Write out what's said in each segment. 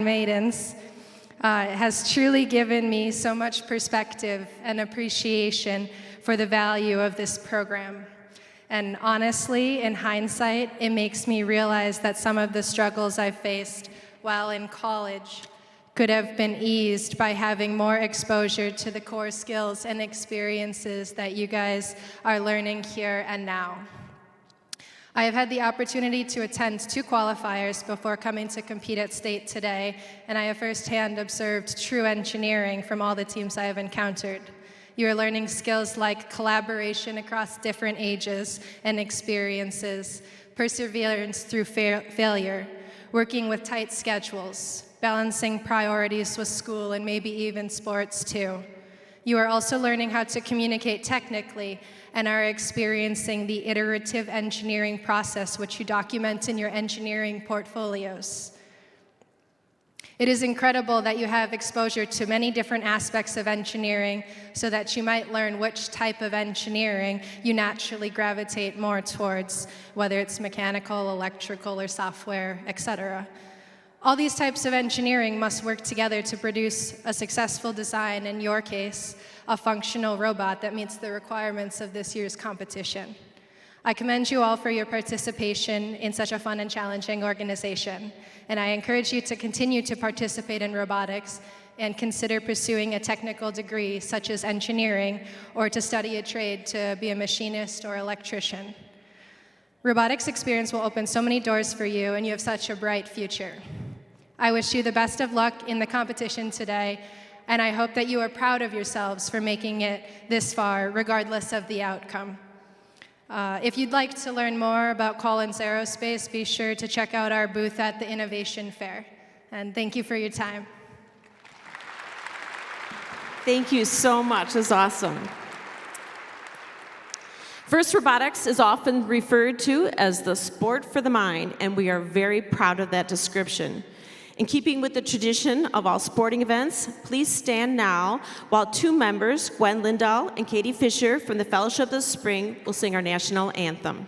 Maidens has truly given me so much perspective and appreciation for the value of this program. And honestly, in hindsight, it makes me realize that some of the struggles I faced while in college could have been eased by having more exposure to the core skills and experiences that you guys are learning here and now. I have had the opportunity to attend 2 qualifiers before coming to compete at state today, and I have firsthand observed true engineering from all the teams I have encountered. You are learning skills like collaboration across different ages and experiences, perseverance through failure, working with tight schedules, balancing priorities with school and maybe even sports too. You are also learning how to communicate technically and are experiencing the iterative engineering process, which you document in your engineering portfolios. It is incredible that you have exposure to many different aspects of engineering so that you might learn which type of engineering you naturally gravitate more towards, whether it's mechanical, electrical, or software, etc. All these types of engineering must work together to produce a successful design, in your case, a functional robot that meets the requirements of this year's competition. I commend you all for your participation in such a fun and challenging organization, and I encourage you to continue to participate in robotics and consider pursuing a technical degree such as engineering or to study a trade to be a machinist or electrician. Robotics experience will open so many doors for you, and you have such a bright future. I wish you the best of luck in the competition today, and I hope that you are proud of yourselves for making it this far, regardless of the outcome. If you'd like to learn more about Collins Aerospace, be sure to check out our booth at the Innovation Fair. And thank you for your time. Thank you so much. That's awesome. FIRST Robotics is often referred to as the sport for the mind, and we are very proud of that description. In keeping with the tradition of all sporting events, please stand now while 2 members, Gwen Lindahl and Katie Fisher from the Fellowship of the Spring, will sing our national anthem.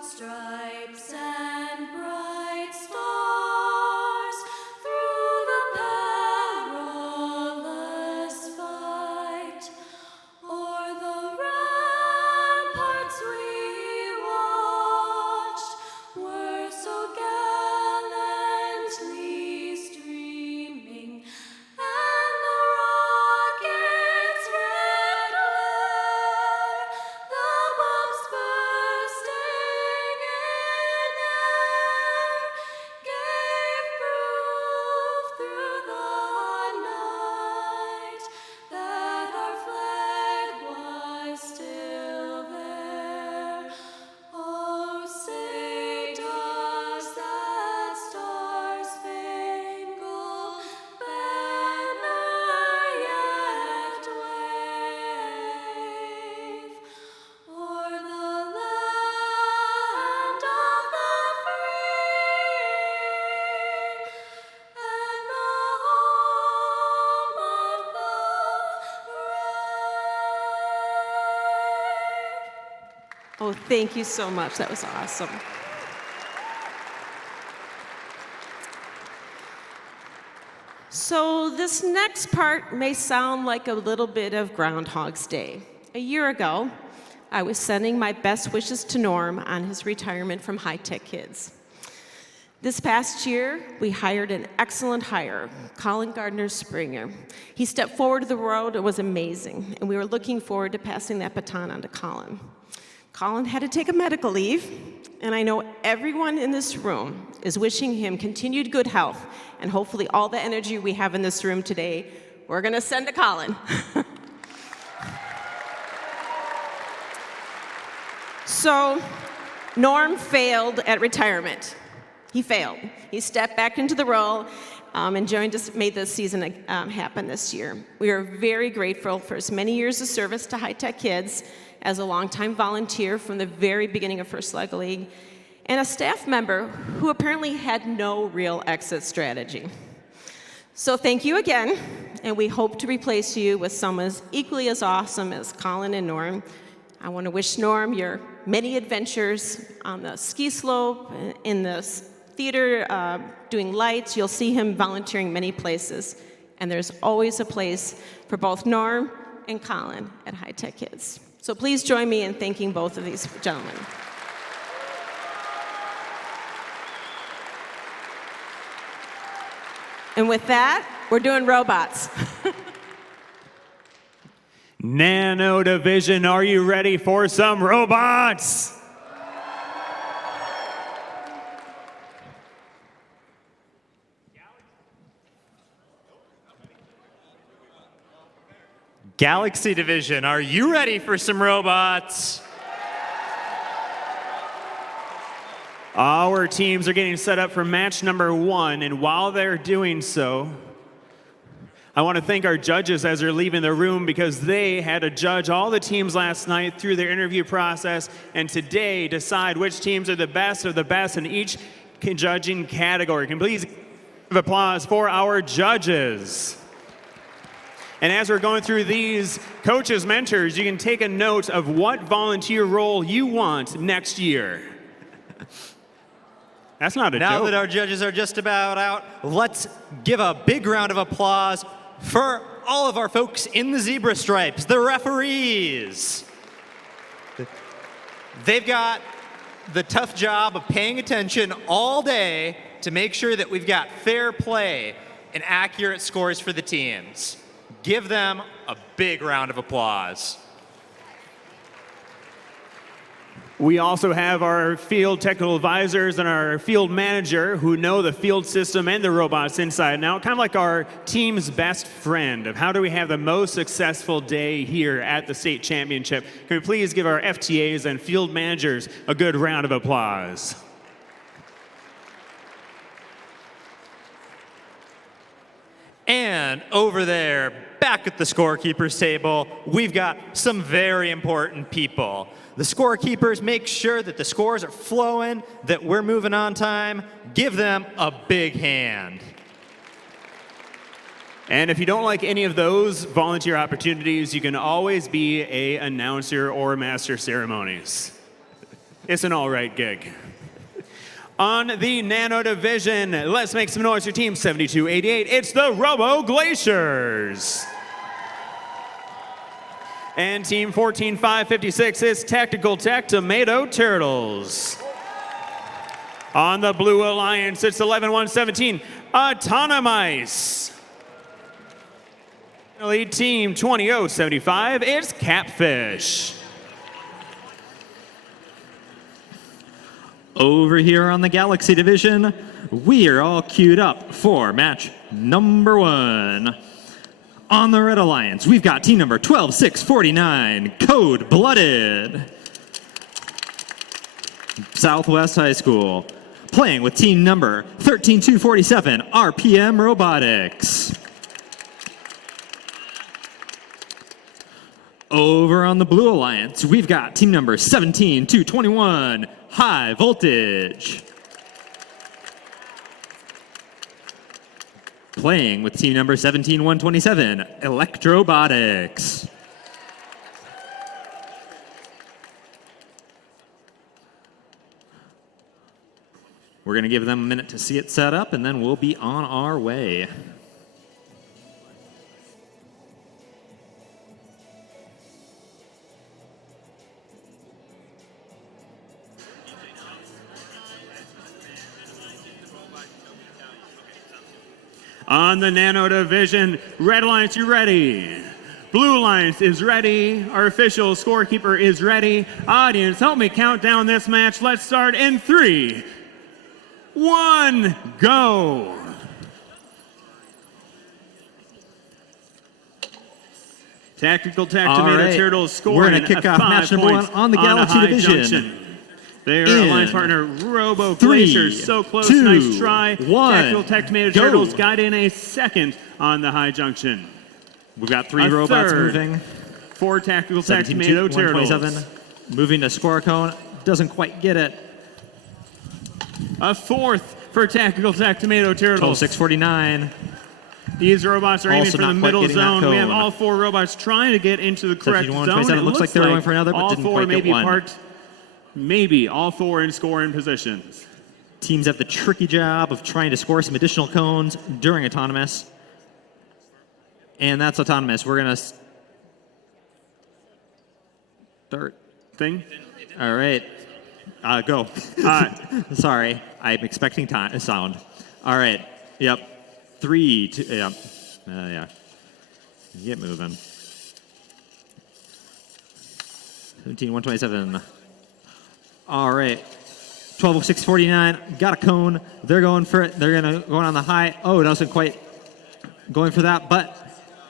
Stripes and bright stars through the perilous fight, o'er the ramparts we watched were so gallantly streaming, and the rocket's red glare, the bombs bursting in air, gave proof through the night that our flag was still there. Oh, say does that star-spangled banner yet wave o'er the land of the free and the home of the brave? Oh, thank you so much. That was awesome. So this next part may sound like a little bit of Groundhog's Day. A year ago, I was sending my best wishes to Norm on his retirement from High Tech Kids. This past year, we hired an excellent hire, Colin Gardner Springer. He stepped forward to the world. It was amazing, and we were looking forward to passing that baton on to Colin. Colin had to take a medical leave, and I know everyone in this room is wishing him continued good health, and hopefully all the energy we have in this room today, we're gonna send to Colin. So, Norm failed at retirement. He failed. He stepped back into the role, made this season happen this year. We are very grateful for his many years of service to High Tech Kids as a longtime volunteer from the very beginning of First Leg League, and a staff member who apparently had no real exit strategy. So thank you again, and we hope to replace you with someone equally as awesome as Colin and Norm. I want to wish Norm your many adventures on the ski slope, in the theater, doing lights. You'll see him volunteering many places, and there's always a place for both Norm and Colin at High Tech Kids. So please join me in thanking both of these gentlemen. And with that, we're doing robots. Nano Division, are you ready for some robots? Galaxy Division, are you ready for some robots? Our teams are getting set up for match number 1, and while they're doing so, I want to thank our judges as they're leaving the room because they had to judge all the teams last night through their interview process and today decide which teams are the best of the best in each judging category. Can you please give applause for our judges? And as we're going through these coaches, mentors, you can take a note of what volunteer role you want next year. That's not a joke. Now that our judges are just about out, let's give a big round of applause for all of our folks in the zebra stripes, the referees. They've got the tough job of paying attention all day to make sure that we've got fair play and accurate scores for the teams. Give them a big round of applause. We also have our field technical advisors and our field manager who know the field system and the robots inside and out, kind of like our team's best friend of how do we have the most successful day here at the state championship. Can we please give our FTAs and field managers a good round of applause? And over there, back at the scorekeepers table, we've got some very important people. The scorekeepers make sure that the scores are flowing, that we're moving on time. Give them a big hand. And if you don't like any of those volunteer opportunities, you can always be an announcer or master ceremonies. It's an all right gig. On the Nano Division, let's make some noise for Team 7288. It's the Robo Glaciers. And Team 14556 is Tactical Tech Tomato Turtles. On the Blue Alliance, it's 11117 Autonomice. Lead Team 20075, it's Catfish. Over here on the Galaxy Division, we are all queued up for match number 1. On the Red Alliance, we've got team number 12649, Code Blooded. Southwest High School, playing with team number 13247, RPM Robotics. Over on the Blue Alliance, we've got team number 17221, High Voltage. Playing with team number 17127, Electrobotics. We're going to give them a minute to see it set up, and then we'll be on our way. On the Nano Division, Red Alliance, you ready? Blue Alliance is ready. Our official scorekeeper is ready. Audience, help me count down this match. Let's start in 3, 1, go. Tactical Tech Tomato Turtles scoring We're going to kick off match number 1 on the Galaxy Division. Junction. Their in alliance partner, Robo 3, Glacier, so close. 2, Nice try. 1, Tactical Tech Tomato go. Turtles got in a second on the high junction. We've got 3 A robots third moving. for Tactical Tech 17, Tomato Turtles. 127. Moving to score cone. Doesn't quite get it. A fourth for Tactical Tech Tomato Turtles. 12-6-49. These robots are aiming Also for the not quite middle getting that zone. We have cone. all 4 robots trying to get into the correct 17-1, zone. 27. It Looks like they were going for another, but all didn't 4 quite may get be one. parked. Maybe all 4 in scoring positions. Teams have the tricky job of trying to score some additional cones during autonomous. And that's autonomous. We're going to start. Thing. All right. Go. Sorry. I'm expecting sound. All right. Yep. 3, 2, yeah. Yeah. Get moving. 17, 127. All right. 12-6-49. Got a cone. They're going for it. They're going on the high. Oh, it doesn't quite going for that. But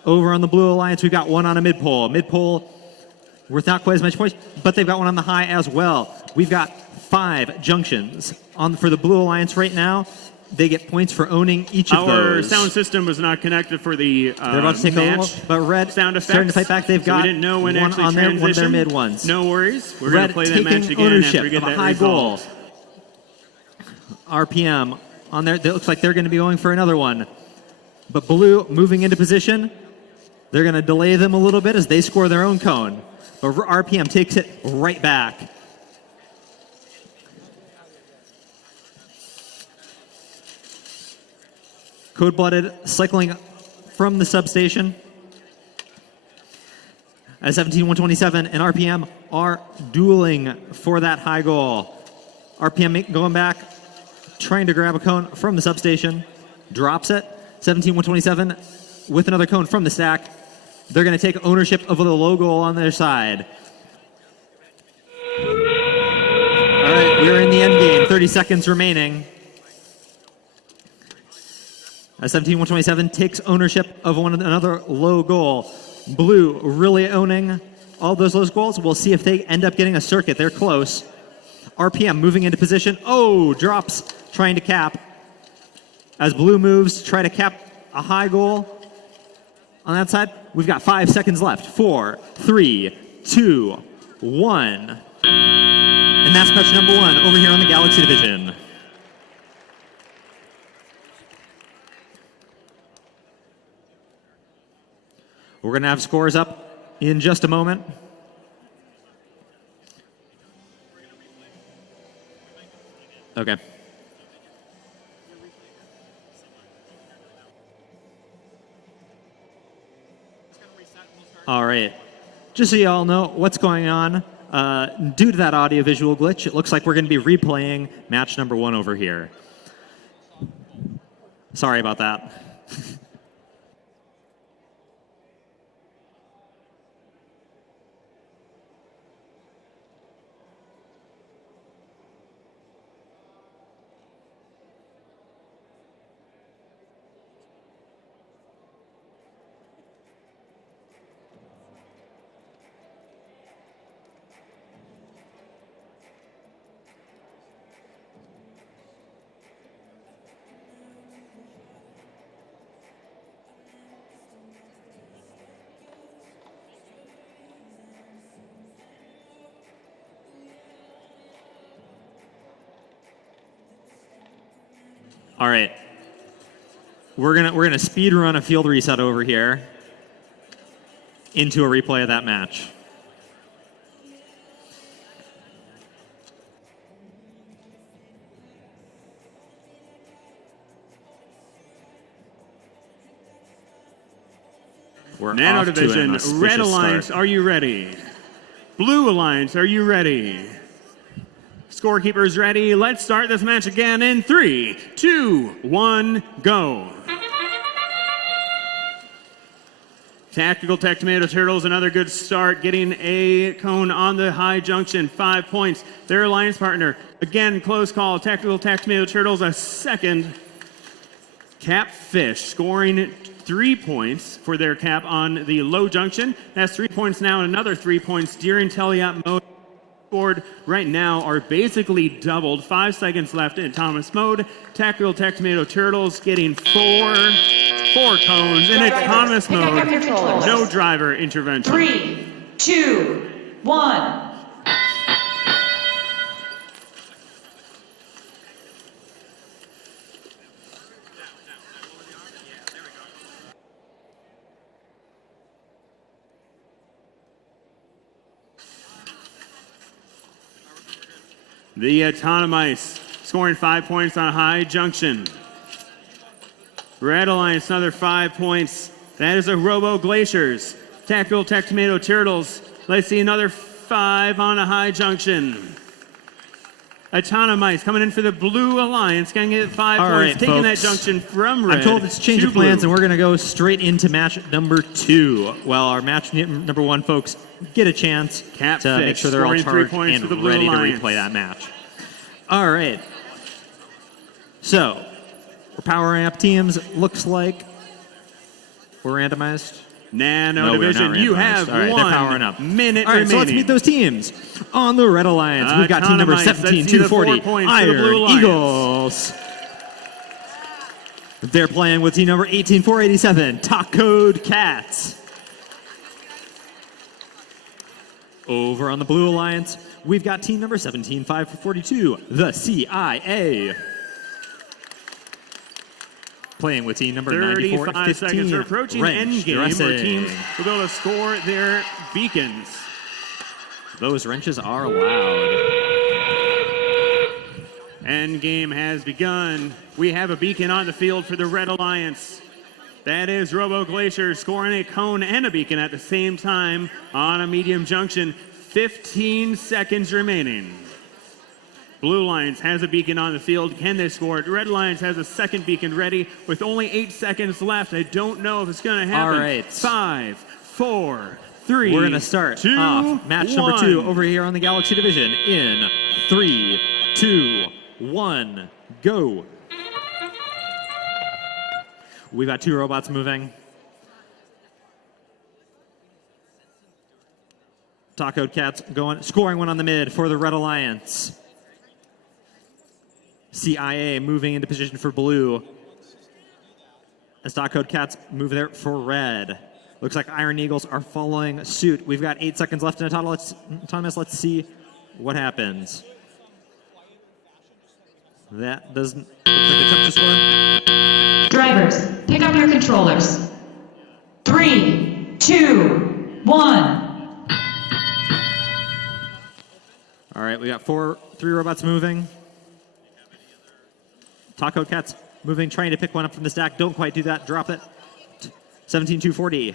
over on the Blue Alliance, we've got one on a mid pole. Mid pole worth not quite as much points, but they've got one on the high as well. We've got 5 junctions for the Blue Alliance right now. They get points for owning each of those. Our sound system was not connected for the They're about to take match over, but Red sound effects. starting to fight back. They've got we didn't know when one actually on one of their transitioned. mid ones. No worries. We're going Red to play that match taking again ownership after we get of a that high result. goal. RPM on there. It looks like they're going to be going for another one. But Blue moving into position. They're going to delay them a little bit as they score their own cone. But RPM takes it right back. Cold-blooded cycling from the substation. At 17-127 and RPM are dueling for that high goal. RPM going back, trying to grab a cone from the substation. Drops it. 17-127 with another cone from the stack. They're going to take ownership of the low goal on their side. All right, we're in the end game. 30 seconds remaining. 17-127 takes ownership of another low goal. Blue really owning all those low goals. We'll see if they end up getting a circuit. They're close. RPM moving into position. Oh, drops, trying to cap. As Blue moves, try to cap a high goal. On that side, we've got 5 seconds left. 4, 3, 2, 1. And that's match number 1 over here on the Galaxy Division. We're going to have scores up in just a moment. Okay. All right. Just so you all know what's going on, due to that audio-visual glitch, it looks like we're going to be replaying match number 1 over here. Sorry about that. All right. We're gonna speed run a field reset over here into a replay of that match. We're Nano off to Division, an auspicious Red Alliance, start. are you ready? Blue Alliance, are you ready? Scorekeepers ready. Let's start this match again in 3, 2, 1, go. Tactical Tech Tomato Turtles, another good start, getting a cone on the high junction, 5 points. Their alliance partner, again, close call. Tactical Tech Tomato Turtles, a second. Capfish scoring 3 points for their cap on the low junction. That's 3 points now and another 3 points during Teliop mode. board right now are basically doubled. 5 seconds left in autonomous mode. Tactical Tech Tomato Turtles getting four cones in autonomous Pick up mode. your controllers. No driver intervention. 3, 2, 1. The Autonomice scoring 5 points on High Junction. Red Alliance, another 5 points. That is a Robo Glaciers. Tactical Tech Tomato Turtles. Let's see another 5 on a High Junction. Autonomice coming in for the Blue Alliance, going to get 5 All points, right, taking that folks. junction from red. I'm told it's change to of plans, blue. and we're going to go straight into match number 2. Well, our match number 1 folks get a chance to Catfish make sure they're all scoring 3 charged points and for the Blue ready Alliance. to replay that match. All right. So, we're powering up teams. Looks like we're randomized. Nano No, we're Division, not you randomized. have All right, they're powering up. 1 minute All right, remaining. so let's meet those teams. On the Red Alliance, we've got team number Autonomice, let's see the 4 17-240, points for the Blue Iron Alliance. Eagles. They're playing with team number 18-487, Talk Code Cats. Over on the Blue Alliance, we've got team number 17-542, the CIA. Playing with team number 35 seconds. We're 94-15, approaching Wrench endgame where Dressing. teams will be able to score their beacons. Those wrenches are loud. Endgame has begun. We have a beacon on the field for the Red Alliance. That is Robo Glacier scoring a cone and a beacon at the same time on a medium junction. 15 seconds remaining. Blue Alliance has a beacon on the field. Can they score it? Red Alliance has a second beacon ready with only 8 seconds left. I don't know if it's going to happen. All right. 5, 4, 3. We're going to start 2, off match number 2 over here on the Galaxy Division in 3, 2, 1, go. We've got 2 robots moving. Taco Cats going, scoring one on the mid for the Red Alliance. CIA moving into position for blue. As Stock Code Cats move there for red. Looks like Iron Eagles are following suit. We've got 8 seconds left in autonomous. Let's see what happens. That doesn't look like a touch to score. Drivers, pick up your controllers. 3, 2, 1. All right, we got 3 robots moving. Taco Cats moving, trying to pick one up from the stack. Don't quite do that. Drop it. 17-240.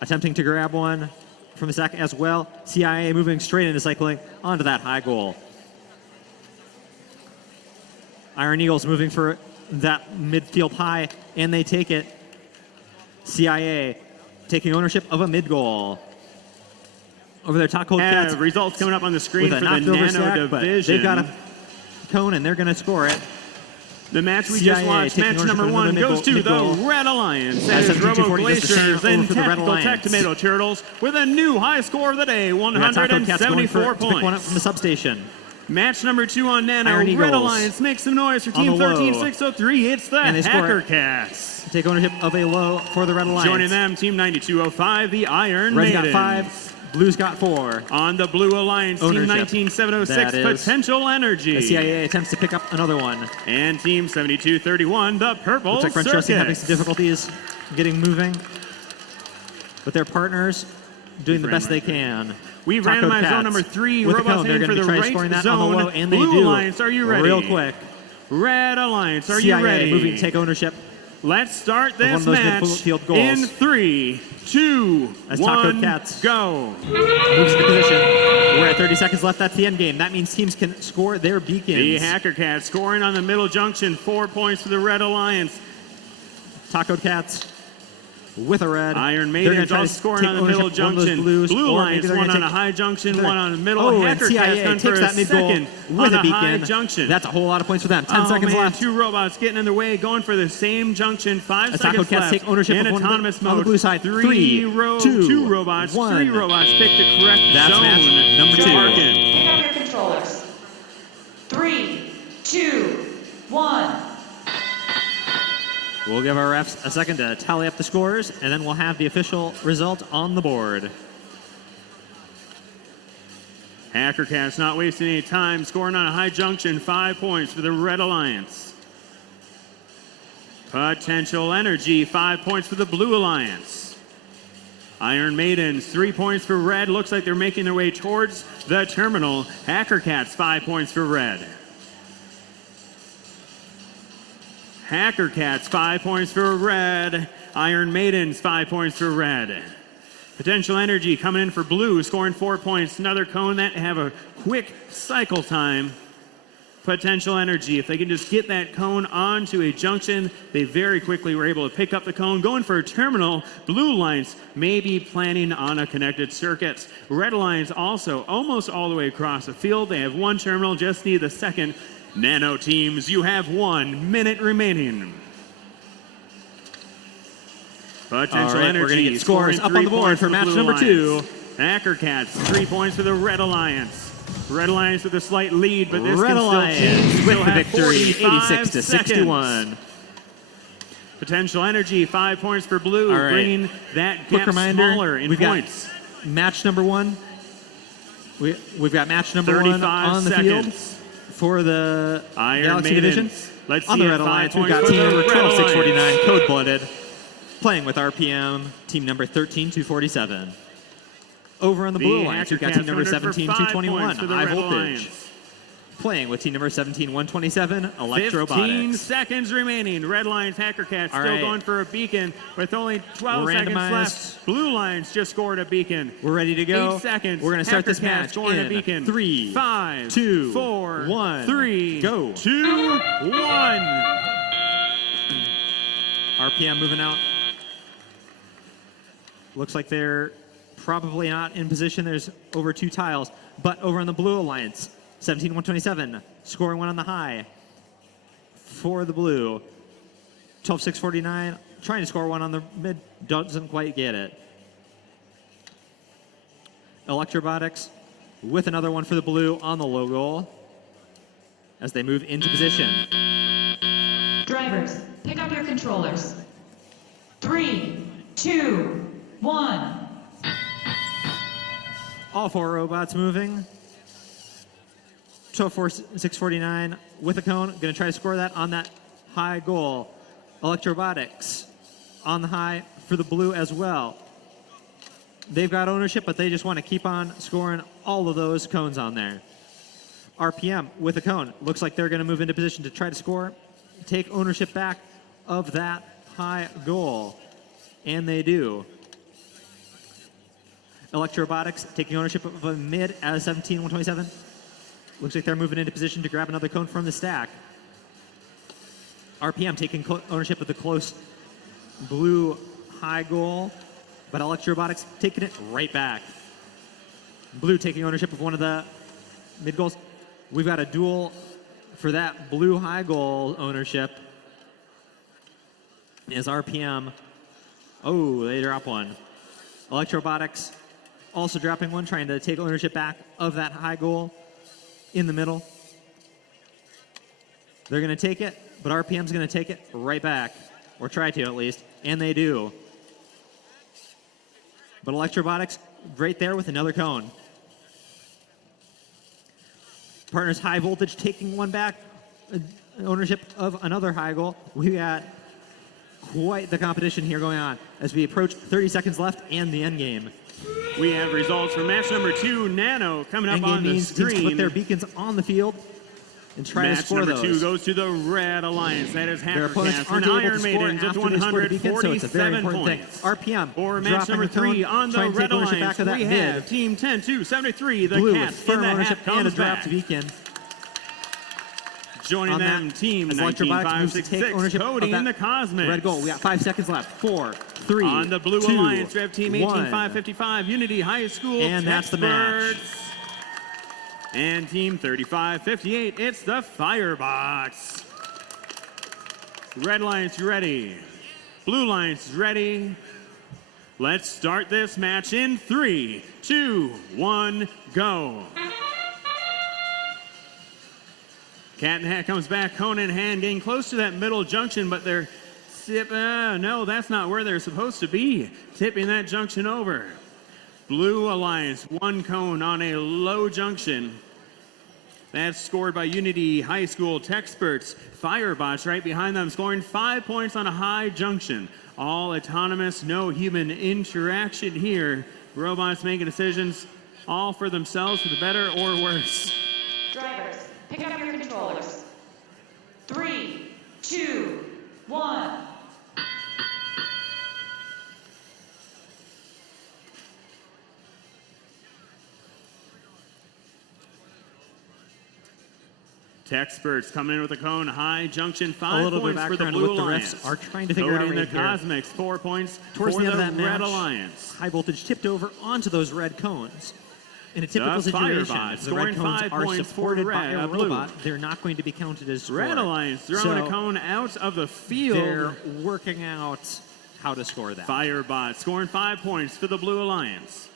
Attempting to grab one from the stack as well. CIA moving straight into cycling onto that high goal. Iron Eagles moving for that midfield high, and they take it. CIA taking ownership of a mid goal. Over there, Taco Cats results coming up on the screen with for a the knocked over Nano stack, but Division. they've got a cone, and they're going to score it. The match we CIA just watched, taking match number ownership of 1, another goes to mid-goal. the Red Alliance. As That is Robo 17-240 does the same Glaciers over and for the Red Tactical Tech Alliance. Tomato Turtles with a new high score of the day, We got Taco Cats going for 174 to pick one up points. from the substation. Match number 2 on Nano. Iron Red Eagles Alliance makes some noise for on Team the low. 13603. It's the And they score Hacker it. Cats. Take ownership of a low for the Red Alliance. Joining them, Team 9205, the Iron Red's Maidens. got 5, Blue's got 4. On the Blue Alliance, Ownership. Team 19706, That is Potential Energy. The CIA attempts to pick up another one. And Team 7231, the Purple Looks like French Dressing having some Circus. difficulties getting moving. But their partners doing the best they can. We Taco randomized Cats zone number 3. with the Robots cone. They're aiming going for to the try right scoring that zone. on the low, and they Blue do. Alliance, are you ready? Real quick. Red Alliance, are CIA you ready? moving to take ownership. Let's start one this of those match midfield goals. in 3, 2, As Taco 1, Cats go. Moves into position. We're at 30 seconds left. That's the end game. That means teams can score their beacons. The Hacker Cats scoring on the middle junction. 4 points for the Red Alliance. Taco Cats with a red. Iron They're gonna Maidens try to also scoring take on the middle ownership of one of those junction. blues, Blue or Alliance, maybe they're one gonna on a take- high junction, they're- one on the middle. Oh, and Hacker CIA Cats going takes for that a mid goal second with on a a high beacon. junction. That's a whole lot of points for them. 10 seconds man, left. 2 robots getting in their way, going for the same junction. 5 As Taco seconds Cats left. take ownership in of one of the- autonomous on the mode. blue side. 2 2, robots, 1. 3 robots pick the correct That's zone match number to 2. park in. controllers. 3, 2, 1. We'll give our refs a second to tally up the scores, and then we'll have the official result on the board. Hacker Cats not wasting any time, scoring on a high junction, 5 points for the Red Alliance. Potential Energy, 5 points for the Blue Alliance. Iron Maidens, 3 points for Red. Looks like they're making their way towards the terminal. Hacker Cats, 5 points for Red. Hacker Cats, 5 points for Red. Iron Maidens, 5 points for Red. Potential Energy coming in for Blue, scoring 4 points. Another cone that have a quick cycle time. Potential Energy, if they can just get that cone onto a junction, they very quickly were able to pick up the cone. Going for a terminal. Blue Alliance may be planning on a connected circuit. Red Alliance also almost all the way across the field. They have one terminal, just need the second. Nano teams, you have 1 minute remaining. Potential Energy, we're going to get scores scoring up 3 on the board points for the match Blue number Alliance. 2. Hacker Cats, 3 points for the Red Alliance. Red Alliance with a slight lead, but this Red can Alliance still change. with Still the have victory, 45 86 to seconds. 61. Potential Energy, 5 points for Blue, All right. bringing that Quick gap reminder, smaller in we've points. got match number 1. We've got match number 1 35 on the seconds. field for the Iron Galaxy Maidens. Division. Let's On see the at Red 5 Alliance, we've points got for team the number Red 12649, Alliance. Cold-Blooded, playing with RPM, team number 13247. Over on the Blue Alliance, we've got team number 17221, High Voltage, playing with team number 17127, 15 Electrobotics. seconds remaining. Red Lions, Hacker Cats All still right. going for a beacon with only 12 We're seconds randomized. left. Blue Lions just scored a beacon. We're ready to go. 8 seconds. We're going to start Hacker this Cats match scoring a in beacon. 3, 5, 2, 4, 1, 3, go. 2, 1. RPM moving out. Looks like they're probably not in position. There's over 2 tiles. But over on the Blue Alliance, 17127, scoring 1 on the high for the Blue. 12649, trying to score 1 on the mid, doesn't quite get it. Electrobotics with another one for the Blue on the low goal as they move into position. Drivers, pick up your controllers. 3, 2, 1. All 4 robots moving. 12649 with a cone. Going to try to score that on that high goal. Electrobotics on the high for the Blue as well. They've got ownership, but they just want to keep on scoring all of those cones on there. RPM with a cone. Looks like they're going to move into position to try to score, take ownership back of that high goal. And they do. Electrobotics taking ownership of a mid at 17127. Looks like they're moving into position to grab another cone from the stack. RPM taking ownership of the close Blue high goal, but Electrobotics taking it right back. Blue taking ownership of one of the mid goals. We've got a duel for that Blue high goal ownership. Is RPM. Oh, they drop one. Electrobotics also dropping one, trying to take ownership back of that high goal in the middle. They're going to take it, but RPM's going to take it right back, or try to at least, and they do. But Electrobotics right there with another cone. Partners High Voltage taking one back, ownership of another high goal. We got quite the competition here going on as we approach 30 seconds left and the end game. We have results for match number 2, Nano, coming up End on game the means teams screen. put their beacons on the field and try to Match score number those. 2 goes to the Red Alliance. That is Their Hacker opponents Cats aren't and able to Iron score Maidens with after they score the beacon, so it's a very 147 important thing. points. RPM For match dropping number the cone, 3 on the trying to Red take ownership Alliance, back of that we mid. have Team 10-2-73, the Blue with Cats in firm the ownership half and a comes dropped back. beacon. Joining On them, that, Team as Electrobotics moves to 19-5-6-6, take ownership of Cody and the that Cosmics. red goal. We got 5 seconds left. 4, 3, On the Blue 2, Alliance, we have Team 1. 18-5-55, Unity High School And that's the match. Experts. And Team 35-58, it's the Firebox. Red Alliance ready. Blue Alliance ready. Let's start this match in 3, 2, 1, go. Cat in Hat comes back, cone in hand, getting close to that middle junction, but they're no, that's not where they're supposed to be. Tipping that junction over. Blue Alliance, one cone on a low junction. That's scored by Unity High School Techsperts. Firebots right behind them, scoring 5 points on a high junction. All autonomous, no human interaction here. Robots making decisions all for themselves, for the better or worse. Drivers, pick up your controllers. 3, 2, 1. Techsperts coming in with a cone, high junction, 5 A little bit points of for the background Blue on what the Alliance. refs are trying to figure out Coding right the here. Cosmics, 4 points Towards for the end the of that Red match, Alliance. High Voltage tipped over onto those red cones. In a typical The situation, Firebots if the red scoring cones 5 are points for supported by red, a blue. robot, they're not going to be counted as scored. Red Alliance throwing a cone out of the field. They're working out how to score that. Firebot scoring 5 points for the Blue Alliance.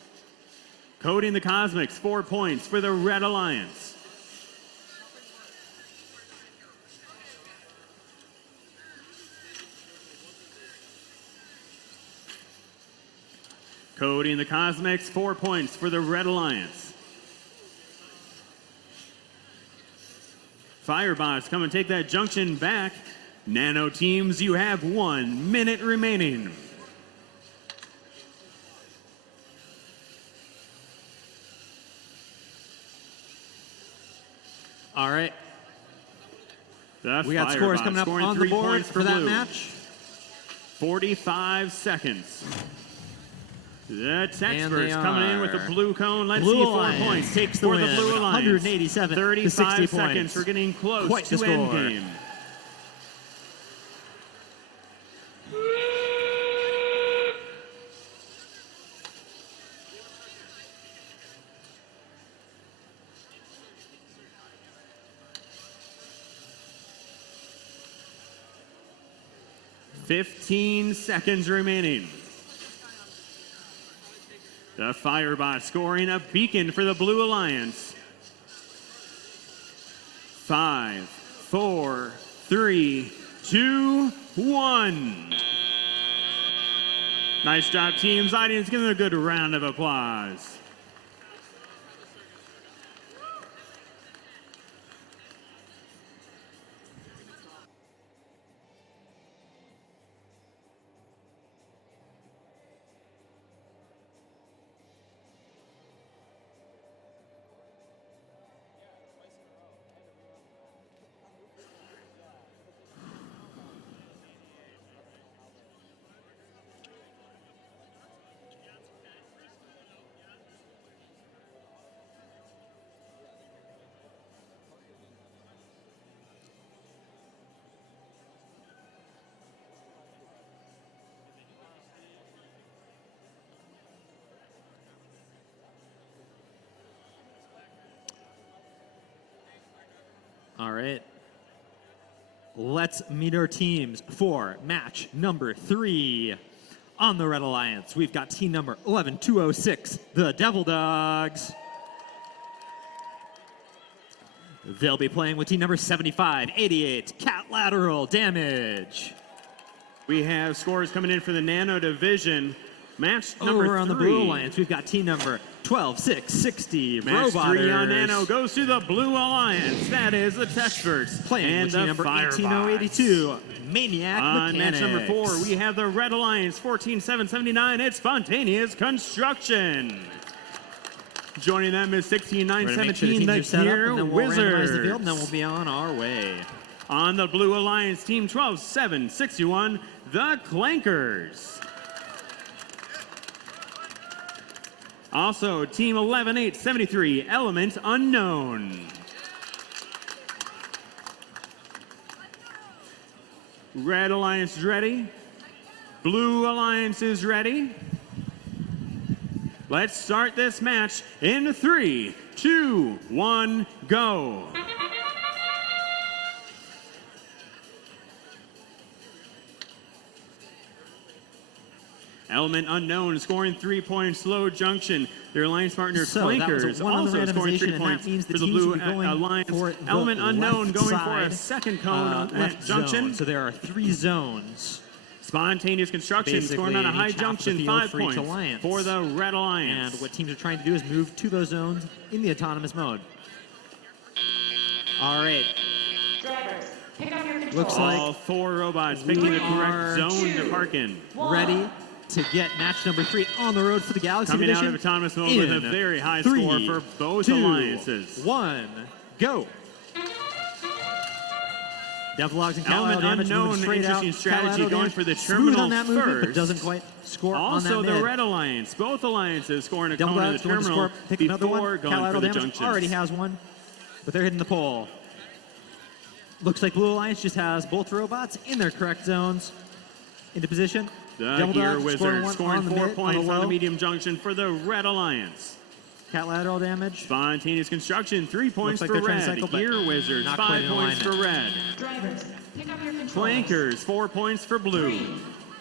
Coding the Cosmics, 4 points for the Red Alliance. Coding the Cosmics, 4 points for the Red Alliance. Firebots come and take that junction back. Nano teams, you have 1 minute remaining. All right. The We got scores Firebots coming up scoring on the 3 board points for that blue. match. 45 seconds. The And they Techsperts coming in with the are. blue cone. Let's Blue see, 4 Alliance points takes the for win the Blue with Alliance. 187 to 35 60 seconds. points. We're getting close Quite the to score. endgame. "15 seconds remaining. The Firebot scoring a beacon for the Blue Alliance. 5, 4, 3, 2, 1. Nice job, teams. Audience, give them a good round of applause. All right. Let's meet our teams for match number 3. On the Red Alliance, we've got team number 11206, the Devil Dogs. They'll be playing with team number 7588, Cat Lateral Damage. We have scores coming in for the Nano Division. Match number Over on the 3. Blue Alliance, we've got team number 12660, Match 3 on Robotters. Nano goes to the Blue Alliance. That is the Techsperts Playing and with the team number Firebots. 18082, Maniac On Mechanics. match number 4, we have the Red Alliance 14779. It's Spontaneous Construction. Joining them is We're gonna make sure 16917, the the teams are set up, Gear and then we'll randomize the field, and then Wizards. we'll be on our way. On the Blue Alliance, team 12761, the Clankers. Also, team 11873, Element Unknown. Red Alliance is ready. Blue Alliance is ready. Let's start this match in 3, 2, 1, go. Element Unknown scoring 3 points. Low Junction, their alliance partner So that was a Clankers, one on the also scoring 3 randomization, and that points means the for the teams will Blue be going Alliance. for the Element Unknown left going for a side, second cone on left Junction. zone. So there are 3 zones. Spontaneous Construction Basically, scoring on a high each half of the junction, field 5 for each points alliance. for the Red Alliance. And what teams are trying to do is move to those zones in the autonomous mode. All right. Drivers, pick up your controls. Looks like all 4 robots picking the are correct zone to park in. ready to get match number 3 on the road for the Galaxy Coming Division. out of autonomous mode with a in very high 3, score for both 2, alliances. 1, go. Devlogs and Element Colorado Unknown, straight out. interesting strategy Colorado going Damage for the smooth terminal on that movement, but first. doesn't quite score Also, on that the mid. Red Alliance, both alliances scoring a Double cone in Dogs the going to terminal score, pick another before one. going Colorado for the Damage junctions. already has one, but they're hitting the pole. Looks like Blue Alliance just has both robots in their correct zones into position. The Double Gear Dogs Wizard one scoring on the 4 mid, points on the low. medium junction for the Red Alliance. Cat lateral damage. Spontaneous Construction, 3 points like for they're trying to Red. cycle, but Gear Wizards, not quite 5 in points for alignment. Red. Drivers, pick up your controls. Flankers, 4 points for Blue. 3,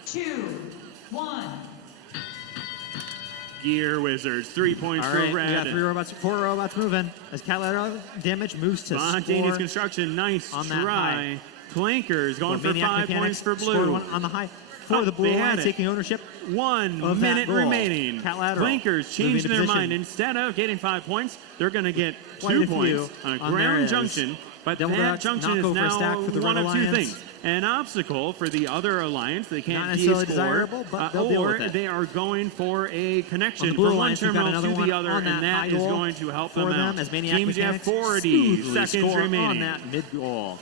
2, 1. Gear Wizards, 3 points All for right, we got Red. 4 robots moving as cat lateral damage moves to Spontaneous score. Construction, nice on that try. high. Flankers going for Maniac 5 Mechanics points for scored Blue. one on the high for the Blue They had Alliance, it. taking ownership. 1 of that minute goal. remaining. Cat lateral. Flankers Moving changing to their position. mind. Instead of getting 5 points, they're going to get Quite 2 a few points on a on there ground is. junction. But Double that Dogs junction knock is over a now stack for the one Red of 2 Alliance. things. An obstacle for the other alliance. They Not can't necessarily de-score. desirable, but they'll deal or with it. they are going for a On connection the Blue from one Alliance, we've got terminal another to one the other, on that and that high is goal going to help for them them out. as Maniac Teams, you have Mechanics 40 smoothly seconds score remaining. on that mid goal.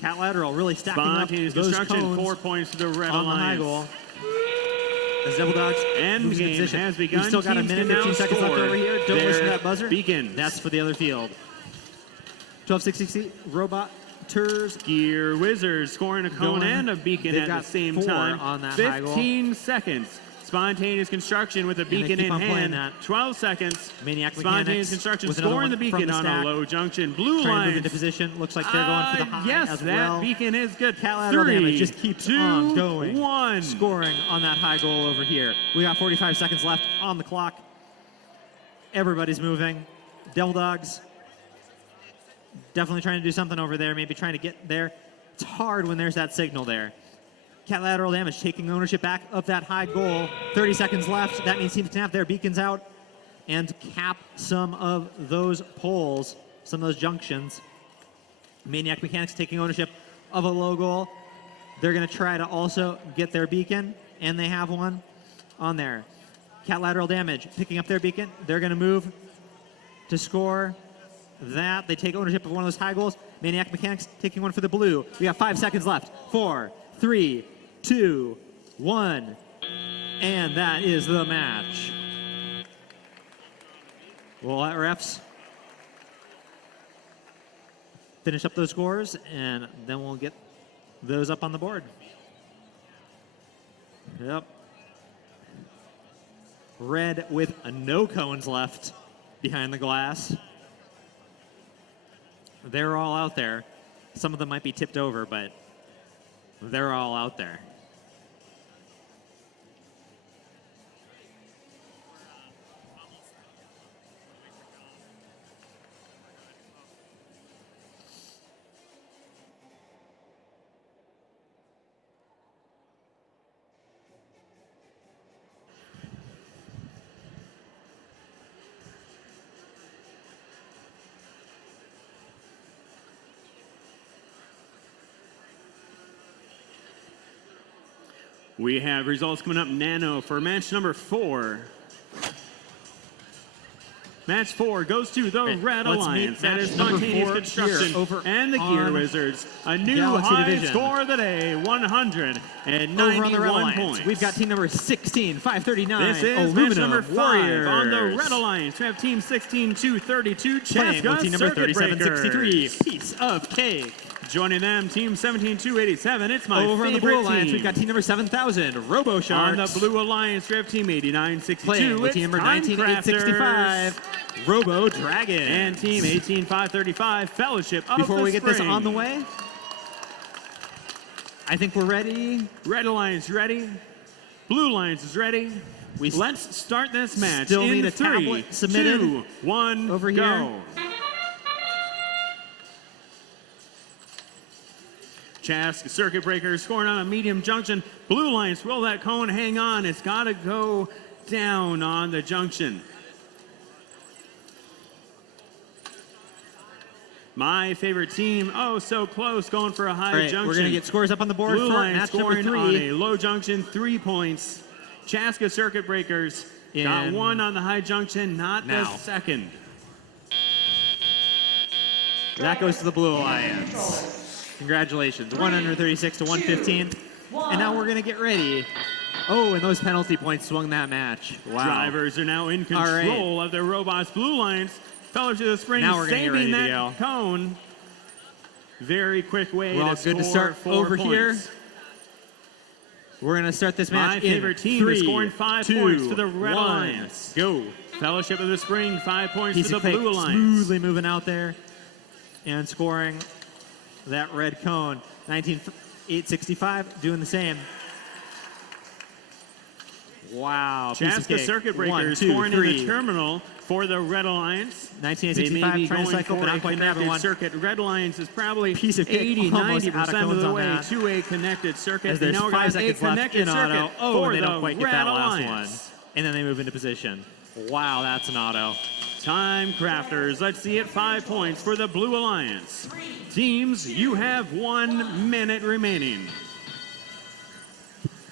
Cat lateral really stacking Spontaneous up those Construction, cones 4 points to the Red on the high Alliance. goal. As Devil Dogs End moves into game position. has begun. We've still got a Teams minute, can now 15 seconds left score over here. Don't their listen to that buzzer. beacons. That's for the other field. 1260 robot tours. Gear Wizards scoring a cone Going. and a beacon They've at got the same 4 time. on that high goal. 15 seconds. Spontaneous Construction with a they beacon keep in on playing hand. that. 12 seconds. Maniac Spontaneous Mechanics Construction with another scoring one the from beacon the on a stack. low junction. Blue Trying to move Alliance. into position. Looks like they're going for the high yes, as that well. beacon is good. Cat lateral 3, damage just keeps 2, on going. 1. Scoring on that high goal over here. We got 45 seconds left on the clock. Everybody's moving. Devil Dogs definitely trying to do something over there, maybe trying to get there. It's hard when there's that signal there. Cat lateral damage taking ownership back of that high goal. 30 seconds left. That means teams can have their beacons out and cap some of those poles, some of those junctions. Maniac Mechanics taking ownership of a low goal. They're going to try to also get their beacon, and they have one on there. Cat lateral damage picking up their beacon. They're going to move to score that. They take ownership of one of those high goals. Maniac Mechanics taking one for the blue. We got 5 seconds left. 4, 3, 2, 1. And that is the match. We'll let refs finish up those scores, and then we'll get those up on the board. Yep. Red with no cones left behind the glass. They're all out there. Some of them might be tipped over, but they're all out there. We have results coming up nano for match number 4. Match 4 goes to the Red let's Alliance. meet That match is number Spontaneous 4 Construction here over and the Gear on Wizards. A new Galaxy high Division. score of the day, 191 Over on the Red Alliance, points. we've got team number 16, 539. This is match Aluminum number 5 Warriors. on the Red Alliance. We have team 16-232, Playing with Chaska team number Circuit 3763, Breakers. Piece of Cake. Joining them, team 17-287. It's my Over on the favorite Blue Alliance, team. we've got team number 7000, Robo Sharks. On the Blue Alliance, we have team 8962. Playing with team number It's Time 19865, Robo Dragon. And team 18535, Fellowship of Before the we get this Spring. on the way, I think we're ready. Red Alliance ready. Blue Lions is ready. Let's start this match. Still in need a 3, tablet submitted 2, 1, over go. here. Chask Circuit Breaker scoring on a medium junction. Blue Lions, will that cone hang on? It's got to go down on the junction. My favorite team, oh, so close, going for a high All right, junction. we're going to get scores up on the board Blue for Lions match number scoring on 3. a low junction, 3 points. Chaska Circuit Breakers got In 1 on the high junction, not now. the second. That goes to the Blue Alliance. Congratulations. 136 to 115. And now we're going to get ready. Oh, and those penalty points swung that match. Wow. Drivers are now in control of their robots. Blue Lions, Fellowship of the Spring, Now we're gonna get ready saving to that cone. Very quick way We're all to good to score start 4 over points. here. We're going to start this match My favorite team is scoring 5 points for the Red 1. Alliance. Go. Fellowship of the Spring, 5 points Piece for of the cake Blue Alliance. smoothly moving out there and scoring that red cone. 865 doing the same. Wow. Piece of Chaska cake. Circuit 1, Breakers 2, scoring in 3. the terminal for the Red Alliance. 1965 they may be trying to going cycle, for but not a quite grabbing connected one. circuit. Red Alliance is probably Piece of cake, 80, almost out of 90% of cones the on way that. to a connected circuit. As there's now we're 5 gonna seconds a left connected in auto. circuit Oh, for and they the don't quite get Red that last Alliance. one. And then they move into position. Wow, that's an auto. Time crafters. Let's see it. 5 points for the Blue Alliance. Teams, you have 1 minute remaining.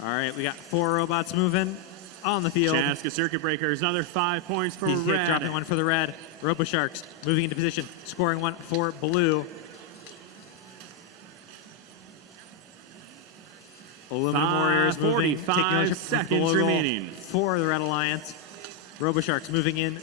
All right, we got 4 robots moving on the field. Chaska Circuit Breakers, another 5 points for He's Red. dropping one for the red. Robo Sharks moving into position, scoring one for blue. Aluminum Warriors moving, taking 45 ownership from seconds Global remaining. for the Red Alliance. Robo Sharks moving in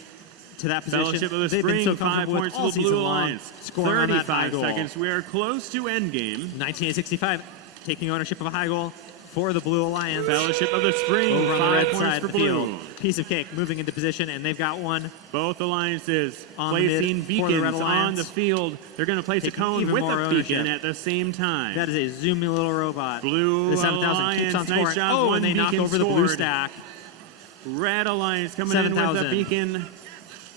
to that position. Fellowship of the They've been Spring, so 5 comfortable with points all for the season Blue long, Alliance. scoring on that high 35 goal. seconds. We are close to endgame. 1965 taking ownership of a high goal for the Blue Alliance. Fellowship of the Spring, Over on the 5 red points side for of the blue. field. Piece of cake moving into position, and they've got one. Both alliances On the mid placing for the Red beacons on Alliance. the field. They're going to place a Taking cone even with more a ownership. beacon at the same time. That is a zoomy little robot. Blue The 7000 Alliance, keeps on nice scoring. job. Oh, One and they knock beacon over the blue scored. stack. Red Alliance coming in with a 7,000. beacon.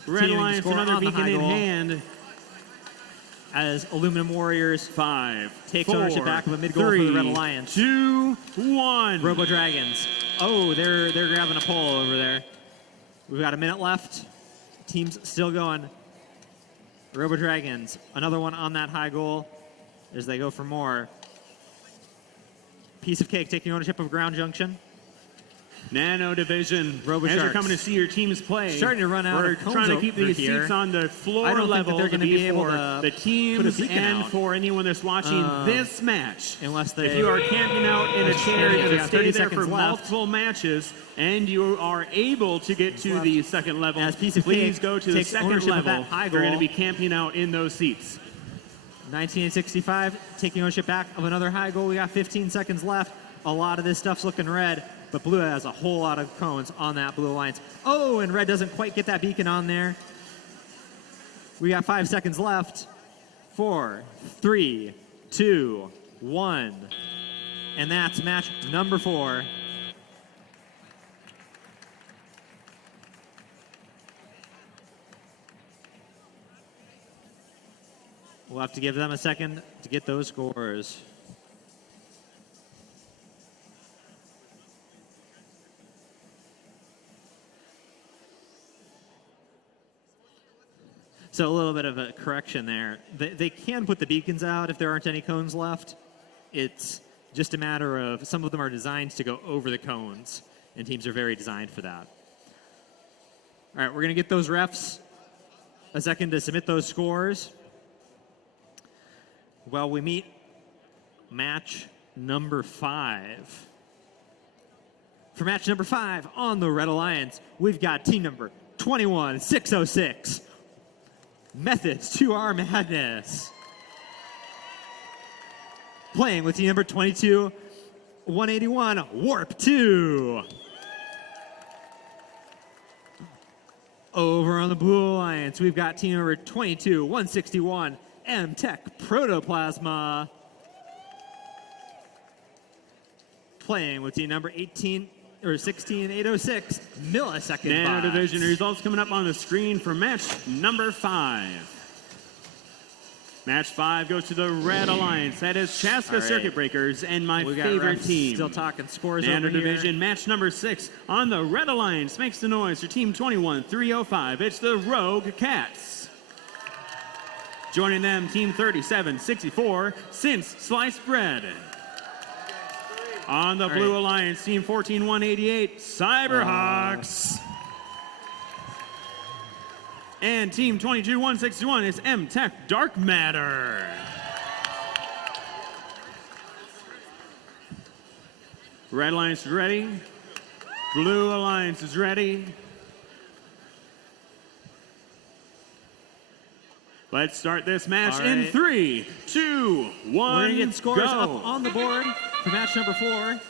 Red Continuing to Alliance, score another on the beacon high in goal. hand. As Aluminum Warriors 5, takes 4, ownership back of a mid-goal for the 3, Red Alliance. 2, 1. Robo Dragons. Oh, they're grabbing a pole over there. We've got a minute left. Team's still going. Robo Dragons, another one on that high goal as they go for more. Piece of cake taking ownership of Ground Junction. Nano Division. Robo As you're Sharks. coming to see your teams play, Starting to run out we're of cones trying to keep over these here. seats on the floor I don't think that level they're to gonna be able for to the put a teams beacon and out. for anyone that's watching this match. Unless they... If you are camping out in a Let's chair, see, you're we going got to stay 30 there for seconds left. multiple matches, and you are able to get to the second level. As Piece of Please Cake go to the takes second ownership of level. that high You're going to goal. be camping out in those seats. 1965 taking ownership back of another high goal. We got 15 seconds left. A lot of this stuff's looking red, but blue has a whole lot of cones on that Blue Alliance. Oh, and red doesn't quite get that beacon on there. We got 5 seconds left. 4, 3, 2, 1. And that's match number 4. We'll have to give them a second to get those scores. So a little bit of a correction there. They can put the beacons out if there aren't any cones left. It's just a matter of some of them are designed to go over the cones, and teams are very designed for that. All right, we're going to get those refs a second to submit those scores. Well, we meet match number 5. For match number 5 on the Red Alliance, we've got team number 21606. Methods to Our Madness. Playing with team number 22181, Warp 2. Over on the Blue Alliance, we've got team number 22161, M-Tech Protoplasma. Playing with team number 18 16,806 millisecond Nano bots. Division results coming up on the screen for match number 5. Match 5 goes to the Red Alliance. That is Chaska All right. Circuit Breakers and my We got favorite refs team. still talking scores Nano over here. Division match number 6 on the Red Alliance makes the noise for Team 21-305. It's the Rogue Cats. Joining them, Team 37-64, Since Sliced Bread. On the Blue Alliance, Team 14-188, Cyberhawks. And Team 22-161 is M-Tech Dark Matter. Red Alliance is ready. Blue Alliance is ready. Let's start this match All in right. 3, 2, 1, We're going to get scores go. up on the board for match number 4.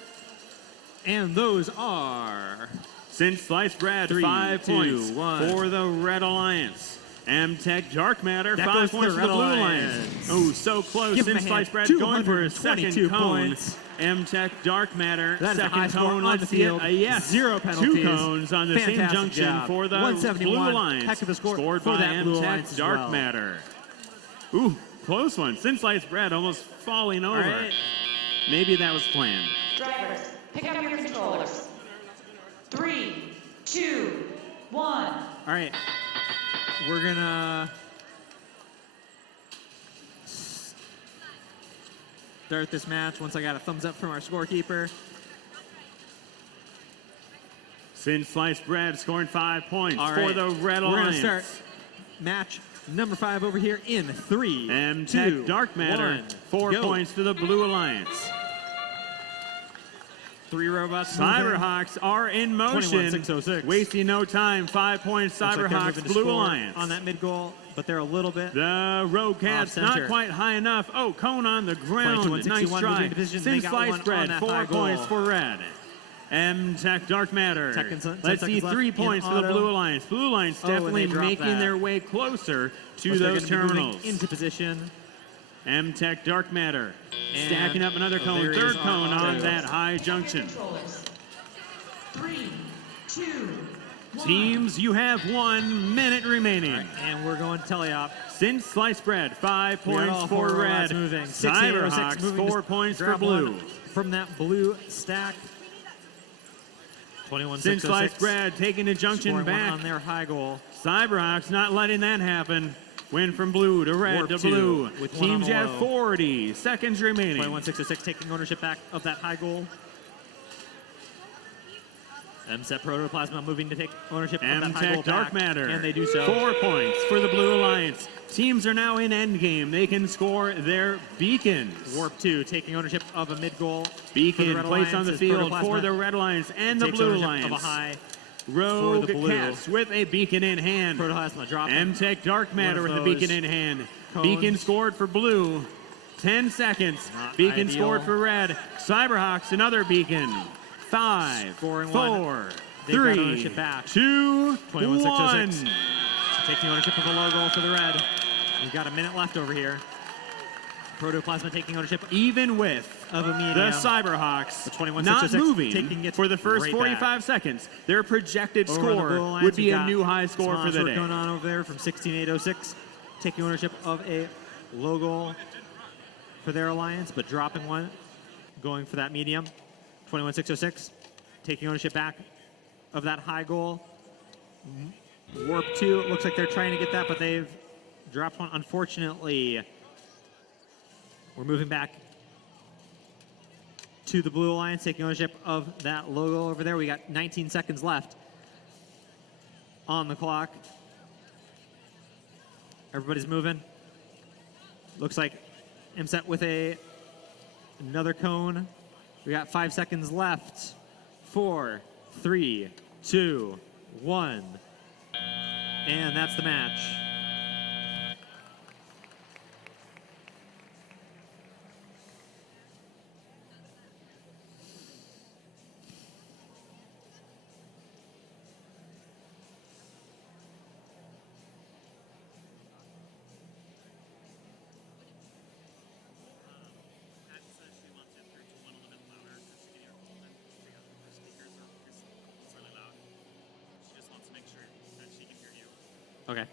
And those are... Since Sliced Bread, 3, 5 2, points 1. for the Red Alliance. M-Tech Dark Matter, That 5 goes to points the for the Red Blue Alliance. Alliance. Oh, so close. Give 'em a Since hand. Sliced Bread going for a second 222 cone. points. M-Tech Dark Matter, That is a second high score cone. on Let's the see it. field. Yes. 0 penalties. 2 cones on the same Fantastic junction job. for the 171. Blue Alliance. Heck of a score Scored for by that Blue M-Tech Alliance as Dark well. Matter. Ooh, close one. Since Sliced Bread almost falling over. right. Maybe that was planned. Drivers, pick up your controllers. 3, 2, 1. All right. We're going to start this match once I got a thumbs up from our scorekeeper. Since Sliced Bread scoring 5 points All for right. the Red We're Alliance. going to start match number 5 over here in 3, M-Tech 2, Dark Matter, 1. 4 Go. points for the Blue Alliance. 3 robots moving. Cyberhawks are in motion. 21-606. Wasting no time. 5 points, Looks like they're Cyberhawks, moving to Blue score Alliance. on that mid goal, but they're a little bit. The Rogue Cats Off not center. quite high enough. Oh, cone on the ground. 21-61 Nice try. moving division. They Since got one Sliced on Bread, that 4 high goal. points for Red. M-Tech Dark Matter. 10 Let's see seconds left 3 in points for the auto. Blue Alliance. Blue Alliance Oh, and definitely they dropped making that. their way closer to But they're those gonna be moving terminals. into position. M-Tech Dark Matter. And Stacking up another cone. there Third is cone auto. on that high junction. Controllers. 3, 2, 1. Teams, you have 1 minute remaining. And we're going teleop. Since Sliced Bread, 5 We got points all for 4 Red. robots moving. 6-8-06 Cyberhawks, moving 4 to points for grab Blue. one from that blue stack. 21-606. Since Sliced Bread taking the junction Scoring one back. on their high goal. Cyberhawks not letting that happen. Win from blue to red Warp to two blue. with one Teams on the have low. 40 seconds remaining. 21-606 taking ownership back of that high goal. MSET Protoplasma moving to take ownership of that high goal M-Tech Dark back, Matter. and they do so. 4 points for the Blue Alliance. Teams are now in endgame. They can score their beacons. Warp 2 taking ownership of a mid goal. Beacon placed on the field for Protoplasma the Red Alliance and the takes Blue ownership Alliance. of a high. Rogue for the blue. Cats with a beacon in hand. Protoplasma dropping. M-Tech Dark Matter One with of a beacon those in hand. cones. Beacon scored for blue. 10 seconds. Not Beacon ideal. scored for red. Cyberhawks another beacon. 5, Scoring 4, one. They've got 3, ownership back. 2, 21-606. 1. Taking ownership of a low goal for the red. We've got a minute left over here. Protoplasma taking ownership Even with of a medium. the Cyberhawks The 21-606 not moving taking it for the first right 45 back. seconds, their projected Over on the score blue lines, would we be a got new high score some for the work day. going on over there from 16-806, taking ownership of a low goal for their alliance, but dropping one, going for that medium. 21-606, taking ownership back of that high goal. Warp 2, it looks like they're trying to get that, but they've dropped one. Unfortunately, we're moving back to the Blue Alliance, taking ownership of that logo over there. We got 19 seconds left on the clock. Everybody's moving. Looks like MSET with another cone. We got 5 seconds left. 4, 3, 2, 1. And that's the match. Okay.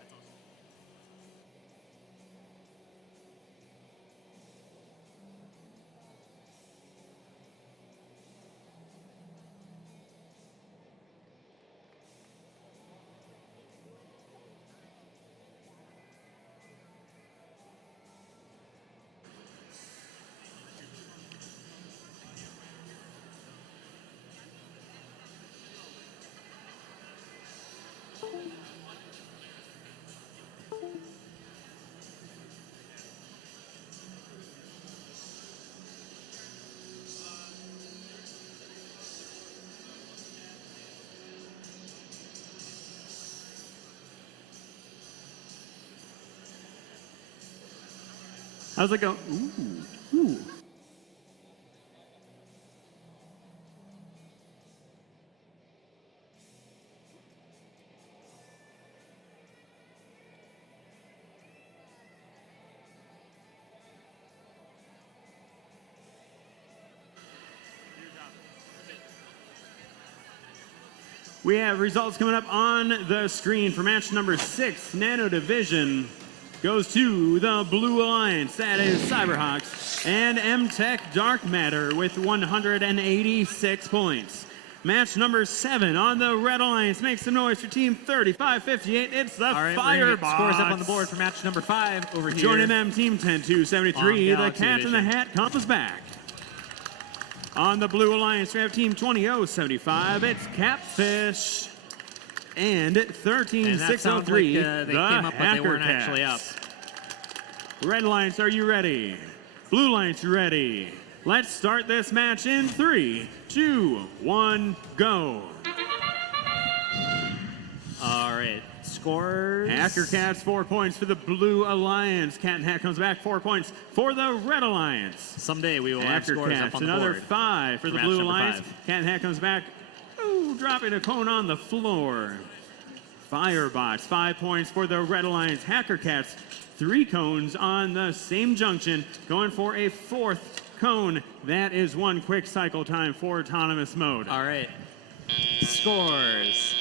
How's it going? Ooh. We have results coming up on the screen for match number 6, Nano Division. Goes to the Blue Alliance, that is Cyberhawks, and M-Tech Dark Matter with 186 points. Match number 7 on the Red Alliance makes some noise for Team 3558. It's the Firebots. Scores up on the board for match number 5 over here. Joining them, Team 10273. The Galaxy Cat in the Division. Hat comes back. On the Blue Alliance, we have Team 20075. It's Catfish. And 13603, like, they came up, but they weren't actually up. Red Alliance, are you ready? Blue Alliance, ready. Let's start this match in 3, 2, 1, go. All right. Scores. Hacker Cats, 4 points for the Blue Alliance. Cat and Hat comes back, 4 points for the Red Alliance. Someday we will have Hacker scores Cats, up on the another board. 5 for the match Blue number Alliance. 5. Cat and Hat comes back, ooh, dropping a cone on the floor. Firebots, 5 points for the Red Alliance. Hacker Cats, 3 cones on the same junction, going for a 4th cone. That is 1 quick cycle time for autonomous mode. All right. Scores.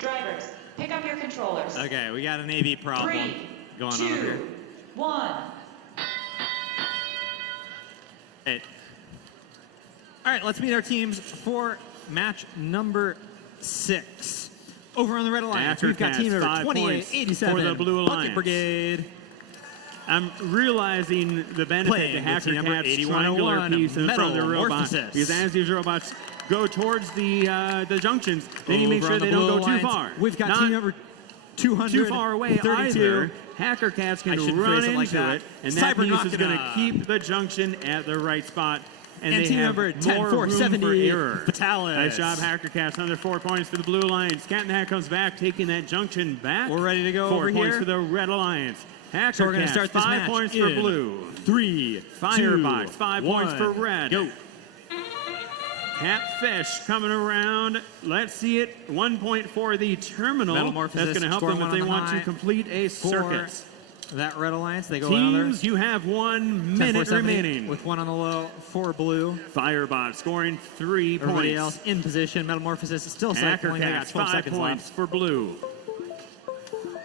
Drivers, pick up your controllers. Okay, we got an AV problem 3, going 2, on over here. 1. Hey. All right, let's meet our teams for match number 6. Over on the Red Alliance, Hacker we've got Cats, team number 5 points 2887 for the Blue Bucket Alliance. Brigade. I'm realizing the benefit Playing to with Hacker team number Cats 8101, triangular piece in front of the robot. Metamorphosis. Because as these robots go towards the junctions, they need to make Over sure on the they don't Blue go Alliance, too far. We've got Not team number 200. too far away either. Hacker Cats can I shouldn't run phrase it into like that. it, and that piece is going to Cyberknockina. keep the junction at the right spot. And And they team have number more room for 10470, error. Fatalis. Nice job, Hacker Cats. Another 4 points for the Blue Alliance. Cat and Hat comes back, taking that junction back. We're ready to go 4 over points here. for the Red Alliance. Hacker So we're gonna Cats, start this 5 match points for in Blue. 3, Firebox, 2, 5 1. points for Red. Go. Catfish coming around. Let's see it. 1 point for the terminal. That's Metamorphosis going to help them scoring if they one on want the to complete a For circuit. that Red Alliance, they go another Teams, you have 1 minute 10-4-70 remaining. with 1 on the low for Blue. Firebot scoring 3 Everybody points. else in position. Metamorphosis is still Hacker cycling. They got Cats, 12 5 seconds points left. for Blue.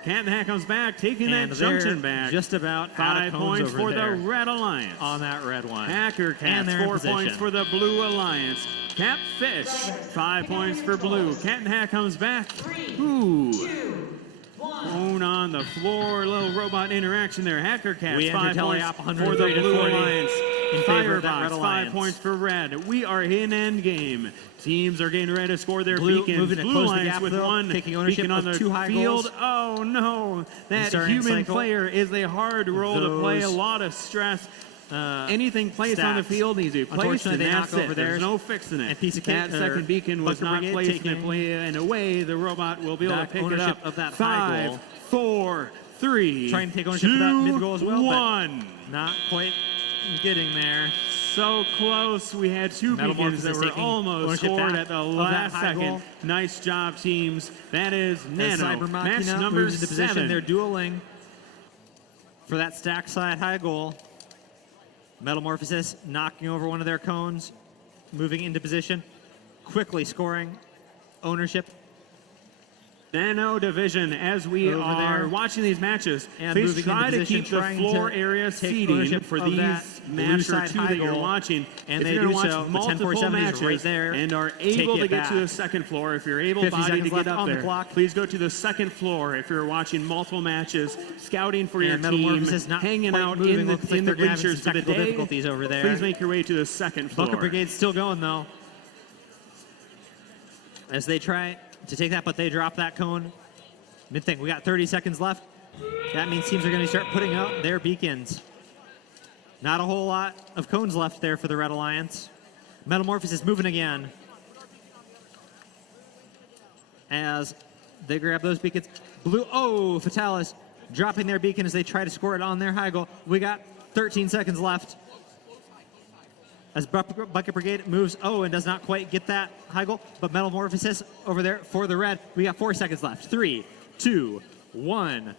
Cat and Hat comes back, taking And that they're junction back. just about out 5 of cones points over for there the Red Alliance. on that red one. Hacker And Cats, they're in 4 position. points for the Blue Alliance. Catfish, 5 points for Blue. Cat and Hat comes back. 3, Ooh. 2, 1. Bone on the floor, little robot interaction there. Hacker Cats, We enter 5 points teleop for 103 the to Blue 40 Alliance. in favor of that Firebox, Red 5 Alliance. points for Red. We are in endgame. Teams are getting ready to score their Blue beacons. moving to Blue close the Alliance gap, with though, 1 taking ownership beacon on of the 2 high field. goals. Oh no, that Starting human cycle. player is a hard role to play. A Those, lot of stress. Anything placed on the stats. field needs to be placed, Unfortunately, and they that's knock it. over There's theirs. no fixing it. And piece of that cake, or second beacon was Bucket not Brigade placed taking in a way the robot will be able to back pick it ownership up. of that high 5, goal. 4, 3, Trying to take ownership of that mid goal as well, but 1. Not quite getting there. So close. We had 2 beacons Metamorphosis that were taking almost ownership scored back at the of that last high second. goal. Nice job, teams. That is As Nano. Cyber Match Machina number moves into position. 7. They're dueling for that stack side high goal. Metamorphosis knocking over one of their cones, moving into position, quickly scoring ownership. Nano Division, as we Over are there. watching these matches, And please moving try into to position, keep the trying floor to area take seating ownership for of that these blue match or side two high that you're goal. watching. And if they you're going do to so, watch but multiple 10-4-7 is matches right there. and are Take able it to get to the back. second floor, if you're 50 able-bodied to seconds get left up on the there, clock. please go to the second floor if you're watching multiple matches, scouting for your And team, Metamorphosis not hanging quite out moving. in the, Looks like in the they're having bleachers some for the technical day. difficulties over there. Please make your way to the second floor. Bucket Brigade's still going, though. As they try to take that, but they drop that cone. Mid-thing, we got 30 seconds left. That means teams are going to start putting out their beacons. Not a whole lot of cones left there for the Red Alliance. Metamorphosis moving again. As they grab those beacons. Blue, oh, Fatalis dropping their beacon as they try to score it on their high goal. We got 13 seconds left. As Bucket Brigade moves, oh, and does not quite get that high goal, but Metamorphosis over there for the red. We got 4 seconds left. 3, 2, 1.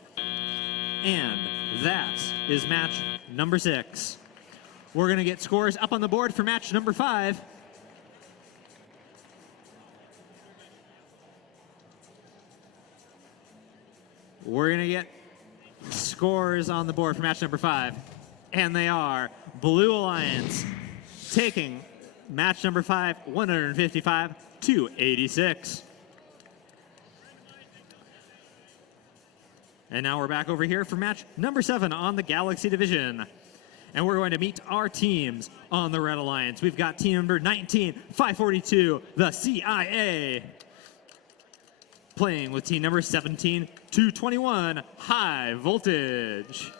And that is match number 6. We're going to get scores up on the board for match number 5. We're going to get scores on the board for match number 5. And they are Blue Alliance taking match number 5, 155 to 86. And now we're back over here for match number 7 on the Galaxy Division. And we're going to meet our teams on the Red Alliance. We've got team number 19, 542, the CIA. Playing with team number 17, 221, High Voltage.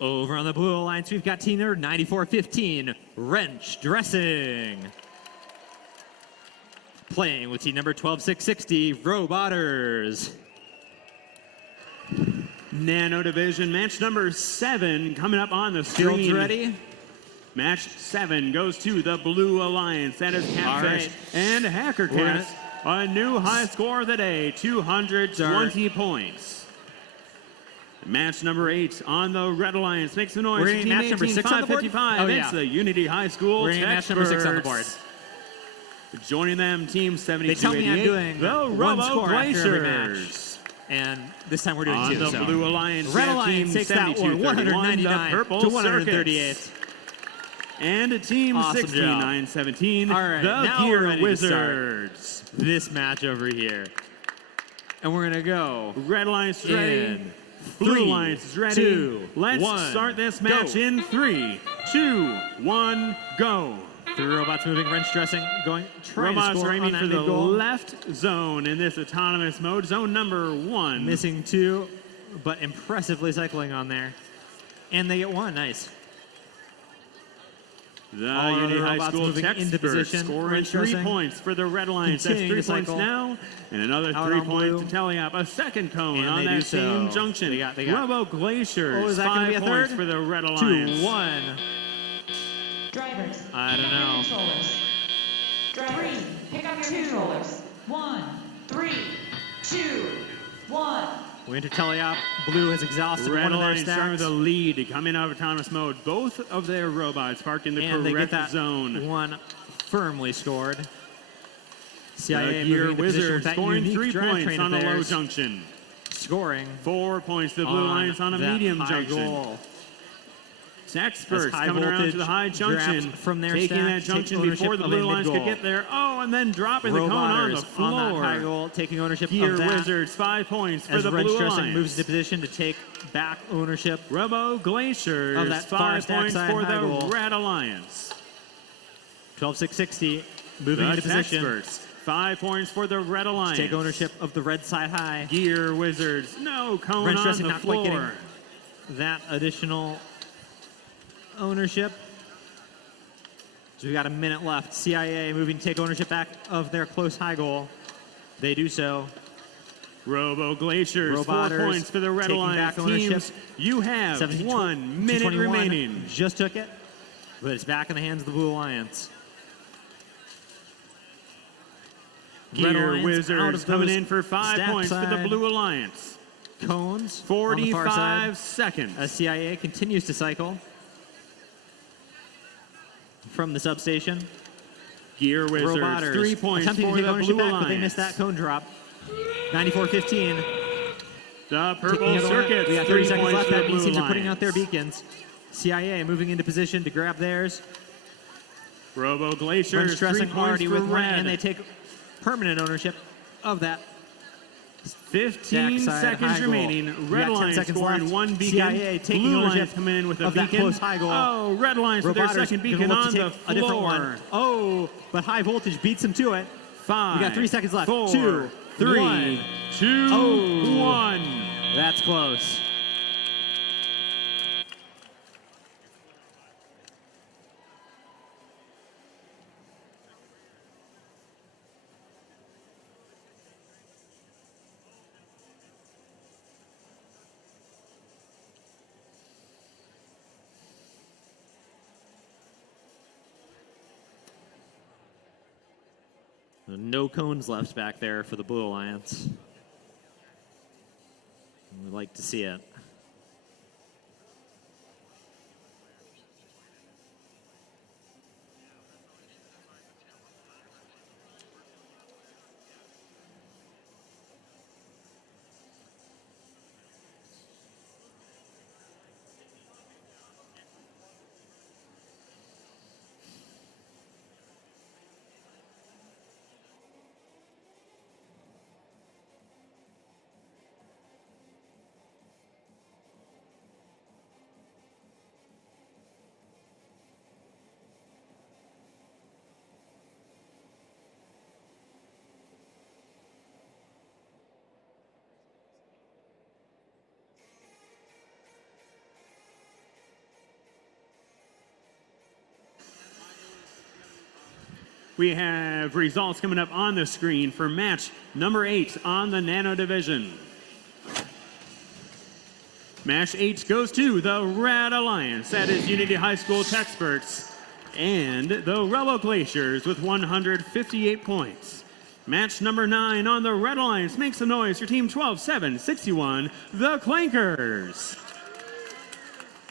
Over on the Blue Alliance, we've got team number 9415, Wrench Dressing. Playing with team number 12660, Robotters. Nano Division, match number 7 coming up on the screen. Fields ready? Match 7 goes to the Blue Alliance. That is Catfish right. and Hacker Cats. A new high score of the day, 220 points. Match number 8 on the Red Alliance. Make some noise. We're gonna Team get match number 18, 6 on the board? 555. Oh, It's yeah. the Unity High School We're gonna get match number 6 on the board. Experts. Joining them, Team They tell me I'm 7288, doing the one Robo score after every Glaciers. match. And this time we're doing On 2. the so. Blue Alliance, Red we have Alliance Team takes that one, 199 the Purple to 138. Circus. And Team Awesome 6917, All right, the now we're Gear ready to start. Wizards. This match over here. And we're going to go Red Alliance is ready. in Blue 3, Alliance is ready. 2, Let's 1, start this match go. in 3, 2, 1, go. 3 robots moving, Wrench Dressing going, trying Robots to score are on aiming that for the mid-goal. left zone in this autonomous mode, zone number 1. Missing 2, but impressively cycling on there. And they get 1, nice. The All Unity other High robots School moving into Experts position. scoring Wrench 3 Dressing. points for the Red Alliance. That's 3 Continuing to points cycle. now, and another Out 3 on points blue. to tally up. A second cone And on they do that same so. junction. They got Robo Glaciers, Oh, is that gonna 5 be a points third? for the Red Alliance. 2, 1. Drivers. I don't pick up your know. Controllers. Drivers. Pick up your controllers. 1, 3, 2, 1. Winter Teleop. Blue has exhausted Red one of their Alliance starting with stacks. a lead coming out of autonomous mode. Both of their robots parked in the And they get correct that zone. one firmly scored. The CIA Gear moving into position with Wizards that scoring unique 3 points drivetrain on of a low theirs. junction. Scoring 4 points to the Blue on Alliance on a that medium high junction. goal. Experts As High coming around to Voltage the high junction, grabbed from their taking stack, that takes junction ownership before the of a Blue Alliance could mid-goal. get there. Oh, and then dropping the cone on the Robotters on that high floor. goal, taking ownership Gear of that. Wizards, 5 points for As the Wrench Blue Dressing Alliance. moves into position to take back ownership. Robo Glaciers, Of that far 5 stack points side for high the goal. Red Alliance. 12-6-60, moving The into position Experts, 5 points for the Red to Alliance. take ownership of the red side high. Gear Wizards, no cone Wrench on Dressing the not quite floor. getting that additional ownership. So we got a minute left. CIA moving to take ownership back of their close high goal. They do so. Robo Glaciers, 4 Robotters points for the Red taking Alliance. back ownership. Teams, you have 17, 1 minute 221 remaining. Just took it, but it's back in the hands of the Blue Alliance. Red Gear Alliance out Wizards of coming those in for 5 stack points for the side Blue Alliance. Cones on the far 45 side. seconds. As CIA continues to cycle from the substation. Gear Wizards, Robotters 3 points attempting for to take the ownership Blue back, but they Alliance. missed that cone drop. 94-15. The Taking Purple it away. Circuits, We got 3 30 seconds points left. for the These Blue teams are putting out their Alliance. beacons. CIA moving into position to grab theirs. Robo Run Glaciers, 3 stressing points already for with one, Red. and they take permanent ownership of that. 15 Backside seconds high goal. remaining. We Red got 10 Alliance seconds scoring left. 1 beacon. CIA taking Blue ownership Alliance coming in with a of that beacon. close high goal. Oh, Red Alliance with their Robotters second gonna beacon look on to the take a different one. floor. Oh, but high voltage beats them to it. 5. We got 3 seconds left. 4, 2, 3, 1. 2, Oh. 1. That's close. No cones left back there for the Blue Alliance. We'd like to see it. We have results coming up on the screen for match number 8 on the Nano Division. Match 8 goes to the Red Alliance, that is Unity High School Texperts, and the Robo Glaciers with 158 points. Match number 9 on the Red Alliance makes some noise for Team 12-7-61, the Clankers.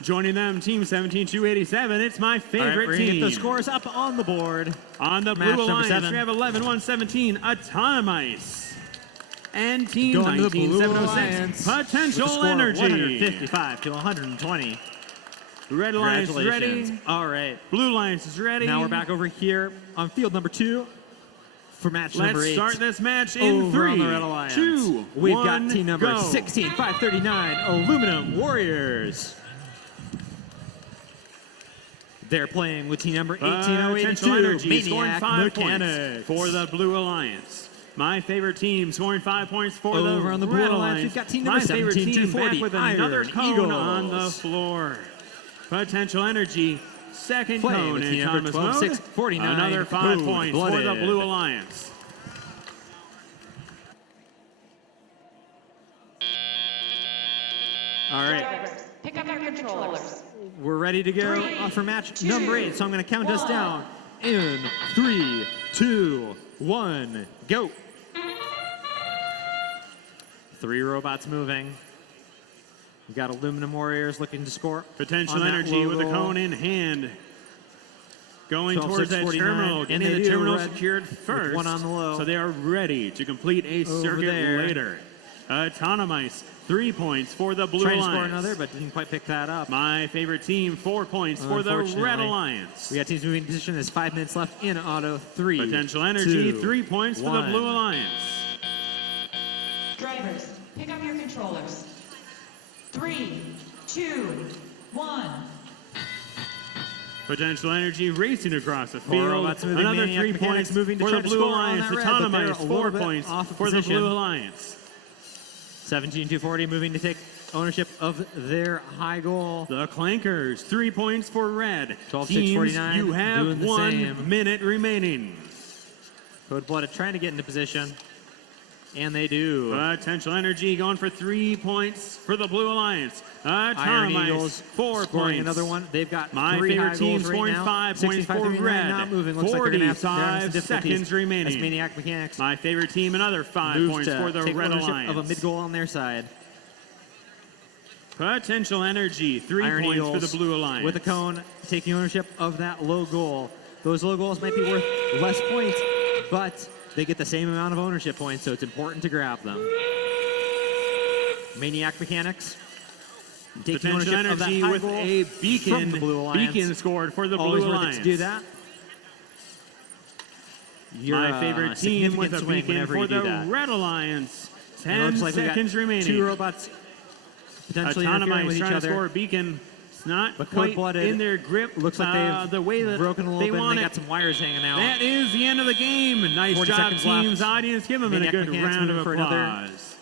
Joining them, Team 17-287, it's my All right, favorite we're gonna team. get those scores up on the board. On the Match Blue number Alliance, 7. we have 11-117, Autonomice. And Team Going to the Blue 19-706, Alliance Potential with a score of Energy. 155 to 120. Red Alliance is Congratulations. ready. All right. Blue Alliance is ready. Now we're back over here on field number 2 for match number 8. Let's start this match in Over 3, on the Red Alliance. 2, We've 1, got team number go. 16539, Aluminum Warriors. They're playing with team number Potential 18082, Energy scoring Maniac 5 Mechanics. points for the Blue Alliance. My favorite team scoring 5 points for Over the on the Blue Red Alliance, Alliance. we've got team My number favorite team 17240, back with another Iron cone Eagles. on the floor. Potential Energy, second Playing cone with in team number autonomous mode. 12-6-49, Another 5 Code points for the Blooded. Blue Alliance. All right, Drivers, pick up your controllers. we're ready to go 3, for match 2, number 8. So I'm going to count us 1. down in 3, 2, 1, go. 3 robots moving. We got Aluminum Warriors looking to score. Potential on that Energy with a logo. cone in hand. Going 12, towards 6, that 49, terminal, and getting they the do terminal red secured with first. one on the low. So they are ready to complete a Over circuit there. later. Autonomice, 3 points for the Blue Trying to Alliance. score another, but didn't quite pick that up. My favorite team, 4 points for the Red Unfortunately. Alliance. We got teams moving in position. There's 5 minutes left in auto. 3, Potential Energy, 2, 3 points for the 1. Blue Alliance. Drivers, pick up your controllers. 3, 2, 1. Potential Energy racing across the Four field. robots moving, Another Maniac 3 Mechanics points moving to for try the to Blue score on Alliance. that red, but they're Autonomice, a 4 little bit points off of for the position. Blue Alliance. 17-240 moving to take ownership of their high goal. The Clankers, 3 points for Red. 12, Teams, 649, you doing have the 1 same. minute remaining. Code Blooded trying to get into position. And they do. Potential Energy going for 3 points for the Blue Alliance. Iron Autonomice, Eagles 4 scoring points. another one. They've got My 3 favorite high team goals right scoring now. 5 points for 65-39, Red. not moving. Looks like they're gonna have to 45 some difficulties seconds remaining. As Maniac Mechanics My favorite team, another 5 moves points to for the take Red ownership Alliance. of a mid goal on their side. Potential Energy, 3 Iron points Eagles for the Blue Alliance. with a cone, taking ownership of that low goal. Those low goals might be worth less points, but they get the same amount of ownership points, so it's important to grab them. Maniac Mechanics taking Potential ownership of that energy high with goal a from beacon. the Blue Alliance. Beacon scored for the Always Blue worth it Alliance. to do that. Your, My favorite team with a significant swing beacon whenever for you do the that. Red Alliance. And it 10 looks like we got seconds remaining. 2 robots potentially interfering with Autonomous each trying to other. score a beacon. It's not But quite Cold-Blooded in their grip. Looks like they've the way that broken a little they bit and want they it. got some wires hanging out. That is the end of the game. Nice 40 job, seconds left. teams. Audience, give them a Maniac good Mechanics round of moving for another. applause.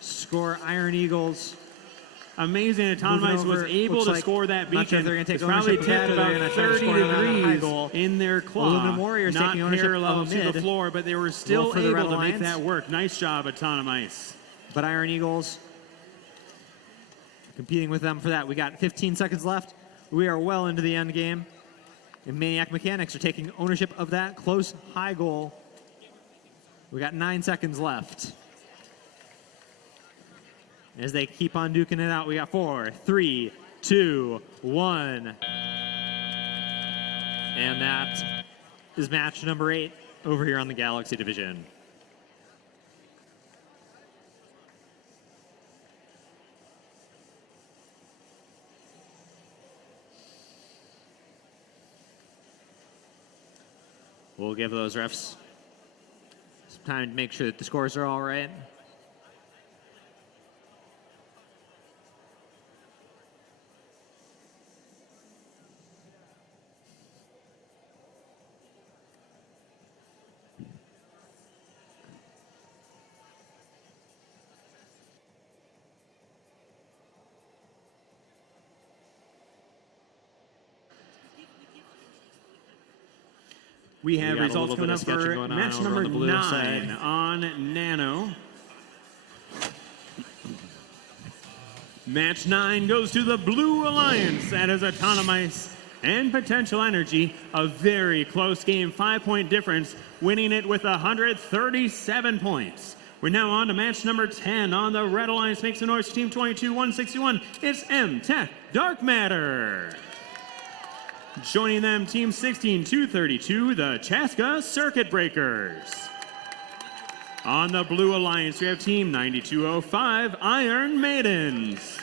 Score Iron Eagles. Amazing. Autonomous was over. able Looks to like- score that I'm not sure beacon. if they're gonna take It's probably ownership of that tipped or they're about gonna try to 30 score it on a high degrees goal. in their claw. Aluminum Warriors not taking ownership parallel of to the mid. floor, but they were still for the Red able to make Alliance. that work. Nice job, Autonomous. But Iron Eagles competing with them for that. We got 15 seconds left. We are well into the end game. And Maniac Mechanics are taking ownership of that close high goal. We got 9 seconds left. As they keep on duking it out, we got 4, 3, 2, 1. And that is match number 8 over here on the Galaxy Division. We'll give those refs some time to make sure that the scores are all right. We have got a results little coming bit up of sketching for going on match over number on the blue 9 side. on Nano. Match 9 goes to the Blue Alliance. That is Autonomous and Potential Energy. A very close game, 5-point difference, winning it with 137 points. We're now on to match number 10 on the Red Alliance. Makes a noise for Team 22-161. It's M-Tech Dark Matter. Joining them, Team 16-232, the Chaska Circuit Breakers. On the Blue Alliance, we have Team 9205, Iron Maidens.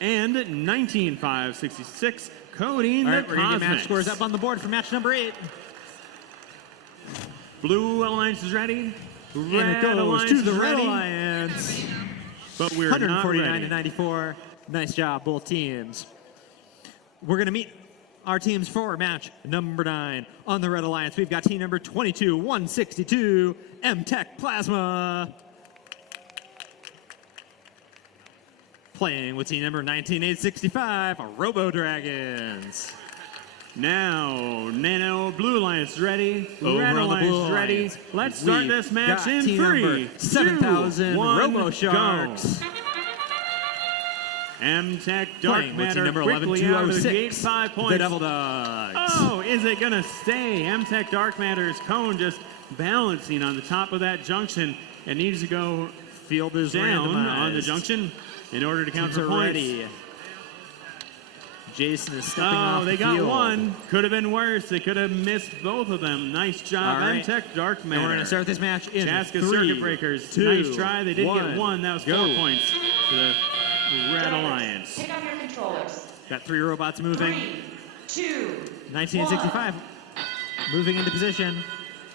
And 19566, Coding All the right, we're going to get match Cosmics. scores up on the board for match number 8. Blue Alliance is ready. And Red it goes Alliance to the is Red ready. Alliance. But we're not 149 ready. to 94. Nice job, both teams. We're going to meet our teams for match number 9. On the Red Alliance, we've got team number 22-162, M-Tech Plasma. Playing with team number 19865, Robo Dragons. Now, Nano Blue Alliance ready. Over Red on the Alliance Blue ready. Alliance, Let's start we've this match got in team 3, number 7000 2, 1, Robo Sharks. go. M-Tech Dark Playing with team Matter number quickly out of the gate, 11206, 5 points. the Devil Dogs. Oh, is it going to stay? M-Tech Dark Matter's cone just balancing on the top of that junction. It needs to go Field is down randomized. on the junction in order to count Teams for are points. ready. Jason is stepping off Oh, the they got field. one. Could have been worse. They could have missed both of them. Nice job, All right. M-Tech Dark Matter. And we're going to start this match in Chaska 3, Circuit Breakers. 2, Nice try. They did 1. get one. That was 4 Go. points to the Red Alliance. Pick up your controllers. Got 3 robots moving. 3, 2, 1965 moving into position,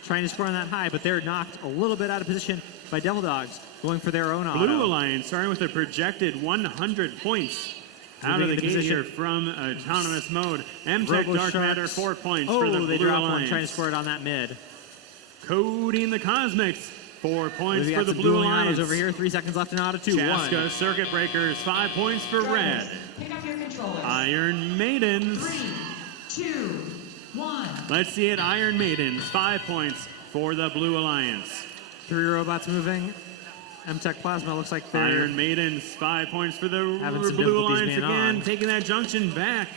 trying to score on that high, but they're knocked a little bit out of position by Devil Dogs, going for their own auto. Blue Alliance starting with a projected 100 points out of Moving the into gate position. here from autonomous mode. M-Tech Robo Dark Sharks. Matter 4 points Oh, for the they Blue drop Alliance. one, trying to score it on that mid. Coding the Cosmics 4 points We for got the some Blue dueling Alliance. autos over here. 3 seconds left in auto 2. Chaska 1. Circuit Breakers 5 points for Red. Pick up your controllers. Iron Maidens. 3, 2, 1. Let's see it. Iron Maidens 5 points for the Blue Alliance. 3 robots moving. M-Tech Plasma looks like they're Iron Maidens 5 points for the having some Blue difficulties Alliance being again, on. taking that junction back.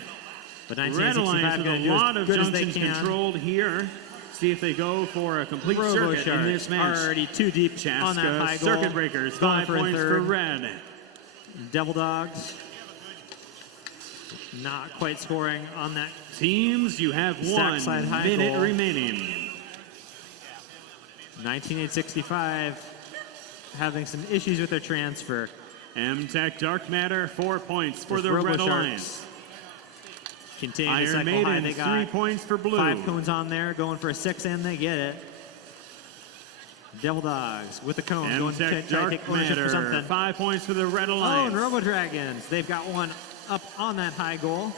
But Red 1965 Alliance going with to a do lot as of good as they junctions can. controlled here. See if they go for a complete Robo circuit Sharks in this match. already too deep on that Chaska high goal. Circuit Breakers Going 5 for a points for third. Red. Devil Dogs not quite scoring on that Teams, you have Stack side high 1 minute goal. remaining. 19865 having some issues with their transfer. M-Tech Dark Matter, 4 points for the Robo Red Sharks. Alliance. Continue to Iron cycle high. Maidens, They 3 got points for Blue. 5 cones on there, going for a 6, and they get it. Devil Dogs with the cone, going to M-Tech try to Dark take ownership for Matter, something. 5 points for the Red Oh, Alliance. and Robo Dragons. They've got one up on that high goal.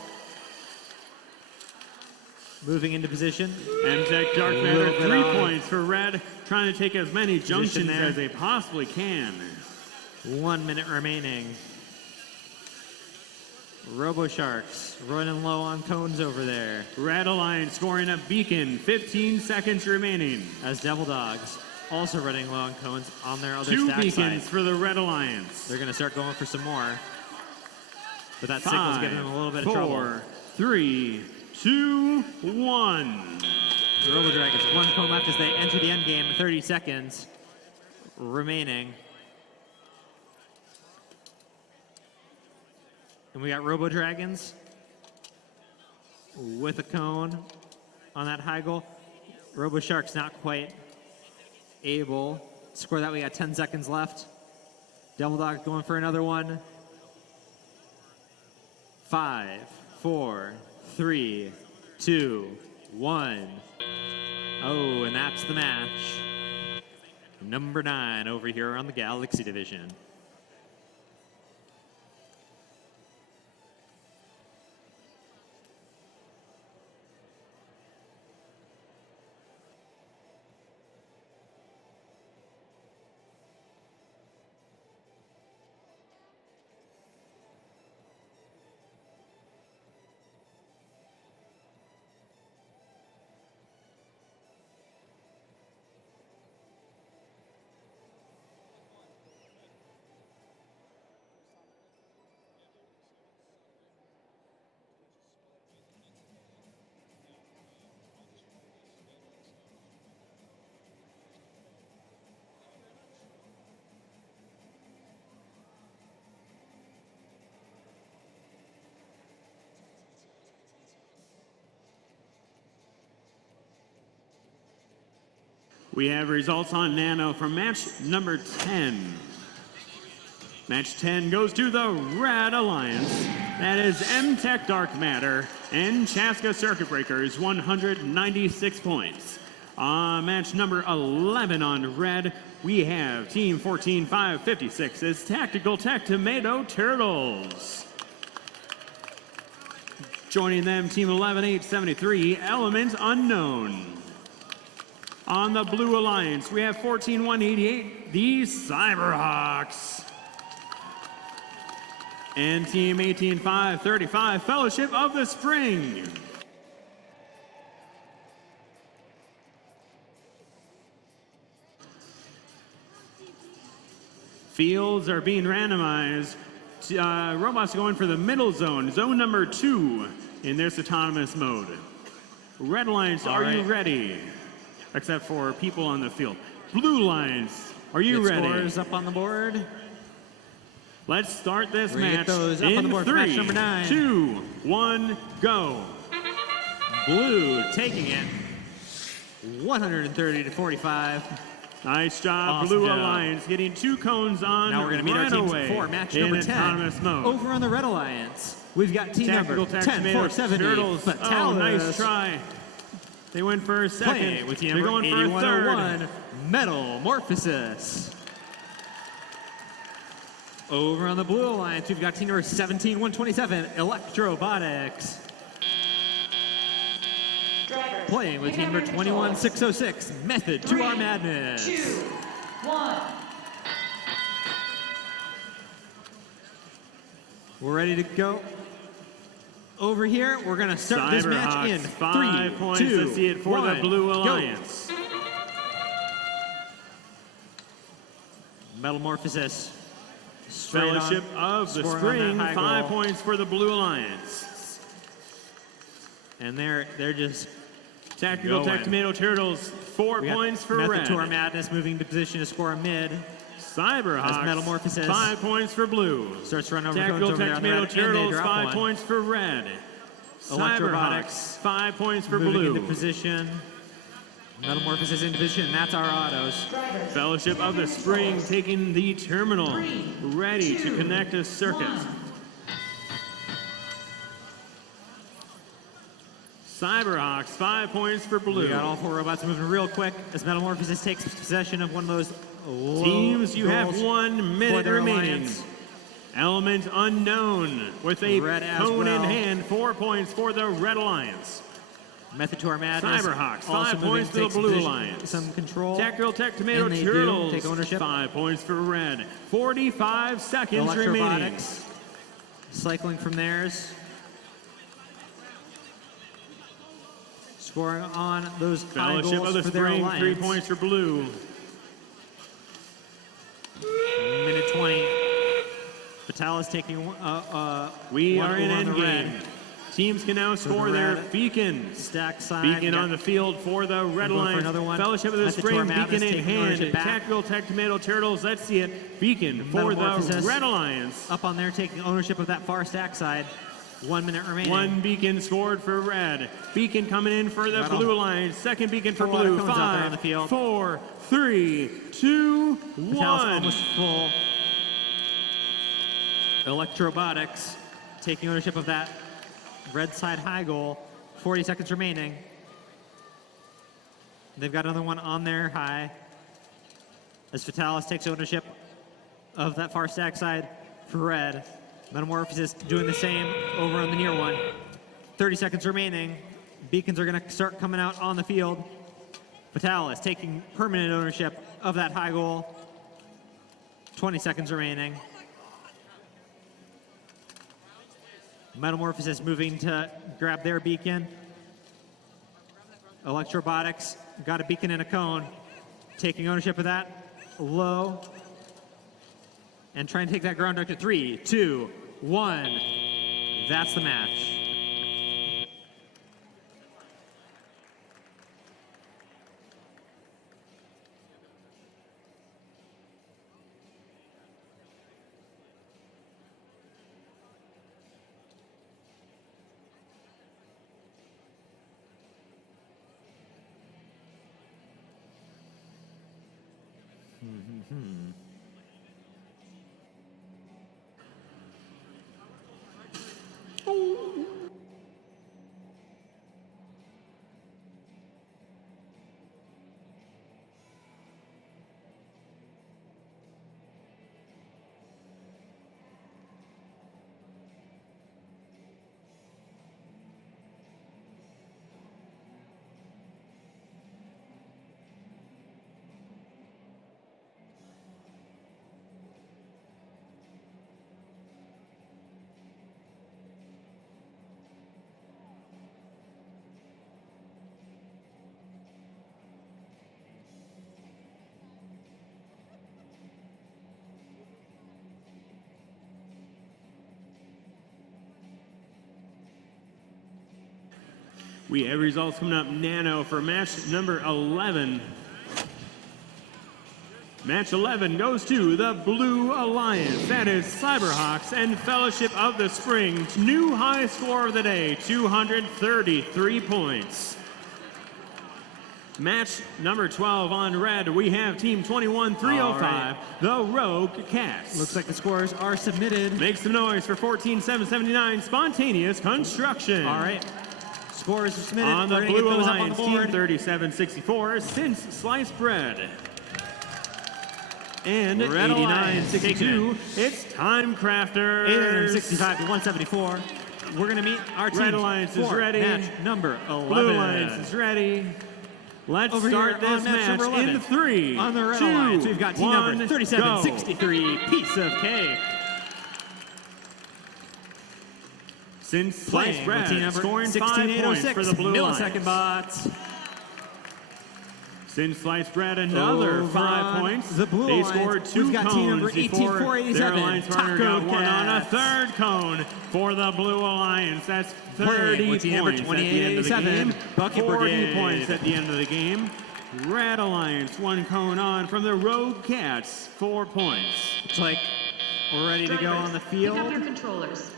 Moving into position. M-Tech Dark A Matter, little bit 3 off. points for Red, trying to take as many junctions there. as they possibly can. 1 minute remaining. Robo Sharks running low on cones over there. Red Alliance scoring a beacon, 15 seconds remaining. As Devil Dogs also running low on cones on their other 2 stack beacons side. for the Red Alliance. They're going to start going for some more. But that signal's giving them a little bit of 4, trouble. 3, 2, 1. The Robo Dragons, 1 cone left as they enter the end game. 30 seconds remaining. And we got Robo Dragons with a cone on that high goal. Robo Sharks not quite able to score that. We got 10 seconds left. Devil Dog going for another one. 5, 4, 3, 2, 1. Oh, and that's the match. Number 9 over here on the Galaxy Division. We have results on Nano from match number 10. Match 10 goes to the Red Alliance. That is M-Tech Dark Matter and Chaska Circuit Breakers, 196 points. Match number 11 on Red, we have Team 14556 as Tactical Tech Tomato Turtles. Joining them, Team 11873, Element Unknown. On the Blue Alliance, we have 14188, the Cyberhawks. And Team 18535, Fellowship of the Spring. Fields are being randomized. Robots are going for the middle zone, zone number 2 in this autonomous mode. Red Alliance, are you ready? Except for people on the field. Blue Alliance, are you ready? Scores up on the board. Let's start this We're gonna match get those up on the board for in match 3, number 9. 2, 1, go. Blue taking it. 130 to 45. Nice job, Awesome Blue job. Alliance, getting 2 cones on Now we're going to meet right our teams away for match in number 10. autonomous mode. Over on the Red Alliance, we've got team Tactical number Tech 10 Tomato 470. Turtles. Oh, Fatalis. nice try. They went for a second. Playing with team They're number going for a third. 8101, Metamorphosis. Over on the Blue Alliance, we've got team number 17127, Electrobotics. Drivers, Playing with you team have number your 21606, Method to Our 3, Madness. 2, 1. We're ready to go. Over here, we're going to start this match in Cyberhawks, 5 3, points 2, to see it for 1, the Blue go. Alliance. Metamorphosis. Straight Fellowship on, of the scoring on Spring, that high 5 goal. points for the Blue Alliance. And they're just Tactical Tech going. Tomato Turtles, 4 We got points for Method Red. to Our Madness moving to position to score a mid. Cyberhawks, As Metamorphosis 5 points for Blue. Starts to run over Tactical cones over Tech there on the Tomato red, and they Turtles, drop 5 one. points for Red. Cyberhawks, 5 points for moving blue. into position. Metamorphosis in position. That's our autos. Fellowship of the Spring taking the terminal, ready to connect a circuit. Cyberhawks, 5 points for blue. We got all 4 robots moving real quick as Metamorphosis takes possession of one of those low Teams, you have goals 1 minute for their remaining. alliance. Element unknown with a Red as cone in well. hand, 4 points for the Red Alliance. Method to our madness. Cyberhawks, Also 5 moving points to to the take Blue position- Alliance. Some control. Tactical Tech Tomato And they do Turtles, take ownership. 5 points for Red. 45 seconds remaining. Electrobotics. Cycling from theirs. Scoring on those high Fellowship goals of the for their Spring, alliance. 3 points for Blue. Minute 20. Vitalis taking We one are in over on the endgame. red. Teams can now score their red beacons. Stack side. Beacon on the field for the Red We're going for Alliance. another one. Fellowship of the Method to our Spring, madness, beacon in taking ownership hand. back. Tactical Tech Tomato Turtles, let's see it. Beacon for the Metamorphosis. Red Alliance. Up on there, taking ownership of that far stack side. 1 minute remaining. 1 beacon scored for Red. Beacon coming in for the Red Blue Alliance. Second beacon for Put a lot of Blue. cones out there on the 5, field. 4, 3, 2, Vitalis 1. almost full. Electrobotics taking ownership of that red side high goal. 40 seconds remaining. They've got another one on their high. As Vitalis takes ownership of that far stack side for red. Metamorphosis doing the same over on the near one. 30 seconds remaining. Beacons are going to start coming out on the field. Vitalis taking permanent ownership of that high goal. 20 seconds remaining. Metamorphosis moving to grab their beacon. Electrobotics got a beacon and a cone. Taking ownership of that. Low. And trying to take that ground director. 3, 2, 1. That's the match. We have results coming up nano for match number 11. Match 11 goes to the Blue Alliance. That is Cyberhawks and Fellowship of the Spring. New high score of the day, 233 points. Match number 12 on red, we have Team 21-305, the Rogue Cats. Looks like the scores are submitted. Make some noise for 14-779, Spontaneous Construction. All right. Scores are submitted. On the We're gonna get Blue those up on Alliance, the Team board. 3764, Since Sliced Bread. And Red Alliance 8962, it's Time Crafters. 865 to 174. We're going to meet our team. Red Alliance is for ready. Match number 11. Blue Alliance is ready. Let's Over start here on this match match number 11. in 3, On the Red 2, Alliance, we've got team 1, number 3763, go. Piece of Cake. Since Sliced Playing with team Bread, number scoring 5 points 16806, for the Blue Millisecond Alliance. Bots. Since Sliced Bread, another Over 5 on points. the Blue They Alliance, scored 2 we've got cones team number before 18487, their alliance partner Taco got one on a Cats. 3rd cone for the Blue Alliance. That's 30 Playing with team number points at the end of the 2887, game. Bucket 40 Brigade. points at the end of the game. Red Alliance, 1 cone on from the Rogue Cats, 4 points. Looks like we're ready to go on the Pick up your field. controllers.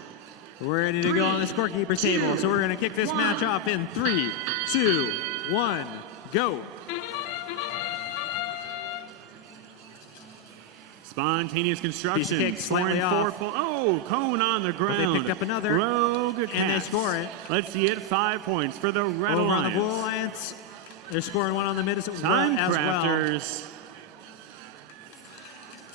We're ready to go on the scorekeeper table. So we're going to kick this match off in 3, 2, 1, go. Spontaneous construction. Piece of cake slightly off. Cone on the ground. They picked up another. Rogue And Cats. they score it. Let's see it. 5 points for the Red Over Alliance. on the Blue Alliance. They're scoring one on the mid as well. Timecrafters.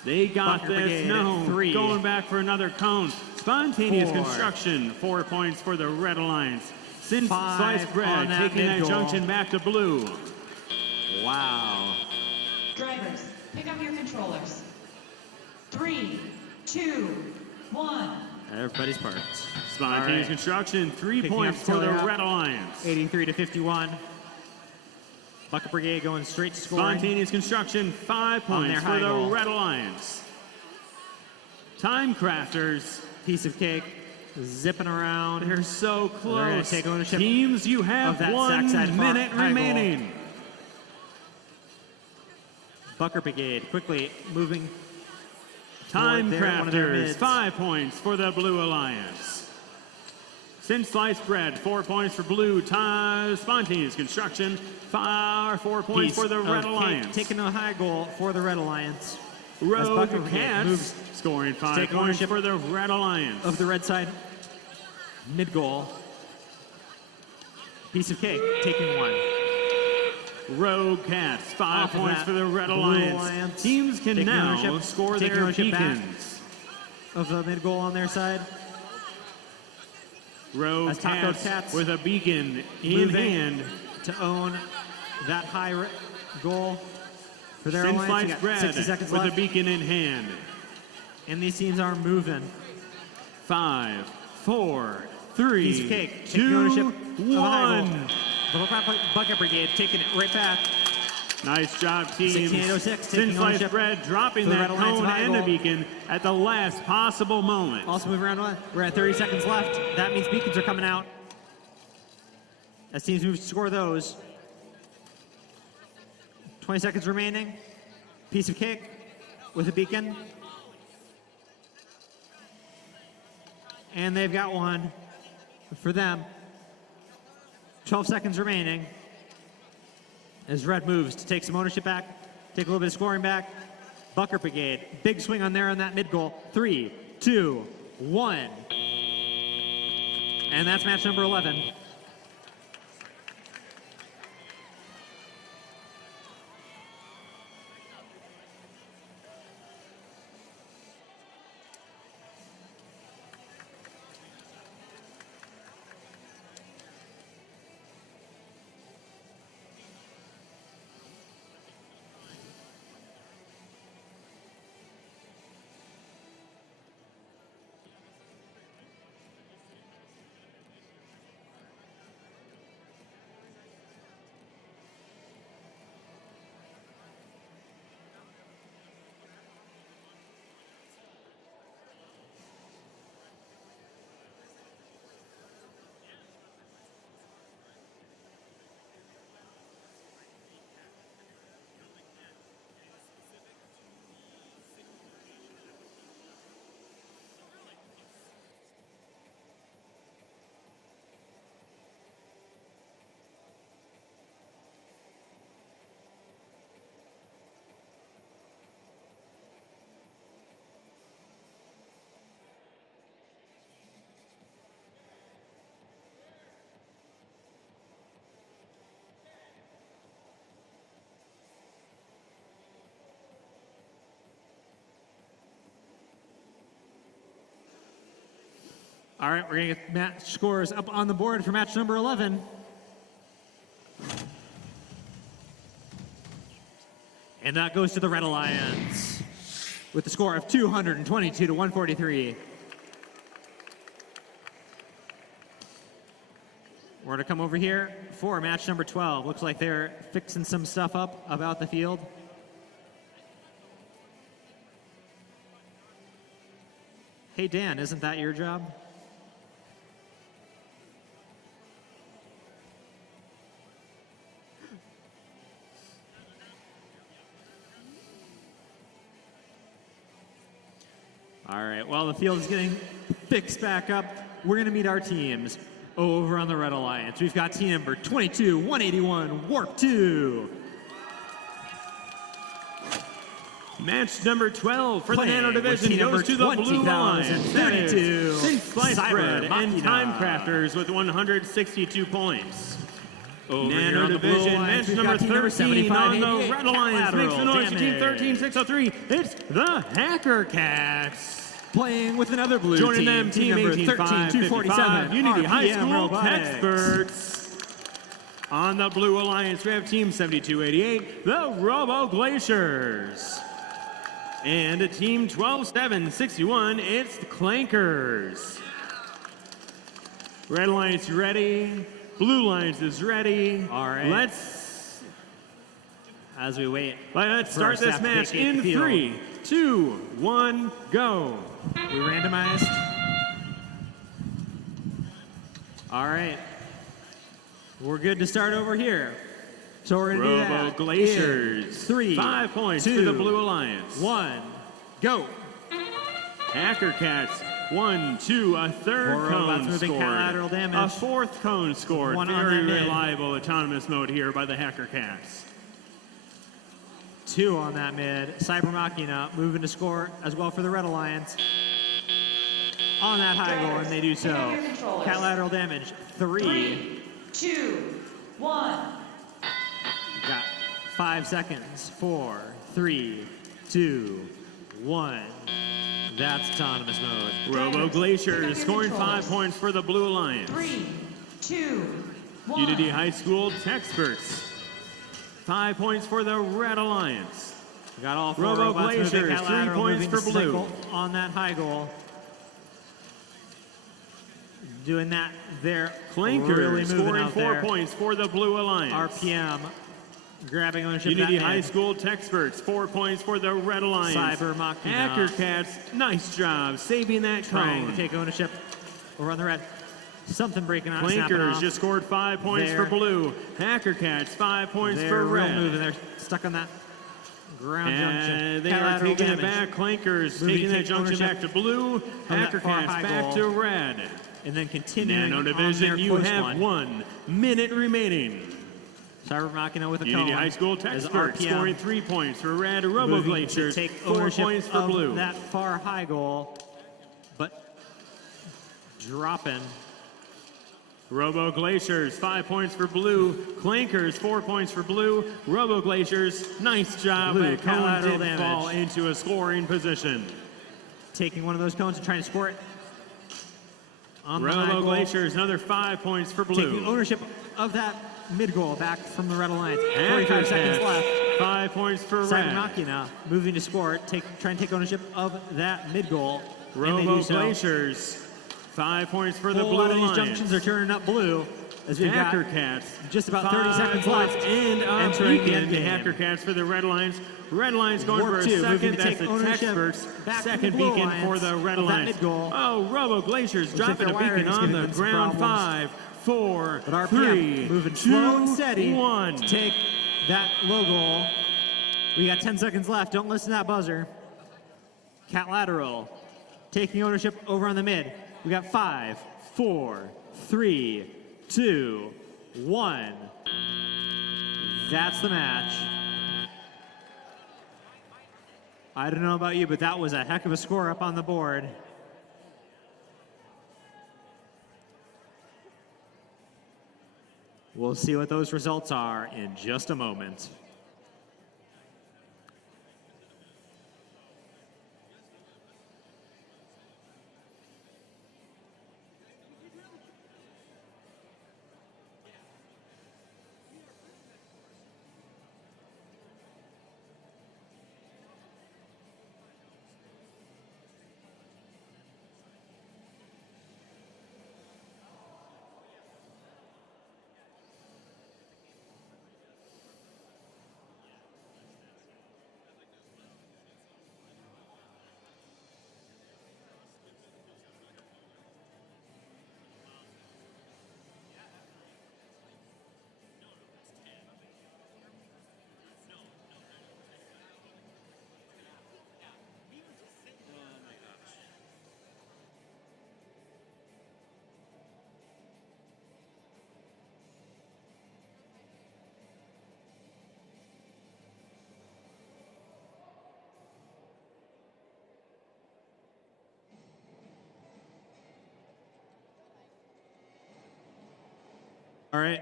They got Bunker this. Brigade No. at 3. Going back for another cone. Spontaneous 4. construction. 4 points for the Red Alliance. Since 5 Sliced Bread on that taking that mid-goal. junction back to blue. Wow. Drivers, pick up your controllers. 3, 2, 1. Everybody's parked. Spontaneous All right. construction. 3 Picking points up for the Tilly up. Red Alliance. 83 to 51. Bucket Brigade going straight to scoring. Spontaneous construction, 5 On their points for high the goal. Red Alliance. Timecrafters, Piece of cake zipping around. they're so They're gonna close. take ownership Teams, you have of that 1 Sackside minute high goal. remaining. Bucket Brigade quickly moving. toward one of their Timecrafters, mids. 5 points for the Blue Alliance. Since Sliced Bread, 4 points for Blue. Spontaneous construction, 4 points Piece for the of Red cake Alliance. taking a high goal for the Red Alliance. As Rogue Bucket Brigade Cats moves scoring 5 take points ownership for the Red Alliance. of the red side mid goal. Piece of cake taking 1. Rogue Cats, 5 Off of points that for the Red Blue Alliance. Alliance. Teams can Taking now ownership- score taking their ownership back. beacons. Of the mid goal on their side. Rogue As Taco Cats, Cats with a beacon in moving hand. to own that high goal for their Sin alliance. You Sliced got Bread 60 seconds with left. a beacon in hand. And these teams are moving. 5, 4, 3, Piece of cake, taking 2, ownership of a high goal. 1. Little Bucket Brigade taking it right back. Nice job, team. 16:06, Sin taking Sliced ownership Bread dropping for the that Red Alliance cone high and the goal. beacon at the last possible moment. Also moving around one. We're at 30 seconds left. That means beacons are coming out. As teams move to score those. 20 seconds remaining. Piece of cake with a beacon. And they've got one for them. 12 seconds remaining. As Red moves to take some ownership back, take a little bit of scoring back. Bucket Brigade, big swing on there on that mid goal. 3, 2, 1. And that's match number 11. All right, we're going to get match scores up on the board for match number 11. And that goes to the Red Alliance with the score of 222 to 143. We're going to come over here for match number 12. Looks like they're fixing some stuff up about the field. Hey, Dan, isn't that your job? All right, well, the field is getting fixed back up. we're going to meet our teams over on the Red Alliance. We've got team number 22, 181, Warp 2. Match number 12 for the Playing Nano with Division team number goes to the Blue Alliance. That is 20,032, Slice Cyber Bread and Machina. Time Crafters with 162 points. Over here Nano on the Blue Division, Alliance, match we've number got team number 13 on the 7588, Red Alliance. Makes the noise to team Damage. 13603. It's the Hacker Cats. Playing with another blue Joining team, them, team number 18247, Unity High RPM School Robotics. Experts. On the Blue Alliance, we have team 7288, the Robo Glaciers. And a team 12761, it's the Clankers. Red Alliance ready. Blue Alliance is ready. All right. Let's As we wait, start for our this staff to match vacate in the field. 3, 2, 1, go. We randomized. All right. We're good to start over here. So we're going to do that. Robo Glaciers. in 3, 5 points 2, for the Blue Alliance. 1, go. Hacker Cats, 1, 2, a third Four cone robots moving scored. collateral damage. A fourth cone scored. One on Very that mid. reliable autonomous mode here by the Hacker Cats. 2 on that mid. Cyber Machina moving to score as well for the Red Alliance. On that high goal, and they do so. Pick up your controllers. Cat lateral damage, 3. 3, 2, 1. Got 5 seconds. 4, 3, 2, 1. That's autonomous mode. Robo Glaciers scoring 5 points for the Blue Alliance. 3, 2, 1. Unity High School Experts, 5 points for the Red Alliance. We got all 4 Robo robots moving Glaciers, cat 3 lateral, points moving for to blue. cycle on that high goal. Doing that there. Clankers really moving scoring out 4 there. points for the Blue Alliance. RPM grabbing ownership of Unity that High mid. School Experts, 4 points for the Red Alliance. Cyber Machina. Hacker Cats, nice job saving that Trying cone. to take ownership over on the red. Something breaking out. snapping Clankers off. just scored 5 points There. for blue. Hacker Cats, 5 points They're for real red. moving. They're stuck on that ground junction. And they Cat are lateral taking it damage. back. Clankers Moving taking to that take junction ownership back to blue. that Hacker far Cats high back goal. to red. And then continuing Nano on their Division, you close have one. 1 minute remaining. Cyber Machina with a Unity cone. High School as Experts RPM scoring 3 points for red. Robo moving to Glaciers, take 4 ownership points for of blue. that far high goal, but dropping. Robo Glaciers, 5 points for blue. Clankers, 4 points for blue. Robo Glaciers, nice job. Blue, That cone collateral did damage. fall into a scoring position. Taking one of those cones and trying to score it. On the high Robo goal. Glaciers, another 5 points for Taking blue. ownership of that mid goal back from the Red Alliance. Hacker 45 seconds Cats, left. 5 points for Cyber red. Machina moving to score it. Trying to take ownership of that mid goal. And they Robo do so. Glaciers, 5 points for the Whole blue lot of these Alliance. junctions are turning up blue. As we've Hacker got Cats, just about 30 5 seconds points left. and Entering the the end game. Hacker Cats for the Red Alliance. Red Alliance going Warp for a 2, moving second. to That's take the ownership Experts. back to Second the Blue beacon for the Alliance Red of that Alliance. mid-goal. Oh, Robo Glaciers dropping a their wiring beacon is on giving the them some ground. problems. 5, 4, But RPM 3, moving 2, slow and steady 1. to take that low goal. We got 10 seconds left. Don't listen to that buzzer. Cat lateral taking ownership over on the mid. We got 5, 4, 3, 2, 1. That's the match. I don't know about you, but that was a heck of a score up on the board. We'll see what those results are in just a moment. All right.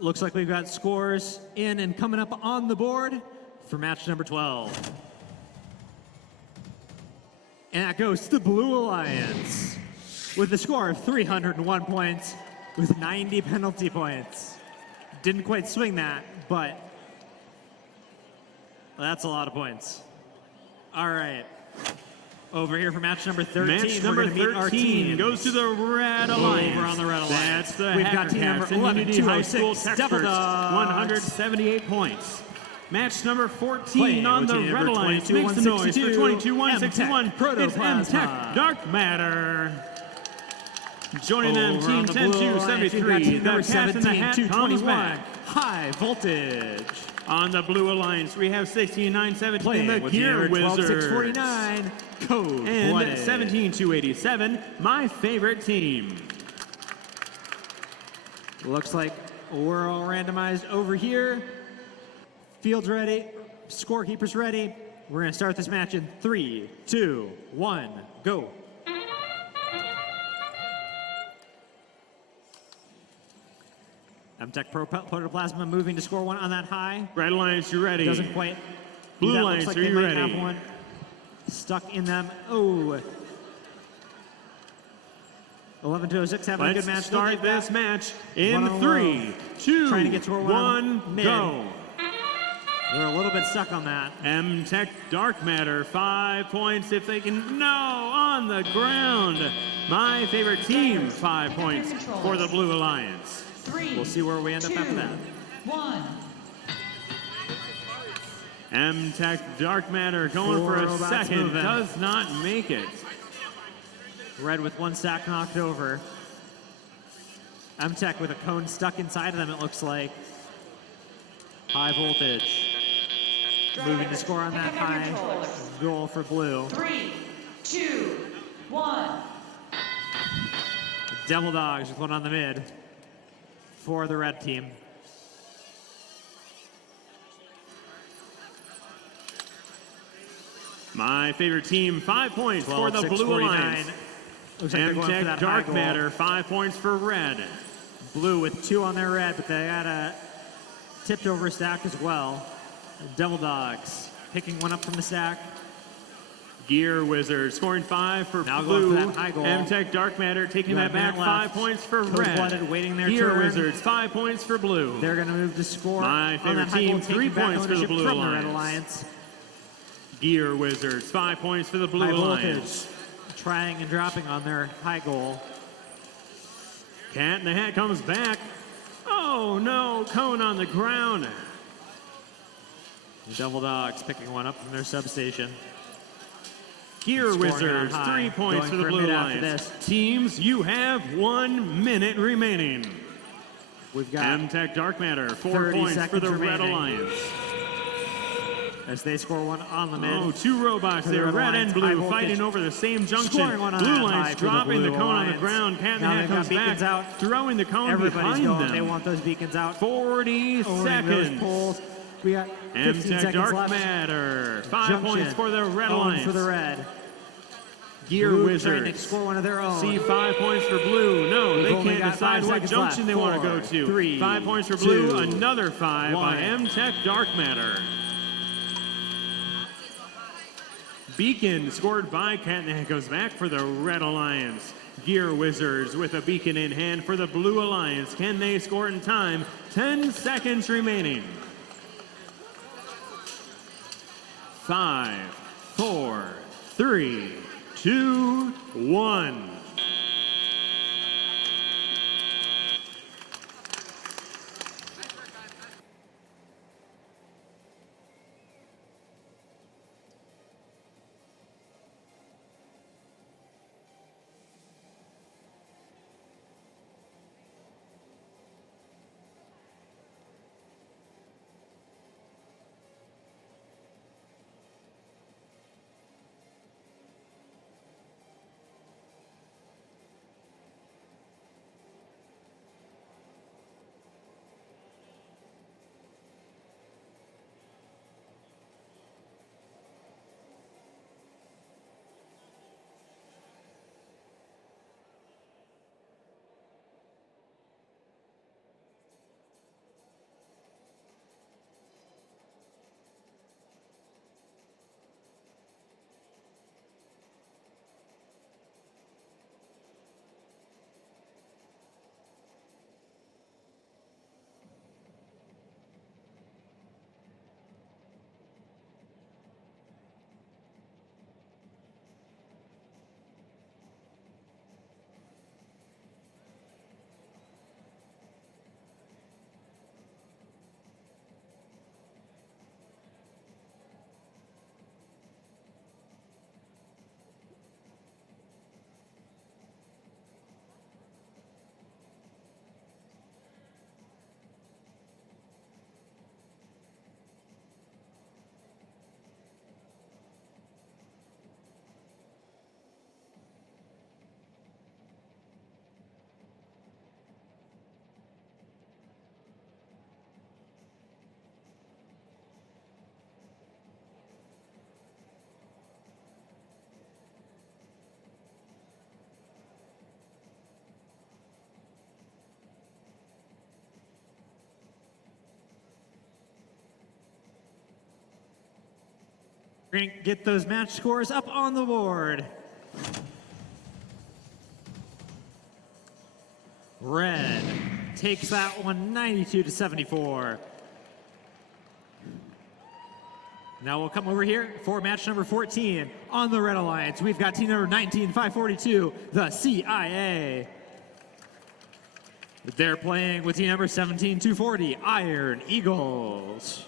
Looks like we've got scores in and coming up on the board for match number 12. And that goes to the Blue Alliance with a score of 301 points with 90 penalty points. Didn't quite swing that, but that's a lot of points. All right. Over here for match number 13. Match number 13 goes to the Red Alliance. Over on the Red Alliance. That's the We've got team number Hackercats and Unity High School 11206, Devil Texters, Dogs. 178 points. Match number 14 Playing on with the team Red number Alliance makes the noise for 22-161. M-Tech It's Protoplasma. M-Tech Dark Matter. Joining them, Over Team on the Blue Alliance, we've got 10-2-73. team number The Cats in the 17, Hat comes 221. back. High Voltage. On the Blue Alliance, we have 16-9-17, Playing the with team Gear number 12, Wizards. 649. Code And Blooded. 17-287, my favorite team. Looks like we're all randomized over here. Fields ready. Scorekeepers ready. We're going to start this match in 3, 2, 1, go. M-Tech Protoplasma moving to score one on that high. Red Alliance, you ready? Doesn't quite. Blue That Alliance, looks are like you they might ready? have one stuck in them. Oh. 11-206 having a good Let's match. start this match in One on 3, 2, Trying to get to a 1, mid. go. They're a little bit stuck on that. M-Tech Dark Matter, 5 points if they can. No, on the ground. My favorite team, 5 points for the Blue Alliance. 3, We'll see where we end up 2, after that. 1. M-Tech Dark Matter going for a Robots second, moving. does not make it. Red with one stack knocked over. M-Tech with a cone stuck inside of them, it looks like. High Voltage. Moving to score on that high. Goal for blue. 3, 2, 1. Devil Dogs with one on the mid for the red team. My favorite team, 5 points for 12, the 6, Blue 49. Alliance. Looks like they're going for M-Tech that Dark high goal. Matter, 5 points for red. Blue with 2 on their red, but they got a tipped over stack as well. Devil Dogs picking one up from the stack. Gear Wizards scoring 5 for Now blue. going for that high goal. M-Tech Dark Matter taking Got that a back, minute 5 left. points for Cold-blooded red. waiting their Gear turn. Wizards, 5 points for blue. They're going to move to score My on favorite that high team, goal, 3 taking back points for the ownership Blue from the Red Alliance. Alliance. Gear Wizards, 5 points for the Blue High Alliance. Voltage trying and dropping on their high goal. Cat in the Hat comes back. Oh no, cone on the ground. The Devil Dogs picking one up from their substation. Gear Scoring Wizards, on high. 3 points Going for the for a Blue mid after Alliance. this. Teams, you have 1 minute remaining. We've got M-Tech Dark Matter, 4 30 points for seconds the Red remaining. Alliance. as they score one on the mid. Oh, 2 robots For the there, Red red Alliance, and high blue, voltage. fighting over the same junction. Scoring one on Blue that high Alliance for the dropping the Blue cone on the Alliance. ground. Cat in the Now Hat they've got comes beacons back, out. throwing the cone Everybody's behind going. them. They want those beacons out. 40 Owning those seconds. poles. We got 15 M-Tech seconds Dark left. Matter, 5 Junction. points for the Red Owned Alliance. for the red. Gear Blue Wizards. trying to score one of their own. See 5 points for blue. No, We've they only can't got decide 5 what seconds junction left. they want to 4, go to. 3, 5 points for blue, 2, another 5 by 1. M-Tech Dark Matter. Beacon scored by Cat, and it goes back for the Red Alliance. Gear Wizards with a beacon in hand for the Blue Alliance. Can they score in time? 10 seconds remaining. 5, 4, 3, 2, 1. Get those match scores up on the board. Red takes that one 92-74. Now we'll come over here for match number 14 on the Red Alliance. We've got team number 19-542, the CIA. They're playing with team number 17-240, Iron Eagles.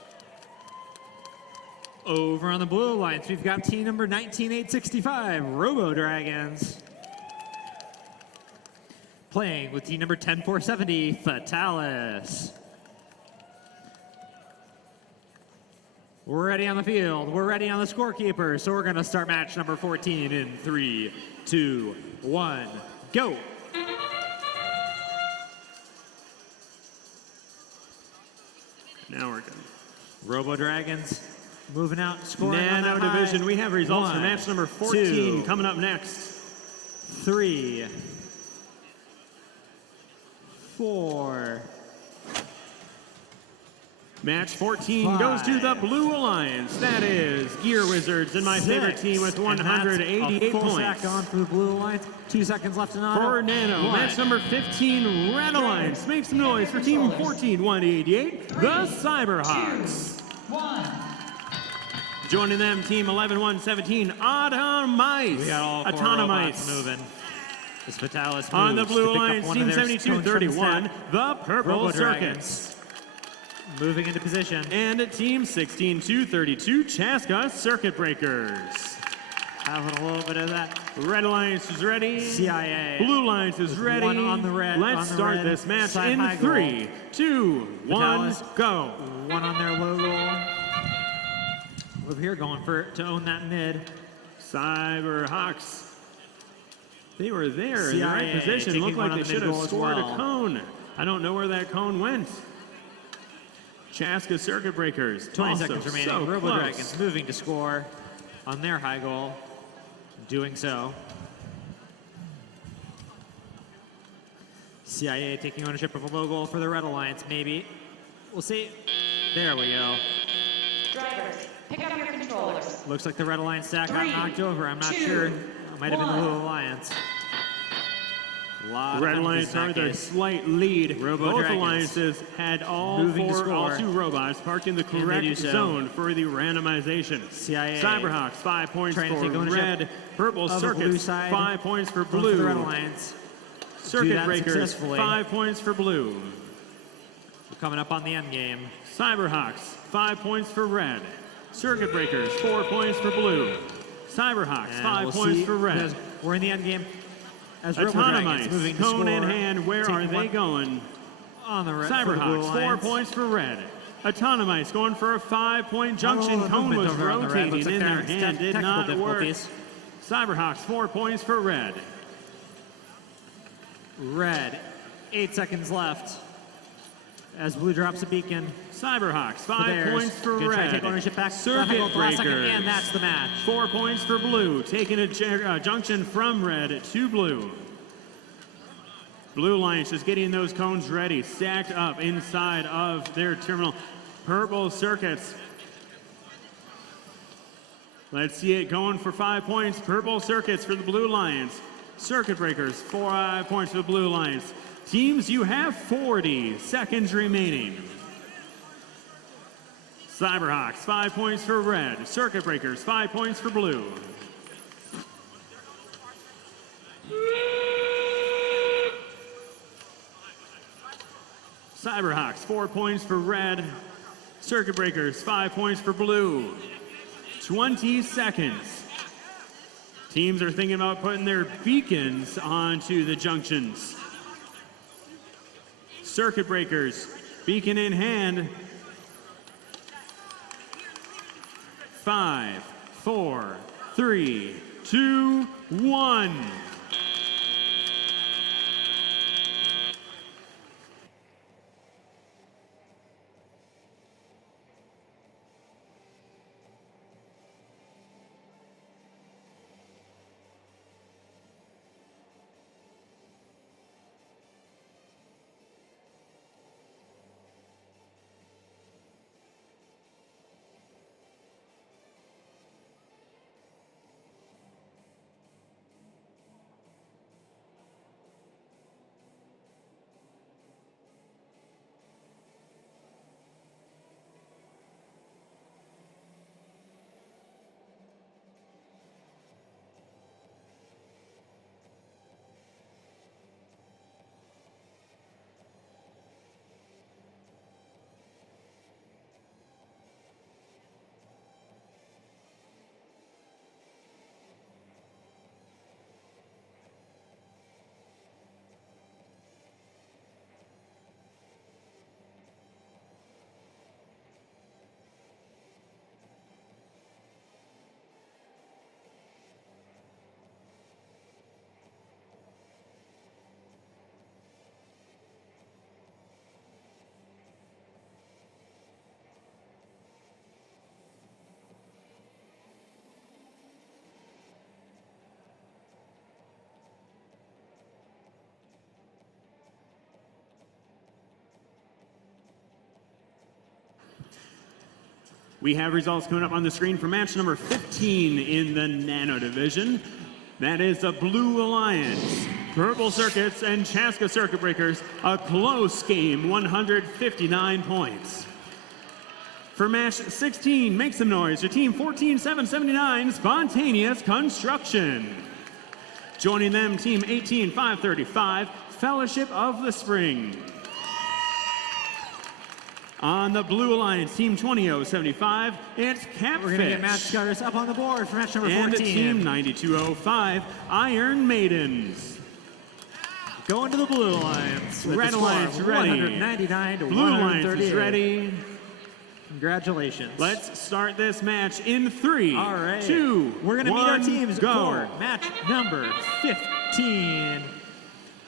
Over on the Blue Alliance, we've got team number 19-865, Robo Dragons. Playing with team number 10-470, Fatalis. We're ready on the field. We're ready on the scorekeeper. So we're going to start match number 14 in 3, 2, 1, go. Now we're good. Robo Dragons moving out, scoring on Nano the high. Division, we have results for 1, match number 14 2, coming up next. 3, 4. Match 14 5, goes to the Blue Alliance. That is Gear Wizards and my favorite team with 188 full points. Sack on for the Blue Alliance. 2 seconds left in auto. For Nano, 1. match number 15, Red Alliance. Make some noise for team 14, 188, the Cyberhawks. 1. Joining them, team 11, 117, Automice. We got all 4 robots moving. This Fatalis On the moves Blue to pick up Alliance, one team of their 7231, cones from the Purple Robo Circuits. moving into position. And at team 16232, Chaska Circuit Breakers. Having a little bit of that. Red Alliance is ready. CIA. Blue Alliance is ready. One on the red. Let's on the start red this match side in high goal. 3, 2, 1, Fatalis. go. One on their logo. Over here going to own that mid. Cyberhawks. They were there in the right CIA position. taking Looked one like on they the should have mid-goal as scored well. a cone. I don't know where that cone went. Chaska Circuit Breakers. 20 also seconds remaining. so Robo close. Dragons moving to score on their high goal. Doing so. CIA taking ownership of a low goal for the Red Alliance, maybe. We'll see. There we go. Drivers, pick up your controllers. Looks like the Red Alliance stack got 3, knocked over. I'm not 2, sure. It might have been the 1. Blue Alliance. A lot Red of Alliance emphasis in are that their case. slight lead. Robo Both Dragons alliances had all moving to all score. 2 robots parked in the they do correct so. zone for the randomization. CIA Cyberhawks, 5 points trying to for take ownership red. Purple of the blue Circuits, side. 5 points for Going for blue. the Red Alliance. Do Circuit that Breakers, successfully. 5 points for blue. We're coming up on the end game. Cyberhawks, 5 points for red. Circuit Breakers, 4 points for blue. Cyberhawks, And 5 we'll points see for red. as we're in the end game. As Robo Dragons moving Autonomize, to cone in score, hand, where are taking they one going? on the red for the Blue Cyberhawks, 4 Alliance. points for red. Autonomize going for a 5-point junction. Oh, Cone movement was over on the red. rotating Looks like in they're their having hand, did technical not work. difficulties. Cyberhawks, 4 points for red. Red, 8 seconds left. As Blue drops a beacon. Cyberhawks, for 5 theirs. points for Gonna try red. to take ownership back. Circuit Last second, Breakers. and that's the match. 4 points for blue, taking a junction from red to blue. Blue Alliance just getting those cones ready, stacked up inside of their terminal. Purple Circuits. Let's see it going for 5 points. Purple Circuits for the Blue Alliance. Circuit Breakers, 5 points for the Blue Alliance. Teams, you have 40 seconds remaining. Cyberhawks, 5 points for red. Circuit Breakers, 5 points for blue. Cyberhawks, 4 points for red. Circuit Breakers, 5 points for blue. 20 seconds. Teams are thinking about putting their beacons onto the junctions. Circuit Breakers, beacon in hand. 5, 4, 3, 2, 1. We have results coming up on the screen for match number 15 in the Nano Division. That is the Blue Alliance, Purple Circuits, and Chaska Circuit Breakers. A close game, 159 points. For match 16, make some noise. Your team 14779, Spontaneous Construction. Joining them, team 18535, Fellowship of the Spring. On the Blue Alliance, team 20075, it's Catfish. We're going to get match starters up on the board for match number 14. And the team 9205, Iron Maidens. Going to the Blue Alliance. Red Alliance ready. 199 to Blue Alliance is 138. ready. Congratulations. Let's start this match in 3, All right. 2, We're going to meet our 1, teams go. for match number 15.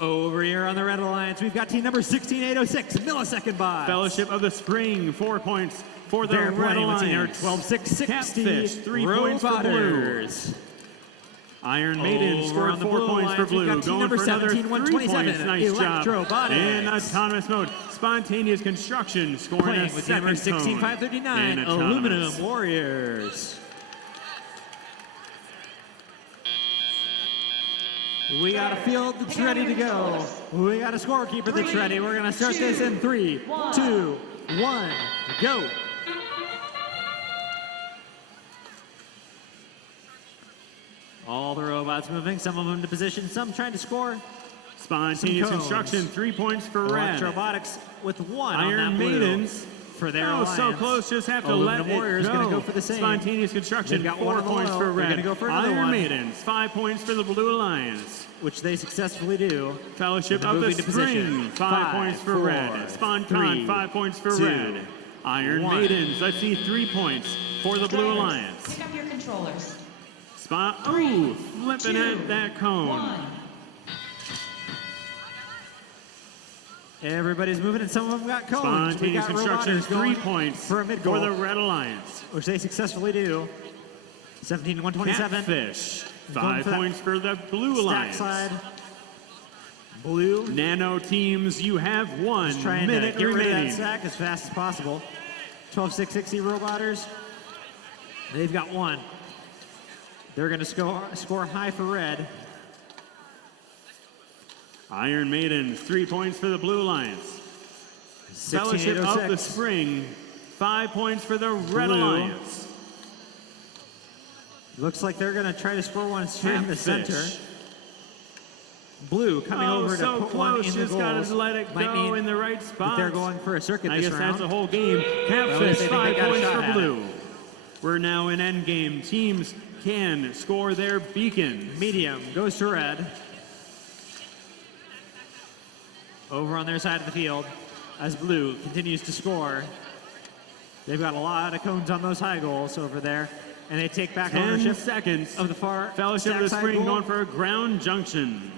Over here on the Red Alliance, we've got team number 16806, Millisecond Bots. Fellowship of the Spring, 4 points for the They're Red playing with team number Alliance. 12660, Catfish, 3 points for Blue. Robotters. Iron Maiden Over scored on the 4 Blue points for Alliance, we've Blue. got team Going number for another 3 17127, points. Nice job. Electrobotics. In autonomous mode, Spontaneous Construction scoring Playing a with team number second cone. 16539, in autonomous. Aluminum Warriors. We got a field that's ready to go. We got a scorekeeper that's ready. We're going to start this in 3, 2, 1, go. All the robots moving, some of them to position, some trying to score. Spontaneous Some cones. Construction, 3 points for Red. Electrobotics with 1 on Iron that blue Maidens. for their Oh, so alliance. close, just have to Aluminum let Warriors it go. gonna go for the same. Spontaneous Construction, They've got 4 one on the points low. for They're Red. gonna go for another Iron one. Maidens, 5 points for the Blue Alliance. Which they successfully do. Fellowship They're of the moving to Spring, position. 5 points for 4, Red. Sponcon, 3, 5 points for 2, Red. Iron 1. Maidens, let's see 3 points for the Blue Drivers, Alliance. Pick up your controllers. Ooh, flipping 2, at that cone. 1. Everybody's moving, and some of them got cones. We Spontaneous got Construction, Robotters 3 going points for a mid goal, for the Red Alliance. which they successfully do. 17-127. Catfish, Going 5 for that points for the Blue Stack Alliance. side. Blue. Nano teams, you have 1 Just trying minute to get rid of that remaining. stack as fast as possible. 12-660 Robotters. They've got 1. They're going to score high for Red. Iron Maidens, 3 points for the Blue Alliance. Fellowship of the 16-806. Spring, 5 points for the Red Blue. Alliance. Looks like they're going to try to score one straight in the Catfish. center. Blue coming Oh, over so to put one close, in the just goals. gotta let it Might go mean in the right that spot. they're going for a circuit I this guess round. that's the whole game. Well, Catfish, they think they 5 got a points shot for at Blue. We're now in endgame. Teams can score their beacons. Medium goes to Red. Over on their side of the field as Blue continues to score. They've got a lot of cones on those high goals over there. And they take back 10 ownership seconds. of the far Fellowship of the stack side Spring goal. going for a ground junction.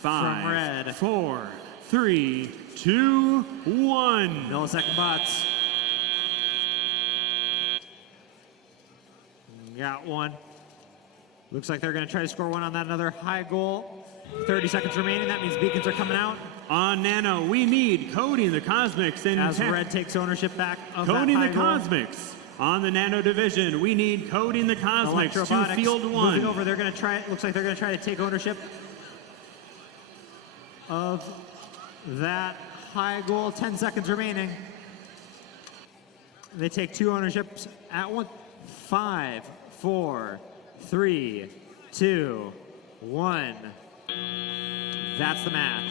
5, Red. 4, 3, 2, 1. Millisecond bots. Got 1. Looks like they're going to try to score one on that another high goal. 30 seconds remaining. That means beacons are coming out. On Nano, we need Coding the Cosmics and As Red takes ownership back of that Coding high the goal. Cosmics. On the Nano Division, we need Coding the Cosmics to Electrobotics field moving 1. over. They're going to try. Looks like they're going to try to take ownership of that high goal. 10 seconds remaining. They take 2 ownerships at once. 5, 4, 3, 2, 1. That's the match.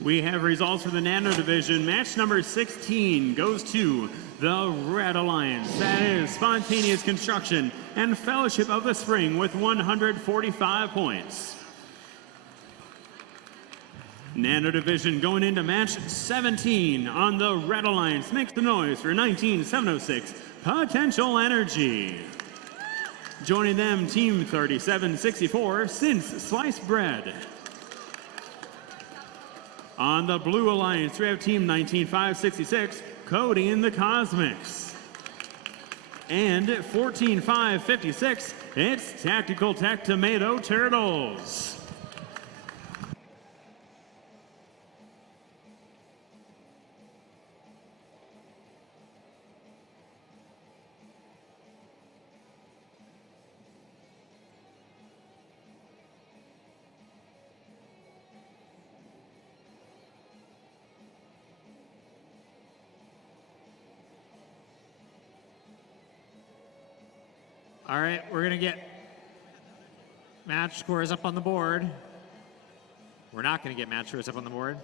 We have results for the Nano Division. Match number 16 goes to the Red Alliance. That is Spontaneous Construction and Fellowship of the Spring with 145 points. Nano Division going into match 17 on the Red Alliance. Make the noise for 19706 Potential Energy. Joining them, Team 3764, Since Sliced Bread. On the Blue Alliance, we have Team 19566, Cody the Cosmics. And 14556, it's Tactical Tech Tomato Turtles. All right, we're going to get match scores up on the board. We're not going to get match scores up on the board.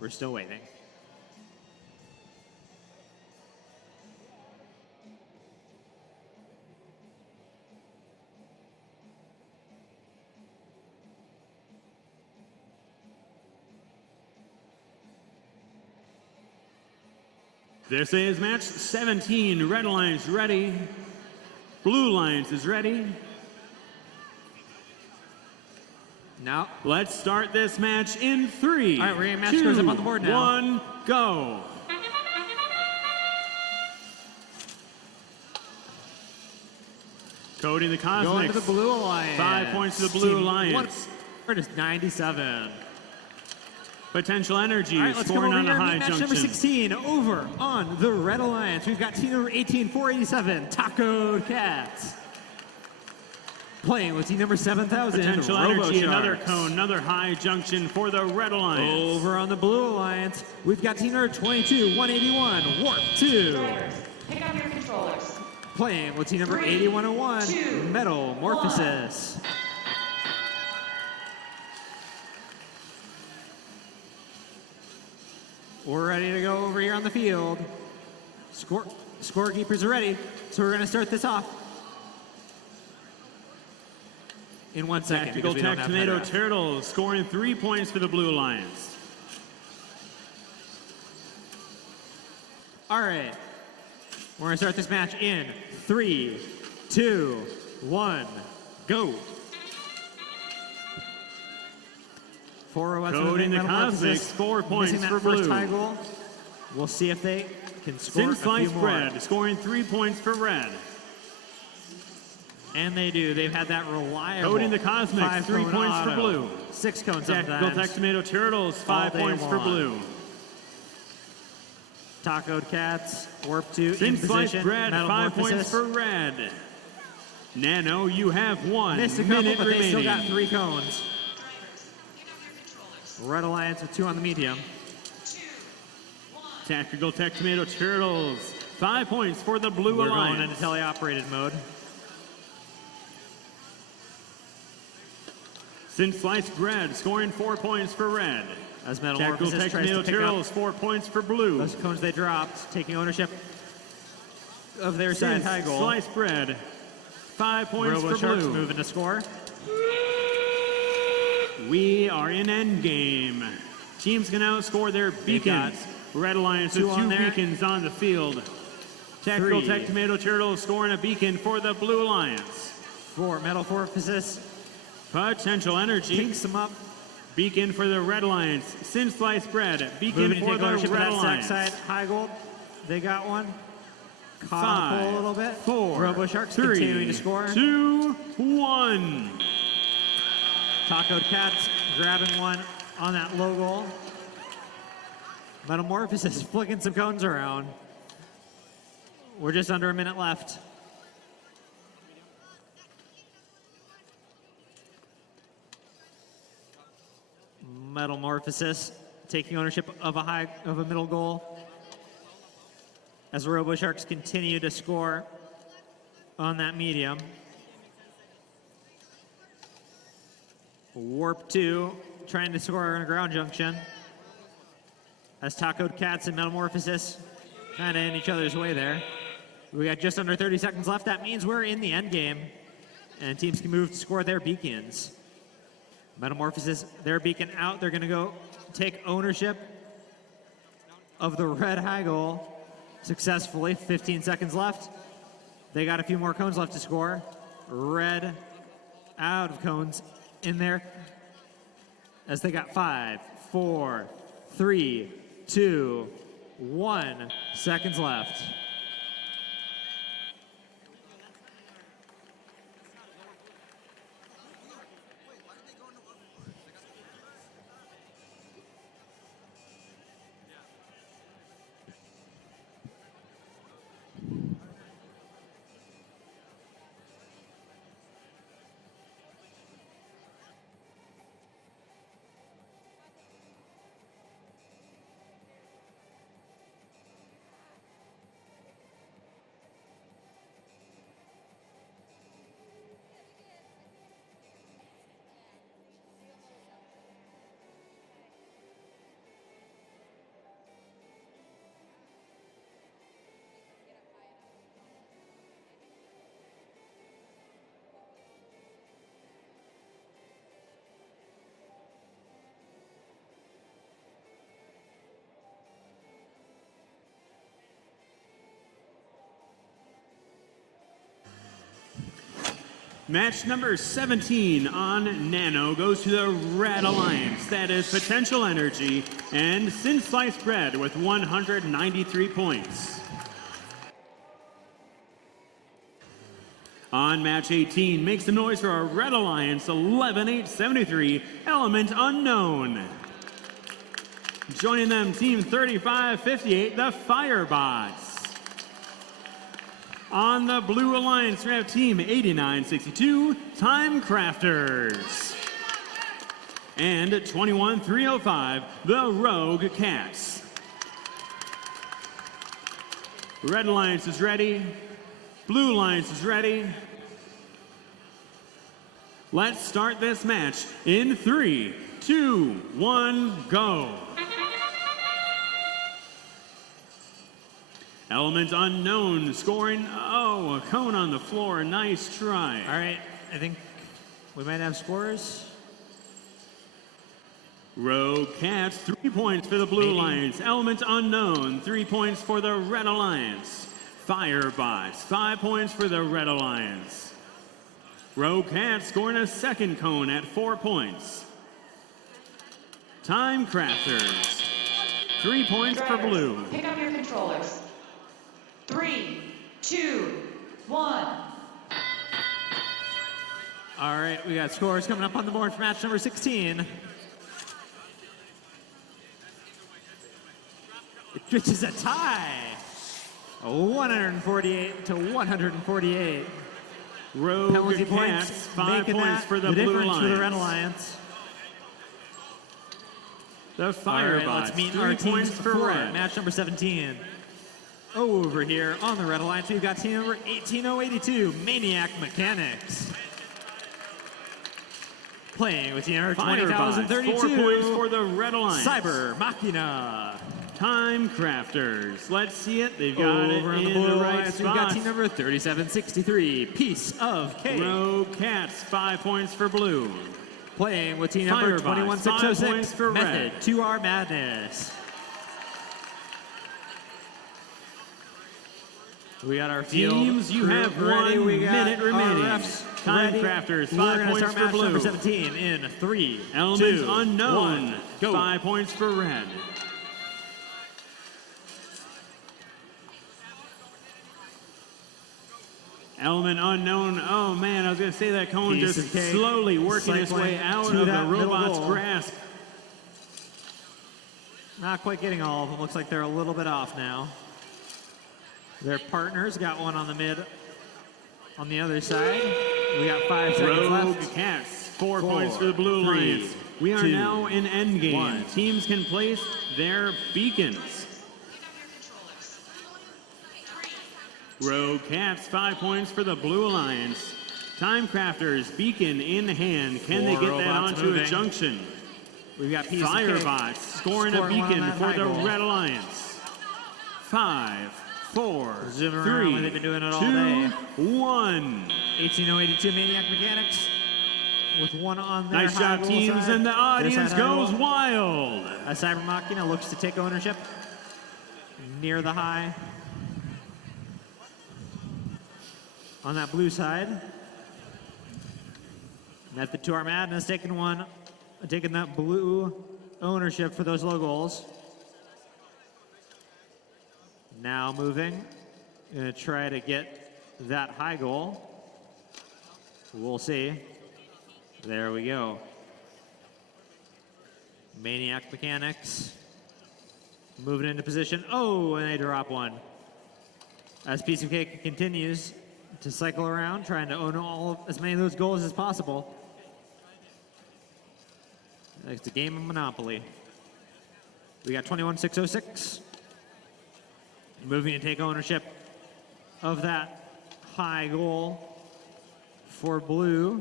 We're still waiting. This is match 17. Red Alliance ready. Blue Alliance is ready. Now, let's start this match in 3. All right, we're getting match scores up on the board now. 1, go. Cody the Cosmics. Going to the Blue Alliance. 5 points to the Blue Alliance. One is 97. Potential Energy All right, let's scoring go on over a here. high Match junction. number 16 over on the Red Alliance. We've got team number 18, 487, Taco Cats. Playing with team number 7000, Potential Energy, RoboSharks. another cone, another high junction for the Red Alliance. Over on the Blue Alliance, we've got team number 22, 181, Warp 2. Players, pick up your controllers. Playing with team number 3, 8101, 2, Metamorphosis. We're ready to go over here on the field. Scorekeepers are ready, so we're going to start this off in 1 second. Tactical Tech Tomato Turtles scoring 3 points for the Blue Alliance. All right, we're going to start this match in 3, 2, 1, go. Cody the Cosmics, 4 points for first Blue. high goal. We'll see if they can score Sin a few Sliced more. Bread scoring 3 points for Red. And they do. They've had that reliable. Cody the Cosmics, 5 3 cone points for auto. Blue. 6 cones Tactical sometimes. Tech Tomato Turtles, 5 day points for long. Blue. Tacoed Cats, Warp 2 Sin in Sliced position. Bread, 5 points Metamorphosis. for Red. Nano, you have 1 Missed a couple, minute but they remaining. still got 3 cones. Red Alliance with 2 on the medium. Tactical Tech Tomato Turtles, 5 points for the Blue We're Alliance. going into teleoperated mode. Sin Sliced Bread scoring 4 points for Red. As Tactical Metamorphosis Tech tries Tomato to pick Turtles, up 4 points for Blue. those cones they dropped, taking ownership of their Sin side high goal. Sliced Bread, 5 points for RoboSharks Blue. moving to score. We are in endgame. Teams can outscore their beacons. Red Alliance with 2 on 2 there. beacons on the field. Tactical 3. Tech Tomato Turtles scoring a beacon for the Blue Alliance. 4 Metamorphosis Potential Energy, pinks them up. beacon for the Red Alliance. Sin Sliced Bread, beacon Moving to for take the ownership of Red that Alliance. sack side high gold. They got one. Caught on the pole a little bit. 4, RoboSharks 3, continuing to score. 2, 1. Tacoed Cats grabbing one on that low goal. Metamorphosis flicking some cones around. We're just under a minute left. Metamorphosis taking ownership of a middle goal. As the RoboSharks continue to score on that medium. Warp 2 trying to score on a ground junction. as Tacoed Cats and Metamorphosis kind of in each other's way there. We got just under 30 seconds left. That means we're in the end game, and teams can move to score their beacons. Metamorphosis, their beacon out. They're going to go take ownership of the red high goal successfully. 15 seconds left. They got a few more cones left to score. Red out of cones in there as they got 5, 4, 3, 2, 1 seconds left. Match number 17 on Nano goes to the Red Alliance. That is Potential Energy and Sin Sliced Bread with 193 points. On match 18, make some noise for our Red Alliance 11-8-73 Element Unknown. Joining them, team 3558, the Firebots. On the Blue Alliance, we have team 8962, Time Crafters. And 21305, the Rogue Cats. Red Alliance is ready. Blue Alliance is ready. Let's start this match in 3, 2, 1, go. Element Unknown scoring, a cone on the floor, nice try. All right, I think we might have scores. Rogue Cats, 3 points for the Blue Alliance. Element Unknown, 3 points for the Red Alliance. Firebots, 5 points for the Red Alliance. Rogue Cats scoring a second cone at 4 points. Time Crafters, 3 points for Blue. Pick up your controllers. 3, 2, 1. All right, we got scores coming up on the board for match number 16. Which is a tie. 148 to 148. Rogue Penalty Cats, points, 5 making points that for the the Blue difference Alliance. for the Red Alliance. The All right, Firebots, let's meet 3 our points teams for for Red. match number 17. Over here on the Red Alliance, we've got team number 18082, Maniac Mechanics. Playing with team number Firebots, 20032, 4 points for the Red Alliance. Cyber Machina. Time Crafters, let's see it. They've got Over it on the in Blue the right Alliance, we've got spot. team number 3763, Piece of Cake. Rogue Cats, 5 points for Blue. Playing with team number Firebots, 5 points 21606, for Method Red. to Our Madness. We got our field Teams, you crew have ready. 1 We got minute our remaining. refs Time ready. Crafters, We're 5 gonna points start for match number Blue. 17 in 3, Elements 2, Unknown, 1, go. 5 points for Red. Element Unknown, oh man, I was going to say that cone Piece just of cake. slowly working its Cycling way out to of that the middle robot's goal. grasp. Not quite getting all of them. Looks like they're a little bit off now. Their partners got one on the mid on the other side. We got 5 seconds Rogue left. Cats, 4 4, points for the Blue 3, Alliance. We are 2, now in endgame. 1. Teams can place their beacons. Rogue Cats, 5 points for the Blue Alliance. Time Crafters, beacon in hand. Can they Four get that robots onto a moving. junction? We've got Piece of Cake Firebots scoring a one on beacon that for high the goal. Red Alliance. 5, 4, Zooming 3, around, they've been doing it all 2, day. 1. 18082 Maniac Mechanics with one on their Nice high job, goal teams, side. and the Their audience side high goes goal. wild. A Cyber Machina looks to take ownership near the high. On that blue side, Method to Our Madness taking that blue ownership for those low goals. Now moving, gonna try to get that high goal. We'll see. There we go. Maniac Mechanics moving into position. Oh, and they drop one. As Piece of Cake continues to cycle around, trying to own as many of those goals as possible. It's a game of Monopoly. We got 21-606. Moving to take ownership of that high goal for blue.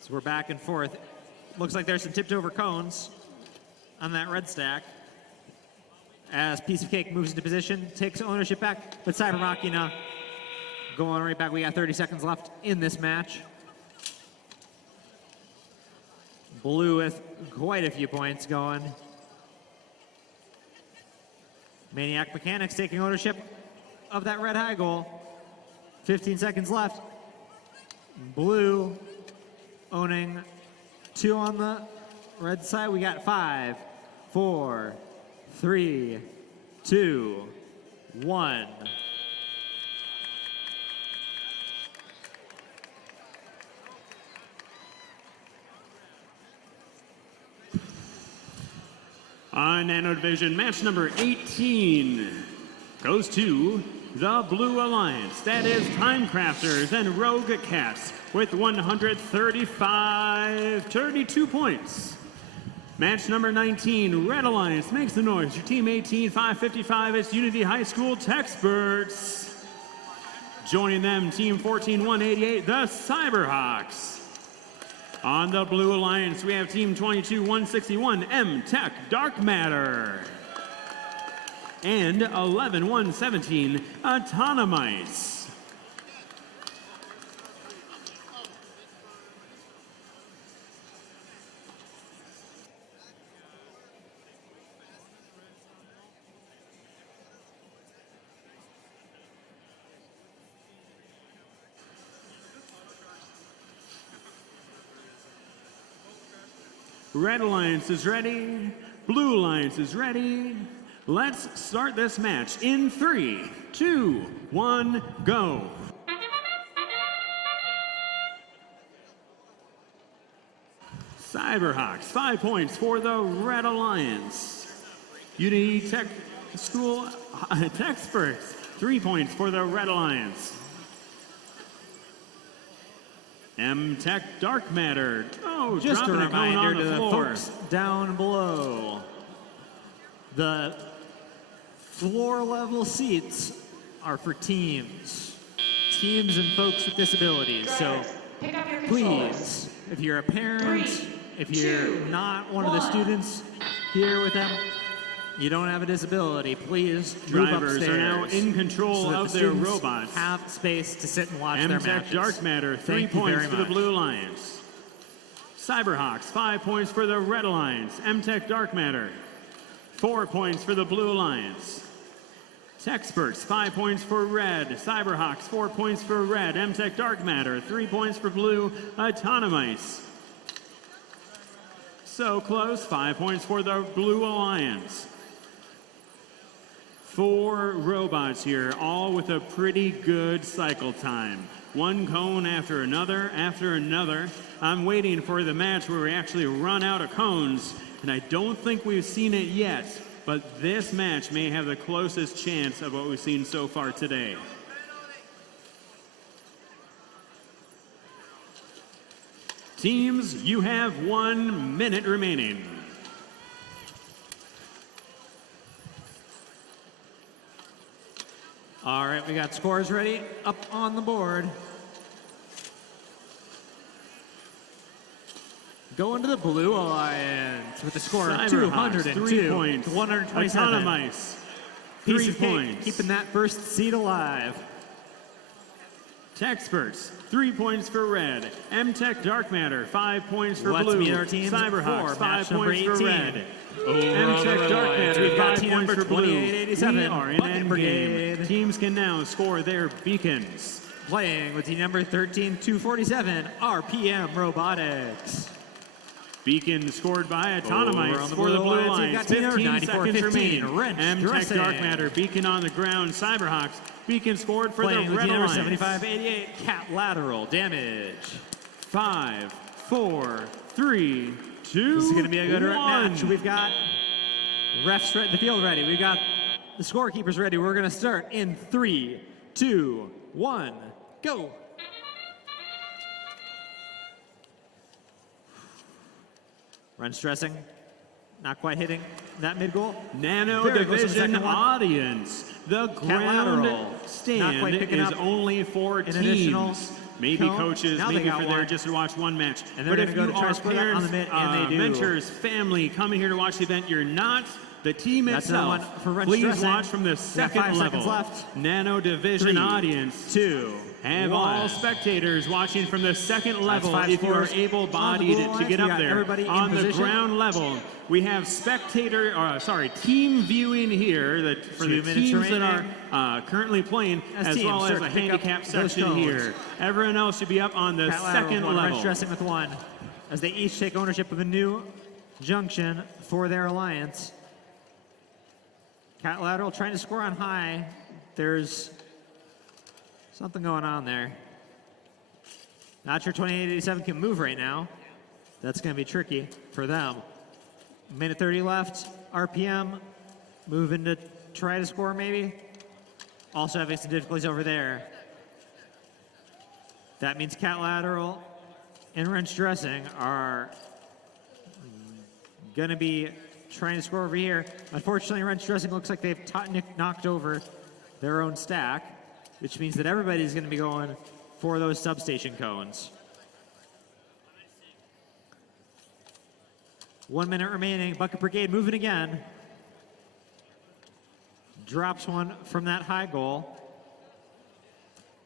So we're back and forth. Looks like there's some tipped over cones on that red stack. As Piece of Cake moves into position, takes ownership back, but Cyber Machina going right back. We got 30 seconds left in this match. Blue with quite a few points going. Maniac Mechanics taking ownership of that red high goal. 15 seconds left. Blue owning 2 on the red side. We got 5, 4, 3, 2, 1. On Nano Division, match number 18 goes to the Blue Alliance. That is Timecrafters and Rogue Cats with 32 points. Match number 19, Red Alliance makes the noise. Your team 18, 555, it's Unity High School Techsperts. Joining them, team 14, 188, the Cyberhawks. On the Blue Alliance, we have team 22, 161, M-Tech Dark Matter. And 11, 117, Autonomites. Red Alliance is ready. Blue Alliance is ready. Let's start this match in 3, 2, 1, go. Cyberhawks, 5 points for the Red Alliance. Unity Tech School Techsperts, 3 points for the Red Alliance. M-Tech Dark Matter. Oh, Just a dropping a cone on reminder to the the floor. folks down below. The floor level seats are for teams. Teams and folks with disabilities. So Pick up your controllers. please, if you're a parent, 3, if you're 2, not one of the 1. students here with them, you don't have a disability, please Drivers move upstairs are now in control so that of the their students robots. have space to sit and watch their M-Tech matches. Dark Matter, 3 Thank you points very for the much. Blue Alliance. Cyberhawks, 5 points for the Red Alliance. M-Tech Dark Matter, 4 points for the Blue Alliance. Techsperts, 5 points for Red. Cyberhawks, 4 points for Red. M-Tech Dark Matter, 3 points for Blue. Autonomites. So close, 5 points for the Blue Alliance. 4 robots here, all with a pretty good cycle time. One cone after another, after another. I'm waiting for the match where we actually run out of cones, and I don't think we've seen it yet, but this match may have the closest chance of what we've seen so far today. Teams, you have 1 minute remaining. All right, we got scores ready up on the board. Going to the Blue Alliance with a score of Cyberhawks, 202 3 points. to 127. Autonomice, Piece 3 of cake, points. keeping that first seed alive. Techsperts, 3 points for red. MTech Dark Matter, 5 points for Let's blue. meet our teams Cyberhawks, for 5 match number points for 18. red. Over on the MTech red Dark alliance, Matter, we've got 5 team points number for blue. 2887, We are in Bucket endgame. Brigade. Teams can now score their beacons. Playing with team number 13247, RPM Robotics. Beacon scored by Over on Autonomice the for the Blue Blue Alliance, Alliance. we've got team number 15 seconds 9415, remaining. Wrench MTech Dressing. Dark Matter, Beacon on the ground. Cyberhawks, Beacon scored for Playing the with Red team number Alliance. 7588, Cat Lateral Damage. 5, 4, 3, 2, This is going to be a good 1. match. We've got refs ready, the field ready. We've got the scorekeepers ready. We're going to start in 3, 2, 1, go. Run stressing, not quite hitting that mid goal. Nano Very close to the Division second one. audience. The lateral. ground Not quite stand picking is up only for an additional teams. Maybe cone. coaches, Now they maybe got for there one. just to watch one match. And they're but if gonna go you to try are to score that on parents, the mid, and they do. mentors, family coming here to watch the event, you're not the team That's another itself. one for Wrench Please Dressing. watch from the We got second 5 level. seconds left. Nano Division 3, audience. 2, Have 1. all spectators watching from the second level. five If you are scores. able-bodied On the Blue to get Alliance, we up got there, everybody in on the position. ground level, we have team viewing here for 2 the minutes teams that remaining. are currently playing, As as teams well as start a to pick up handicap those section cones. here. Everyone else should be up on the Cat Lateral second with one, Wrench level. Dressing with 1, as they each take ownership of a new junction for their alliance. Cat Lateral trying to score on high. There's something going on there. Not sure 2887 can move right now. That's going to be tricky for them. Minute 30 left. RPM moving to try to score maybe. Also having some difficulties over there. That means Cat Lateral and Wrench Dressing are going to be trying to score over here. Unfortunately, Wrench Dressing looks like they've knocked over their own stack, which means that everybody's going to be going for those substation cones. 1 minute remaining. Bucket Brigade moving again. Drops one from that high goal.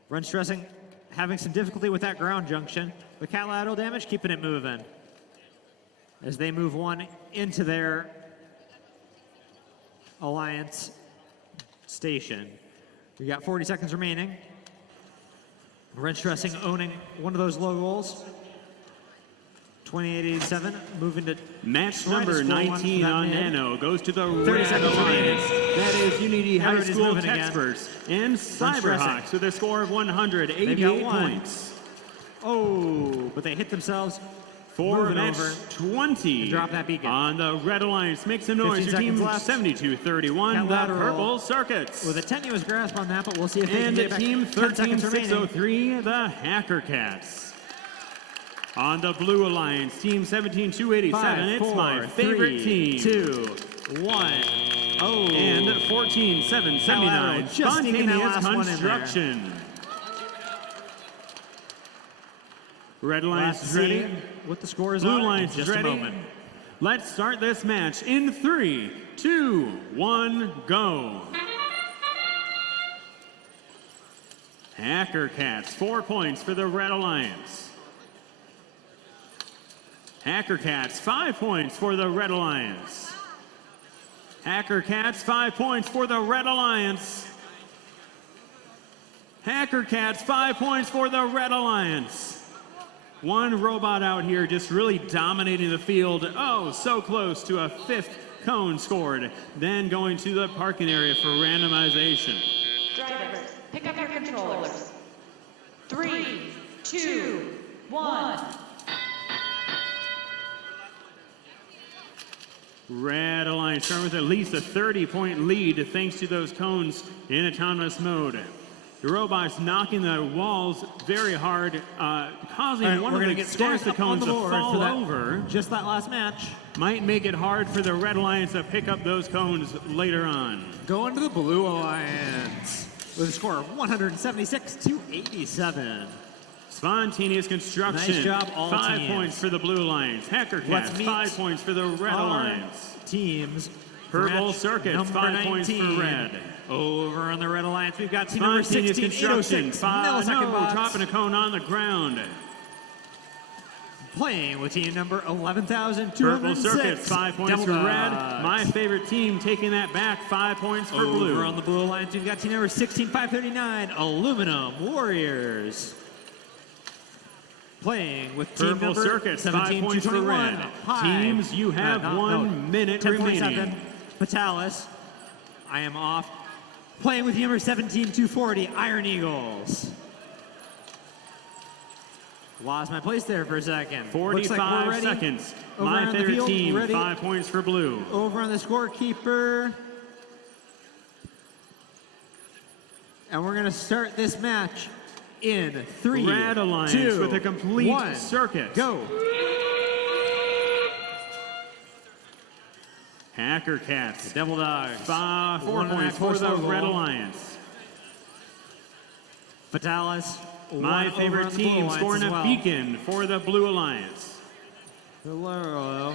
Wrench Dressing having some difficulty with that ground junction, but Cat Lateral Damage keeping it moving as they move one into their alliance station. We got 40 seconds remaining. Wrench Dressing owning one of those low goals. 2887 moving to Match try to number score one 19 for that on mid. Nano goes to the 30 Red seconds remaining. Alliance. That is Unity High Everybody's School moving again. Experts and Dressing. Cyberhawks with a score of They've 188 got one. points. Oh, but they hit themselves. For Moving match over 20 to drop that beacon. on the Red Alliance. Make some noise. 15 Your team seconds left. 7231, Cat the Lateral Purple Circuits. With a tenuous grasp on that, but we'll see if they can And get it back. team 10 seconds remaining. 13603, the Hacker Cats. On the Blue Alliance, team 17287. 5, It's 4, my favorite 3, team. 2, 1. Oh, And 14779, Just sneaking that Spontaneous last one in there. Construction. Red Alliance Last is ready. scene, what the score is Blue on in Alliance is just a ready. moment. Let's start this match in 3, 2, 1, go. Hacker Cats, 4 points for the Red Alliance. Hacker Cats, 5 points for the Red Alliance. Hacker Cats, 5 points for the Red Alliance. Hacker Cats, 5 points for the Red Alliance. One robot out here just really dominating the field. Oh, so close to a 5th cone scored. Then going to the parking area for randomization. Drivers, pick up your controllers. 3, 2, 1. Red Alliance starting with at least a 30-point lead thanks to those cones in autonomous mode. The robots knocking the walls very hard, causing All right, one we're of gonna the get scores stacks of up on cones the to board fall for that, over. just that last match. Might make it hard for the Red Alliance to pick up those cones later on. Going to the Blue Alliance with a score of 176 to 87. Spontaneous Construction. Nice job, all 5 teams. points for the Blue Alliance. Hacker Let's Cats, meet 5 points for the Red Our Alliance. teams. Purple Match Circuits, number 5 points for 19. Red. Over on the Red Alliance, we've got team number Spontaneous 16, Construction, 806, 5, millisecond no, bots. dropping a cone on the ground. Playing with team number 11,206. Purple Circuits, 5 points Double for Red. dots. My favorite team taking that back, 5 points for Blue. Over on the Blue Alliance, we've got team number 16,539, Aluminum Warriors. Playing with team Purple number Circuits, 5 points for 17,221. Red. Hi. Teams, you have 1 minute 10:47. remaining. Fatalis, I am off. Playing with team number 17,240, Iron Eagles. Lost my place there for a second. 45 Looks like we're ready. seconds. Over My on the favorite field, team, ready. 5 points for Blue. Over on the scorekeeper. And we're going to start this match in 3, Red Alliance 2, with a complete 1. circuit. Go. Hacker Cats, Devil Dogs. 4 One and a points half for the total. Red Alliance. Fatalis. My one over favorite on the Blue team Alliance scoring as a well. beacon for the Blue Alliance. Hello.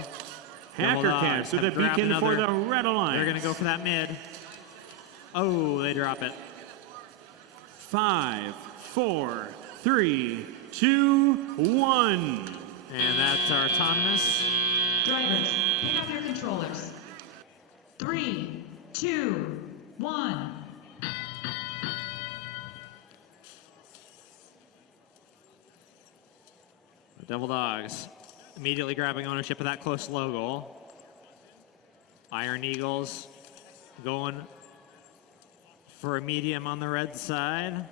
Hacker Dogs Cats with a have grabbed beacon for another. the Red Alliance. They're going to go for that mid. Oh, they drop it. 5, 4, 3, 2, 1. And that's our autonomous. Drivers, pick up your controllers. 3, 2, 1. Devil Dogs immediately grabbing ownership of that close logo. Iron Eagles going for a medium on the red side.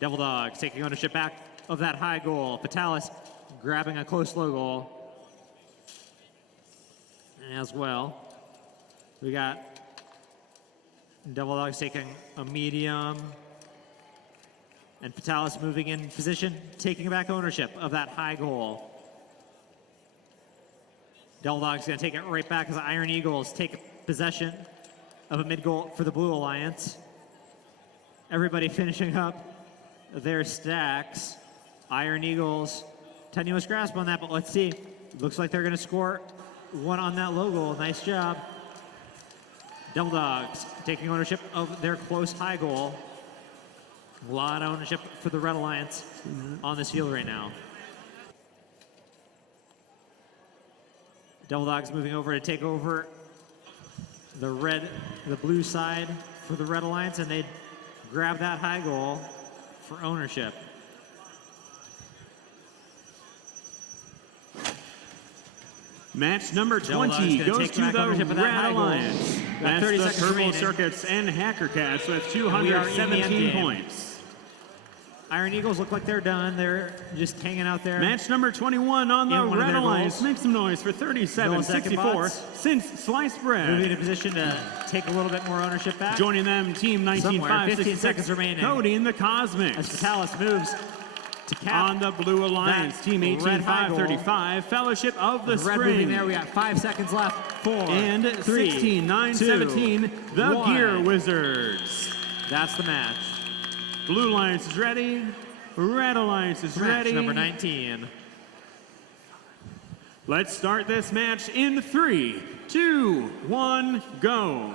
Devil Dogs taking ownership back of that high goal. Fatalis grabbing a close low goal as well. We got Devil Dogs taking a medium. And Fatalis moving in position, taking back ownership of that high goal. Devil Dogs going to take it right back as the Iron Eagles take possession of a mid goal for the Blue Alliance. Everybody finishing up their stacks. Iron Eagles, tenuous grasp on that, but let's see. Looks like they're going to score one on that low goal. Nice job. Devil Dogs taking ownership of their close high goal. A lot of ownership for the Red Alliance on this field right now. Devil Dogs moving over to take over the blue side for the Red Alliance, and they grab that high goal for ownership. Match number Devil 20 Dogs gonna goes take to back the ownership of that Red high goal. Alliance. Got That's 30 the seconds Purple remaining. Circuits and Hacker Cats with we are in the end 217 game. points. Iron Eagles look like they're done. They're just hanging out there. Match number 21 on the In one of Red their Alliance. goals. Make some noise for 37-64 bots. since sliced Moving bread. in a position to take a little bit more ownership back. Joining them, Team Somewhere, 15 seconds 19566, remaining. Cody the As Cosmics. Fatalis moves to cap. On the Blue Alliance, that Team red high goal. 18535, Fellowship of the Red moving Spring. there. We got 5 seconds left. 4, And 3, 16-9-17, 2, the 1. Gear Wizards. That's the match. Blue Alliance is ready. Red Alliance is Match ready. number 19. Let's start this match in 3, 2, 1, go.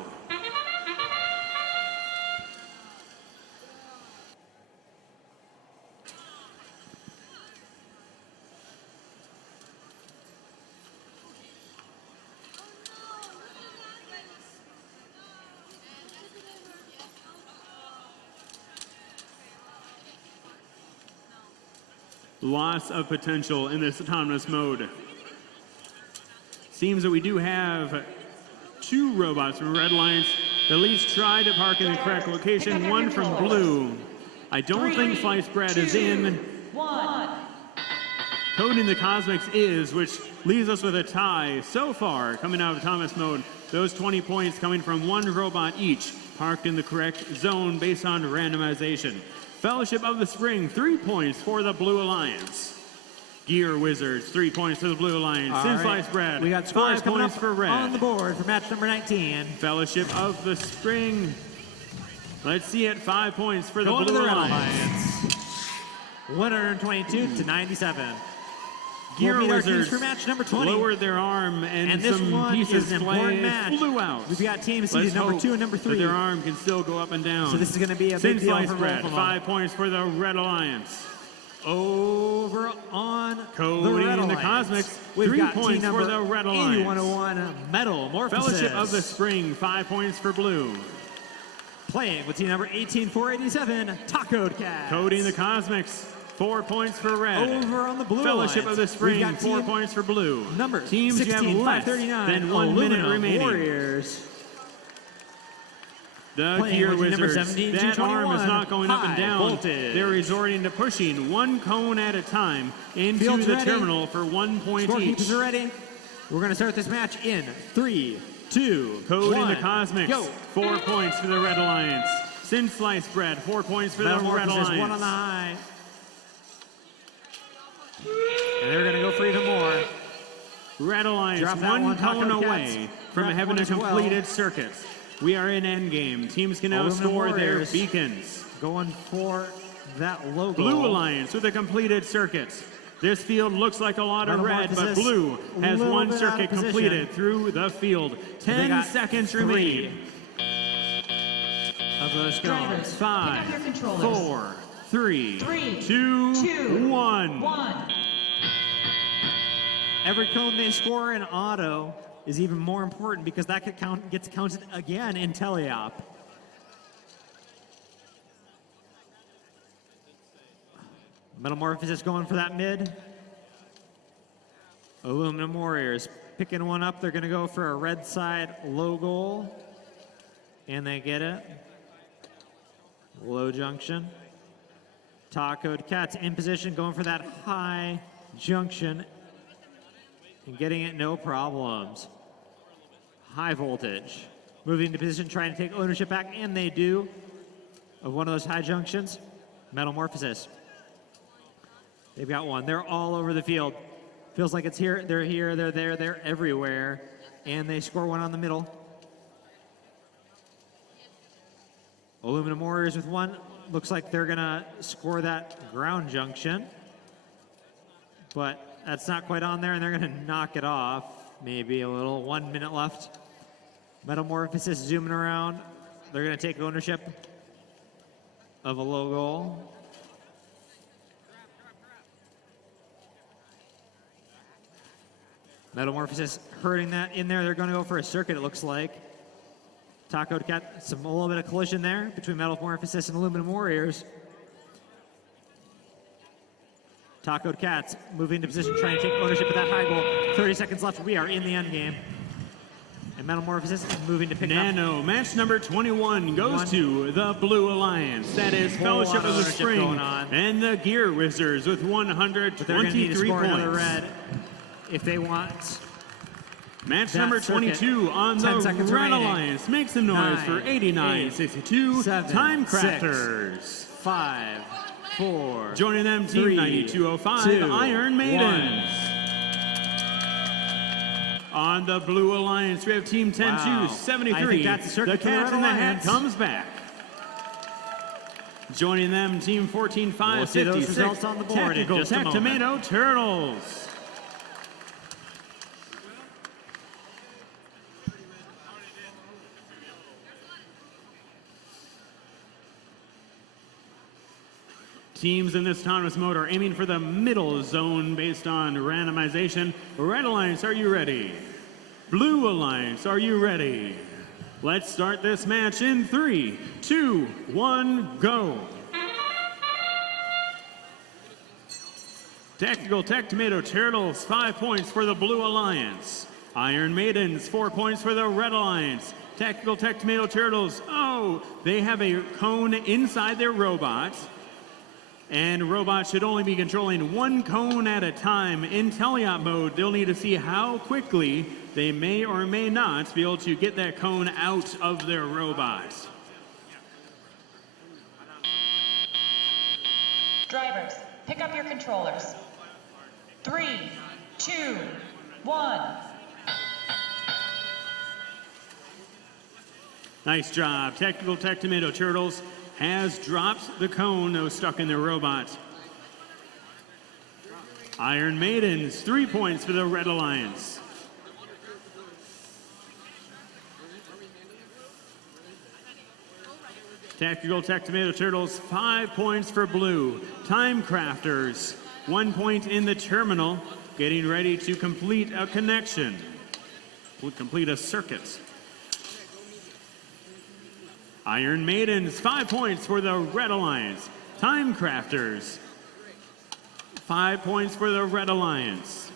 Lots of potential in this autonomous mode. Seems that we do have 2 robots from Red Alliance that at least tried to park in the correct location, one from Blue. I don't think Sliced Bread is in. 1. Coding the Cosmics is, which leaves us with a tie so far coming out of autonomous mode. Those 20 points coming from 1 robot each, parked in the correct zone based on randomization. Fellowship of the Spring, 3 points for the Blue Alliance. Gear Wizards, 3 points for the Blue Alliance. All Sin right. Sliced Bread, We got scores 5 coming points up for Red. on the board for match number 19. Fellowship of the Spring. Let's see it, 5 points for the Going to Blue the Red Alliance. 122 to 97. Gear We'll meet our teams Wizards for match number 20. lowered their arm and this some one pieces is an important match. flew out. We've got teams Let's seated number hope 2 and number that 3. their arm can still go up and down. So this is going to be a Sin big deal Slice for both Bread, of them. 5 points for the Red Alliance. Over on Cody the Red and the Alliance. Cosmics, We've 3 got team points for number the Red Alliance. 8101 Metamorphosis. Fellowship of the Spring, 5 points for Blue. Playing with team number 18487, Taco Cat. Cody and the Cosmics, 4 points for Red. Over on the Blue Fellowship Alliance, of the Spring, we've got 4 team points for Blue. number Teams you have less 16539 than 1 minute Aluminum remaining. Warriors. The Playing Gear with number Wizards, that arm is 17221, not going up and high down. voltage. They're resorting to pushing 1 cone at a time into Fields the ready. terminal for 1 point each. Scorekeepers are ready. We're going to start this match in 3, 2, Code 1. in the Cosmics, Go. 4 points for the Red Alliance. Sin Slice Bread, 4 points for the Red Metamorphosis, Alliance. 1 on the high. And they're going to go for even more. Red Alliance, Drop that 1 one, Taco cone Cats. away from Drop having one a as well. completed circuit. We are in endgame. Teams can now Aluminum score their Warriors. beacons. Going for that logo. Blue Alliance with a completed circuit. This field looks like a lot of red, but Metamorphosis, Blue has little 1 bit out circuit of position. completed through the field. They 10 got seconds 3 remaining. of those Drivers, cones. pick up your 5, controllers. 4, 3, 3, 2, 2, 1. 1. Every cone they score in auto is even more important because that gets counted again in teleop. Metamorphosis going for that mid. Aluminum Warriors picking one up. They're going to go for a red side low goal. And they get it. Low junction. Taco Cats in position going for that high junction. And getting it no problems. High voltage. Moving to position, trying to take ownership back, and they do, of one of those high junctions. Metamorphosis. They've got one. They're all over the field. Feels like it's here, they're there, they're everywhere. And they score one on the middle. Aluminum Warriors with one. Looks like they're gonna score that ground junction. But that's not quite on there, and they're gonna knock it off. Maybe a little, 1 minute left. Metamorphosis zooming around. They're gonna take ownership of a low goal. Metamorphosis hurting that in there. They're gonna go for a circuit, it looks like. Taco Cat, a little bit of collision there between Metamorphosis and Aluminum Warriors. Taco Cats moving to position, trying to take ownership of that high goal. 30 seconds left. We are in the end game. And Metamorphosis is moving to pick up. Nano, match number 21 goes One. to the Blue Alliance. That is Whole Fellowship lot of of the ownership Spring going on. and the Gear Wizards with But they're going to need to 123 score another points. red if they want. Match that number circuit. 22 on 10 the seconds Red remaining. Alliance. Make some noise 9, for 89-62 7, Time 6, Crafters. 5, 4. Joining them, Team 3, 9205, 2, Iron 1. Maidens. On the Blue Alliance, we have Team 10-2, Wow. 73. I think that's a circuit the for the Cat Red in the Hat Alliance. comes back. Joining them, Team 14-5, We'll see those 56, results on the board in Tactical just a Tech moment. Tomato Turtles. Teams in this autonomous mode are aiming for the middle zone based on randomization. Red Alliance, are you ready? Blue Alliance, are you ready? Let's start this match in 3, 2, 1, go. Tactical Tech Tomato Turtles, 5 points for the Blue Alliance. Iron Maidens, 4 points for the Red Alliance. Tactical Tech Tomato Turtles, they have a cone inside their robot. And robots should only be controlling 1 cone at a time. In teleop mode, they'll need to see how quickly they may or may not be able to get that cone out of their robot. Drivers, pick up your controllers. 3, 2, 1. Nice job. Tactical Tech Tomato Turtles has dropped the cone that was stuck in their robot. Iron Maidens, 3 points for the Red Alliance. Tactical Tech Tomato Turtles, 5 points for blue. Time Crafters, 1 point in the terminal, getting ready to complete a connection. We'll complete a circuit. Iron Maidens, 5 points for the Red Alliance. Time Crafters, 5 points for the Red Alliance.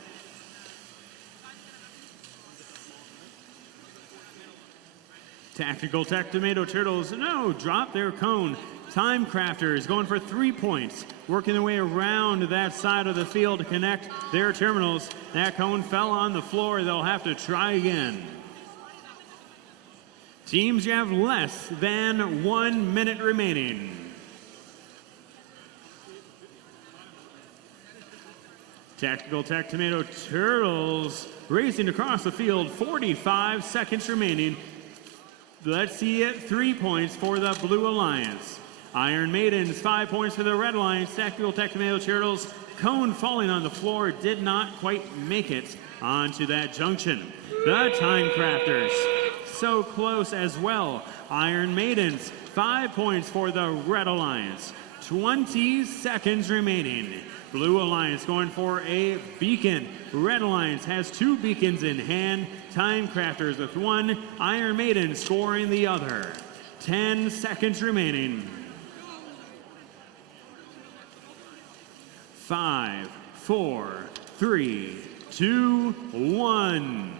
Tactical Tech Tomato Turtles, no, drop their cone. Time Crafters going for 3 points, working their way around that side of the field to connect their terminals. That cone fell on the floor. They'll have to try again. Teams, you have less than 1 minute remaining. Tactical Tech Tomato Turtles racing across the field, 45 seconds remaining. Let's see it, 3 points for the Blue Alliance. Iron Maidens, 5 points for the Red Alliance. Tactical Tech Tomato Turtles, cone falling on the floor, did not quite make it onto that junction. The Time Crafters, so close as well. Iron Maidens, 5 points for the Red Alliance. 20 seconds remaining. Blue Alliance going for a beacon. Red Alliance has 2 beacons in hand. Time Crafters with 1. Iron Maiden scoring the other. 10 seconds remaining. 5, 4, 3, 2, 1.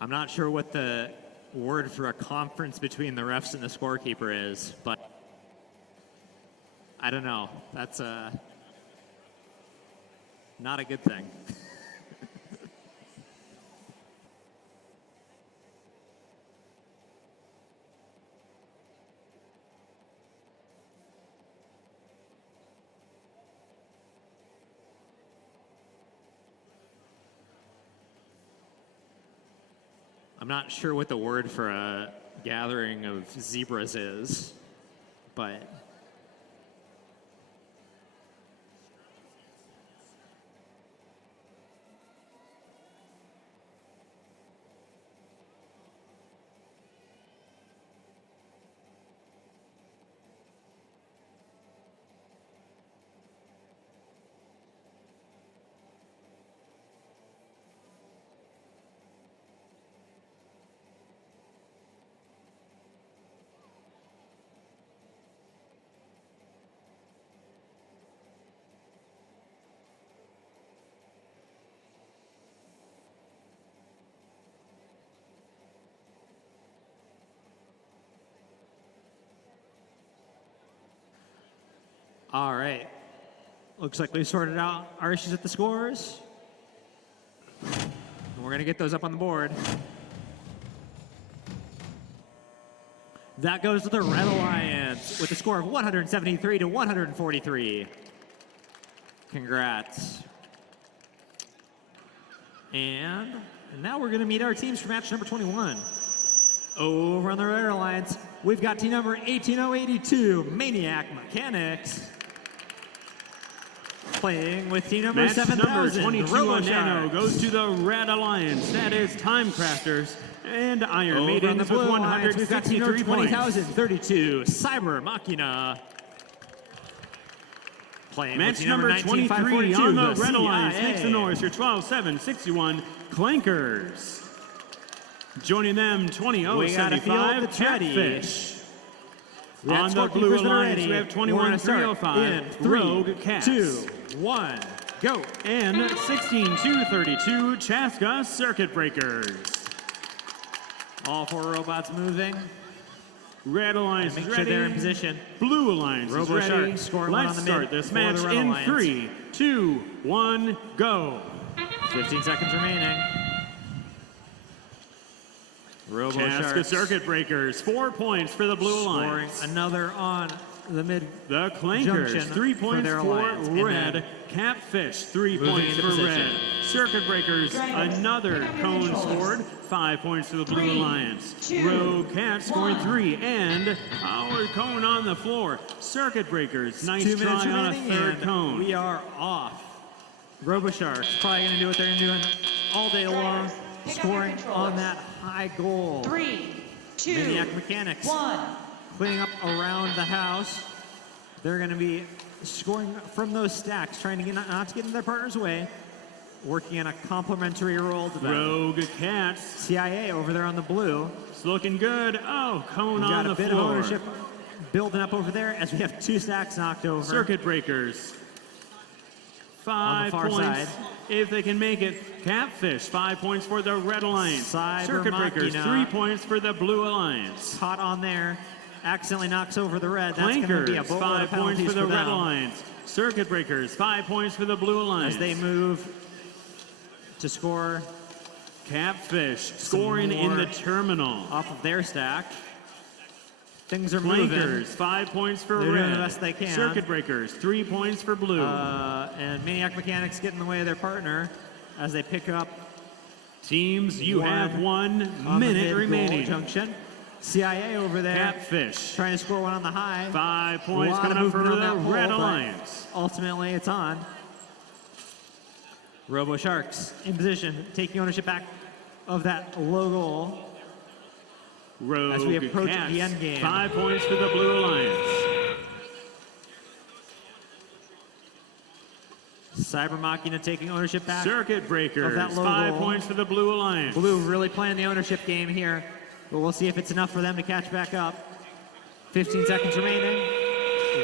I'm not sure what the word for a conference between the refs and the scorekeeper is, but I don't know. That's not a good thing. I'm not sure what the word for a gathering of zebras is, but all right. Looks like we sorted out our issues at the scores. We're going to get those up on the board. That goes to the Red Alliance with a score of 173 to 143. Congrats. And now we're going to meet our teams for match number 21. Over on the Red Alliance, we've got team number 18082, Maniac Mechanics, playing with team number Match 7000, number 22 Robo on Nano Sharks. goes to the Red Alliance. That is Time Crafters and Iron Over on the Maidens Blue with Alliance, we've got team number 163 points. 20032, Cyber Machina, playing with Match team number 23 19542, on the Red Alliance CIA. makes the noise for 12-7-61 Clankers. Joining them, We got a field 20-075 that's ready. Catfish. We have On the Blue scorekeepers that are Alliance, ready. we have We're gonna start 21-305 in 3, Rogue Cats. 2, 1, go. And 16-232 Chaska Circuit Breakers. All 4 robots moving. Red Alliance Make is sure ready. they're in position. Blue Alliance Robo is ready. Shark scoring one Let's on the mid start this for match the Red in Alliance. 3, 2, 1, go. 15 seconds remaining. Robo Chaska Sharks Circuit Breakers, 4 points for the Blue scoring Alliance. another on the mid. The Clankers, junction 3 for points their for alliance, and red. then Catfish, 3 moving points into for position. red. Circuit Breakers, another cone scored, 5 points for the Blue 3, Alliance. 2, Rogue Cat scoring 1. 3, and our cone on the floor. Circuit Breakers, nice 2 minutes try on a remaining, third and cone. we are off. RoboSharks probably going to do what they're doing all day long, Pick up your scoring controllers. on that high goal. 3, 2, Maniac Mechanics 1. cleaning up around the house. They're going to be scoring from those stacks, trying to get not to get in their partner's way, working on a complementary role to them. Rogue Cats, CIA over there on the blue. it's looking good. Oh, cone We've on got the a bit floor. of ownership building up over there as we have 2 stacks knocked over. Circuit Breakers, 5 far points side. if they can make it. Catfish, 5 points for the Red Alliance. Cyber Circuit Breakers, Machina. 3 points for the Blue Alliance. Caught on there, accidentally knocks over the red. That's going to Clankers, be a boatload 5 of points penalties for the Red them Alliance. Circuit Breakers, 5 points for the Blue Alliance. as they move to score Catfish scoring in more the terminal. off of their stack. Things are moving. Clankers, 5 points for They're red. doing the best they can. Circuit Breakers, 3 points for blue. And Maniac Mechanics get in the way of their partner as they pick up Teams, you one have 1 on the minute mid-goal remaining. junction. CIA over there Catfish, trying to score one on the high. 5 points Lot coming of up for movement the on that pole, Red but Alliance. Ultimately, it's on. RoboSharks in position, taking ownership back of that low goal. Rogue As we approach Cats, the end game. 5 points for the Blue Alliance. Cyber Machina taking ownership back. Circuit Breakers, of that low 5 goal. points for the Blue Alliance. Blue really playing the ownership game here, but we'll see if it's enough for them to catch back up. 15 seconds remaining.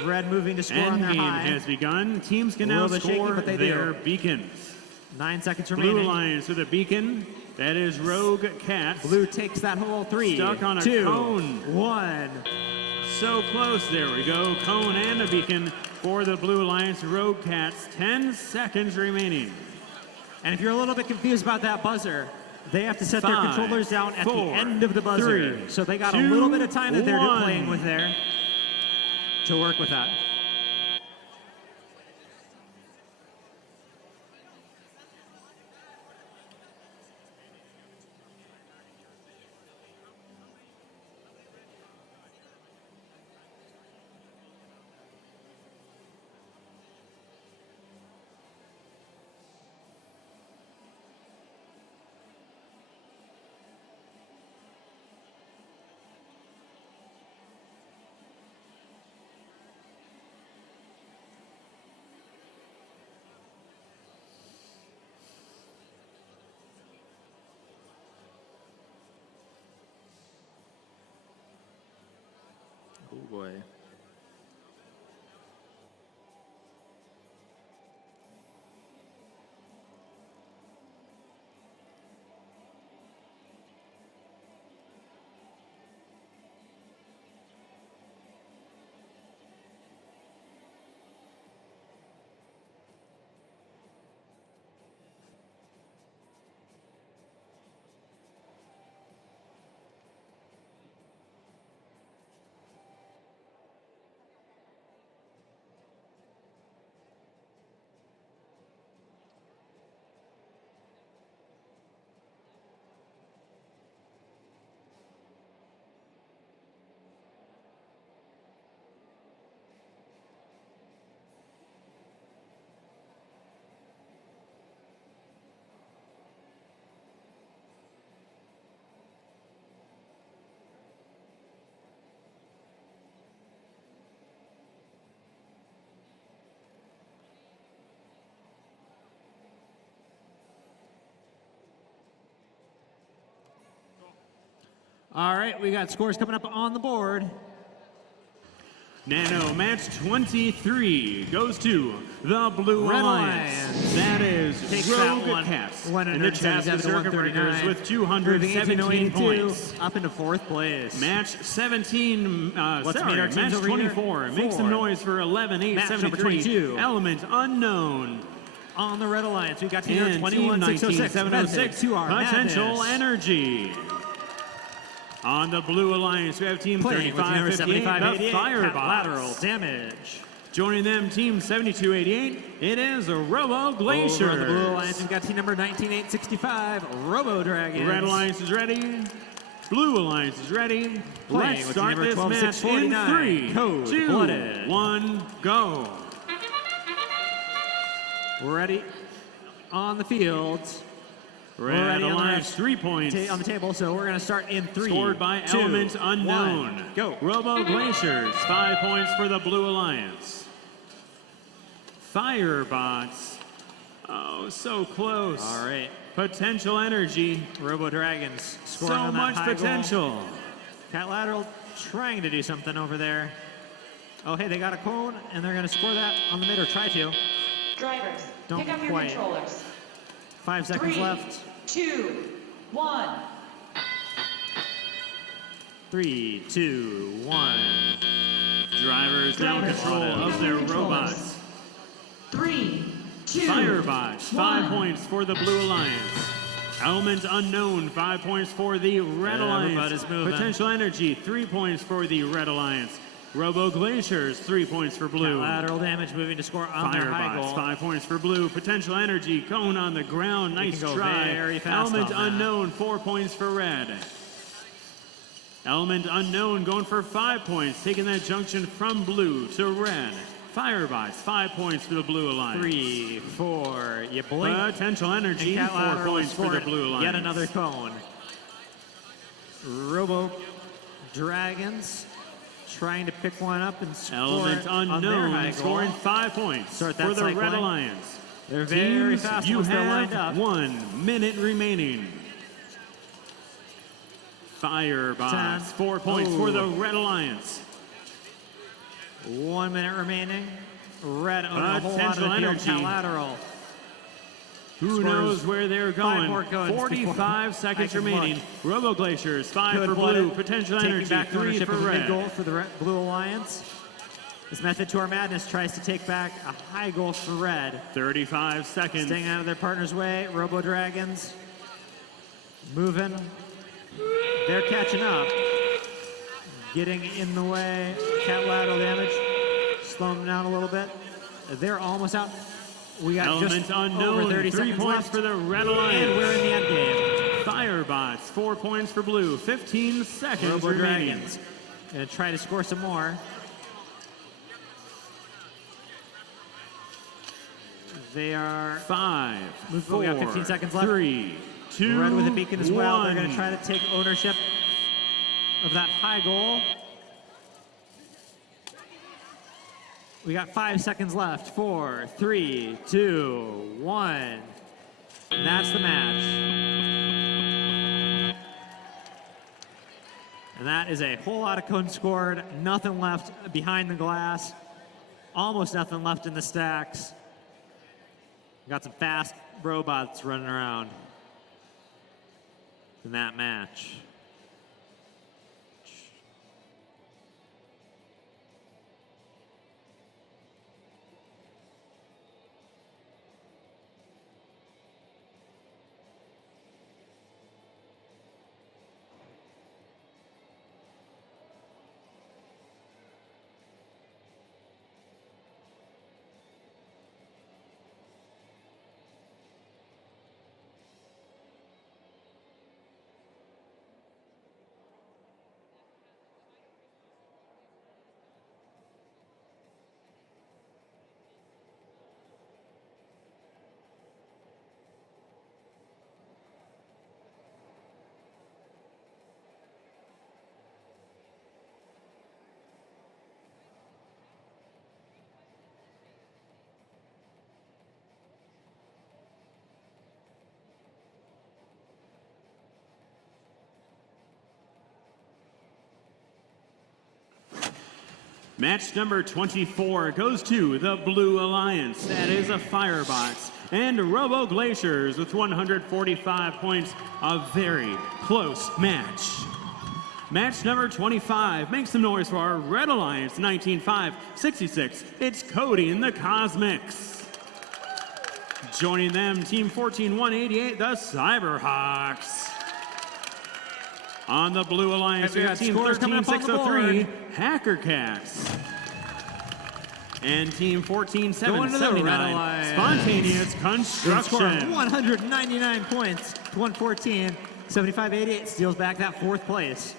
Red moving to score on End their game high. has begun. Teams can A now little bit shaky, score but they their do. beacons. 9 seconds Blue remaining. Alliance with a beacon. That is Rogue Cats. Blue takes that hole. 3, Stuck on a 2, cone. 1. So close. There we go. Cone and a beacon for the Blue Alliance. Rogue Cats. 10 seconds remaining. And if you're a little bit confused about that buzzer, they have to set their 5, controllers down at the 4, end of the buzzer. 3, so they got a 2, little bit of time that they're 1. playing with there to work with that. Oh boy. All right, we got scores coming up on the board. Nano match 23 goes to the Blue Red Alliance. Alliance That is takes that Rogue one. Cats. 177 And the Chaps to Circuit Breakers 139. with 217 Moving 18-82 points. up into 4th place. Match 17, Let's sorry, meet our teams match over here. 24. Make some 4. noise for 11, 8, Match number 73. 22. Element unknown. On the Red Alliance, we've got team number And 21, team 606, 706. to our Potential Madness. Energy. On the Blue Alliance, we have Team Playing with number 3558, the 7588, Firebots. lateral damage. Joining them, Team 7288, it is Robo Glaciers. Over on the Blue Alliance, we've got team number 19865, Robo Dragons. Red Alliance is ready. Blue Alliance is ready. Playing Let's with start number this match in 12649, 3, Code 2, Blooded. 1, go. We're ready on the field. Red Already on the Alliance, red. 3 points. on the table, so we're going to start in 3. Scored by 2, Element Unknown. 1, go. Robo Glaciers, 5 points for the Blue Alliance. Firebots, oh, so close. All right. Potential Energy, Robo Dragons scoring so on that much high potential. goal. Cat Lateral trying to do something over there. Oh, hey, they got a cone, and they're going to score that on the mid, or try to. Drivers, Don't pick up your quite. controllers. 5 seconds 3, left. 2, 1. 3, 2, 1. Drivers now Drivers, control pick of up their your controllers. robots. 3, 2, Firebots, 5 1. points for the Blue Alliance. Element Unknown, 5 points for the Red Alliance. Everybody's moving. Potential Energy, 3 points for the Red Alliance. Robo Glaciers, 3 points for Blue. Lateral damage moving to score on their high Firebots, goal. 5 points for Blue. Potential Energy, cone on the ground. You Nice can go try. very fast Element on that. Unknown, 4 points for Red. Element Unknown going for 5 points, taking that junction from Blue to Red. Firebots, 5 points for the Blue Alliance. 3, 4. You blink. Potential Energy, and 4 Cat Lateral points for the scored Blue Alliance. Yet another cone. Robo Dragons trying to pick one up and score Element it on their Unknown high goal. scoring 5 points Start that for the Red cycling. Alliance. They're very Teams, fast you once they're have lined up. 1 minute remaining. Firebots, 10. 4 points for the Red Alliance. 1 minute remaining. Red on a whole lot of Potential the field. Energy. Cat Lateral. Who Scores knows where they're 5 going? more cones 45 before seconds I can remaining. look. Robo Glaciers, 5 Good for blooded, Blue. Potential taking Energy, back 3 ownership for of a mid goal Red. for the Blue Alliance. This Method to Our Madness tries to take back a high goal for Red. 35 seconds. Staying out of their partner's way. Robo Dragons moving. They're catching up. Getting in the way. Cat Lateral damage. Slowing them down a little bit. They're almost out. We got Element just Unknown, over 30 3 seconds points left. for the Red And Alliance. we're in the end game. Firebots, 4 points for Blue. 15 seconds Robo remaining. Dragons gonna try to score some more. They are 5, we 4, got 15 seconds left. 3, 2, Red with a beacon as well. 1. They're going to try to take ownership of that high goal. We got 5 seconds left. 4, 3, 2, 1. And that's the match. And that is a whole lot of cones scored. Nothing left behind the glass. Almost nothing left in the stacks. Got some fast robots running around in that match. Match number 24 goes to the Blue Alliance. That is a Firebots and Robo Glaciers with 145 points. A very close match. Match number 25. Make some noise for our Red Alliance 19-5-66. It's Cody and the Cosmics. Joining them, Team 14-188, the Cyberhawks. On the Blue Alliance, And we we got have Team scores coming up on the 13603, Hacker Cats. And Team Going to the Red 14779, Alliance. Spontaneous Good score, Construction. 199 points to 114. 75-88 steals back that fourth place.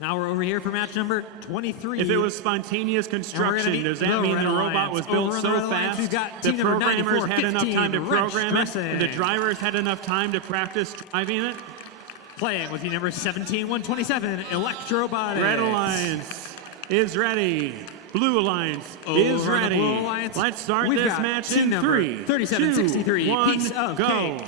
Now we're over here for match number 23. If it was spontaneous And we're gonna construction, meet does that the mean Red the robot Alliance. was built Over on so the Red Alliance, fast we've got the team number programmers had enough time to 94, program it, and the Wrench drivers had enough time to practice driving it? Playing with the number 17127, Electrobotics. Red Alliance is ready. Blue Alliance is Over on the ready. Blue Alliance, Let's start we've this got match team in number 3, 3763, 2, 1, Piece of go. Cake.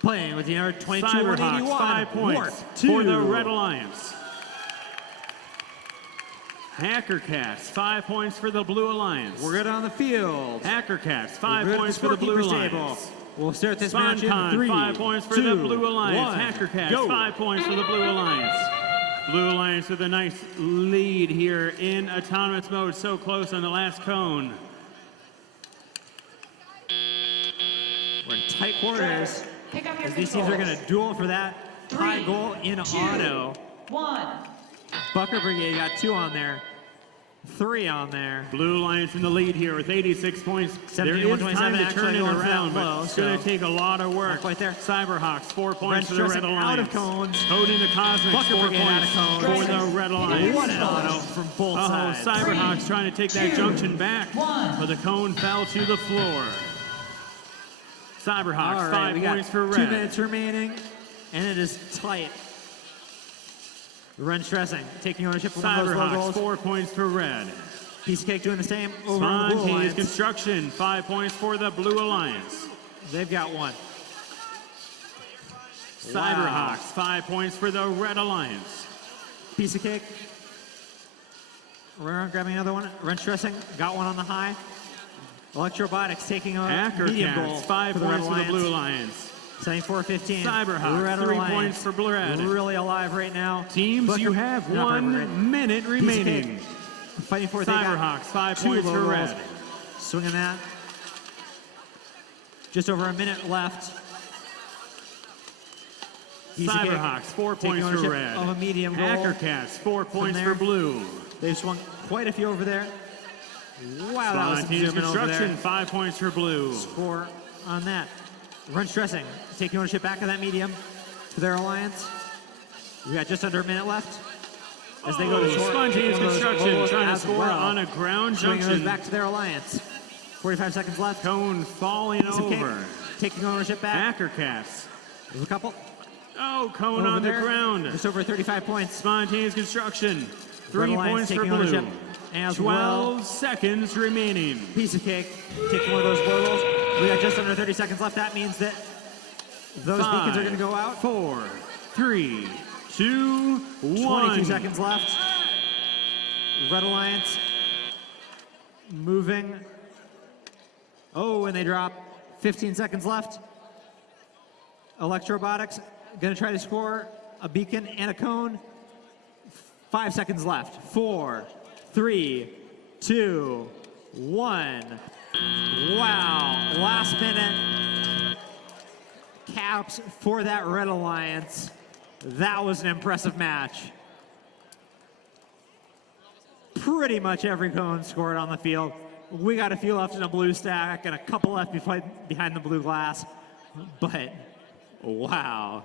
Playing with the number 2281, Cyberhawks, 5 points Warp for the 2. Red Alliance. Hacker Cats, 5 points for the Blue Alliance. We're good on the field. Hacker Cats, 5 We're good at points for the Blue scorekeeper's Alliance. table. We'll start this match in Spontan, 3, 5 points for 2, the Blue Alliance. 1, Hacker Cats, go. 5 points for the Blue Alliance. Blue Alliance with a nice lead here in autonomous mode, so close on the last cone. We're in tight quarters. Pick up your As these teams are going to duel for that high 3, goal in 2, auto. 1. Bucker Brigade got 2 on there, 3 on there. Blue Alliance in the lead here with 86 points. There 17, is 127 time to actually turn it going for that around, but low, it's going so to take a lot of work. not quite there. Cyberhawks, 4 points for the Wrench Red Dressing Alliance. out of cones. Coding the Cosmics, Bucker 4 Brigade out of points cones. for the Red Alliance. What an auto from both Oh, sides. Cyberhawks trying to take that 2, junction back, 1. but the cone fell to the floor. Cyberhawks, All right, 5 we got points for 2 Red. minutes remaining, and it is tight. Wrench Dressing taking ownership of one of those low Cyberhawks, goals. 4 points for Red. Piece of Cake doing the same over on the Blue Spontaneous Alliance. Construction, 5 points for the Blue Alliance. They've got 1. Cyberhawks, 5 points for the Red Alliance. Piece of Cake. We're grabbing another one. Wrench Dressing got 1 on the high. Electrobotics taking a Hacker medium goal Cats, 5 for the Red points for the Alliance. Blue Alliance. 74-15. Cyberhawks, Red 3 Alliance. points for Blue Red. Really alive right now. Teams, Bucker- you have not Bucker 1 Brigade. minute Piece of remaining. Cake. Fighting for it. They got Cyberhawks, 5 2 points low for goals. Red. Swinging that. Just over a minute left. Piece of Cake Cyberhawks, 4 taking points for ownership Red. of a medium goal. Hacker Cats, 4 points there. for Blue. They've swung quite a few over there. Wow, that was some Spontaneous zooming over Construction, there. 5 points for Blue. Score on that. Wrench Dressing taking ownership back of that medium for their alliance. We got just under a minute left as they go to short. Spontaneous One of those Construction goals trying to as score well. on a ground Swinging those junction. back to their alliance. 45 seconds left. Cone falling Piece of Cake over. taking ownership back. Hacker Cats. There's a couple Oh, Cone over on the there. ground. Just over 35 points. Spontaneous Construction, 3 Red Alliance points for taking Blue. ownership as 12 well. seconds remaining. Piece of Cake taking one of those low goals. We got just under 30 seconds left. That means that those beacons are going to go out. 4, 3, 2, 1. 22 seconds left. Red Alliance moving. Oh, and they drop. 15 seconds left. Electrobotics going to try to score a beacon and a cone. 5 seconds left. 4, 3, 2, 1. Wow. Last minute caps for that Red Alliance. That was an impressive match. Pretty much every cone scored on the field. We got a few left in a blue stack and a couple left behind the blue glass. But wow.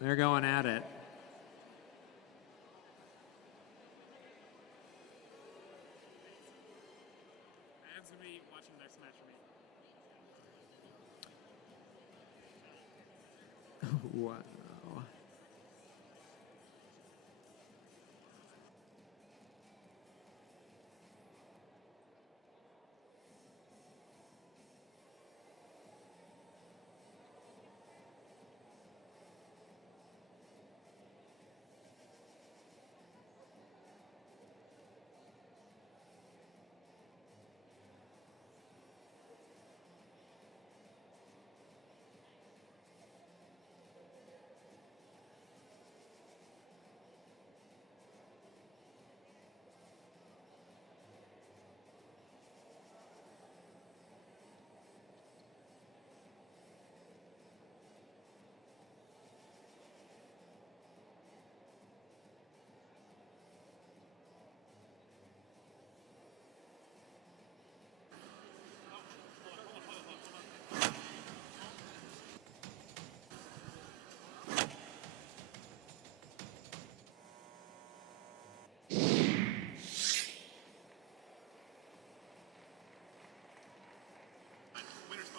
They're going at it. Adam's going to be watching the next match for me. Wow.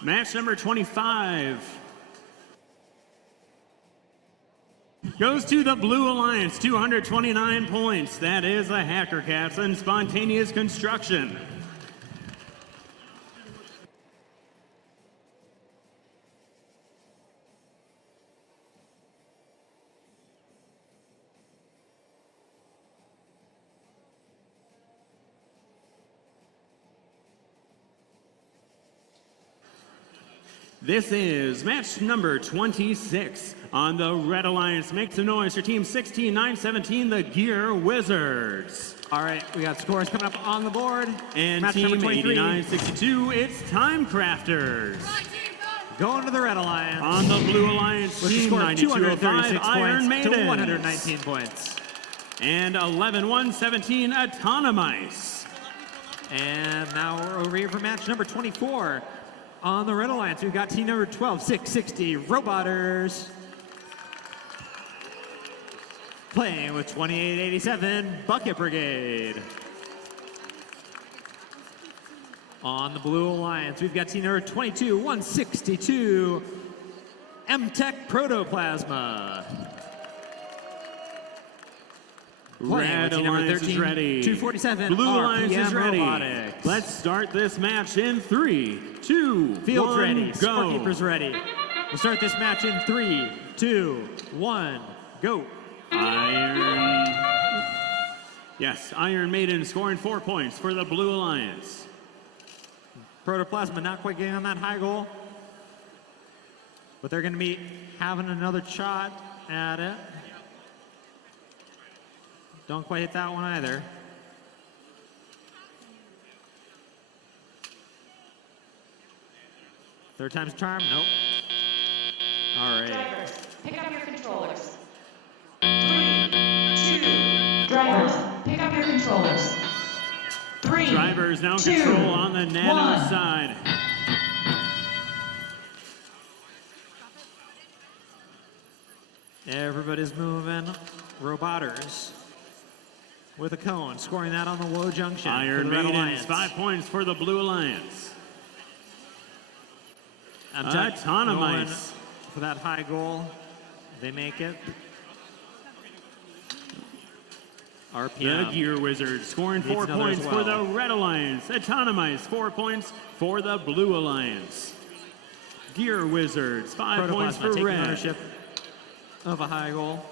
Match number 25 goes to the Blue Alliance, 229 points. That is a Hacker Cats and Spontaneous Construction. This is match number 26 on the Red Alliance. Make some noise for Team 16-9-17, the Gear Wizards. All right, we got scores coming up on the board. And match Team number 23. 89-62, it's Time Crafters. Going to the Red Alliance. On the Blue Alliance, with a Team score of 9205, 236 Iron points to Maidens. 119 points. And 11-1-17, Autonomous. And now we're over here for match number 24. On the Red Alliance, we've got team number 12-660, Roboters. Playing with 2887, Bucket Brigade. On the Blue Alliance, we've got team number 22-162, M-Tech Protoplasma. Red Alliance is ready. 247, Blue Alliance is RPM ready. Robotics. Let's start this match in 3, 2, Fields 1, ready. go. Scorekeepers ready. We'll start this match in 3, 2, 1, go. Iron Maiden scoring 4 points for the Blue Alliance. Protoplasma not quite getting on that high goal, but they're going to be having another shot at it. Don't quite hit that one either. Third time's a charm? Nope. All right. Drivers, pick up your controllers. 3, 2, drivers, pick up your controllers. 3, Drivers now 2, control on the Nano 1. side. Everybody's moving. Roboters with a cone, scoring that on the low junction. Iron for the Red Maidens, Alliance. 5 points for the Blue Alliance. M-Tech Autonomous. going for that high goal. They make it. The RPM. Gear Wizards scoring Needs 4 another as points for well. the Red Alliance. Autonomous, 4 points for the Blue Alliance. Gear Wizards, 5 points Protoplasma for taking Red. ownership of a high goal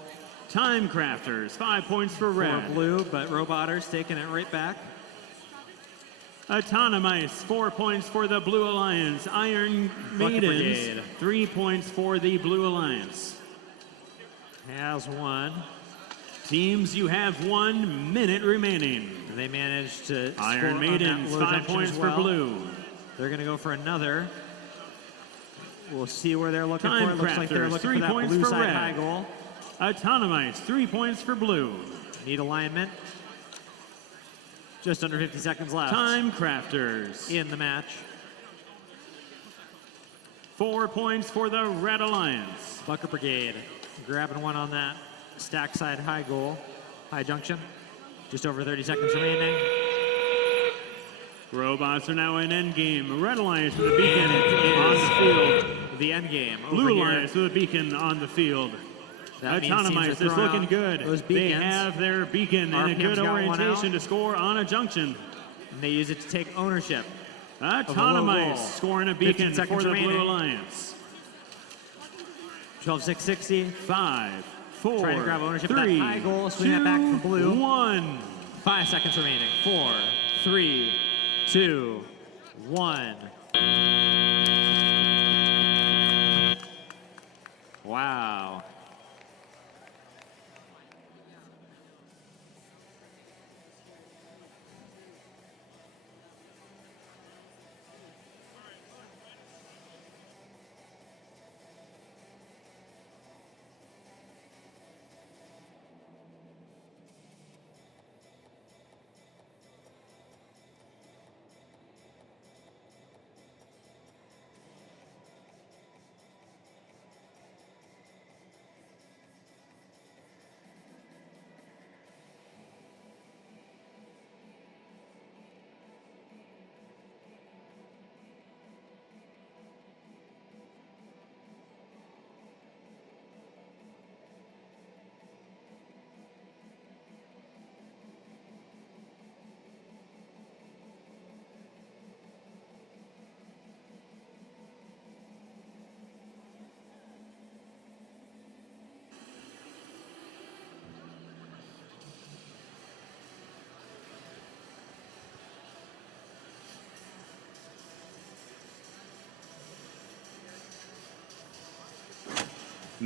Time Crafters, 5 points for for Red. blue, but Roboters taking it right back. Autonomous, 4 points for the Blue Alliance. Iron Bucket Maidens, Brigade. 3 points for the Blue Alliance. Has one. Teams, you have 1 minute remaining. They managed to score Iron on Maidens, that low 5 junction points as for well. Blue. They're going to go for another. We'll see where they're looking Time for. It looks like they're Crafters, looking 3 for that points blue for side Red. high goal. Autonomous, 3 points for Blue. Need alignment. Just under 50 seconds left Time Crafters, in the match. 4 points for the Red Alliance. Bucket Brigade grabbing one on that stack side high goal, high junction. Just over 30 seconds remaining. Robots are now in endgame. Red Alliance with a beacon on the field. The end game. Blue over here. Alliance with a beacon on the field. That means Autonomous teams are is throwing looking out good. those They beacons. have their beacon and a RPM's good got one orientation out. to score on a junction. And they use it to take ownership. a low goal. Autonomous scoring a 15 beacon seconds for the remaining. Blue Alliance. 12-6-60. 5, 4, Trying to grab ownership of that 3, high goal, swing that back for Blue. 1. 5 seconds remaining. 4, 3, 2, 1. Wow.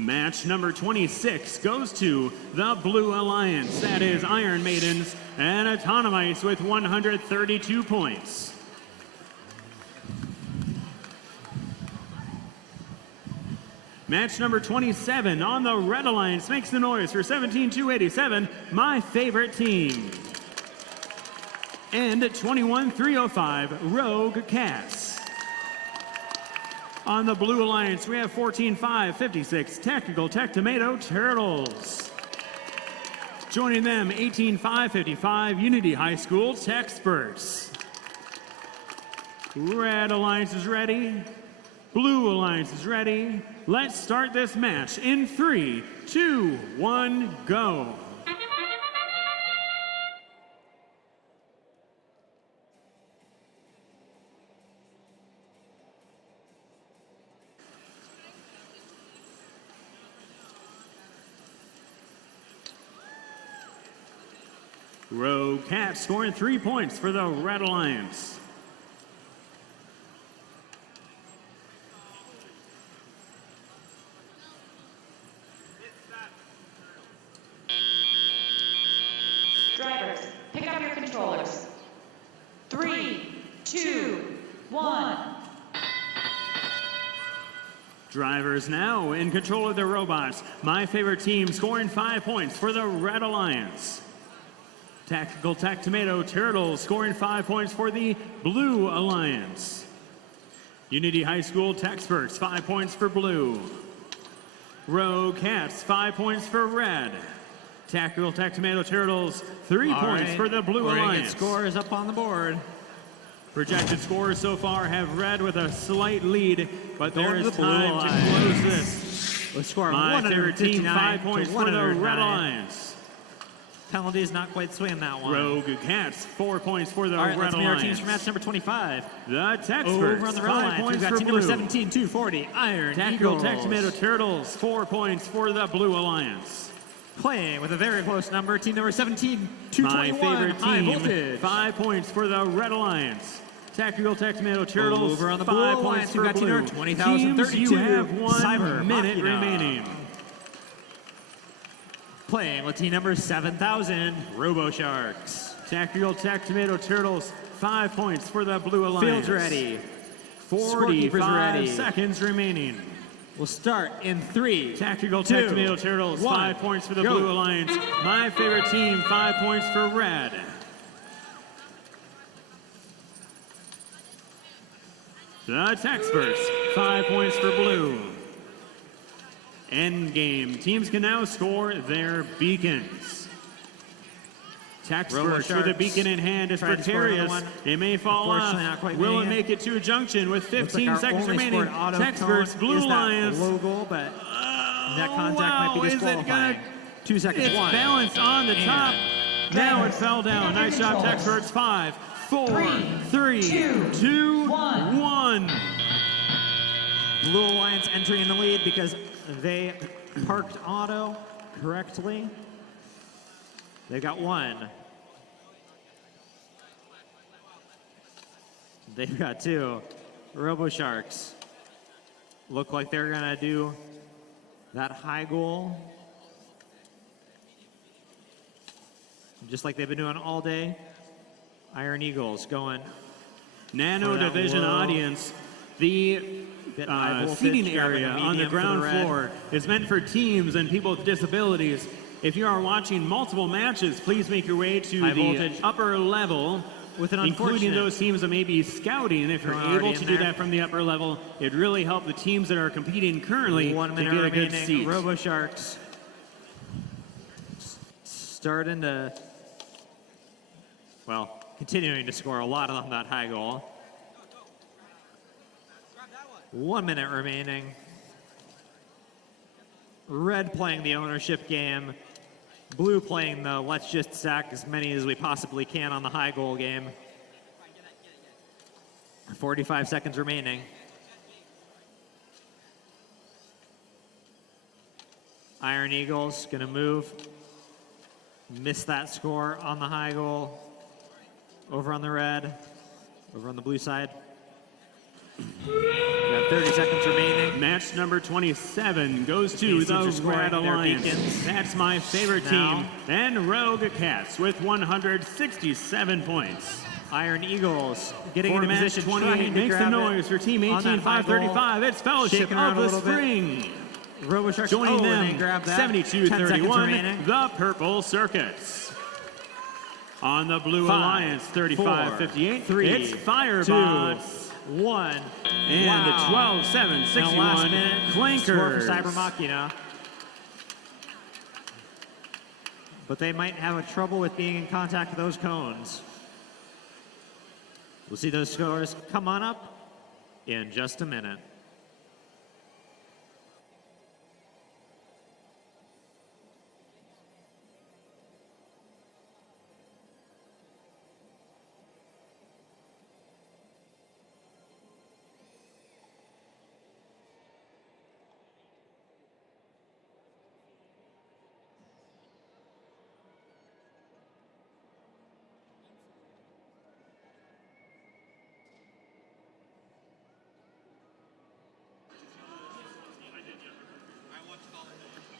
Match number 26 goes to the Blue Alliance. That is Iron Maidens and Autonomites with 132 points. Match number 27 on the Red Alliance makes the noise for 17,287, My Favorite Team. And at 21,305, Rogue Cats. On the Blue Alliance, we have 14,556, Technical Tech Tomato Turtles. Joining them, 18,555, Unity High School Techsperts. Red Alliance is ready. Blue Alliance is ready. Let's start this match in 3, 2, 1, go. Rogue Cats scoring 3 points for the Red Alliance. Drivers, pick up your controllers. 3, 2, 1. Drivers now in control of their robots. My Favorite Team scoring 5 points for the Red Alliance. Tactical Tech Tomato Turtles scoring 5 points for the Blue Alliance. Unity High School Techsperts, 5 points for Blue. Rogue Cats, 5 points for Red. Tactical Tech Tomato Turtles, 3 points for the Blue Alliance. Scores up on the board. Projected scores so far have Red with a slight lead, but there is the Blue time to Alliance. close this. With score My Favorite Team, 159 5 points to for the Red 109. Alliance. Penalties not quite swinging that one. Rogue Cats, 4 points for the All right, Red let's meet our Alliance. teams for match number 25. The Techsperts, Over on the Red 5 Alliance, we've points got for team Blue. number 17, 240, Iron Tactical Eagles. Tech Tomato Turtles, 4 points for the Blue Alliance. Playing with a very close number, team number 17, My 221, Favorite High Team, Voltage. 5 points for the Red Alliance. Tactical Tech Tomato Turtles, Over on the 5 Blue points Alliance, for we've got team Blue. number 20,032, Teams, you have 1 Cyber minute Machina. remaining. Playing with team number 7,000, Robo Sharks. Tactical Tech Tomato Turtles, 5 points for the Blue Alliance. Fields ready. 45 ready. seconds remaining. We'll start in 3, Tactical 2, Tech Tomato Turtles, 1. 5 points for the Go. Blue Alliance. My Favorite Team, 5 points for Red. The Techsperts, 5 points for Blue. Endgame. Teams can now score their beacons. Techsperts with a beacon in hand is Tried to score another precarious. one. It may fall Unfortunately, not off. quite Will it making it. make it to a junction with Looks like 15 our seconds only remaining? scored auto Techsperts, cone Blue is that Alliance. low goal, but that contact wow, might be is it disqualifying. gonna- 2 seconds. It's 1. balanced on the top. Now it fell down. Nice job, Techsperts. 5, 4, 3, 2, 1. Blue Alliance entering in the lead because they parked auto correctly. They've got 1. They've got 2. Robo Sharks look like they're gonna do that high goal, just like they've been doing all day. Iron Eagles going Nano for that Division low. audience. The Bit high voltage, seating grabbing area a on the medium for the ground red. floor is meant for teams and people with disabilities. If you are watching multiple matches, please make your way to High the voltage. upper level, With an including unfortunate- those teams that may be scouting. If you're They're already able to in do there. that from the upper level, it'd really help the teams that are competing currently 1 to minute get a good remaining. seat. Robo Sharks starting to, well, continuing to score a lot on that high goal. 1 minute remaining. Red playing the ownership game. Blue playing the let's just sack as many as we possibly can on the high goal game. 45 seconds remaining. Iron Eagles gonna move. Miss that score on the high goal. Over on the red. Over on the blue side. We got 30 seconds remaining. Match number 27 goes to These the teams are scoring Red their Alliance. beacons. That's my favorite Now. team. And Rogue Cats with 167 points. Iron Eagles getting For into match position, 28, trying to makes the grab noise it for Team on that high goal. 18535. It's Fellowship Shaking around of a the little bit. Spring. RoboSharks Joining they them, grab that. 10 seconds 72-31, remaining. the Purple Circuits. On the Blue 5, Alliance, 35-58, 3, it's Firebots. 2, 1. And Wow. 12-7, And 61, last minute Clankers. score for Cyber Machina. But they might have a trouble with being in contact with those cones. We'll see those scores come on up in just a minute.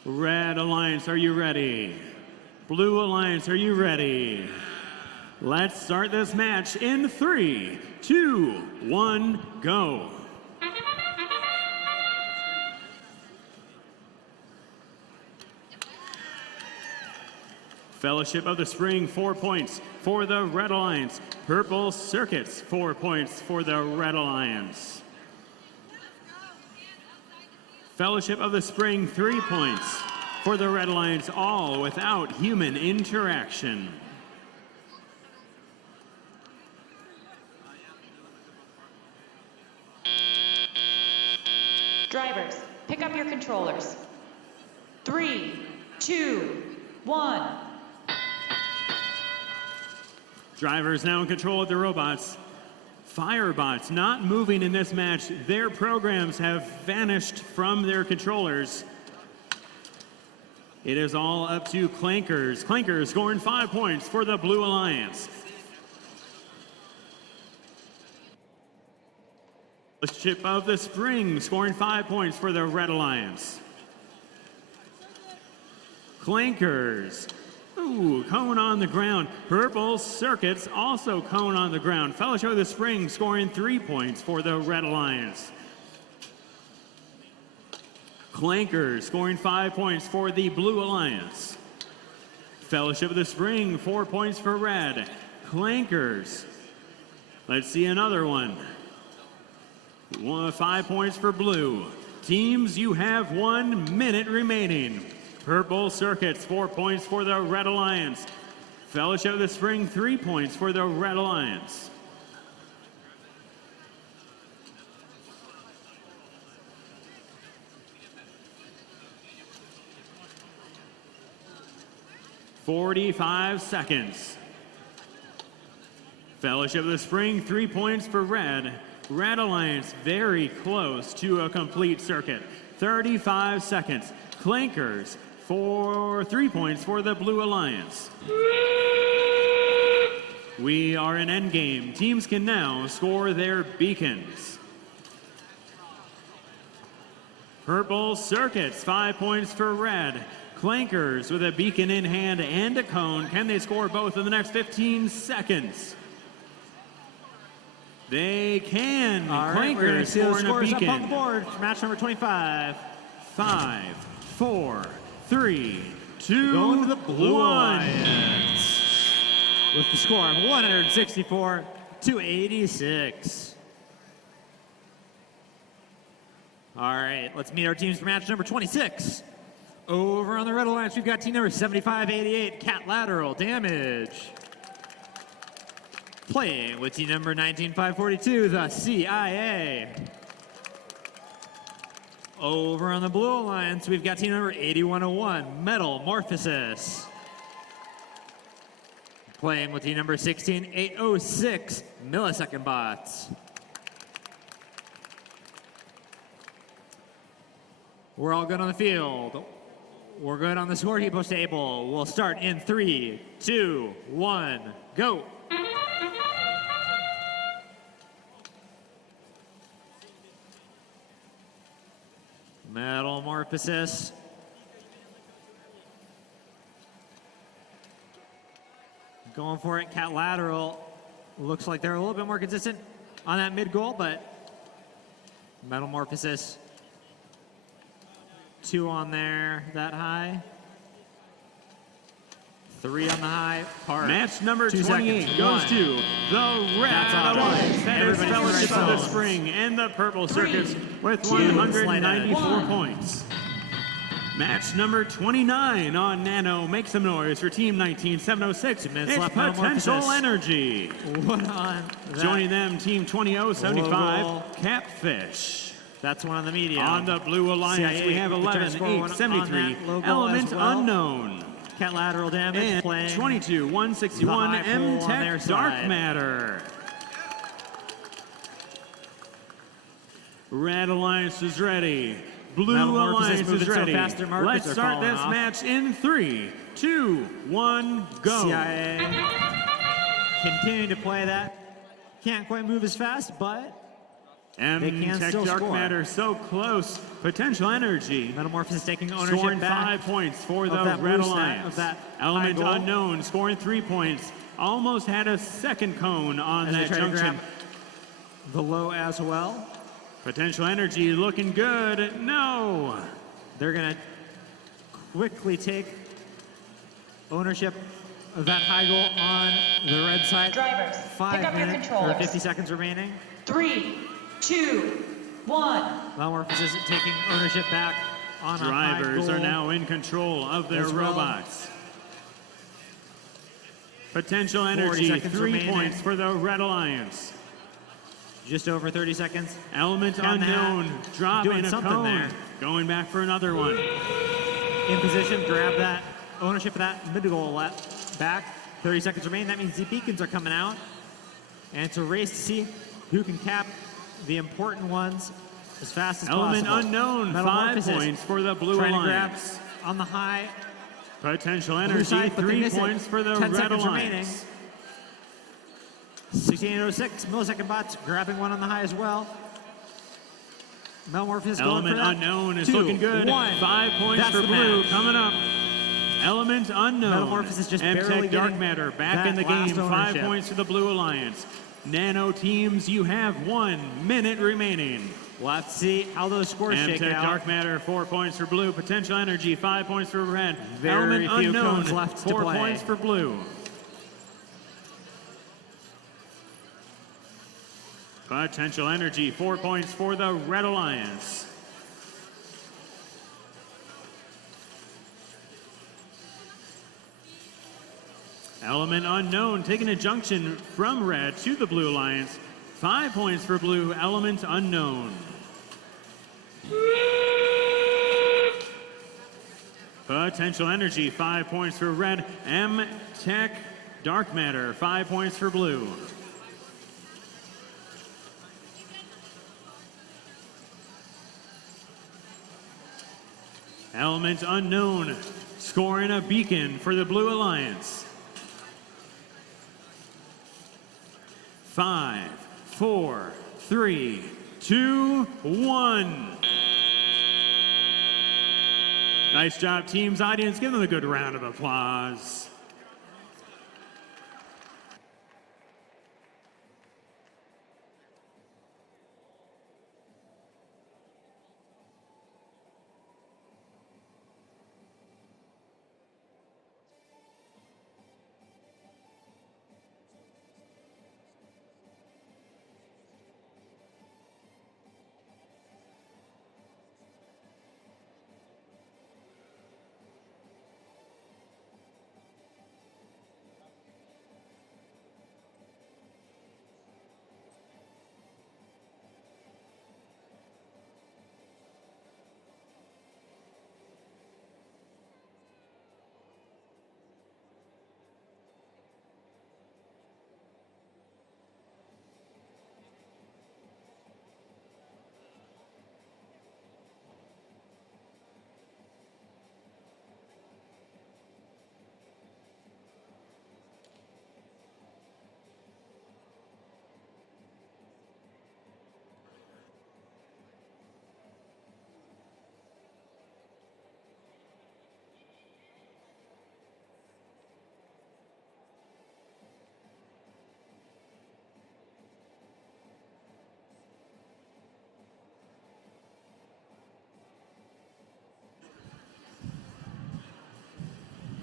Red Alliance, are you ready? Blue Alliance, are you ready? Let's start this match in 3, 2, 1, go. Fellowship of the Spring, 4 points for the Red Alliance. Purple Circuits, 4 points for the Red Alliance. Fellowship of the Spring, 3 points for the Red Alliance, all without human interaction. Drivers, pick up your controllers. 3, 2, 1. Drivers now in control of the robots. Firebots not moving in this match. Their programs have vanished from their controllers. It is all up to Clankers. Clankers scoring 5 points for the Blue Alliance. Fellowship of the Spring scoring 5 points for the Red Alliance. Clankers. Ooh, cone on the ground. Purple Circuits also cone on the ground. Fellowship of the Spring scoring 3 points for the Red Alliance. Clankers scoring 5 points for the Blue Alliance. Fellowship of the Spring, 4 points for Red. Clankers. Let's see another one. 5 points for Blue. Teams, you have 1 minute remaining. Purple Circuits, 4 points for the Red Alliance. Fellowship of the Spring, 3 points for the Red Alliance. "45 seconds. Fellowship of the Spring, 3 points for Red. Red Alliance very close to a complete circuit. 35 seconds. Clankers for 3 points for the Blue Alliance. We are in endgame. Teams can now score their beacons. Purple Circuits, 5 points for Red. Clankers with a beacon in hand and a cone. Can they score both in the next 15 seconds? They can. All right, we're going to Clankers see those scoring a scores up on the beacon. board for match number 25. 5, 4, 3, 2, Going to the Blue 1. Alliance with the score of 164 to 86. All right, let's meet our teams for match number 26. Over on the Red Alliance, we've got team number 7588, Cat Lateral Damage. Playing with team number 19542, the CIA. Over on the Blue Alliance, we've got team number 8101, Metamorphosis. Playing with team number 16806, Millisecond Bots. We're all good on the field. We're good on the scorekeeper table. We'll start in 3, 2, 1, go. Metamorphosis. Going for it. Cat lateral. Looks like they're a little bit more consistent on that mid goal, but Metamorphosis. 2 on there, that high. 3 on the high, part. Match number 2 28 seconds. goes 1. to the Red That's all. Alliance. That is Everybody Fellowship can of the write Spring and the Purple Circuits with 2, 194 1. points. Match number 29 on Nano. Make some noise for Team 19706. 2 minutes It's left, Potential Metamorphosis. Energy. One on that. Joining them, Team 20075, Logo. Catfish. That's one on the medium. On the Blue Alliance, CIA we have with the 11, score 8, one on 73, that logo Element as well. Unknown. Cat lateral damage And playing. 22, 161, the high pole on their M-Tech Dark side. Matter. Red Alliance is ready. Blue Metamorphosis Alliance moving is so ready. fast their markers Let's are start falling this off. match in 3, 2, 1, go. CIA continuing to play that. Can't quite move as fast, but they can M-Tech still Dark score. Matter so close. Potential Energy. Metamorphosis taking ownership Scoring back 5 points for of the that Red blue stat, Alliance. of that Element high goal. Unknown scoring 3 points. Almost had a second cone on as they that try to junction. grab the low as well. Potential Energy looking good. No. They're going to quickly take ownership of that high goal on the red side. Drivers, 5 pick up your minutes or controllers. 50 seconds remaining. 3, 2, 1. Metamorphosis taking ownership back on a high Drivers goal. are now in control of their as well. robots. Potential 40 Energy, seconds 3 remaining. points for the Red Alliance. Just over 30 seconds. Element Count that. Unknown dropping Doing a something cone. there. Going back for another one. In position, grab that ownership of that mid goal left back. 30 seconds remain. That means the beacons are coming out. And it's a race to see who can cap the important ones as fast as Element possible. Unknown, 5 Metamorphosis points for the Blue trying Alliance. to grab on the high. Potential Blue Energy, side, but they 3 miss it. points for the 10 Red seconds Alliance. remaining. 1606 millisecond bots grabbing one on the high as well. Metamorphosis going for Element that. Unknown is 2, looking good. 1. 5 points That's for the Blue match. coming up. Element Unknown. Metamorphosis just barely M-Tech Dark getting Matter back that in the last game. 5 ownership. points for the Blue Alliance. Nano teams, you have 1 minute remaining. We'll have to see how those scores shake M-Tech out. Dark Matter, 4 points for Blue. Potential Energy, 5 points for Red. Very Element few Unknown, cones left to 4 play. points for Blue. Potential Energy, 4 points for the Red Alliance. Element Unknown taking a junction from Red to the Blue Alliance. 5 points for Blue, Element Unknown. Potential Energy, 5 points for Red. M-Tech Dark Matter, 5 points for Blue. Element Unknown scoring a beacon for the Blue Alliance. 5, 4, 3, 2, 1. Nice job, teams. Audience, give them a good round of applause.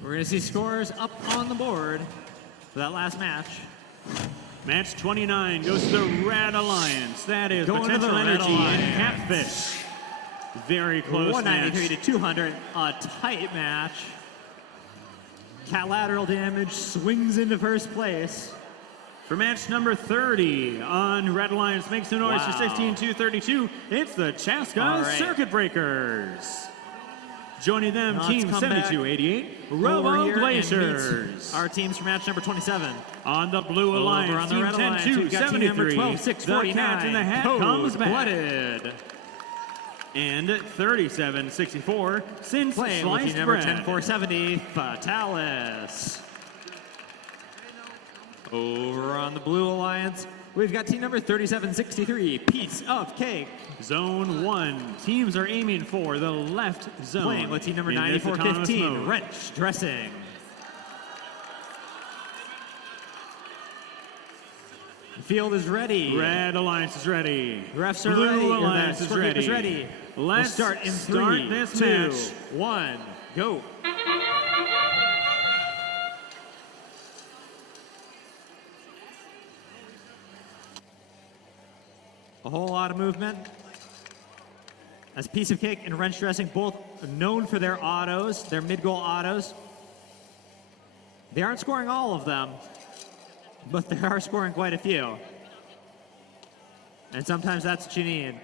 We're going to see scores up on the board for that last match. Match 29 goes to the Red Alliance. That is Going to the Potential Red Energy and Alliance. Catfish. Very close 193 match. to 200, a tight match. Cat lateral damage swings into first place. For match number 30 on Red Alliance, make some noise Wow. for 16-232. It's the Chaska All right. Circuit Breakers. Joining them, Now Team let's come back 7288, over Robo here and meet Glaciers. our teams for match number 27. On the Blue Alliance, Over on the Team Red Alliance, we've got team number 10-273. 12-649. The Cat in the Hat comes back. Cold-blooded. And 37-64, since Playing with Sliced team number Bread. 10-470, Fatalis. Over on the Blue Alliance, we've got team number 3763, Piece of Cake. Zone 1, teams are aiming for the left zone. Playing with team number in this autonomous 9415, mode. Wrench Dressing. The field is ready. Red Alliance is ready. Refs are Blue ready. Alliance The is score ready. is ready. Let's We'll start in start 3, this 2, match. 1, go. A whole lot of movement. As Piece of Cake and Wrench Dressing, both known for their autos, their mid-goal autos. They aren't scoring all of them, but they are scoring quite a few. And sometimes that's what you need.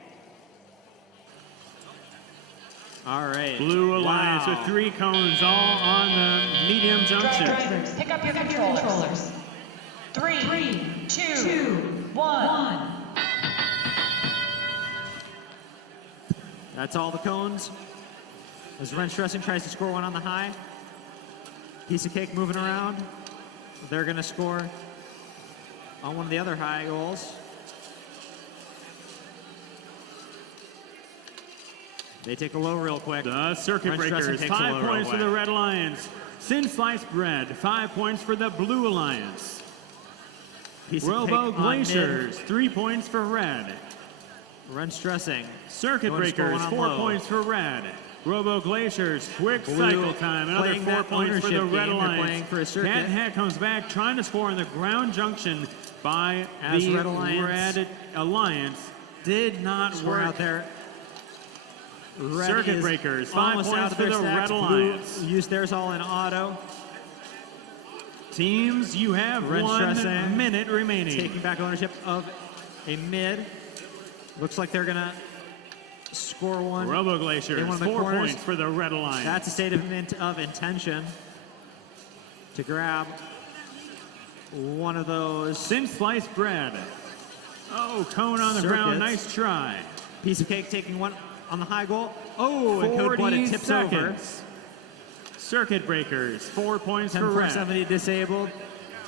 All right. Blue Alliance Wow. with 3 cones all on the medium junction. Drivers, pick up your controllers. 3, 2, 1. That's all the cones. As Wrench Dressing tries to score one on the high. Piece of Cake moving around. They're going to score on one of the other high goals. They take a low real quick. The Circuit Wrench Dressing Breakers, takes a 5 low real points for quick. the Red Alliance. Sin Sliced Bread, 5 points for the Blue Alliance. Piece of Cake Robo on Glaciers, 3 points for Red. mid. Wrench Dressing. Circuit Going to score Breakers, one on 4 low. points for Red. Robo Glaciers, quick Blue cycle time, another playing 4 that points for the ownership Red game. They're Alliance. playing for a circuit. Cat Hat comes back, trying to score on the ground junction by As the Red Alliance- Red Alliance. Did not Score work out there. Red Circuit is Breakers, 5 almost points out of for their the stacks. Red Blue Alliance. used theirs all in auto. Teams, you have Wrench 1 Dressing minute remaining. Taking back ownership of a mid. Looks like they're gonna score one. Robo in Glaciers, one of the 4 corners. points for the Red Alliance. That's a state of intention to grab one of those. Sin Sliced Bread. Oh, cone on the ground, Circuits. nice try. Piece of Cake taking one on the high goal. Oh, and 40 Cold-blooded tips over. seconds. Circuit Breakers, 4 points for Red. 10-4-70 disabled.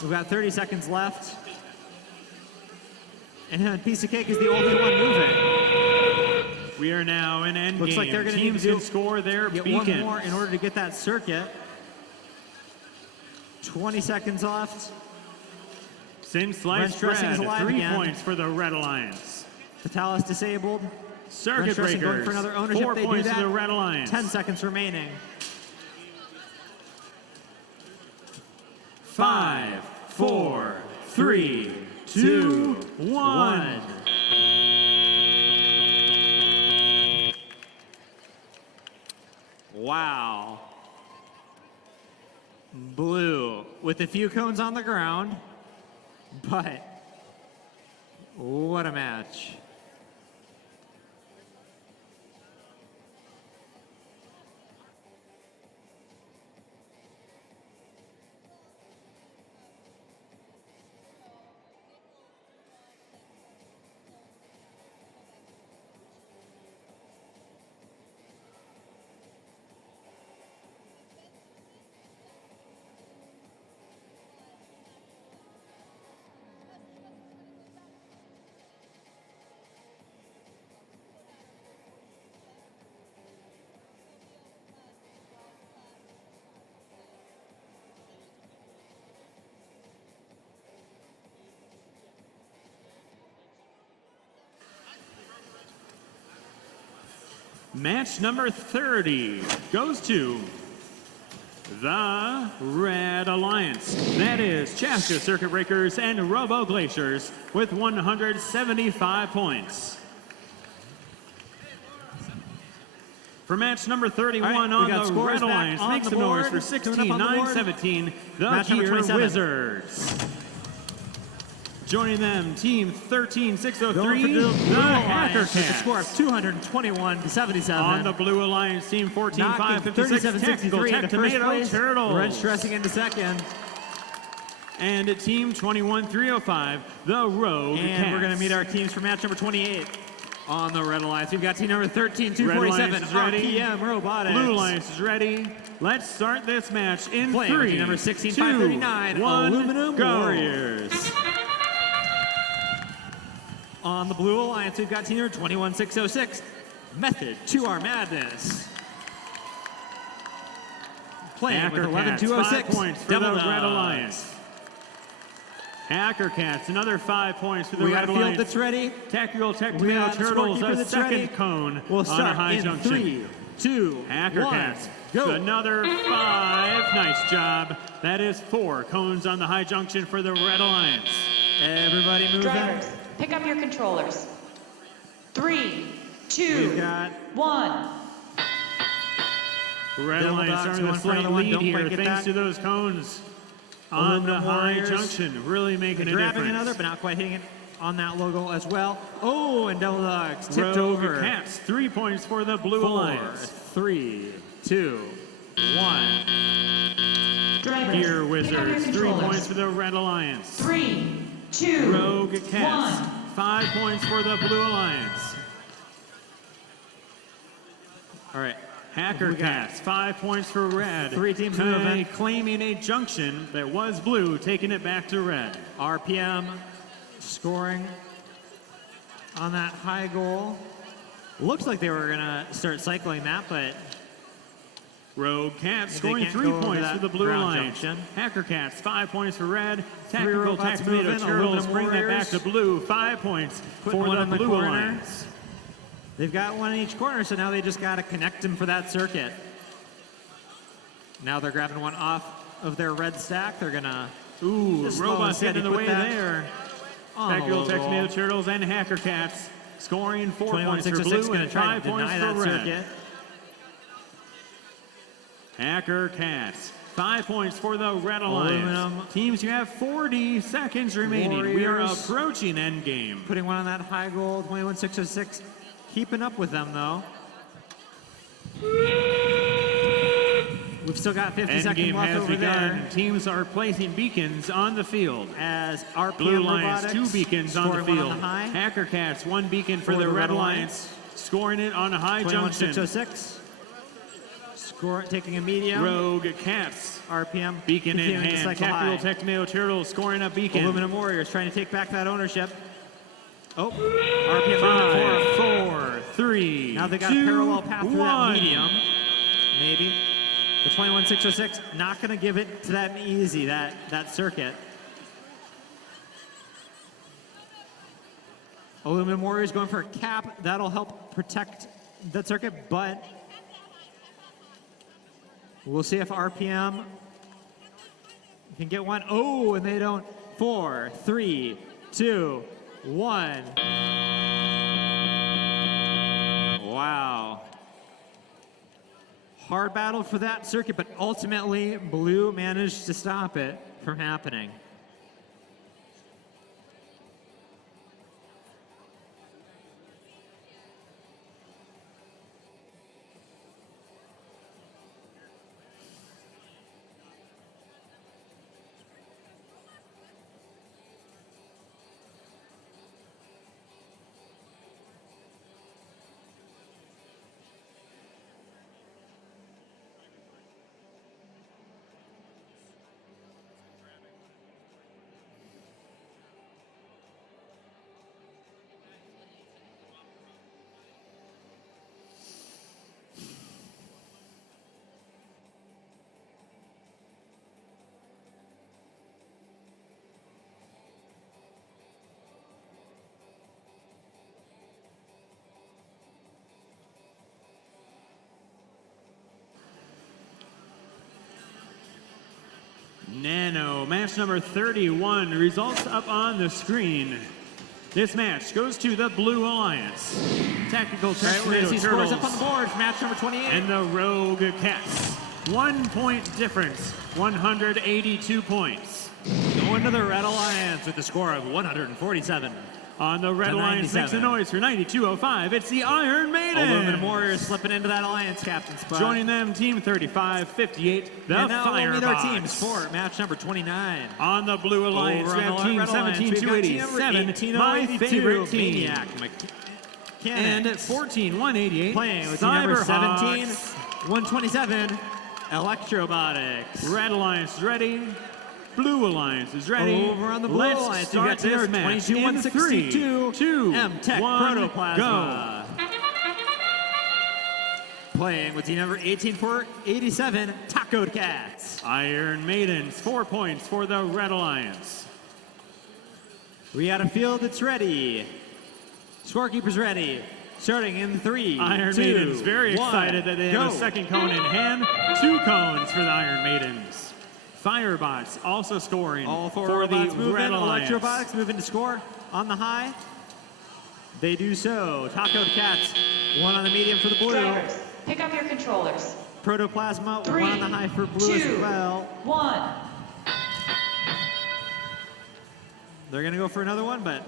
We've got 30 seconds left. And Piece of Cake is the only one moving. We are now in end Looks game. like they're going to need Teams to can score their get beacons. one more in order to get that circuit. 20 seconds left. Sin Wrench Sliced Dressing is Bread, alive 3 again. points for the Red Alliance. Vitalis disabled. Circuit Wrench Dressing going Breakers, for another ownership. 4 They do points that. for the Red Alliance. 10 seconds remaining. 5, 4, 3, 2, 1. Wow. Blue with a few cones on the ground, but what a match. Match number 30 goes to the Red Alliance. That is Chaska Circuit Breakers and Robo Glaciers with 175 points. For match number 31 All right, we on got the scores Red back Alliance, on make the some noise board. for Coming up on the board. 16-9-17, the Match number Gear 27. Wizards. Joining them, team 13603, Going for the Blue Hacker Alliance with a Cats. score of 221 to 77. On the Blue Alliance, team 14556, Technical 37-63 Tech into first Tomato place. Turtles. Red stressing into second. And at team 21305, the Rogue And Cats. we're going to meet our teams for match number 28. On the Red Alliance, we've got team number 13, Red Alliance 247, is ready. RPM Robotics. Blue Alliance is ready. Let's start this match in Playing with 3, team number 16, 2, 539, 1, Aluminum go. Warriors. On the Blue Alliance, we've got team number 21606, Method to Our Madness. Playing Hacker with Cats, 11206, 5 points for Devil the Dogs. Red Alliance. Hacker Cats, another 5 points for the We Red got a field Alliance. that's ready. Technical Tech We Tomato got a Turtles, scorekeeper a that's second ready. cone We'll on a start high in junction. 3, 2, Hacker 1, Cats, go. another 5. Nice job. That is 4 cones on the high junction for the Red Alliance. Everybody move Drivers, in. pick up your controllers. 3, We've 2, got 1. Red Devil Alliance Dogs are in a going for slight another one. lead Don't here quite get thanks that. to those cones on the Aluminum high Warriors. junction, really making a Grabbing difference. another, but not quite hitting it on that logo as well. Oh, and Devil Dogs tipped Rogue over. Cats, 3 points for the Blue 4, Alliance. 3, 2, 1. Drivers, Gear pick up your Wizards, 3 controllers. points for the Red Alliance. 3, 2, Rogue Cats, 1. 5 points for the Blue Alliance. All right. Hacker We got Cats, 5 points for Red. 3 teams Clay- moving. claiming a junction that was blue, taking it back to Red. RPM scoring on that high goal. Looks like they were going to start cycling that, but Rogue Cats They scoring can't 3 go over points that for the Blue ground Alliance. junction. Hacker Cats, 5 points for Red. Technical robots Tech Tomato moving, Turtles Aluminum bring that back Warriors. to blue. 5 points Putting for one the in the Blue corner. Alliance. they've got one in each corner, so now they just got to connect them for that circuit. Now they're grabbing one off of their red stack. They're going to Ooh, Just slow and robots steady, getting in the put way that there. on the Technical Tech logo. Tomato Turtles and Hacker Cats scoring 4 points for 21-606 blue going and to try 5 to points deny for that red. circuit. Hacker Cats, 5 points for the Red Alliance. Aluminum. Teams, you have 40 seconds remaining. We are Warriors. approaching endgame. Putting one on that high goal, 21-606. Keeping up with them, though. We've still got 50 seconds Endgame left has over begun. there. Teams are placing beacons on the field. As RPM Blue Alliance, Robotics 2 beacons on the scoring one field. on the high. Hacker Cats, 1 beacon for For the the Red Red Alliance, scoring it on a high junction. 21-606. Score taking a medium. Rogue Cats, RPM beacon in continuing to hand. cycle Technical high. Tech Tomato Turtles scoring a beacon. Aluminum Warriors trying to take back that ownership. Oh, RPM moving forward. 5, 4, 3, Now they got 2, a parallel path through that 1. medium. Maybe. The 21-606 not going to give it to them easy, that circuit. Aluminum Warriors going for a cap. That'll help protect that circuit, but we'll see if RPM can get one. Oh, and they don't. 4, 3, 2, 1. Wow. Hard battle for that circuit, but ultimately, Blue managed to stop it from happening. Nano, match number 31. Results up on the screen. This match goes to the Blue Alliance. Tactical All right, we're going to see Turtles scores up on the board for match number 28. and the Rogue Cats. 1 point difference, 182 points. Going to the Red Alliance with a score of 147. On the Red To Alliance, makes a 97. noise for 92.05. It's the Iron Maiden. Aluminum Warriors slipping into that Alliance captain spot. Joining them, Team 35-58, the and now we'll meet our Firebots. teams for match number 29. On the Blue Alliance, Over we on have the Team Red Alliance, we've got team number 17-287, my 18-082, favorite team. Maniac And Mechanics. 14-188, Playing with team number 17, Cyberhawks. 127, Electrobiotics. Red Alliance is ready. Blue Alliance is ready. Over on the Blue Let's Alliance, we've start got team this number match 22, in 162, 3, 2, M-Tech 1, Protoplasma. go. Playing with team number 18-487, Taco Cats. Iron Maidens, 4 points for the Red Alliance. We got a field that's ready. Scorekeeper's ready. Starting in 3, Iron 2, Maidens very 1, excited that they have go. a second cone in hand. 2 cones for the Iron Maidens. Firebots also scoring All four for robots the moving. Red Alliance. Electrobiotics moving to score on the high. They do so. Taco Cats, 1 on the medium for the blue. Drivers, pick up your controllers. Protoplasma, 3, 1 on the high for blue 2, as well. 1. They're going to go for another one, but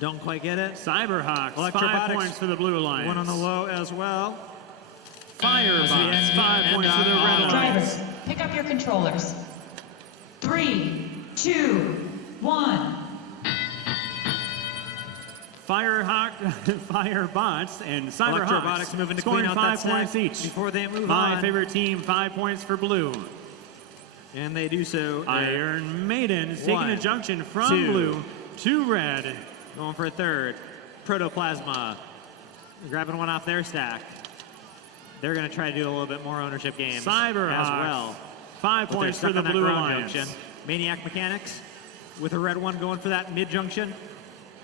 don't quite get it. Cyberhawks, 5 Electrobiotics, points for the Blue Alliance. 1 on the low as well. Firebots, 5 points for the Red Alliance. Drivers, pick up your controllers. 3, 2, 1. Firebots and Cyberhawks Electrobiotics moving to scoring clean out 5 that points stack each. before they move My on. favorite team, 5 points for Blue. And they do so. Iron Maidens taking 1, a junction from 2. Blue to Red. Going for a third. Protoplasma. Grabbing one off their stack. They're going to try to do a little bit more ownership games Cyberhawks, as well. 5 But they're points stuck for the on that Blue ground Alliance. junction. Maniac Mechanics with a red one going for that mid junction.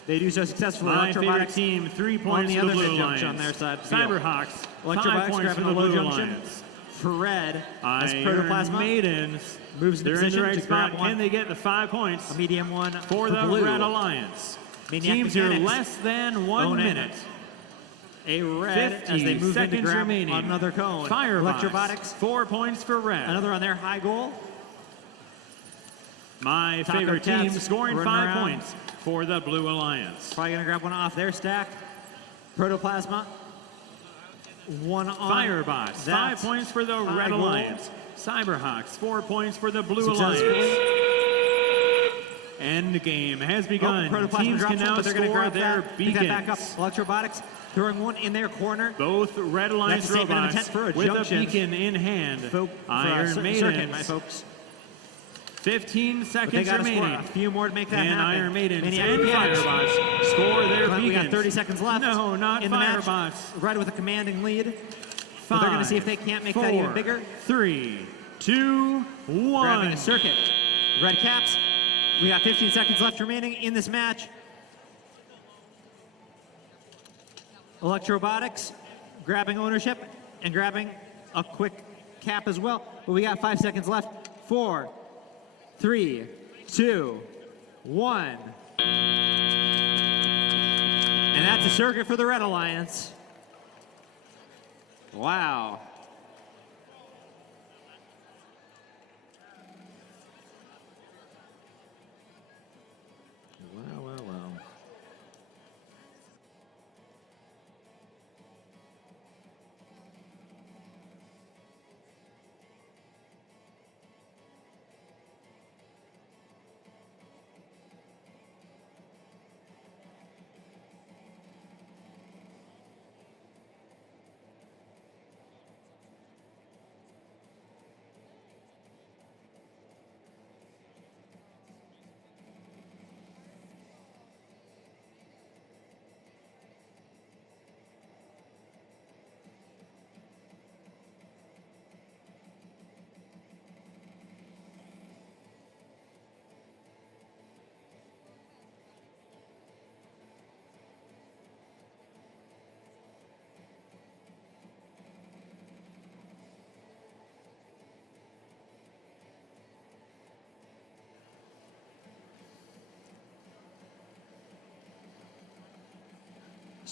They do so successfully. My favorite Electrobiotics team, 3 on points the for the other Blue mid Alliance. junction on their side. of the field. Cyberhawks, 5 Electrobiotics points for grabbing the the low Blue junction Alliance. for red as Iron Protoplasma Maidens moves into they're in the position right to spot. grab one. Can they get the 5 points a medium one for the blue. Red Alliance? Maniac Teams are Mechanics less than 1 own it. minute. A red 50 as they move in to seconds grab remaining. another cone. Firebots, Electrobiotics, 4 points for Red. another on their high goal. My Taco favorite team Cats scoring running 5 around. points for the Blue Alliance. Probably going to grab one off their stack. Protoplasma. 1 on Firebots, that 5 points for the high Red goal. Alliance. Cyberhawks, 4 points for the Blue Successful. Alliance. End game has begun. Protoplasma Teams drops can one, now but they're going to score grab their that. Pick that back up. beacons. Electrobiotics throwing one in their corner. Both Red Alliance That's a statement of robots intent for a with junction. a beacon in hand. For Iron circuit, Maidens, my folks. 15 But they seconds got to score remaining. a few more to make that And happen. Iron Maidens Maniac and Mechanics. Firebots score their We beacons. got 30 seconds left. No, not in the match. Firebots. Red with a commanding lead. Five, But they're going to see if they can't make that even bigger. 3, 2, 1. Grabbing a circuit. Red Caps. We got 15 seconds left remaining in this match. Electrobiotics grabbing ownership and grabbing a quick cap as well. But we got 5 seconds left. 4, 3, 2, 1. And that's a circuit for the Red Alliance. Wow. Wow, wow, wow.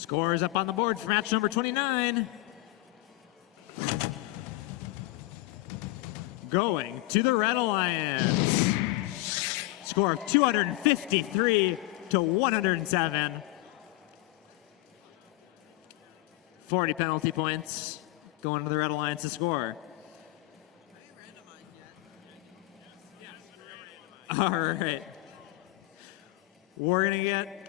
Scores up on the board for match number 29. Going to the Red Alliance. Score of 253 to 107. 40 penalty points going to the Red Alliance's score. All right. We're going to get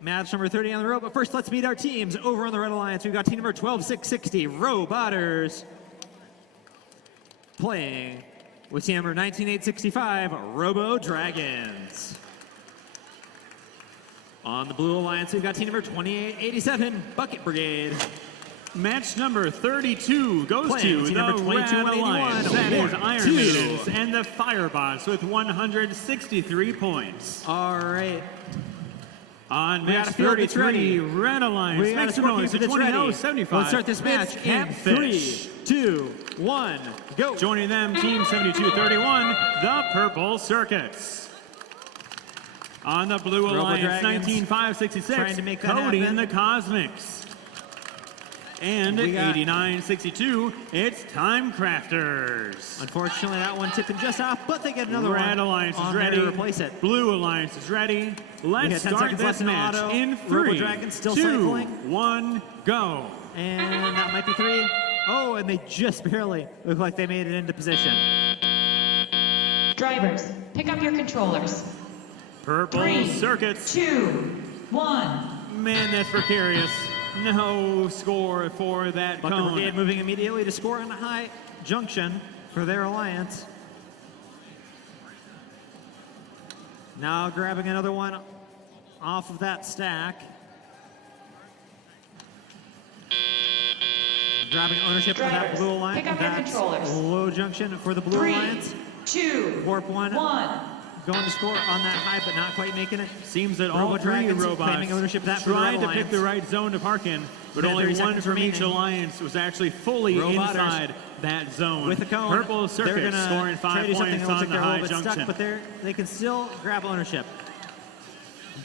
match number 30 on the road, but first let's meet our teams. Over on the Red Alliance, we've got team number 12660, Robotters, playing with team number 19865, Robo Dragons. On the Blue Alliance, we've got team number 2887, Bucket Brigade. Match number 32 goes Playing to team the number Red 2281, Alliance. That is Warp Iron 2. Maidens and the Firebots with 163 points. All right. On We match got a field that's 33, ready. Red Alliance We got makes a a noise scorekeeper at that's ready. 20-75. Let's start this match It's in Catfish. 3, 2, 1, go. Joining them, Team 7231, the Purple Circuits. On the Blue Robo Alliance, Dragons 19566, trying to make that Coding happen. the Cosmics. And We got- 8962, it's Time Crafters. Unfortunately, that one tipping just off, but they get another Red one Alliance is on there ready. to replace it. Blue Alliance is ready. We got 10 Let's start seconds left this in match auto. in Robo 3, Dragons still 2, cycling. 1, go. And that might be 3. Oh, and they just barely look like they made it into position. Drivers, pick up your controllers. Purple 3, Circuits. 2, 1. Man, that's precarious. No score for that Bucket cone. Brigade moving immediately to score on the high junction for their alliance. Now grabbing another one off of that stack. Grabbing ownership of that Drivers, Blue Alliance. pick up your That's controllers. low junction for the Blue 3, Alliance. 2, Warp 1 1. going to score on that high, but not quite making it. Seems that all Robo three Dragons robots claiming ownership of that for the tried Red to pick Alliance. the right zone to park in, but Then only 30 one seconds from each remaining. alliance was actually fully Robotters inside that zone. With the cone, Purple Circuit they're gonna scoring try 5 to do something points that looks on like the they're a high little bit junction. stuck, but they can still grab ownership.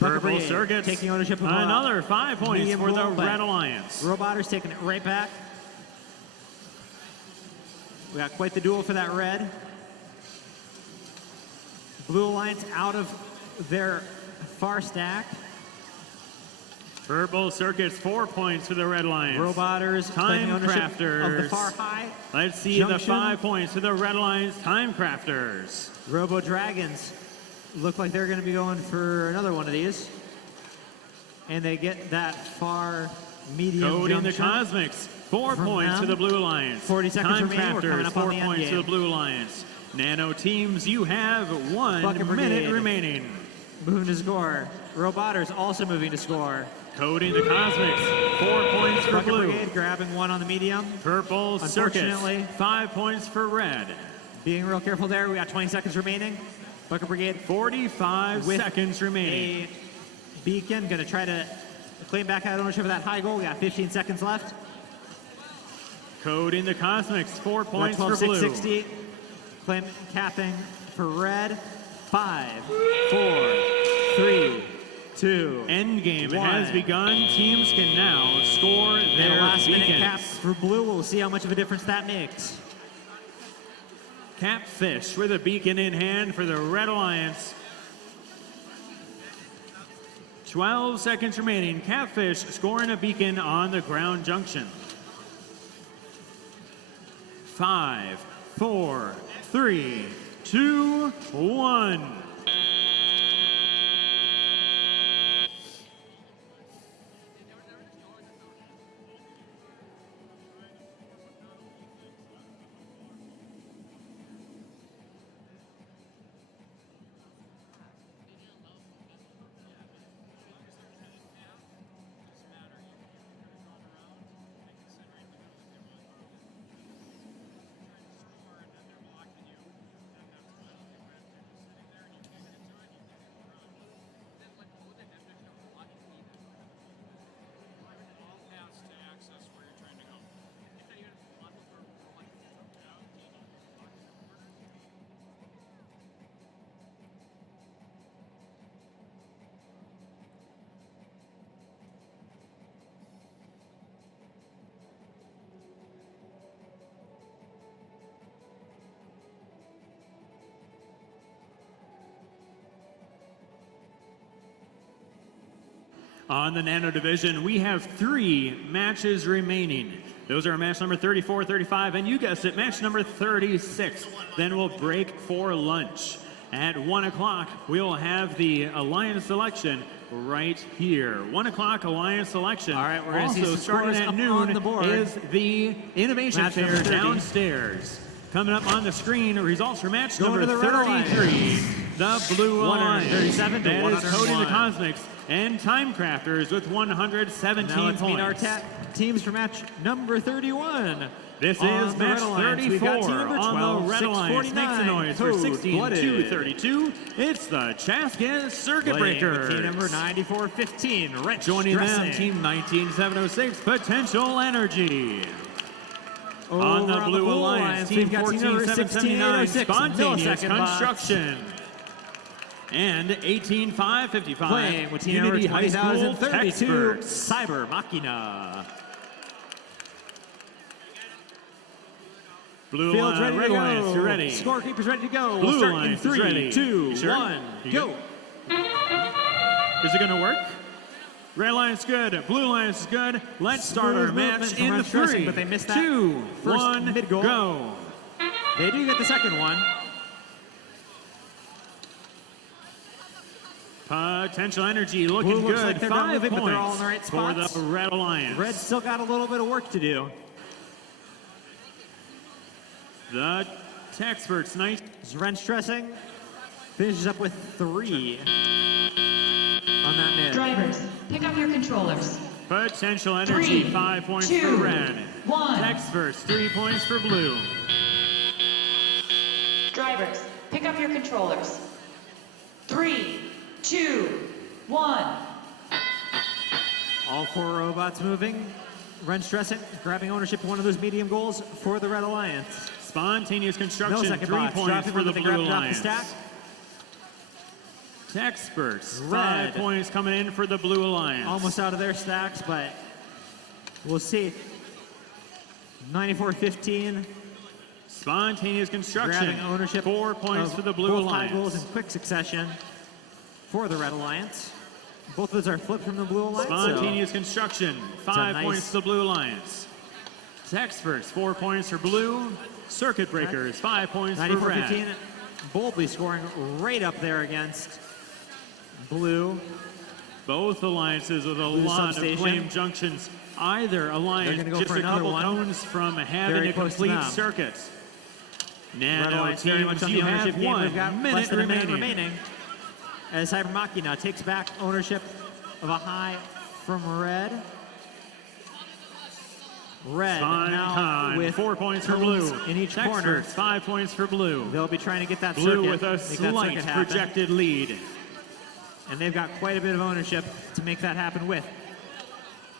Bucket Purple Brigade Circuits taking ownership of another 5 points medium for the goal, but Red Alliance. Robotters taking it right back. We got quite the duel for that red. Blue Alliance out of their far stack. Purple Circuits 4 points for the Red Alliance. Robotters claiming Time ownership of the Crafters. far high. Let's see the junction. 5 points for the Red Alliance Time Crafters. Robo Dragons look like they're going to be going for another one of these. And they get that far medium Coding the junction. Cosmics, 4 From points them. for the Blue Alliance. 40 seconds Time remaining. We're coming Crafters, up on 4 the end points for the game. Blue Alliance. Nano teams, you have 1 Bucket Brigade. minute remaining. Moving to score. Robotters also moving to score. Coding the Cosmics, 4 points for Bucket Blue. Brigade grabbing one on the medium. Purple Circuits, Unfortunately. 5 points for Red. Being real careful there. We got 20 seconds remaining. Bucket Brigade 45 with seconds remaining. a beacon. Going to try to claim back out ownership of that high goal. We got 15 seconds left. Coding the Cosmics, 4 points for 12, Blue. 6, 60. Claim capping for red. 5, 4, 3, 2. Endgame One. has begun. Teams can now score And their a last minute beacons. cap for blue. We'll see how much of a difference that makes. Catfish with a beacon in hand for the Red Alliance. 12 seconds remaining. Catfish scoring a beacon on the ground junction. 5, 4, 3, 2, 1. On the Nano Division, we have 3 matches remaining. Those are match number 34, 35, and you guessed it, match number 36. Then we'll break for lunch. At 1 o'clock, we will have the Alliance selection right here. 1 o'clock Alliance selection. All right, we're going to see also some starting scores at up noon on the board. is the Innovation Match Fair number 30. downstairs. Coming up on the screen, results for match Going number to the Red 33. The Blue Alliance. 137 to That is Cody the 101. Cosmics and Time Crafters with 117 Now let's points. meet our teams for match number 31. This On is the match Red Alliance, 34 we've got team number on the Red 12, Alliance. Makes a noise for Cold-Blooded. 16-2-32. It's the Chaska Circuit Playing with Breakers. team number 9415, Wrench Joining them, Dressing. team 19706, Potential Energy. Over On the Blue Alliance, team we've got team number 14779, 16806, Spontaneous Millisecond Box. Construction. And 18555, Playing with team number Unity High School 20032, Experts. Cyber Machina. Blue Field's ready Red to go. Alliance, you ready? Scorekeeper's ready to go. Blue We'll start Alliance in is 3, ready. 2, You sure? 1, You go. good? Is it going to work? Red Alliance good. Blue Alliance is good. Let's start our Smooth match movement from in Red Dressing, 3, but they missed that 2, first 1, mid-goal. go. They do get the second one. Potential Energy looking Blue looks good. like they're done 5 moving, points but they're all in the right for spots. the Red Alliance. Red's still got a little bit of work to do. The Texperts, nice. Wrench Dressing finishes up with 3 on that mid. Drivers, pick up your controllers. Potential Energy, 3, 5 points 2, for Red. 1. Texperts, 3 points for Blue. Drivers, pick up your controllers. 3, 2, 1. All 4 robots moving. Wrench Dressing grabbing ownership of one of those medium goals for the Red Alliance. Spontaneous Construction, Millisecond 3 box, points dropping for the when they Blue drop the Alliance. stack. Texperts, Red. 5 points coming in for the Blue Alliance. Almost out of their stacks, but we'll see. 94-15, Spontaneous Construction, grabbing ownership 4 points of for the Blue both high goals Alliance. in quick succession for the Red Alliance. Both of those are flipped from the Blue Alliance. Spontaneous Construction, 5 nice- points to the Blue Alliance. Texperts, 4 points for Blue. Circuit Breakers, 5 points for 94-15, Red. boldly scoring right up there against Blue. Both alliances with a Blue lot of substation. claim junctions. Either alliance gonna go just for a another couple one. tones from having Very a close to complete them. circuit. Red Nano Alliance very much teams, on you the ownership have game. 1 We've got minute less than a minute remaining. remaining. As Cyber Machina takes back ownership of a high from Red. Red Fine now time. with 4 points for cones Blue. in each Texperts, corner. 5 points for Blue. They'll be trying to get that Blue circuit, with a make that slight circuit happen. projected lead. And they've got quite a bit of ownership to make that happen with.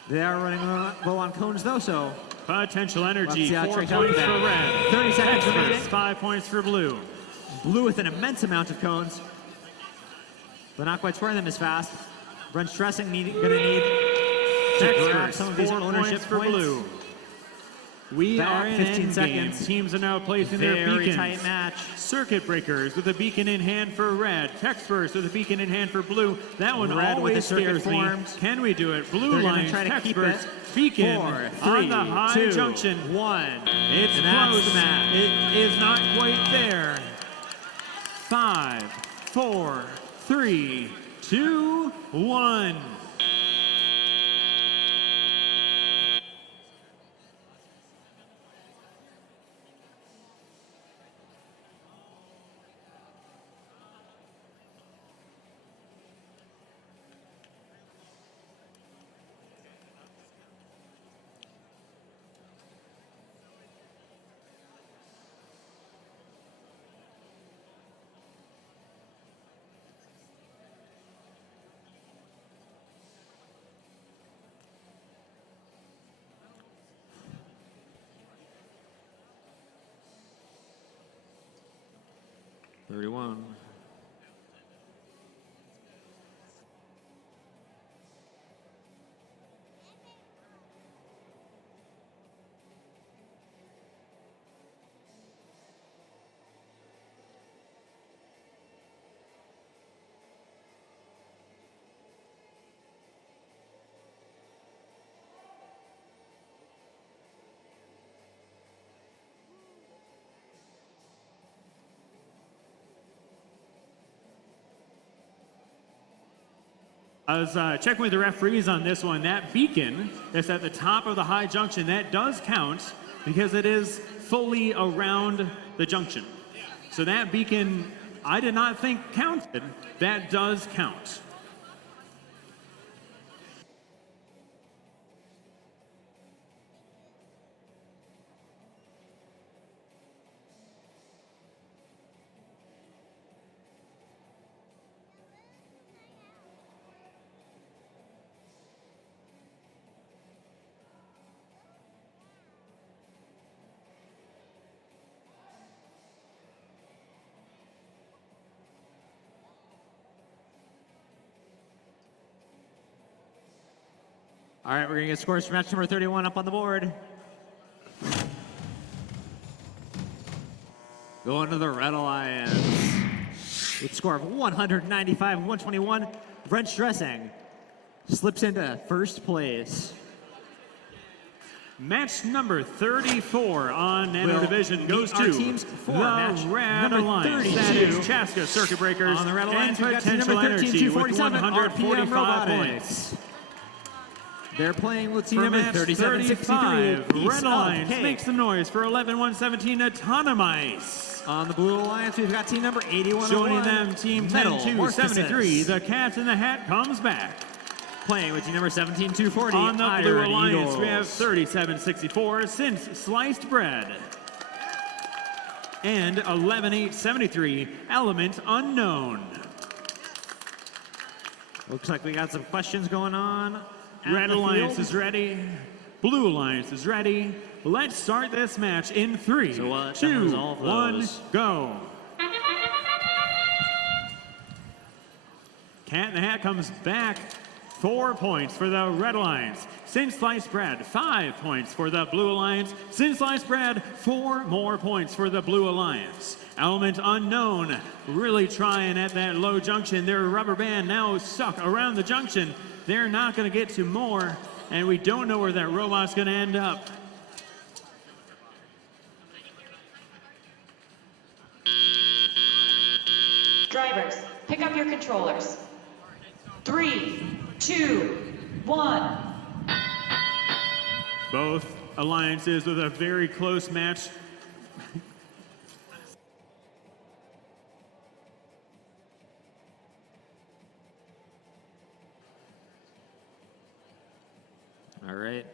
They are running low on cones though, so Potential let's Energy, see how it 4 shakes out points with for that. Red. 30 seconds Texperts, remaining. 5 points for Blue. Blue with an immense amount of cones, but not quite scoring them as fast. Wrench Dressing going to need to grab Texperts, some of these 4 ownership points for points. Blue. We Back are in 15 endgame. seconds. Teams are now placing their Very beacons. tight match. Circuit Breakers with a beacon in hand for Red. Texperts with a beacon in hand for Blue. That one Red with the always circuit scares me. formed. Can we do it? Blue They're gonna Lions, try to keep Texperts, it. beacon 4, 3, on the high 2, junction. 1. It's And that's close. the match. It is not quite there. 5, 4, 3, 2, 1. I was checking with the referees on this one. That beacon that's at the top of the high junction, that does count because it is fully around the junction. So that beacon, I did not think counted. That does count. All right, we're going to get scores for match number 31 up on the board. Going to the Red Alliance. With a score of 195-121, Brent Stressing slips into first place. Match number 34 on Nano Division goes our to teams for the match Red number Alliance. 32. That is Chaska Circuit Breakers On the Red Alliance, and we've got team Potential number Energy with 13247, RPM 145 Robotics. points. They're playing with team For number match 3763. 35, Red Alliance makes some noise for 11-117 Autonomice. On the Blue Alliance, we've got team number 8101. Joining them, team Metal 10-273. Morphosis. The Cat in the Hat comes back. Playing with team number 17240. On the Iron Blue Alliance, Eagles. we have 3764 Since Sliced Bread. And 11873 Element Unknown. Looks like we got some questions going on. Red Alliance is ready. Blue Alliance is ready. Let's start this match in 3, So we'll 2, resolve 1, those. go. Cat in the Hat comes back. 4 points for the Red Alliance. Since Sliced Bread, 5 points for the Blue Alliance. Since Sliced Bread, 4 more points for the Blue Alliance. Element Unknown really trying at that low junction. Their rubber band now stuck around the junction. They're not going to get to more, and we don't know where that robot's going to end up. Drivers, pick up your controllers. 3, 2, 1. Both alliances with a very close match. All right.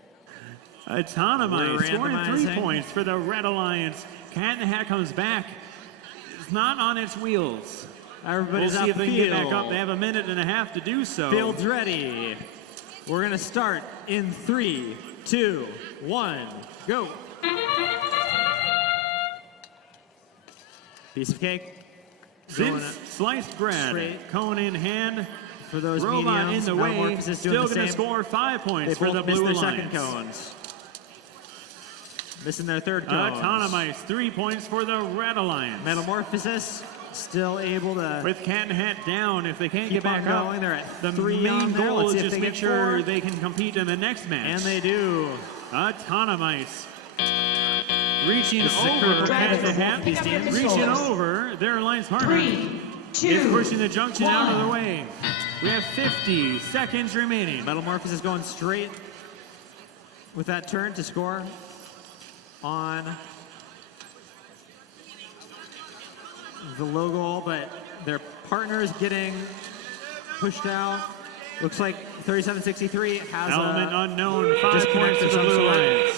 Autonomize We're scoring 3 randomizing. points for the Red Alliance. Cat in the Hat comes back. It's not on its wheels. We'll Everybody's see out if the they can get back field. up. They have a minute and a half to do so. Field's ready. We're going to start in 3, 2, 1, go. Piece of cake. Going Since Sliced Bread, straight. cone in hand, for those robot mediums, in the way, Metamorphosis doing still the going to same. score 5 They points for both the missed Blue their Alliance. second cones. Missing their third cones. Autonomize 3 points for the Red Alliance. Metamorphosis still able to With Cat and Hat down, if they can't keep get back on up, going. They're at the 3 main on there. goal Let's is see if just they make get sure 4. they can compete in the next match. And they do. Autonomize. Reaching This is a over critical Cat match and for Hat. these teams. Reaching over their alliance partner. 3, 2, Is pushing the junction out of the 1. way. We have 50 seconds remaining. Metamorphosis going straight with that turn to score on the low goal, but their partner is getting pushed out. Looks like 3763 has Element a Unknown, 5 disconnect points to of the some Blue sort. Alliance.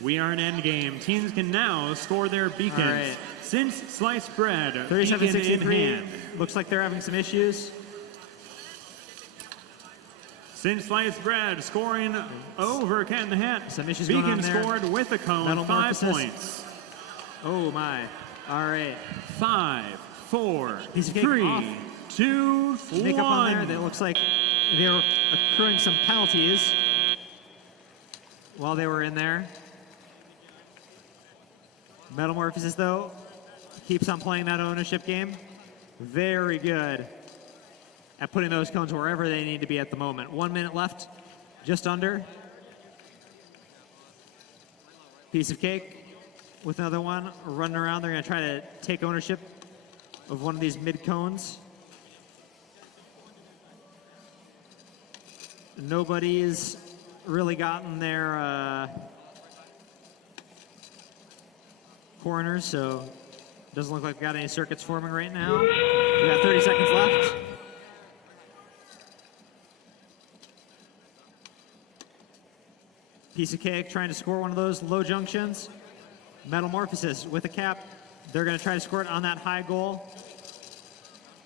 We are in endgame. Teams can now score their beacons. All right. Since Sliced Bread, beacon in 3763 hand. looks like they're having some issues. Since Sliced Bread scoring over Cat in the Hat. Some issues going Beacon on there. scored with a cone, 5 Metamorphosis. points. Oh my. All right. 5, 4, Piece of cake 3, off. 2, Make 1. up on there. It looks like they're accruing some penalties while they were in there. Metamorphosis, though, keeps on playing that ownership game. Very good at putting those cones wherever they need to be at the moment. 1 minute left, just under. Piece of cake with another one running around. They're going to try to take ownership of one of these mid cones. Nobody's really gotten their corners, so doesn't look like we got any circuits forming right now. We got 30 seconds left. Piece of Cake trying to score one of those low junctions. Metamorphosis with a cap. They're going to try to score it on that high goal.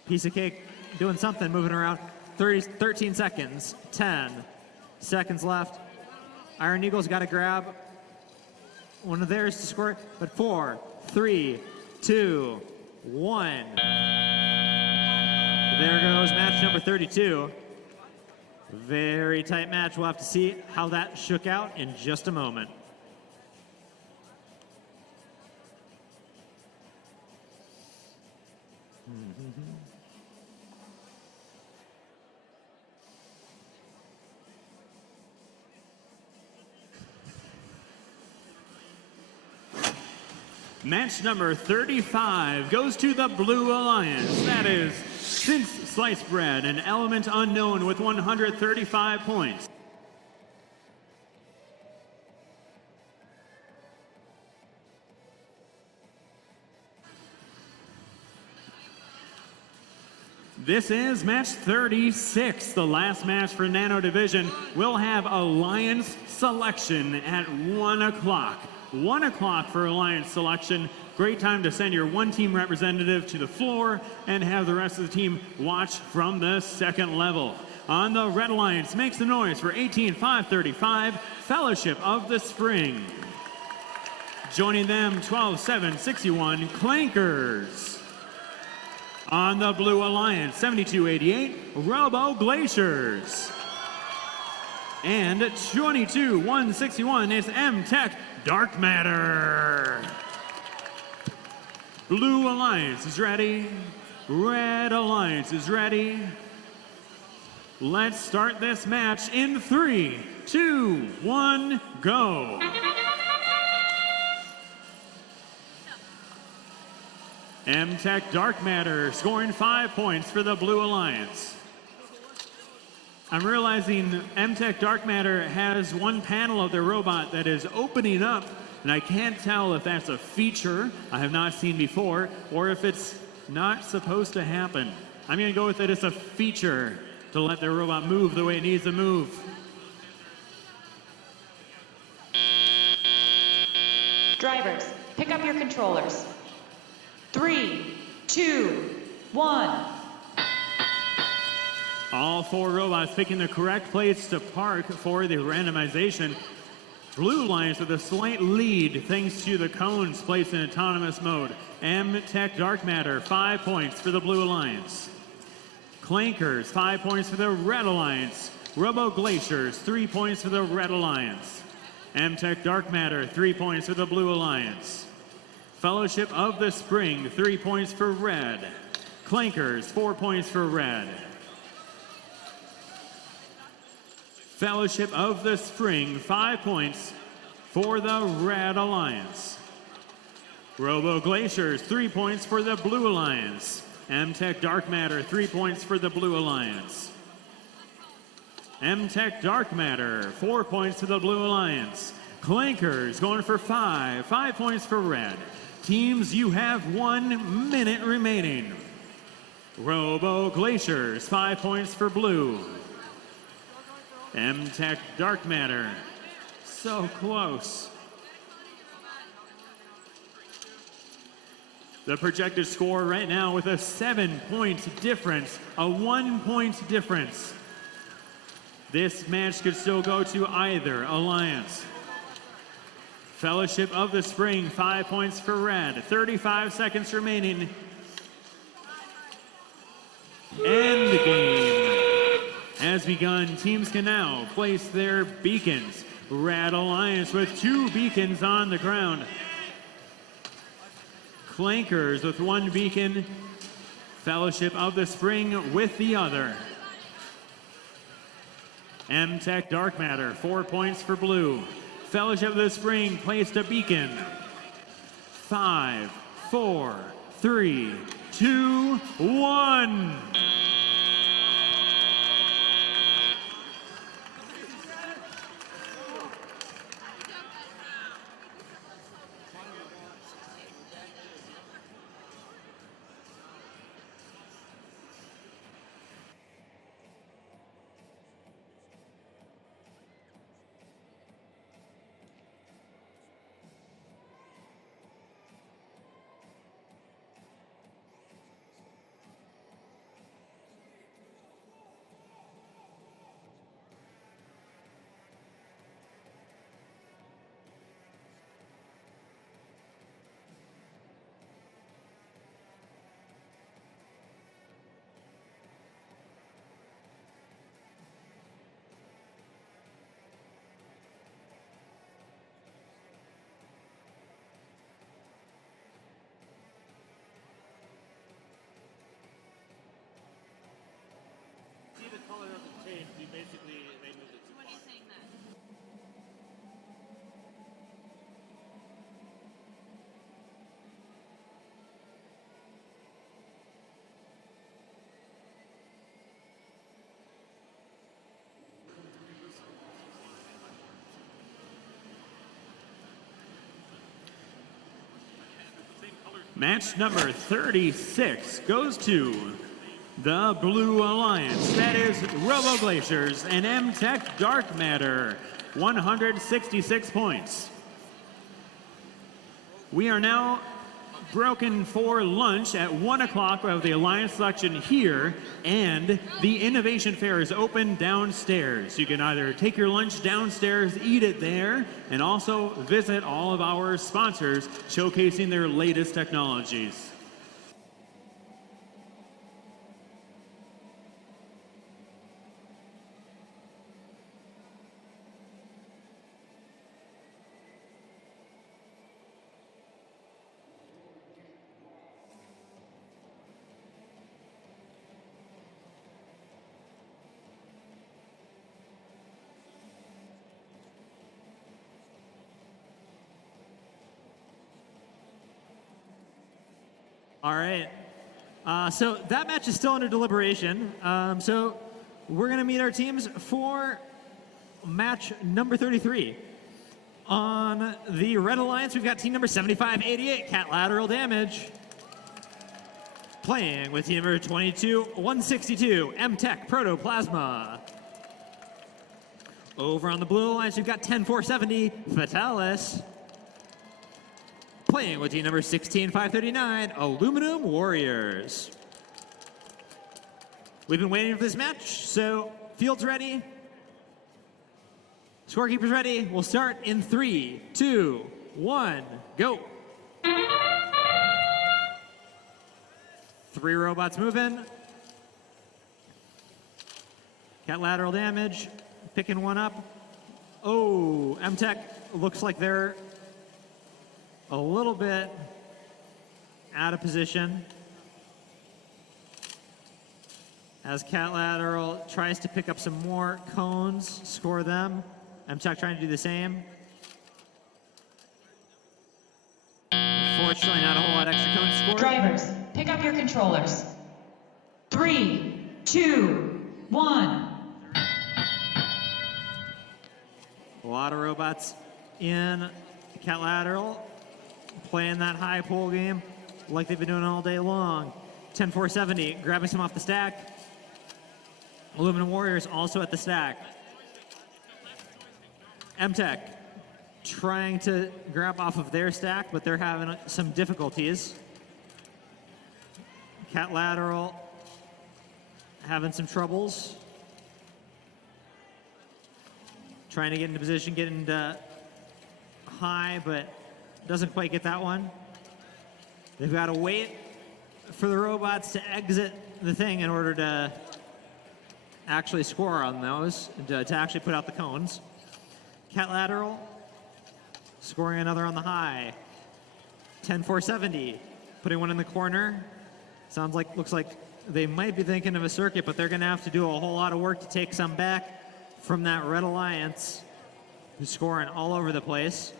Piece of Cake doing something, moving around. 13 seconds. 10 seconds left. Iron Eagle's got to grab one of theirs to score it. But 4, 3, 2, 1. There goes match number 32. Very tight match. We'll have to see how that shook out in just a moment. Match number 35 goes to the Blue Alliance. That is Since Sliced Bread, an element unknown with 135 points. This is match 36, the last match for Nano Division. We'll have Alliance selection at 1 o'clock. 1 o'clock for Alliance selection. Great time to send your one team representative to the floor and have the rest of the team watch from the second level. On the Red Alliance, makes the noise for 18-535, Fellowship of the Spring. Joining them, 12-761, Clankers. On the Blue Alliance, 7288, Robo Glaciers. And 22-161 is M-Tech Dark Matter. Blue Alliance is ready. Red Alliance is ready. Let's start this match in 3, 2, 1, go. M-Tech Dark Matter scoring 5 points for the Blue Alliance. I'm realizing M-Tech Dark Matter has one panel of their robot that is opening up, and I can't tell if that's a feature I have not seen before or if it's not supposed to happen. I'm going to go with it as a feature to let their robot move the way it needs to move. Drivers, pick up your controllers. 3, 2, 1. All 4 robots picking the correct place to park for the randomization. Blue Alliance with a slight lead thanks to the cones placed in autonomous mode. M-Tech Dark Matter, 5 points for the Blue Alliance. Clankers, 5 points for the Red Alliance. Robo Glaciers, 3 points for the Red Alliance. M-Tech Dark Matter, 3 points for the Blue Alliance. Fellowship of the Spring, 3 points for Red. Clankers, 4 points for Red. Fellowship of the Spring, 5 points for the Red Alliance. Robo Glaciers, 3 points for the Blue Alliance. M-Tech Dark Matter, 3 points for the Blue Alliance. M-Tech Dark Matter, 4 points to the Blue Alliance. Clankers going for 5 points for Red. Teams, you have 1 minute remaining. Robo Glaciers, 5 points for Blue. M-Tech Dark Matter, so close. The projected score right now with a 7-point difference, a 1-point difference. This match could still go to either alliance. Fellowship of the Spring, 5 points for Red. 35 seconds remaining. End game has begun. Teams can now place their beacons. Red Alliance with 2 beacons on the ground. Clankers with 1 beacon. Fellowship of the Spring with the other. M-Tech Dark Matter, 4 points for Blue. Fellowship of the Spring placed a beacon. 5, 4, 3, 2, 1. Match number 36 goes to the Blue Alliance. That is Robo Glaciers and M-Tech Dark Matter, 166 points. We are now broken for lunch at 1 o'clock. We have the Alliance selection here, and the Innovation Fair is open downstairs. You can either take your lunch downstairs, eat it there, and also visit all of our sponsors showcasing their latest technologies. All right. So that match is still under deliberation. So we're going to meet our teams for match number 33. On the Red Alliance, we've got team number 7588, Cat Lateral Damage. Playing with team number 162, M-Tech Protoplasma. Over on the Blue Alliance, we've got 10470, Fatalis. Playing with team number 16539, Aluminum Warriors. We've been waiting for this match, so field's ready. Scorekeeper's ready. We'll start in 3, 2, 1, go. 3 robots moving. Cat Lateral Damage, picking one up. Oh, M-Tech looks like they're a little bit out of position as Cat Lateral tries to pick up some more cones, score them. M-Tech trying to do the same. Unfortunately, not a whole lot extra cones scored. Drivers, pick up your controllers. 3, 2, 1. A lot of robots in Cat Lateral playing that high pull game like they've been doing all day long. 10470 grabbing some off the stack. Aluminum Warriors also at the stack. M-Tech trying to grab off of their stack, but they're having some difficulties. Cat Lateral having some troubles. Trying to get into position, get into high, but doesn't quite get that one. They've got to wait for the robots to exit the thing in order to actually score on those, to actually put out the cones. Cat Lateral scoring another on the high. 10470 putting one in the corner. Looks like they might be thinking of a circuit, but they're going to have to do a whole lot of work to take some back from that Red Alliance, who's scoring all over the place.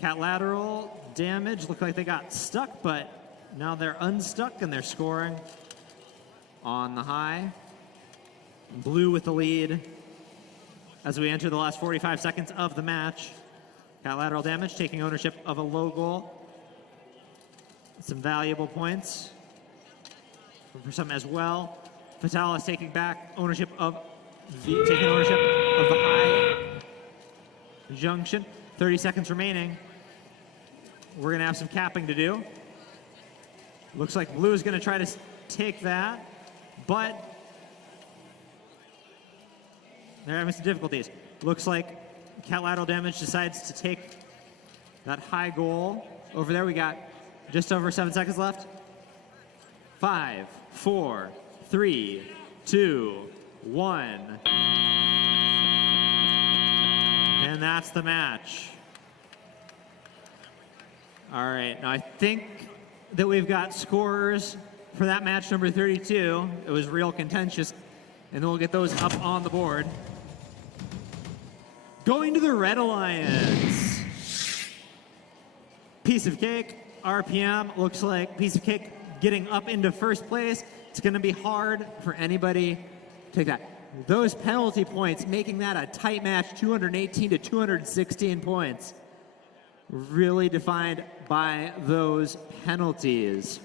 Cat Lateral Damage look like they got stuck, but now they're unstuck and they're scoring on the high. Blue with the lead as we enter the last 45 seconds of the match. Cat Lateral Damage taking ownership of a low goal. Some valuable points for some as well. Fatalis taking back ownership of the high junction. 30 seconds remaining. We're going to have some capping to do. Looks like Blue is going to try to take that, but they're having some difficulties. Looks like Cat Lateral Damage decides to take that high goal. Over there we got just over 7 seconds left. 5, 4, 3, 2, 1. And that's the match. All right, now I think that we've got scorers for that match number 32. It was real contentious, and then we'll get those up on the board. Going to the Red Alliance. Piece of Cake, RPM, looks like Piece of Cake getting up into first place. It's going to be hard for anybody to take that. Those penalty points making that a tight match, 218 to 216 points. really defined by those penalties.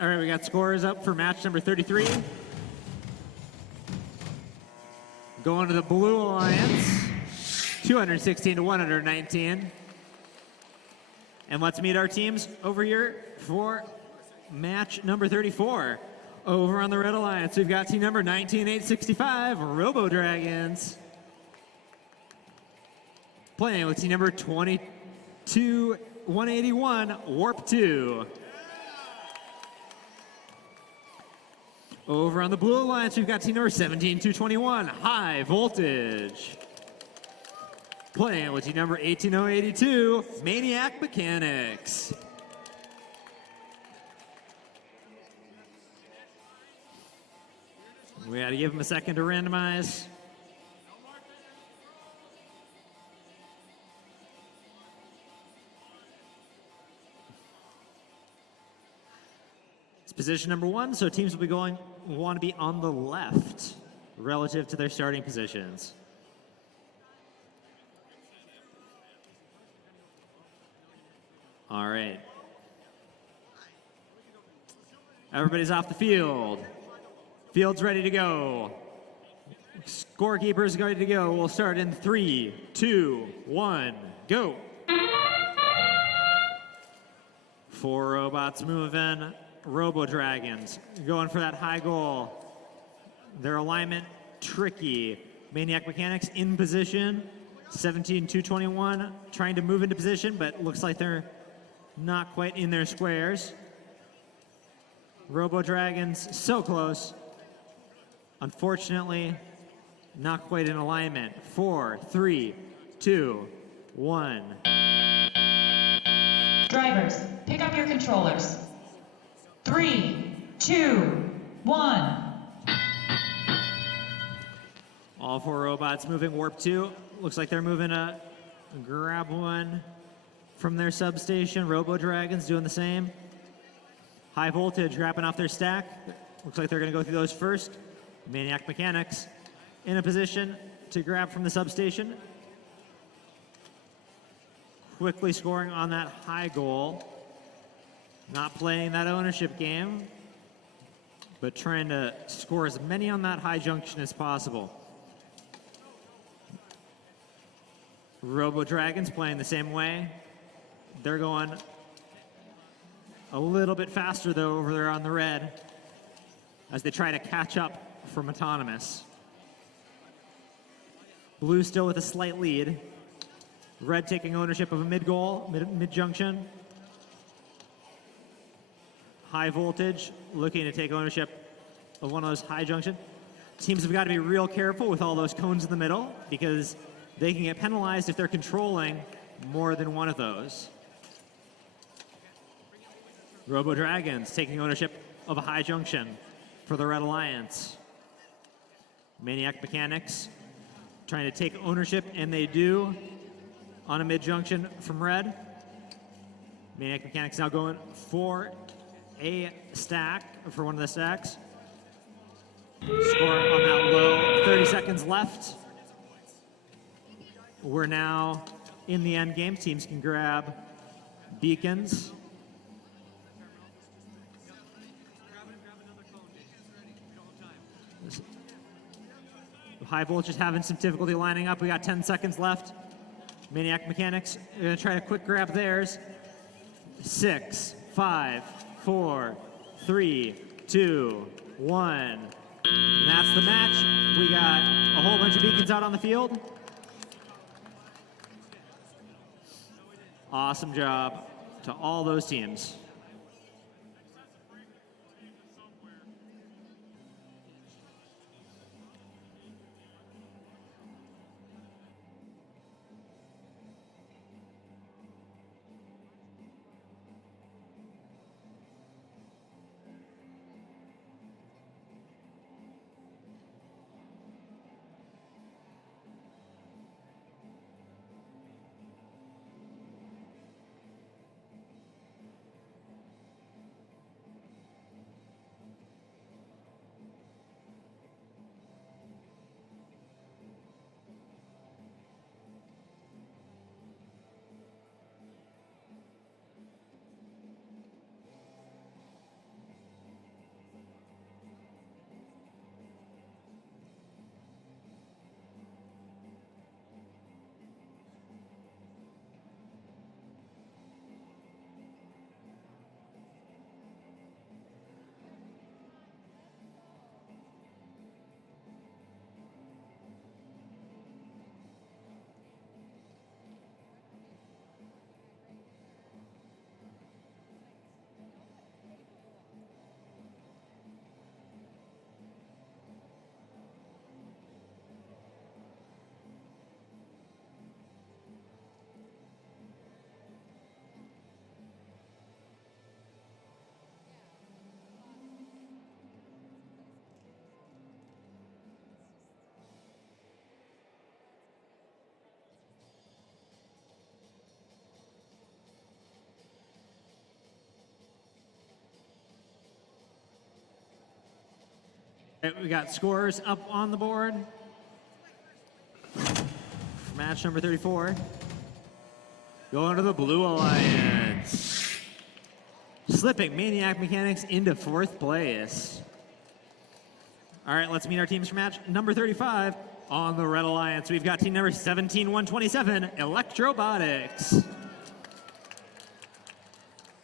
All right, we got scores up for match number 33. Going to the Blue Alliance, 216 to 119. And let's meet our teams over here for match number 34. Over on the Red Alliance, we've got team number 19865, Robo Dragons. Playing with team number 22181, Warp 2. Over on the Blue Alliance, we've got team number 17221, High Voltage. Playing with team number 18082, Maniac Mechanics. We got to give them a second to randomize. It's position number 1, so teams will be want to be on the left relative to their starting positions. All right. Everybody's off the field. Field's ready to go. Scorekeeper's ready to go. We'll start in 3, 2, 1, go. 4 robots moving. Robo Dragons going for that high goal. Their alignment tricky. Maniac Mechanics in position. 17-221 trying to move into position, but looks like they're not quite in their squares. Robo Dragons so close. Unfortunately, not quite in alignment. 4, 3, 2, 1. Drivers, pick up your controllers. 3, 2, 1. All 4 robots moving Warp 2. Looks like they're moving a grab one from their substation. Robo Dragons doing the same. High Voltage wrapping off their stack. Looks like they're going to go through those first. Maniac Mechanics in a position to grab from the substation. Quickly scoring on that high goal. Not playing that ownership game, but trying to score as many on that high junction as possible. Robo Dragons playing the same way. They're going a little bit faster though over there on the red as they try to catch up from Autonomous. Blue still with a slight lead. Red taking ownership of a mid-goal, mid-junction. High Voltage looking to take ownership of one of those high junction. Teams have got to be real careful with all those cones in the middle because they can get penalized if they're controlling more than one of those. Robo Dragons taking ownership of a high junction for the Red Alliance. Maniac Mechanics trying to take ownership, and they do on a mid-junction from Red. Maniac Mechanics now going for a stack, for one of the stacks. Scoring on that low, 30 seconds left. We're now in the end game. Teams can grab beacons. High Voltage having some difficulty lining up. We got 10 seconds left. Maniac Mechanics are going to try to quick grab theirs. 6, 5, 4, 3, 2, 1. And that's the match. We got a whole bunch of beacons out on the field. Awesome job to all those teams. We got scores up on the board. Match number 34. Going to the Blue Alliance. Slipping Maniac Mechanics into fourth place. All right, let's meet our teams for match number 35. On the Red Alliance, we've got team number 17127, Electrobotics.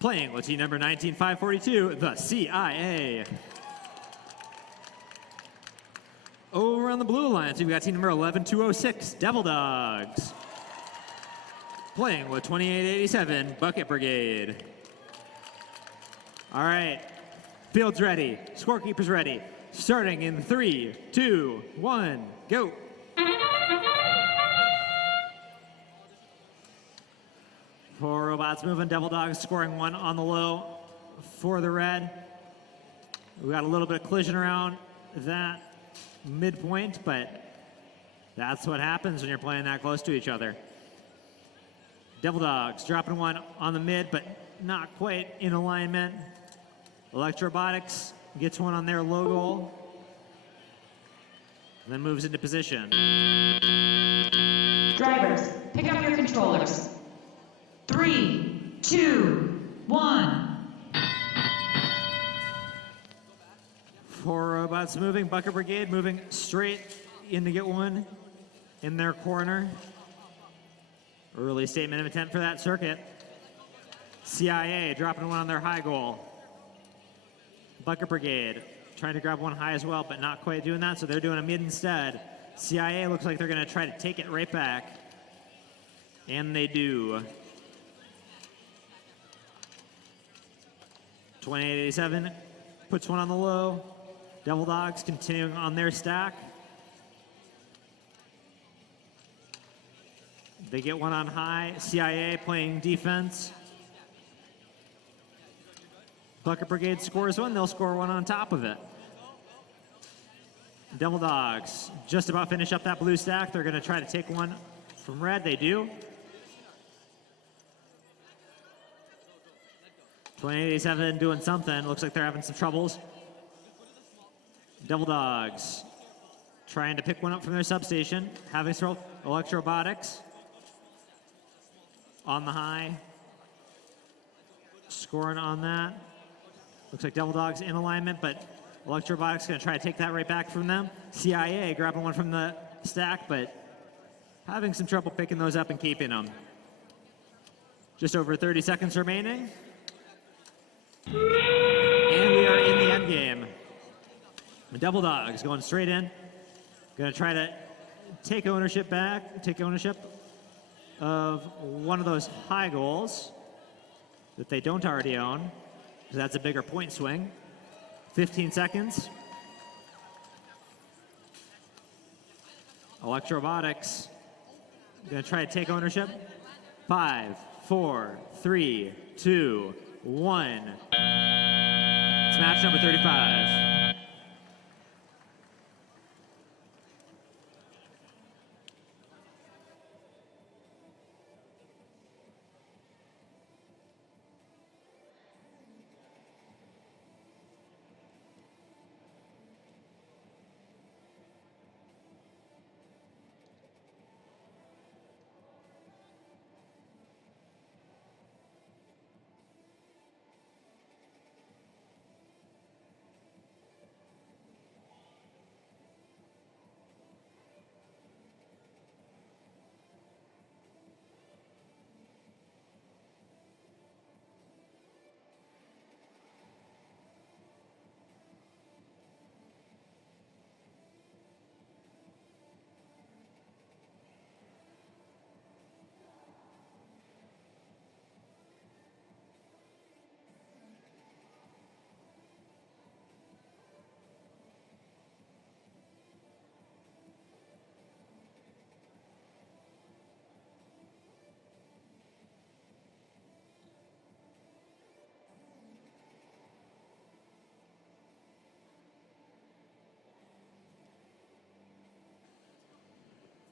Playing with team number 19542, the CIA. Over on the Blue Alliance, we've got team number 11206, Devil Dogs. Playing with 2887, Bucket Brigade. All right, field's ready, scorekeeper's ready. Starting in 3, 2, 1, go. Four robots moving, Devil Dogs scoring one on the low for the red. We got a little bit of collision around that midpoint, but that's what happens when you're playing that close to each other. Devil Dogs dropping one on the mid, but not quite in alignment. Electrobotics gets one on their low goal, and then moves into position. Drivers, pick up your controllers. 3, 2, 1. Four robots moving, Bucket Brigade moving straight in to get one in their corner. Early statement of intent for that circuit. CIA dropping one on their high goal. Bucket Brigade trying to grab one high as well, but not quite doing that, so they're doing a mid instead. CIA looks like they're going to try to take it right back. And they do. 2887 puts one on the low. Devil Dogs continuing on their stack. They get one on high. CIA playing defense. Bucket Brigade scores one, they'll score one on top of it. Devil Dogs just about finish up that blue stack. They're going to try to take one from red. They do. 2887 doing something. Looks like they're having some troubles. Devil Dogs trying to pick one up from their substation. Having throw Electrobotics on the high. Scoring on that. Looks like Devil Dogs in alignment, but Electrobotics going to try to take that right back from them. CIA grabbing one from the stack, but having some trouble picking those up and keeping them. Just over 30 seconds remaining. And we are in the end game. The Devil Dogs going straight in. Going to try to take ownership of one of those high goals that they don't already own, because that's a bigger point swing. 15 seconds. Electrobotics going to try to take ownership. 5, 4, 3, 2, 1. It's match number 35.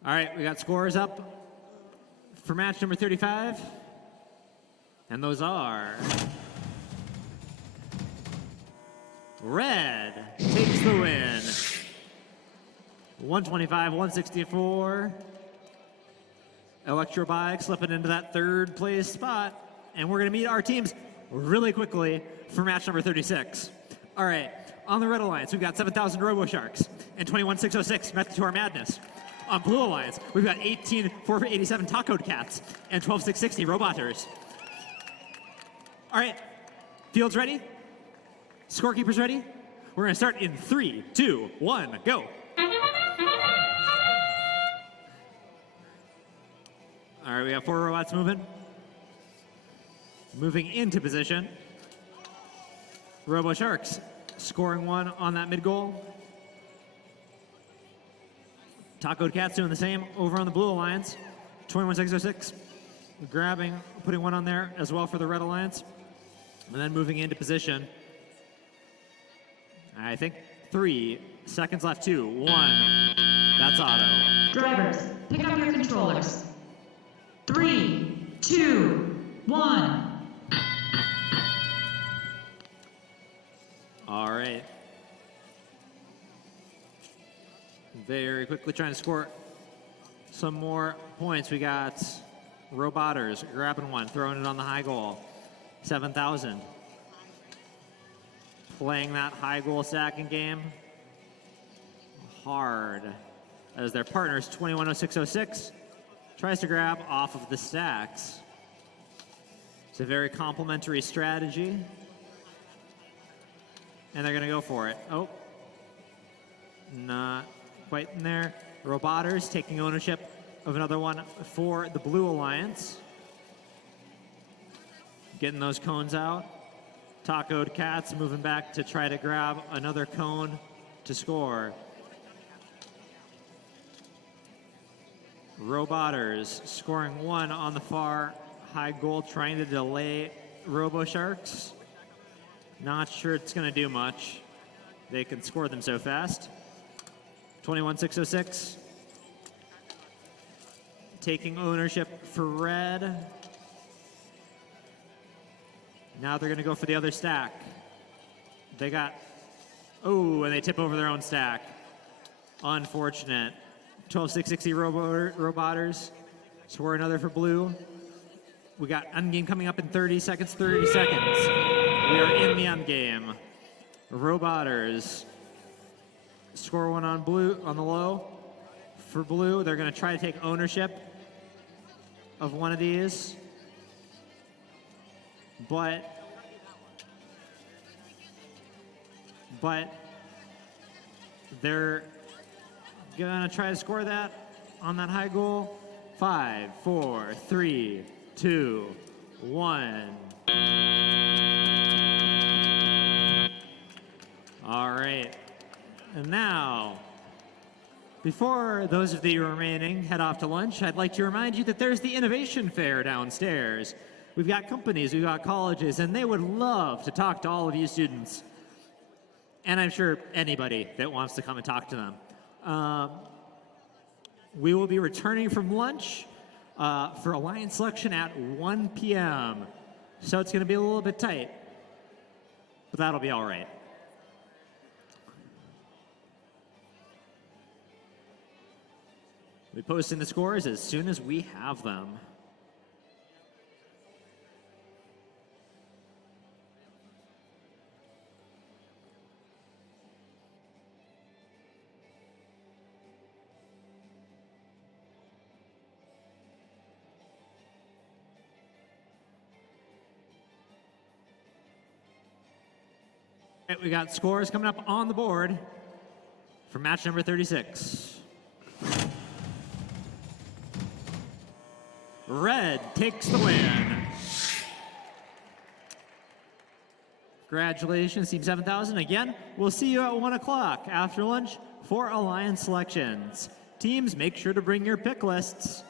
All right, we got scores up for match number 35. And those are... Red takes the win. 125, 164. Electrobike slipping into that third place spot. And we're going to meet our teams really quickly for match number 36. All right, on the Red Alliance, we've got 7,000 Robo Sharks and 21606 Method to Our Madness. On Blue Alliance, we've got 18487 Tacoed Cats and 12660 Roboters. All right, fields ready? Scorekeepers ready? We're going to start in 3, 2, 1, go. All right, we got 4 robots moving. Moving into position. Robo Sharks scoring 1 on that mid goal. Tacoed Cats doing the same over on the Blue Alliance. 21606 grabbing, putting 1 on there as well for the Red Alliance. And then moving into position. I think 3 seconds left, 2, 1. That's auto. Drivers, pick up your controllers. 3, 2, 1. All right. Very quickly trying to score some more points. We got Roboters grabbing 1, throwing it on the high goal. 7,000. Playing that high goal stacking game hard as their partners 210606 tries to grab off of the stacks. It's a very complimentary strategy. And they're going to go for it. Oh, not quite in there. Roboters taking ownership of another one for the Blue Alliance. Getting those cones out. Tacoed Cats moving back to try to grab another cone to score. Roboters scoring 1 on the far high goal, trying to delay Robo Sharks. Not sure it's going to do much. They can score them so fast. 21-606. Taking ownership for red. Now they're going to go for the other stack. They got... Oh, and they tip over their own stack. Unfortunate. 12-660 Roboters. Score another for blue. We got endgame coming up in 30 seconds. 30 seconds. We are in the endgame. Roboters. Score one on blue, on the low. For blue, they're going to try to take ownership of one of these. But they're going to try to score that on that high goal. 5, 4, 3, 2, 1. All right. And now, before those of you remaining head off to lunch, I'd like to remind you that there's the Innovation Fair downstairs. We've got companies, we've got colleges, and they would love to talk to all of you students. And I'm sure anybody that wants to come and talk to them. We will be returning from lunch for Alliance selection at 1 p.m. So it's going to be a little bit tight, but that'll be all right. We post in the scores as soon as we have them. All right, we got scores coming up on the board for match number 36. Red takes the win. Congratulations, Team 7000. Again, we'll see you at 1 o'clock after lunch for Alliance selections. Teams, make sure to bring your pick lists.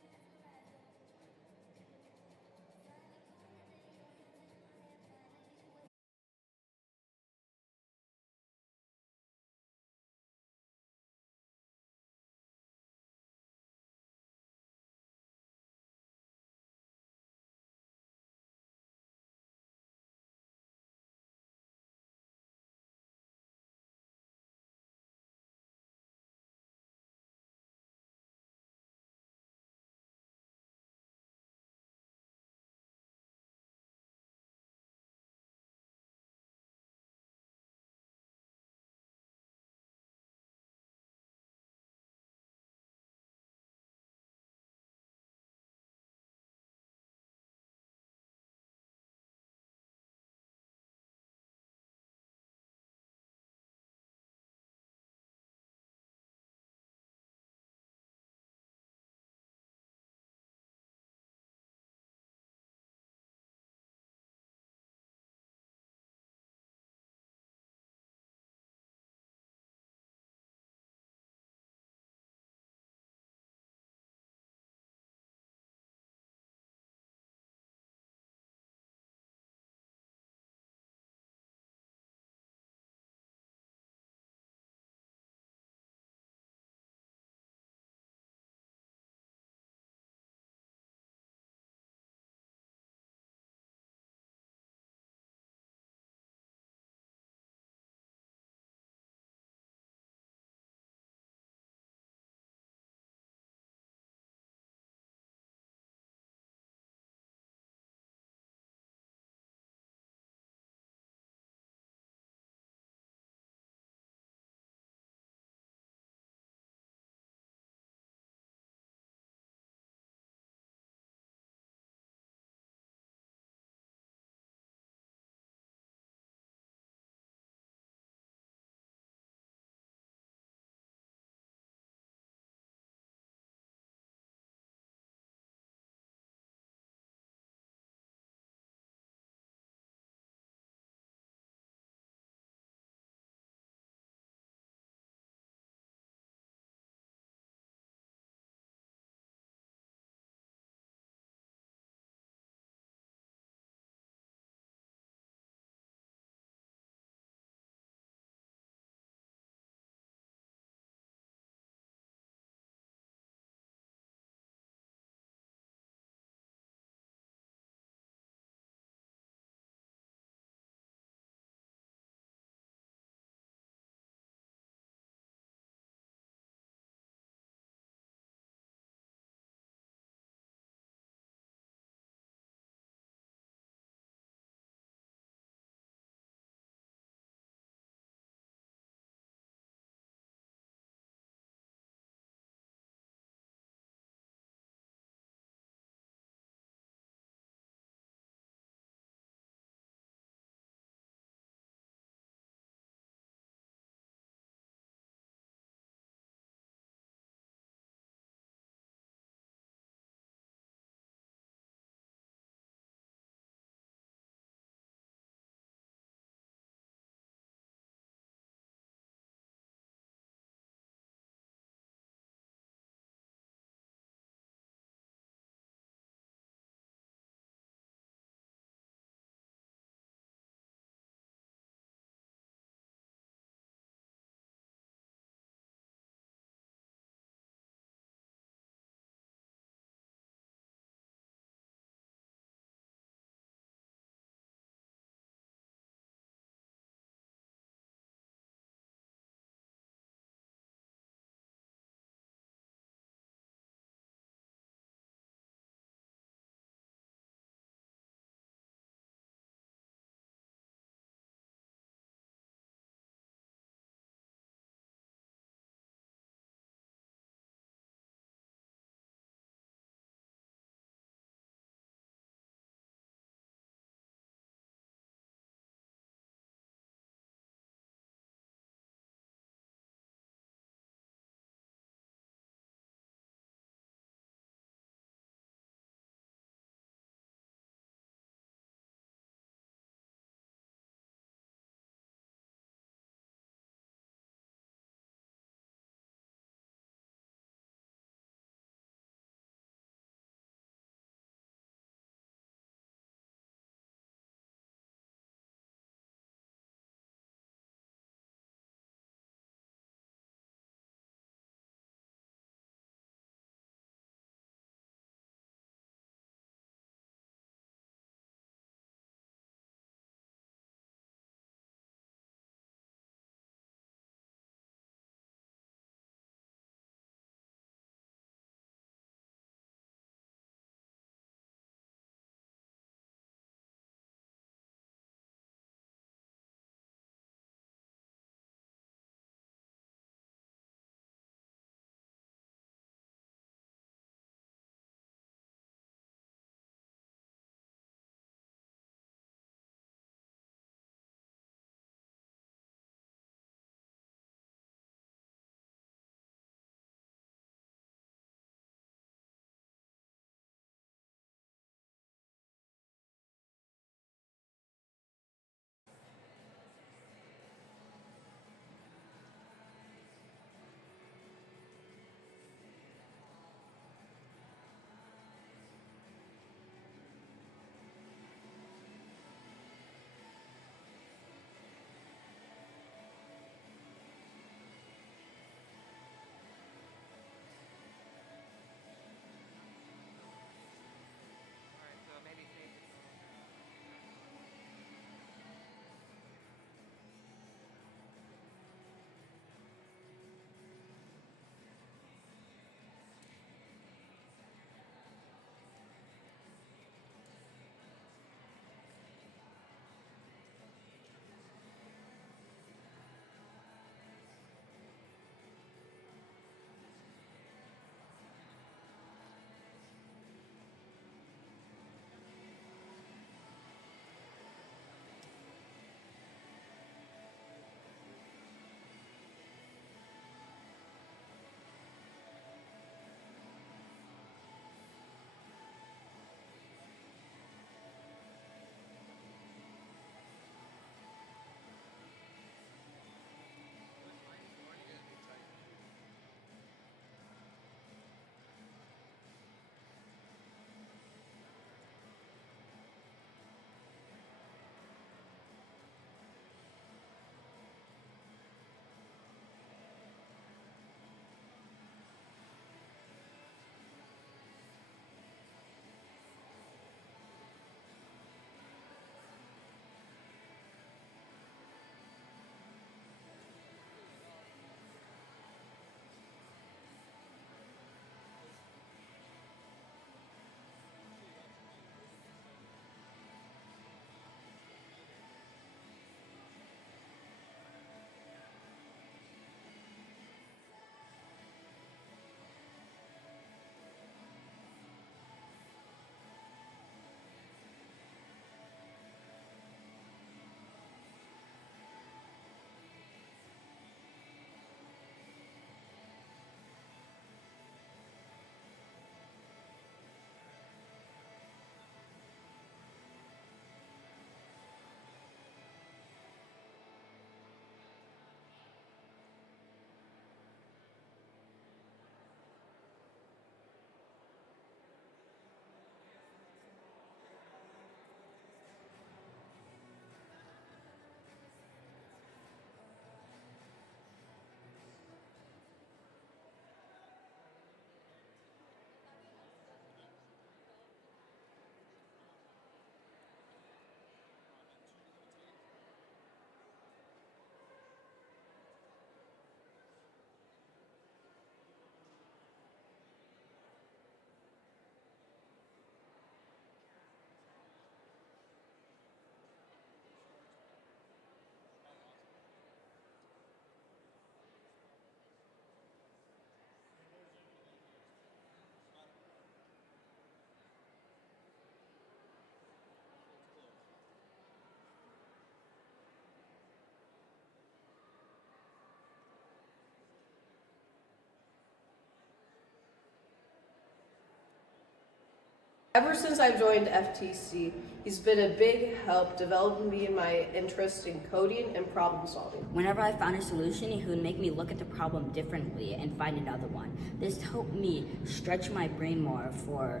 Ever since I joined FTC, he's been a big help developing me in my interest in coding and problem solving. Whenever I found a solution, he would make me look at the problem differently and find another one. This helped me stretch my brain more for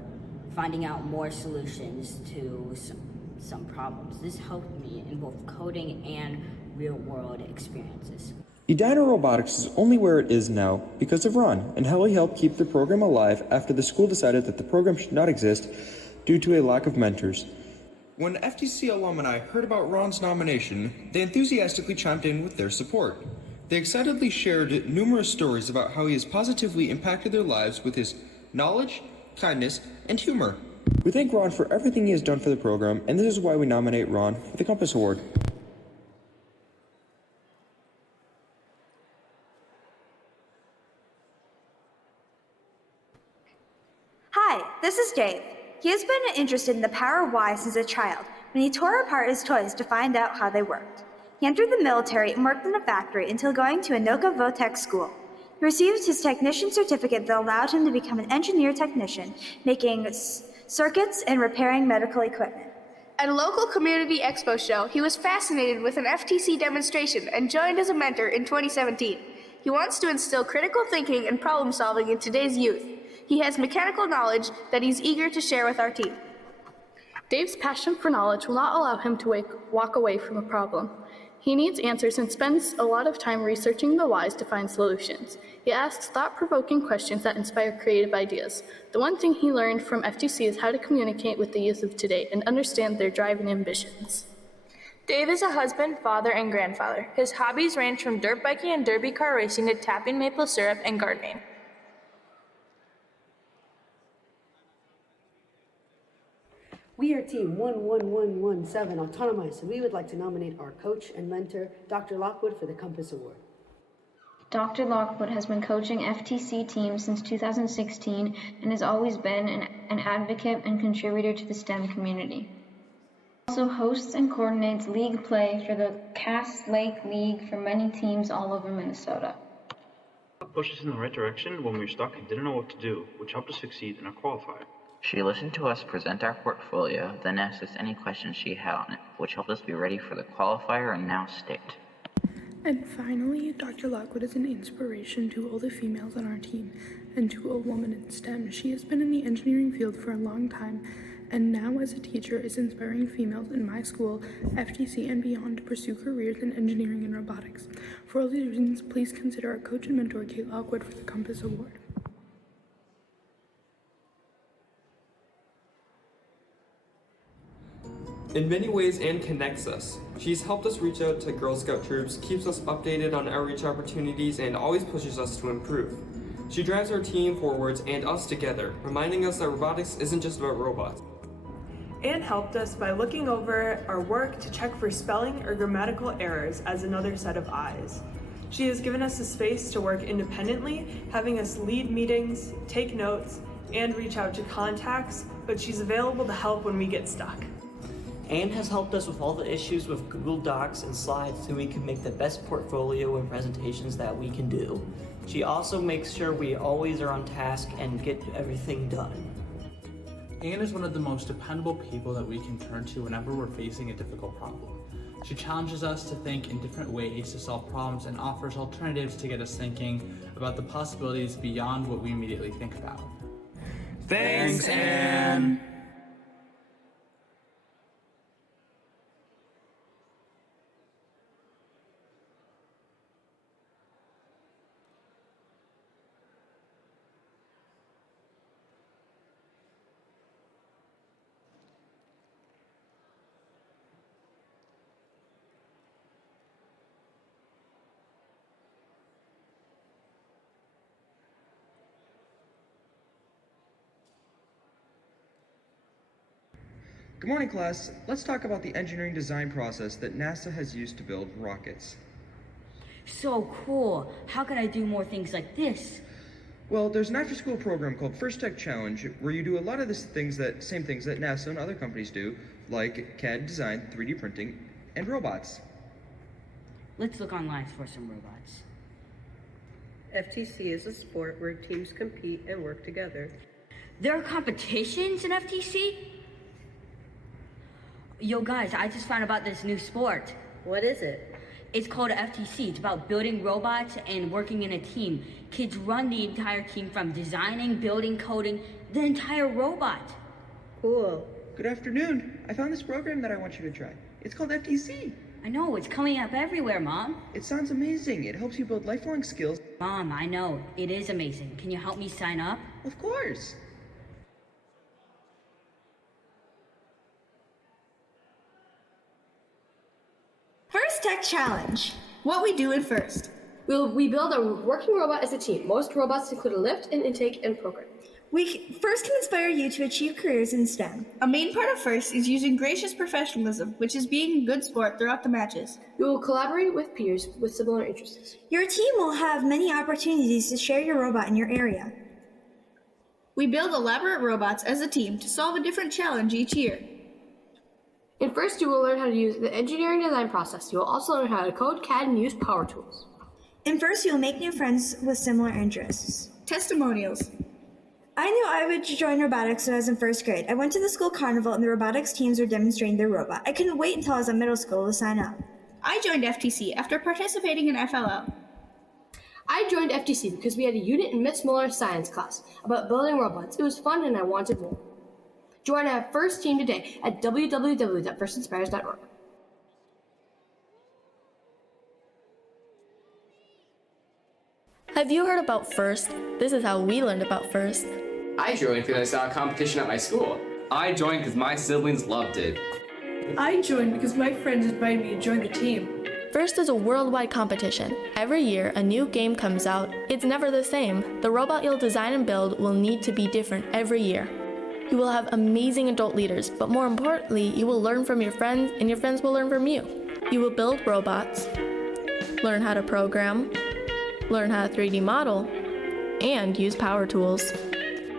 finding out more solutions to some problems. This helped me in both coding and real-world experiences. Edina Robotics is only where it is now because of Ron and how he helped keep the program alive after the school decided that the program should not exist due to a lack of mentors. When FTC alumni heard about Ron's nomination, they enthusiastically chimed in with their support. They excitedly shared numerous stories about how he has positively impacted their lives with his knowledge, kindness, and humor. We thank Ron for everything he has done for the program, and this is why we nominate Ron for the Compass Award. Hi, this is Dave. He has been interested in the power of why since a child, when he tore apart his toys to find out how they worked. He entered the military and worked in a factory until going to Anoka Votech School. He received his technician certificate that allowed him to become an engineer technician, making circuits and repairing medical equipment. At a local community expo show, he was fascinated with an FTC demonstration and joined as a mentor in 2017. He wants to instill critical thinking and problem solving in today's youth. He has mechanical knowledge that he's eager to share with our team. Dave's passion for knowledge will not allow him to walk away from a problem. He needs answers and spends a lot of time researching the whys to find solutions. He asks thought-provoking questions that inspire creative ideas. The one thing he learned from FTC is how to communicate with the youth of today and understand their drive and ambitions. Dave is a husband, father, and grandfather. His hobbies range from dirt biking and derby car racing to tapping maple syrup and gardening. We are Team 11117 Autonomous, and we would like to nominate our coach and mentor, Dr. Lockwood, for the Compass Award. Dr. Lockwood has been coaching FTC teams since 2016 and has always been an advocate and contributor to the STEM community. He also hosts and coordinates league play for the Cass Lake League for many teams all over Minnesota. Pushed us in the right direction when we were stuck and didn't know what to do, which helped us succeed in our qualifier. She listened to us present our portfolio, then asked us any questions she had on it, which helped us be ready for the qualifier and now state. And finally, Dr. Lockwood is an inspiration to all the females on our team and to a woman in STEM. She has been in the engineering field for a long time and now as a teacher is inspiring females in my school, FTC and beyond to pursue careers in engineering and robotics. For all these reasons, please consider our coach and mentor, Kate Lockwood, for the Compass Award. In many ways, Anne connects us. She's helped us reach out to Girl Scout troops, keeps us updated on outreach opportunities, and always pushes us to improve. She drives our team forwards and us together, reminding us that robotics isn't just about robots. Anne helped us by looking over our work to check for spelling or grammatical errors as another set of eyes. She has given us the space to work independently, having us lead meetings, take notes, and reach out to contacts, but she's available to help when we get stuck. Anne has helped us with all the issues with Google Docs and slides so we can make the best portfolio and presentations that we can do. She also makes sure we always are on task and get everything done. Anne is one of the most dependable people that we can turn to whenever we're facing a difficult problem. She challenges us to think in different ways to solve problems and offers alternatives to get us thinking about the possibilities beyond what we immediately think about. Thanks, Anne! Good morning, class. Let's talk about the engineering design process that NASA has used to build rockets. So cool. How can I do more things like this? Well, there's an after-school program called First Tech Challenge where you do a lot of the same things that NASA and other companies do, like CAD design, 3D printing, and robots. Let's look online for some robots. FTC is a sport where teams compete and work together. There are competitions in FTC? Yo guys, I just found about this new sport. What is it? It's called FTC. It's about building robots and working in a team. Kids run the entire team from designing, building, coding, the entire robot. Cool. Good afternoon. I found this program that I want you to try. It's called FTC. I know, it's coming up everywhere, Mom. It sounds amazing. It helps you build lifelong skills. Mom, I know. It is amazing. Can you help me sign up? Of course. First Tech Challenge. What we do in first. We build a working robot as a team. Most robots include a lift, an intake, and program. We first can inspire you to achieve careers in STEM. A main part of first is using gracious professionalism, which is being a good sport throughout the matches. You will collaborate with peers with similar interests. Your team will have many opportunities to share your robot in your area. We build elaborate robots as a team to solve a different challenge each year. In first, you will learn how to use the engineering design process. You will also learn how to code, CAD, and use power tools. In first, you will make new friends with similar interests. Testimonials. I knew I would join robotics when I was in first grade. I went to the school carnival and the robotics teams were demonstrating their robot. I couldn't wait until I was in middle school to sign up. I joined FTC after participating in FLL. I joined FTC because we had a unit in Miss Muller's science class about building robots. It was fun and I wanted more. Join our first team today at www.firstinspires.org. Have you heard about FIRST? This is how we learned about FIRST. I joined because I saw a competition at my school. I joined because my siblings loved it. I joined because my friends invited me to join the team. FIRST is a worldwide competition. Every year, a new game comes out. It's never the same. The robot you'll design and build will need to be different every year. You will have amazing adult leaders, but more importantly, you will learn from your friends and your friends will learn from you. You will build robots, learn how to program, learn how to 3D model, and use power tools.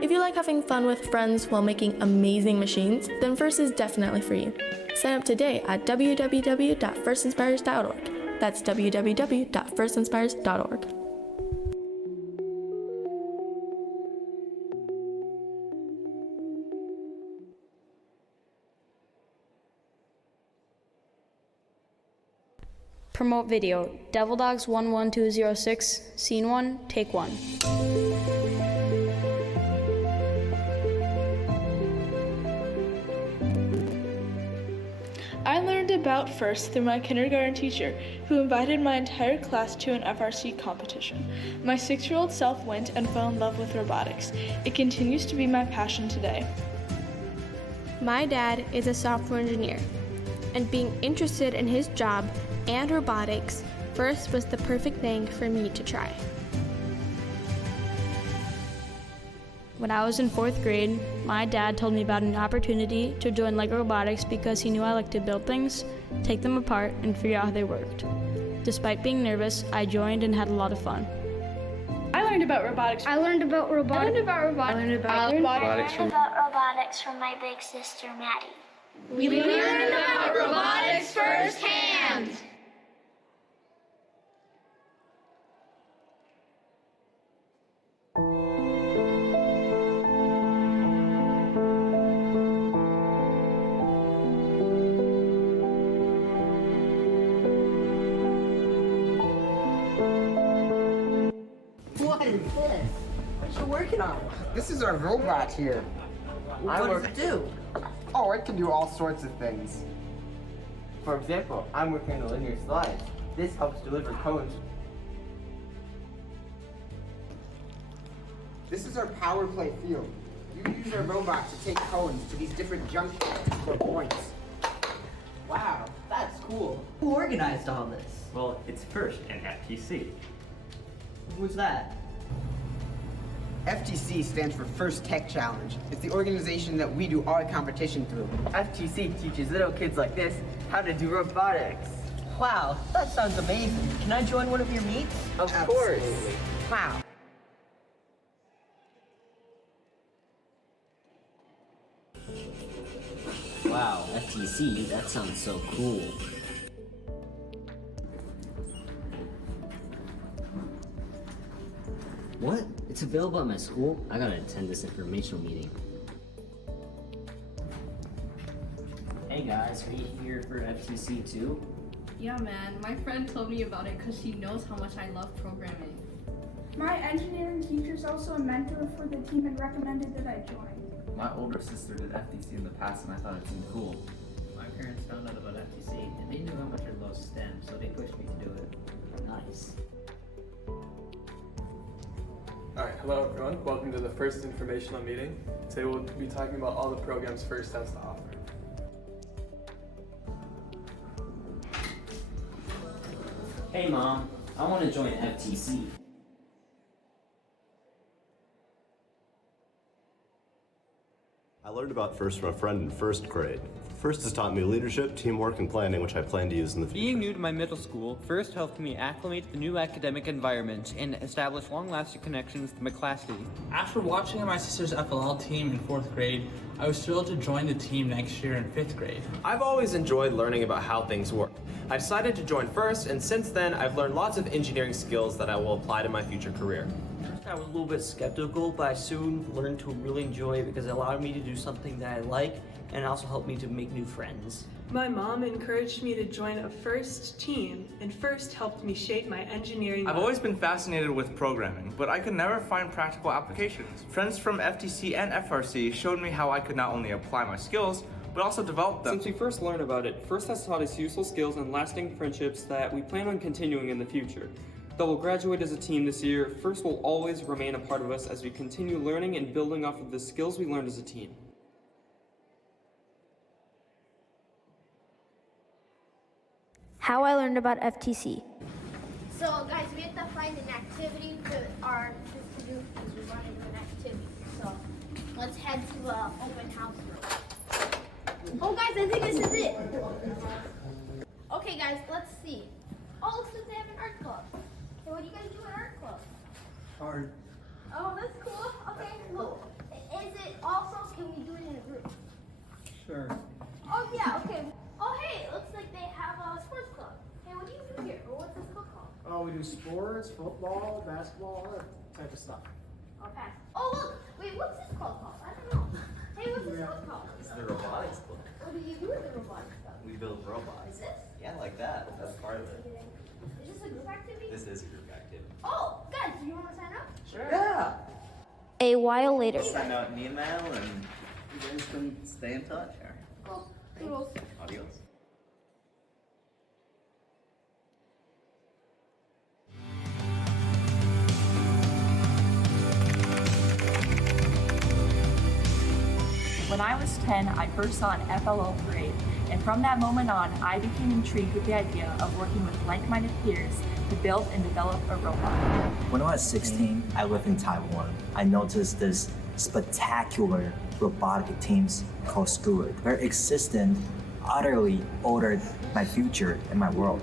If you like having fun with friends while making amazing machines, then FIRST is definitely for you. Sign up today at www.firstinspires.org. That's www.firstinspires.org. Promote video. Devil Dogs 11206, Scene 1, Take 1. I learned about FIRST through my kindergarten teacher, who invited my entire class to an FRC competition. My 6-year-old self went and fell in love with robotics. It continues to be my passion today. My dad is a software engineer, and being interested in his job and robotics, FIRST was the perfect thing for me to try. When I was in 4th grade, my dad told me about an opportunity to join LEGO Robotics because he knew I liked to build things, take them apart, and figure out how they worked. Despite being nervous, I joined and had a lot of fun. I learned about robotics. I learned about robotics. I learned about robotics. I learned about robotics. robotics from my big sister, Maddie. We learned about robotics firsthand. What is this? What you working on? This is our robot here. What does it do? Oh, it can do all sorts of things. For example, I'm working on the linear slides. This helps deliver codes. This is our power play field. You use our robot to take cones to these different junctions or points. Wow, that's cool. Who organized all this? Well, it's FIRST and FTC. Who's that? FTC stands for First Tech Challenge. It's the organization that we do our competition through. FTC teaches little kids like this how to do robotics. Wow, that sounds amazing. Can I join one of your meets? Of course. Wow. Wow, FTC, that sounds so cool. What? It's available at my school? I gotta attend this informational meeting. Hey guys, are you here for FTC too? Yeah, man. My friend told me about it because she knows how much I love programming. My engineering teacher is also a mentor for the team and recommended that I join. My older sister did FTC in the past and I thought it seemed cool. My parents found out about FTC and they knew how much I love STEM, so they pushed me to do it. Nice. Alright, hello everyone. Welcome to the first informational meeting. Today we'll be talking about all the programs First has to offer. Hey Mom, I want to join FTC. I learned about First from a friend in first grade. First has taught me leadership, teamwork, and planning, which I plan to use in the future. Being new to my middle school, First helped me acclimate to the new academic environment and establish long-lasting connections to my classmates. After watching my sister's FLL team in 4th grade, I was thrilled to join the team next year in 5th grade. I've always enjoyed learning about how things work. I decided to join First, and since then, I've learned lots of engineering skills that I will apply to my future career. I was a little bit skeptical, but I soon learned to really enjoy it because it allowed me to do something that I like and also helped me to make new friends. My mom encouraged me to join a First team, and First helped me shape my engineering. I've always been fascinated with programming, but I could never find practical applications. Friends from FTC and FRC showed me how I could not only apply my skills, but also develop them. Since we first learned about it, First has taught us useful skills and lasting friendships that we plan on continuing in the future. Though we'll graduate as a team this year, First will always remain a part of us as we continue learning and building off of the skills we learned as a team. How I learned about FTC. So guys, we have to find an activity to do because we want to do an activity. So let's head to the open house room. Oh guys, I think this is it. Okay guys, let's see. Oh, looks like they have an art club. Hey, what do you guys do at art club? Art. Oh, that's cool. Okay, look. Is it also, can we do it in a group? Sure. Oh yeah, okay. Oh hey, it looks like they have a sports club. Hey, what do you do here? Or what's this club called? Oh, we do sports, football, basketball, all that type of stuff. Oh, pass. Oh look, wait, what's this club called? I don't know. Hey, what's this club called? It's the robotics club. What do you do with the robotics club? We build robots. Is this? Yeah, like that. That's part of it. Is this a group activity? This is a group activity. Oh, guys, do you want to sign up? Sure. Yeah. A while later. Send out an email and you guys can stay in touch. Cool. Cool. Adios. When I was 10, I first saw an FLL parade, and from that moment on, I became intrigued with the idea of working with like-minded peers to build and develop a robot. When I was 16, I lived in Taiwan. I noticed this spectacular robotic teams called Steward. Their existence utterly altered my future and my world.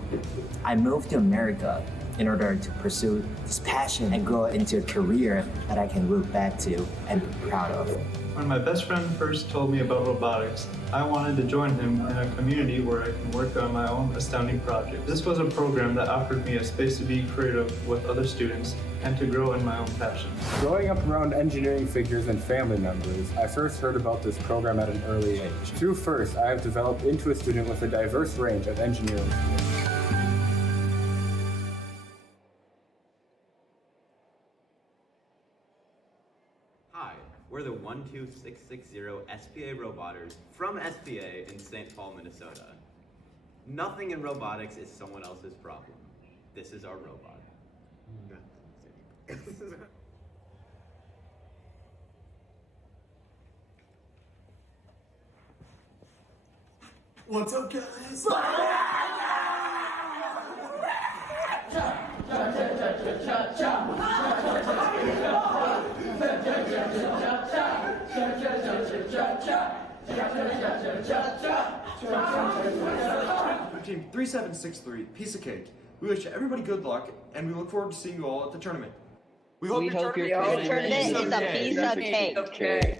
I moved to America in order to pursue this passion and grow into a career that I can look back to and be proud of. When my best friend first told me about robotics, I wanted to join him in a community where I can work on my own astounding project. This was a program that offered me a space to be creative with other students and to grow in my own passion. Growing up around engineering figures and family members, I first heard about this program at an early age. Through First, I have developed into a student with a diverse range of engineering skills. We're the 12660 SPA Roboters from SPA in St. Paul, Minnesota. Nothing in robotics is someone else's problem. This is our robot. What's up, guys? Team 3763, piece of cake. We wish everybody good luck, and we look forward to seeing you all at the tournament. We hope your tournament is a piece of cake.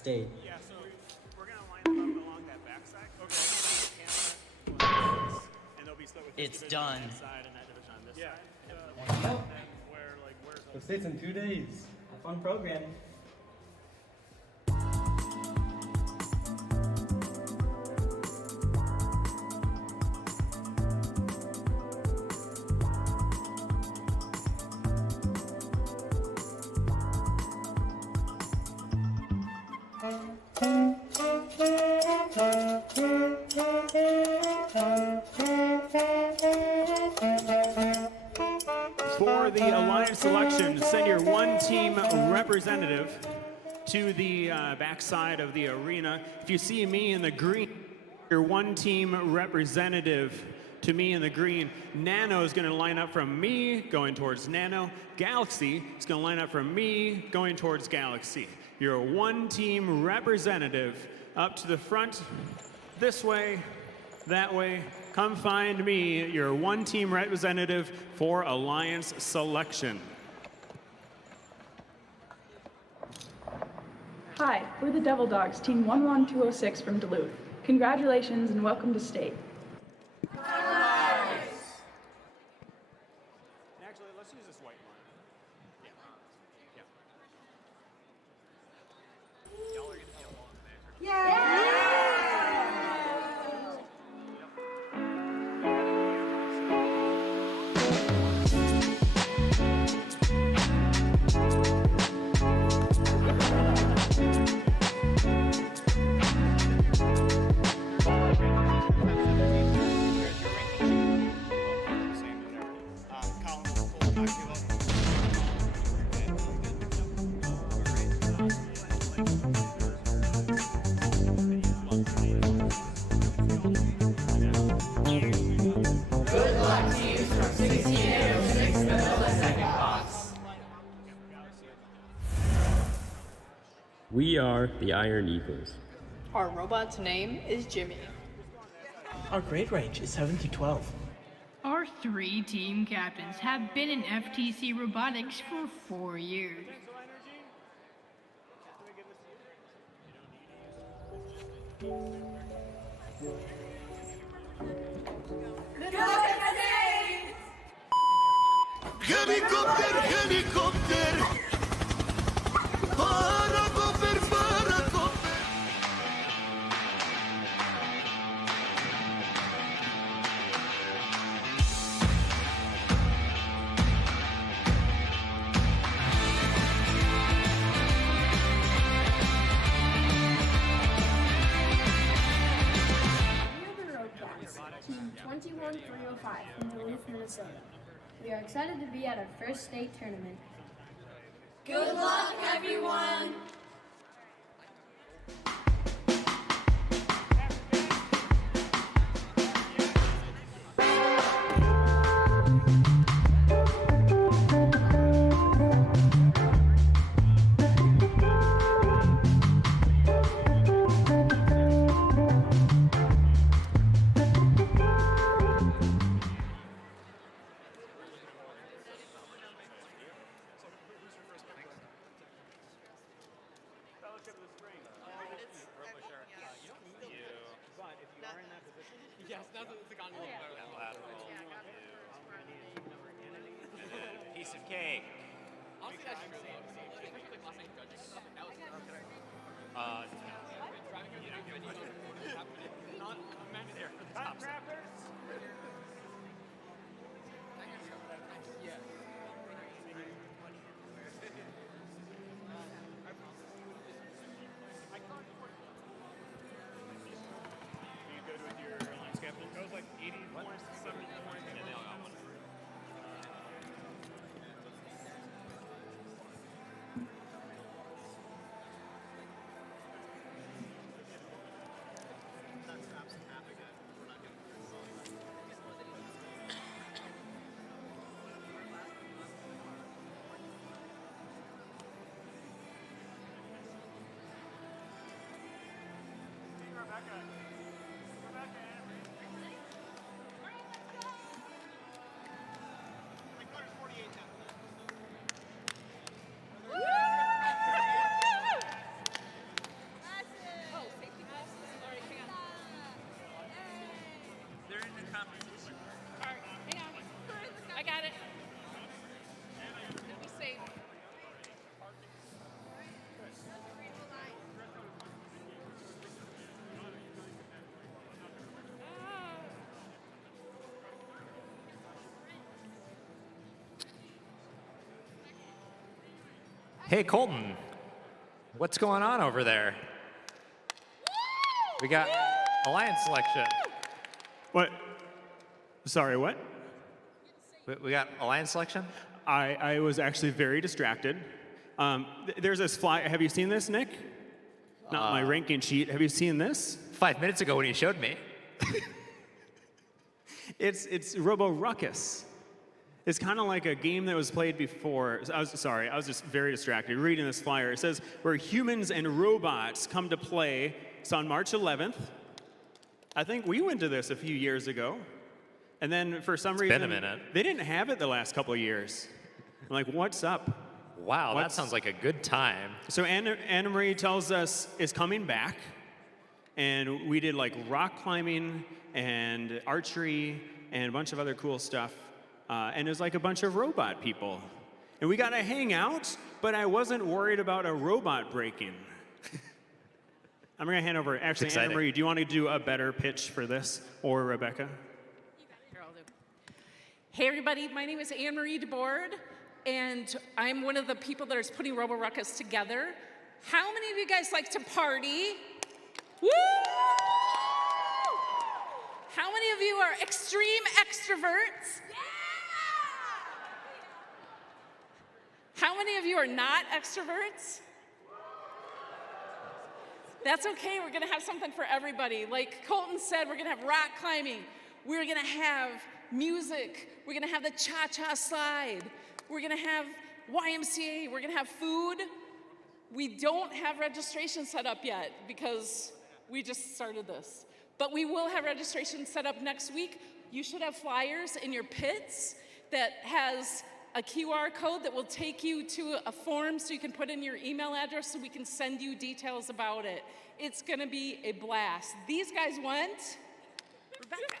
state. Yeah, so we're gonna line them up along that backside. Okay. Camera, and they'll be split with this It's division on done. that side and that division on this side. The state's in 2 days. Have fun programming. For the Alliance selection, send your one team representative to the backside of the arena. If you see me in the green, your one team representative to me in the green. Nano is going to line up from me going towards Nano. Galaxy is going to line up from me going towards Galaxy. Your one team representative up to the front, this way, that way. Come find me, your one team representative for Alliance selection. Hi, we're the Devil Dogs, Team 11206 from Duluth. Congratulations and welcome to state. Actually, let's use this white line. Yeah. Y'all are getting the yellow on there. Good luck, teams from 1606 millisecond box. We are the Iron Eagles. Our robot's name is Jimmy. Our grade range is 7 to 12. Our 3 team captains have been in FTC robotics for 4 years. Good luck at state! Helicopter, helicopter! Paracopter, paracopter! Team 21305 from Duluth, Minnesota. We are excited to be at our first state tournament. Good luck, everyone! Fellowship of the Spring. But if you are in that position, Yes, that's the gondola. piece of cake. Honestly, I should really see, especially like last night judging. That was Not meant there for the top crackers. Are you good with your alliance captain? It was like 80 points to 70 points. Yeah, they all got one. Hey, Colton, what's going on over there? We got alliance selection. What? Sorry, what? We got alliance selection? I was actually very distracted. There's this flyer. Have you seen this, Nick? Not my ranking sheet. Have you seen this? 5 minutes ago when you showed me. It's Robo Ruckus. It's kind of like a game that was played before. I was just very distracted reading this flyer. It says, where humans and robots come to play. It's on March 11th. I think we went to this a few years ago. And then for some reason, been a minute. They didn't have it the last couple of years. I'm like, what's up? Wow, that sounds like a good time. So Anna Marie tells us it's coming back. And we did like rock climbing and archery and a bunch of other cool stuff. And it was like a bunch of robot people. And we got to hang out, but I wasn't worried about a robot breaking. I'm going to hand over. Actually, Anna Marie, do you want to do a better pitch for this? Or Rebecca? Here, I'll do. Hey, everybody. My name is Anne Marie DeBoard, and I'm one of the people that is putting Robo Ruckus together. How many of you guys like to party? Woo! How many of you are extreme extroverts? Yeah! How many of you are not extroverts? That's okay, we're gonna have something for everybody. Like Colton said, we're gonna have rock climbing. We're gonna have music. We're gonna have the cha-cha slide. We're gonna have YMCA. We're gonna have food. We don't have registration set up yet because we just started this. But we will have registration set up next week. You should have flyers in your pits that has a QR code that will take you to a form so you can put in your email address so we can send you details about it. It's gonna be a blast. These guys went. Rebecca.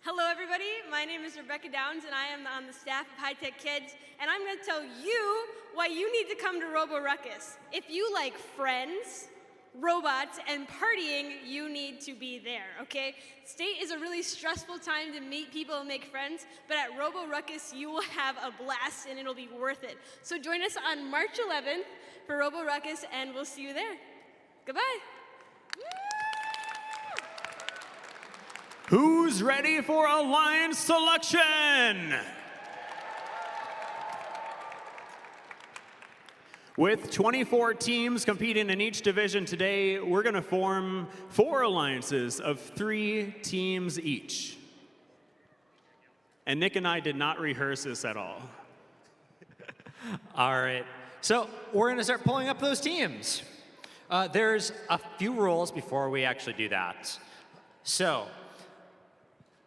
Hello everybody, my name is Rebecca Downs and I am on the staff of High Tech Kids, and I'm gonna tell you why you need to come to Robo Ruckus. If you like friends, robots, and partying, you need to be there, okay? State is a really stressful time to meet people and make friends, but at Robo Ruckus, you will have a blast and it'll be worth it. So join us on March 11th for Robo Ruckus, and we'll see you there. Goodbye. Who's ready for alliance selection? With 24 teams competing in each division today, we're going to form 4 alliances of 3 teams each. And Nick and I did not rehearse this at all. All right, so we're gonna start pulling up those teams. There's a few rules before we actually do that. So,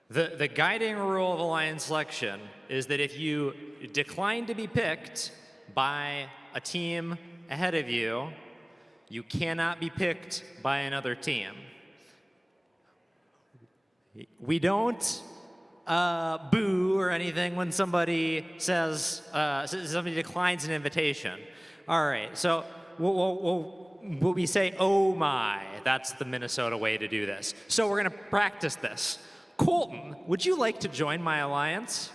the guiding rule of alliance selection is that if you decline to be picked by a team ahead of you, you cannot be picked by another team. We don't boo or anything when somebody says, somebody declines an invitation. All right, so we'll we say, oh my, that's the Minnesota way to do this. So we're gonna practice this. Colton, would you like to join my alliance?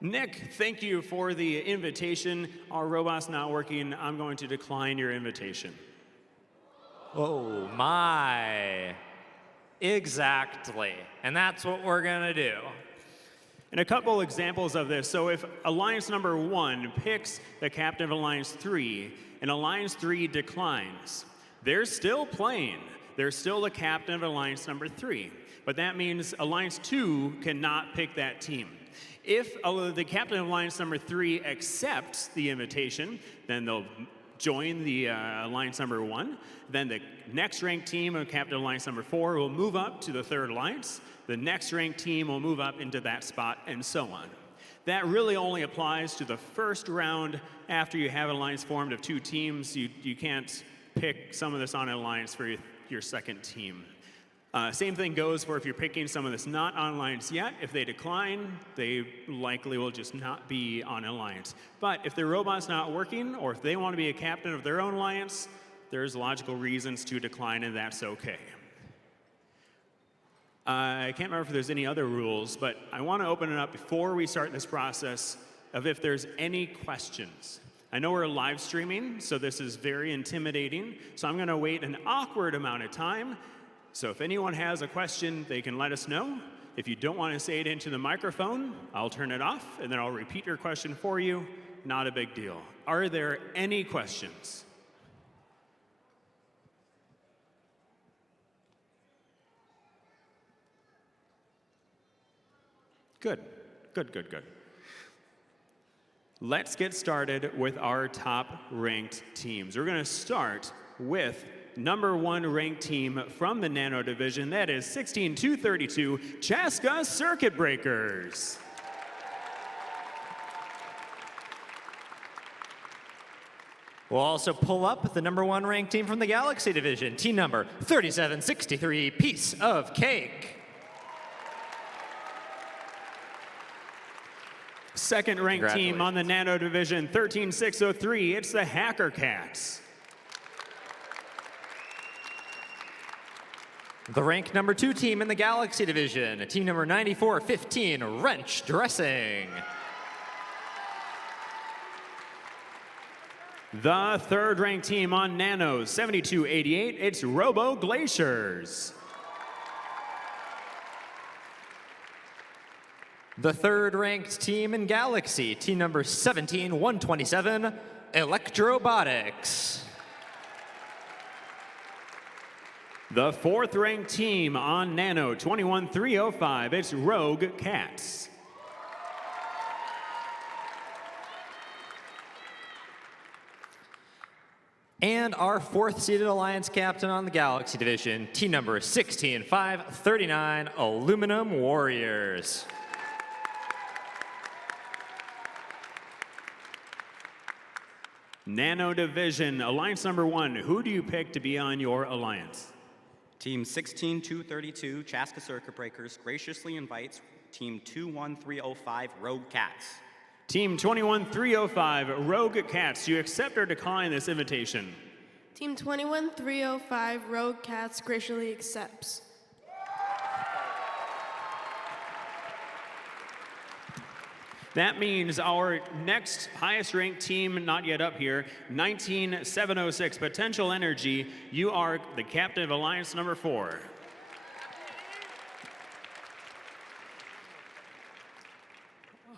Nick, thank you for the invitation. Our robot's not working. I'm going to decline your invitation. Oh my. Exactly. And that's what we're gonna do. And a couple examples of this. So if Alliance number 1 picks the captain of Alliance 3, and Alliance 3 declines, they're still playing. They're still the captain of Alliance number 3. But that means Alliance 2 cannot pick that team. If the captain of Alliance number 3 accepts the invitation, then they'll join the Alliance number 1. Then the next ranked team of captain of Alliance number 4 will move up to the 3rd alliance. The next ranked team will move up into that spot, and so on. That really only applies to the first round. After you have an alliance formed of 2 teams, you can't pick some of this on an alliance for your second team. Same thing goes for if you're picking someone that's not on alliance yet. If they decline, they likely will just not be on alliance. But if their robot's not working, or if they want to be a captain of their own alliance, there's logical reasons to decline, and that's okay. I can't remember if there's any other rules, but I want to open it up before we start this process of if there's any questions. I know we're live streaming, so this is very intimidating. So I'm going to wait an awkward amount of time. So if anyone has a question, they can let us know. If you don't want to say it into the microphone, I'll turn it off, and then I'll repeat your question for you. Not a big deal. Are there any questions? Good, good, good, good. Let's get started with our top-ranked teams. We're going to start with number 1 ranked team from the Nano Division. That is 16232 Chaska Circuit Breakers. We'll also pull up the number 1 ranked team from the Galaxy Division, team number 3763 Piece of Cake. Second ranked team on the Nano Division, 13603, it's the Hacker Cats. The ranked number 2 team in the Galaxy Division, team number 9415 Wrench Dressing. The third ranked team on Nano, 7288, it's Robo Glaciers. The third ranked team in Galaxy, team number 17127 Electrobotics. The fourth ranked team on Nano, 21305, it's Rogue Cats. And our fourth seeded alliance captain on the Galaxy Division, team number 16539 Aluminum Warriors. Nano Division, alliance number 1, who do you pick to be on your alliance? Team 16232 Chaska Circuit Breakers graciously invites Team 21305 Rogue Cats. Team 21305 Rogue Cats, do you accept or decline this invitation? Team 21305 Rogue Cats graciously accepts. That means our next highest ranked team, not yet up here, 19706 Potential Energy, you are the captain of alliance number 4.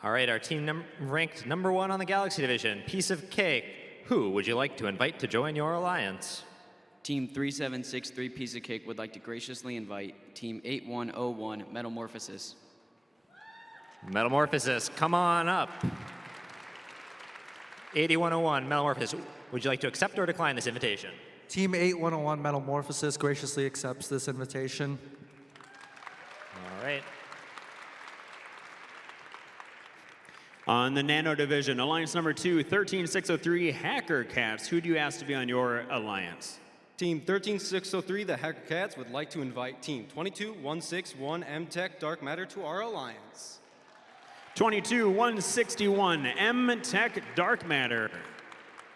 All right, our team ranked number 1 on the Galaxy Division, Piece of Cake. Who would you like to invite to join your alliance? Team 3763 Piece of Cake would like to graciously invite Team 8101 Metamorphosis. Metamorphosis, come on up. 8101 Metamorphosis, would you like to accept or decline this invitation? Team 8101 Metamorphosis graciously accepts this invitation. All right. On the Nano Division, alliance number 2, 13603 Hacker Cats, who do you ask to be on your alliance? Team 13603, the Hacker Cats, would like to invite Team 22161 MTech Dark Matter to our alliance. 22161 M-Tech Dark Matter.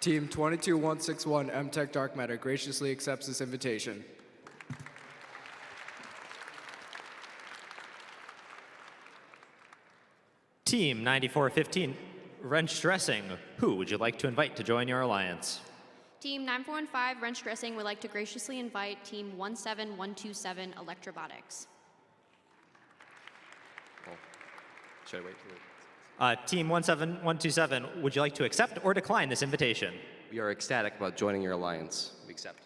Team 22161 M-Tech Dark Matter graciously accepts this invitation. Team 9415 Wrench Dressing, who would you like to invite to join your alliance? Team 9415 Wrench Dressing would like to graciously invite Team 17127 Electrobotics. Should I wait? Team 17127, would you like to accept or decline this invitation? We are ecstatic about joining your alliance. We accept.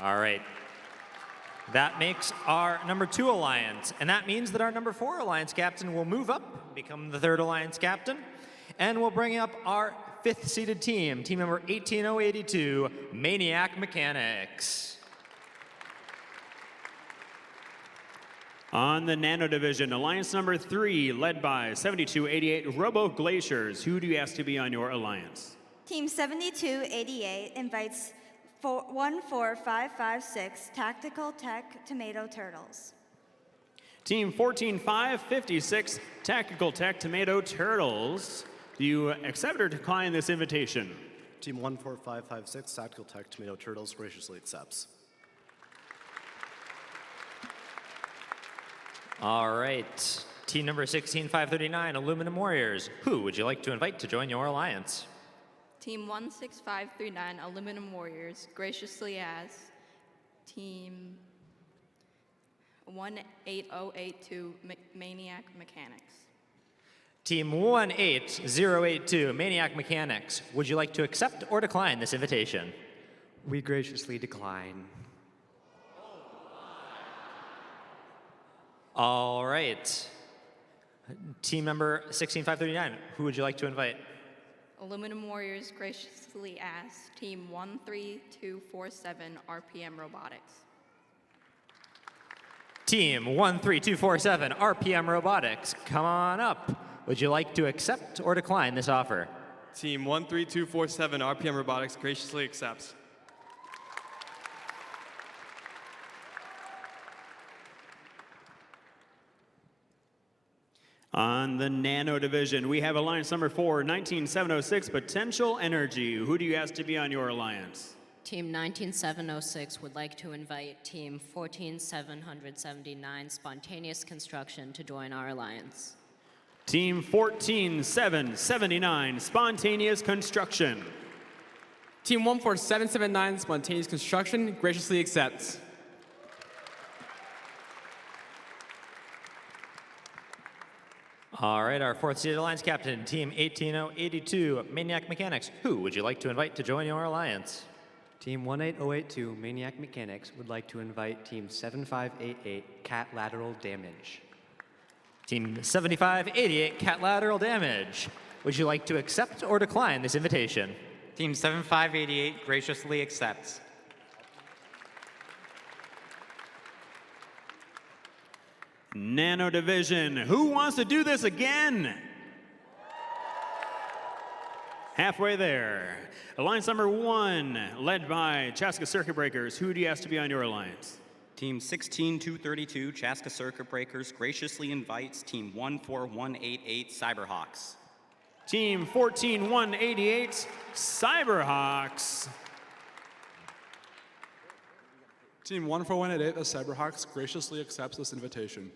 All right. That makes our number 2 alliance, and that means that our number 4 alliance captain will move up, become the 3rd alliance captain, and we'll bring up our 5th seeded team, team number 18082, Maniac Mechanics. On the Nano Division, alliance number 3, led by 7288 Robo Glaciers, who do you ask to be on your alliance? Team 7288 invites 14556 Tactical Tech Tomato Turtles. Team 14556 Tactical Tech Tomato Turtles, do you accept or decline this invitation? Team 14556 Tactical Tech Tomato Turtles graciously accepts. All right. Team number 16539 Aluminum Warriors, who would you like to invite to join your alliance? Team 16539 Aluminum Warriors graciously asks Team 18082 Maniac Mechanics. Team 18082 Maniac Mechanics, would you like to accept or decline this invitation? We graciously decline. All right. Team number 16539, who would you like to invite? Aluminum Warriors graciously asks Team 13247 RPM Robotics. Team 13247 RPM Robotics, come on up. Would you like to accept or decline this offer? Team 13247 RPM Robotics graciously accepts. On the Nano Division, we have Alliance number 4, 19706, Potential Energy. Who do you ask to be on your alliance? Team 19706 would like to invite Team 14779 Spontaneous Construction to join our alliance. Team 14779, Spontaneous Construction. Team 14779 Spontaneous Construction graciously accepts. All right, our fourth seeded alliance captain, Team 18082 Maniac Mechanics. Who would you like to invite to join your alliance? Team 18082 Maniac Mechanics would like to invite Team 7588 Cat Lateral Damage. Team 7588 Cat Lateral Damage. Would you like to accept or decline this invitation? Team 7588 graciously accepts. Nano Division, who wants to do this again? Halfway there. Alliance number 1, led by Chaska Circuit Breakers. Who do you ask to be on your alliance? Team 16232 Chaska Circuit Breakers graciously invites Team 14188 Cyberhawks. Team 14188 Cyberhawks. Team 14188, the Cyberhawks, graciously accepts this invitation.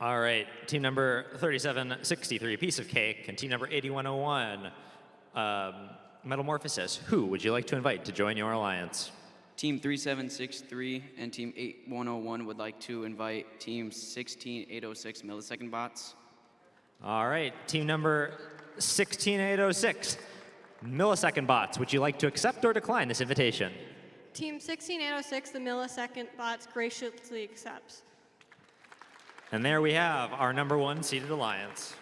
All right, team number 3763, Piece of Cake, and team number 8101, Metamorphosis. Who would you like to invite to join your alliance? Team 3763 and Team 8101 would like to invite Team 16806 Millisecond Bots. All right, team number 16806, Millisecond Bots. Would you like to accept or decline this invitation? Team 16806, the Millisecond Bots, graciously accepts. And there we have our number 1 seeded alliance.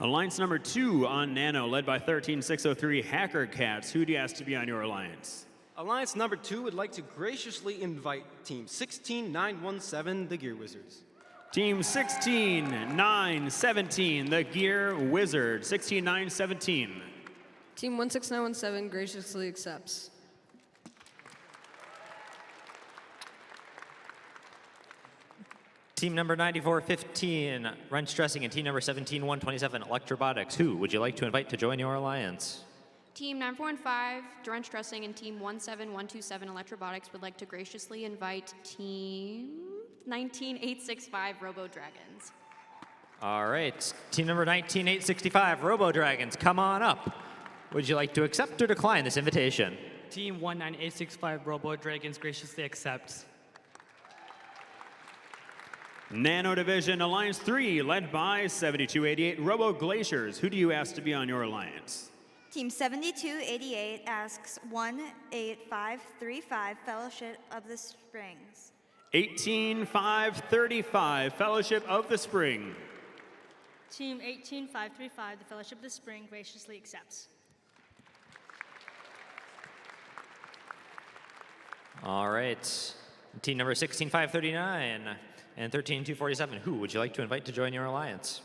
Alliance number 2 on Nano, led by 13603 Hacker Cats. Who do you ask to be on your alliance? Alliance number 2 would like to graciously invite Team 16917, the Gear Wizards. Team 16917, the Gear Wizard. 16917. Team 16917 graciously accepts. Team number 9415, Wrench Dressing, and team number 17127, Electrobotics. Who would you like to invite to join your alliance? Team 9415 Drench Dressing and Team 17127 Electrobotics would like to graciously invite Team 19865 Robo Dragons. All right, team number 19865, Robo Dragons, come on up. Would you like to accept or decline this invitation? Team 19865 Robo Dragons graciously accepts. Nano Division, Alliance 3, led by 7288 Robo Glaciers. Who do you ask to be on your alliance? Team 7288 asks 18535 Fellowship of the Springs. 18535 Fellowship of the Spring. Team 18535, the Fellowship of the Spring, graciously accepts. All right, team number 16539 and 13247. Who would you like to invite to join your alliance?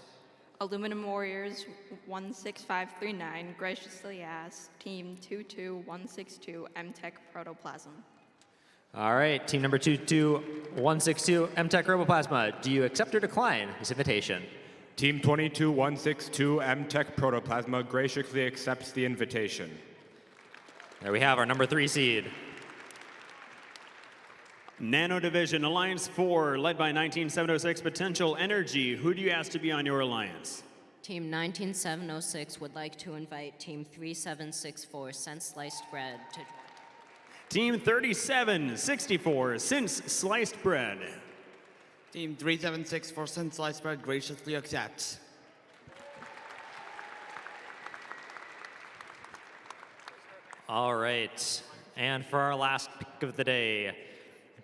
Aluminum Warriors 16539 graciously asks Team 22162 MTech Protoplasm. All right, team number 22162, MTech Roboplasma. Do you accept or decline this invitation? Team 22162, MTech Protoplasma, graciously accepts the invitation. There we have our number 3 seed. Nano Division, Alliance 4, led by 19706 Potential Energy. Who do you ask to be on your alliance? Team 19706 would like to invite Team 3764 Sense Sliced Bread to join. Team 3764, Since Sliced Bread. Team 3764 Sense Sliced Bread graciously accepts. All right. And for our last pick of the day,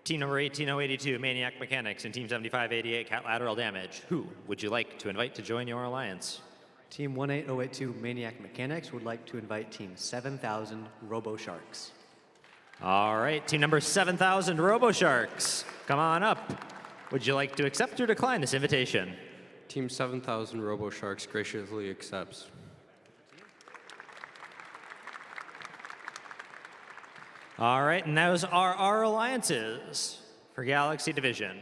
team number 18082, Maniac Mechanics, and team 7588, Cat Lateral Damage. Who would you like to invite to join your alliance? Team 18082 Maniac Mechanics would like to invite Team 7000 Robo Sharks. All right, team number 7000 Robo Sharks, come on up. Would you like to accept or decline this invitation? Team 7000 Robo Sharks graciously accepts. All right, and those are our alliances for Galaxy Division.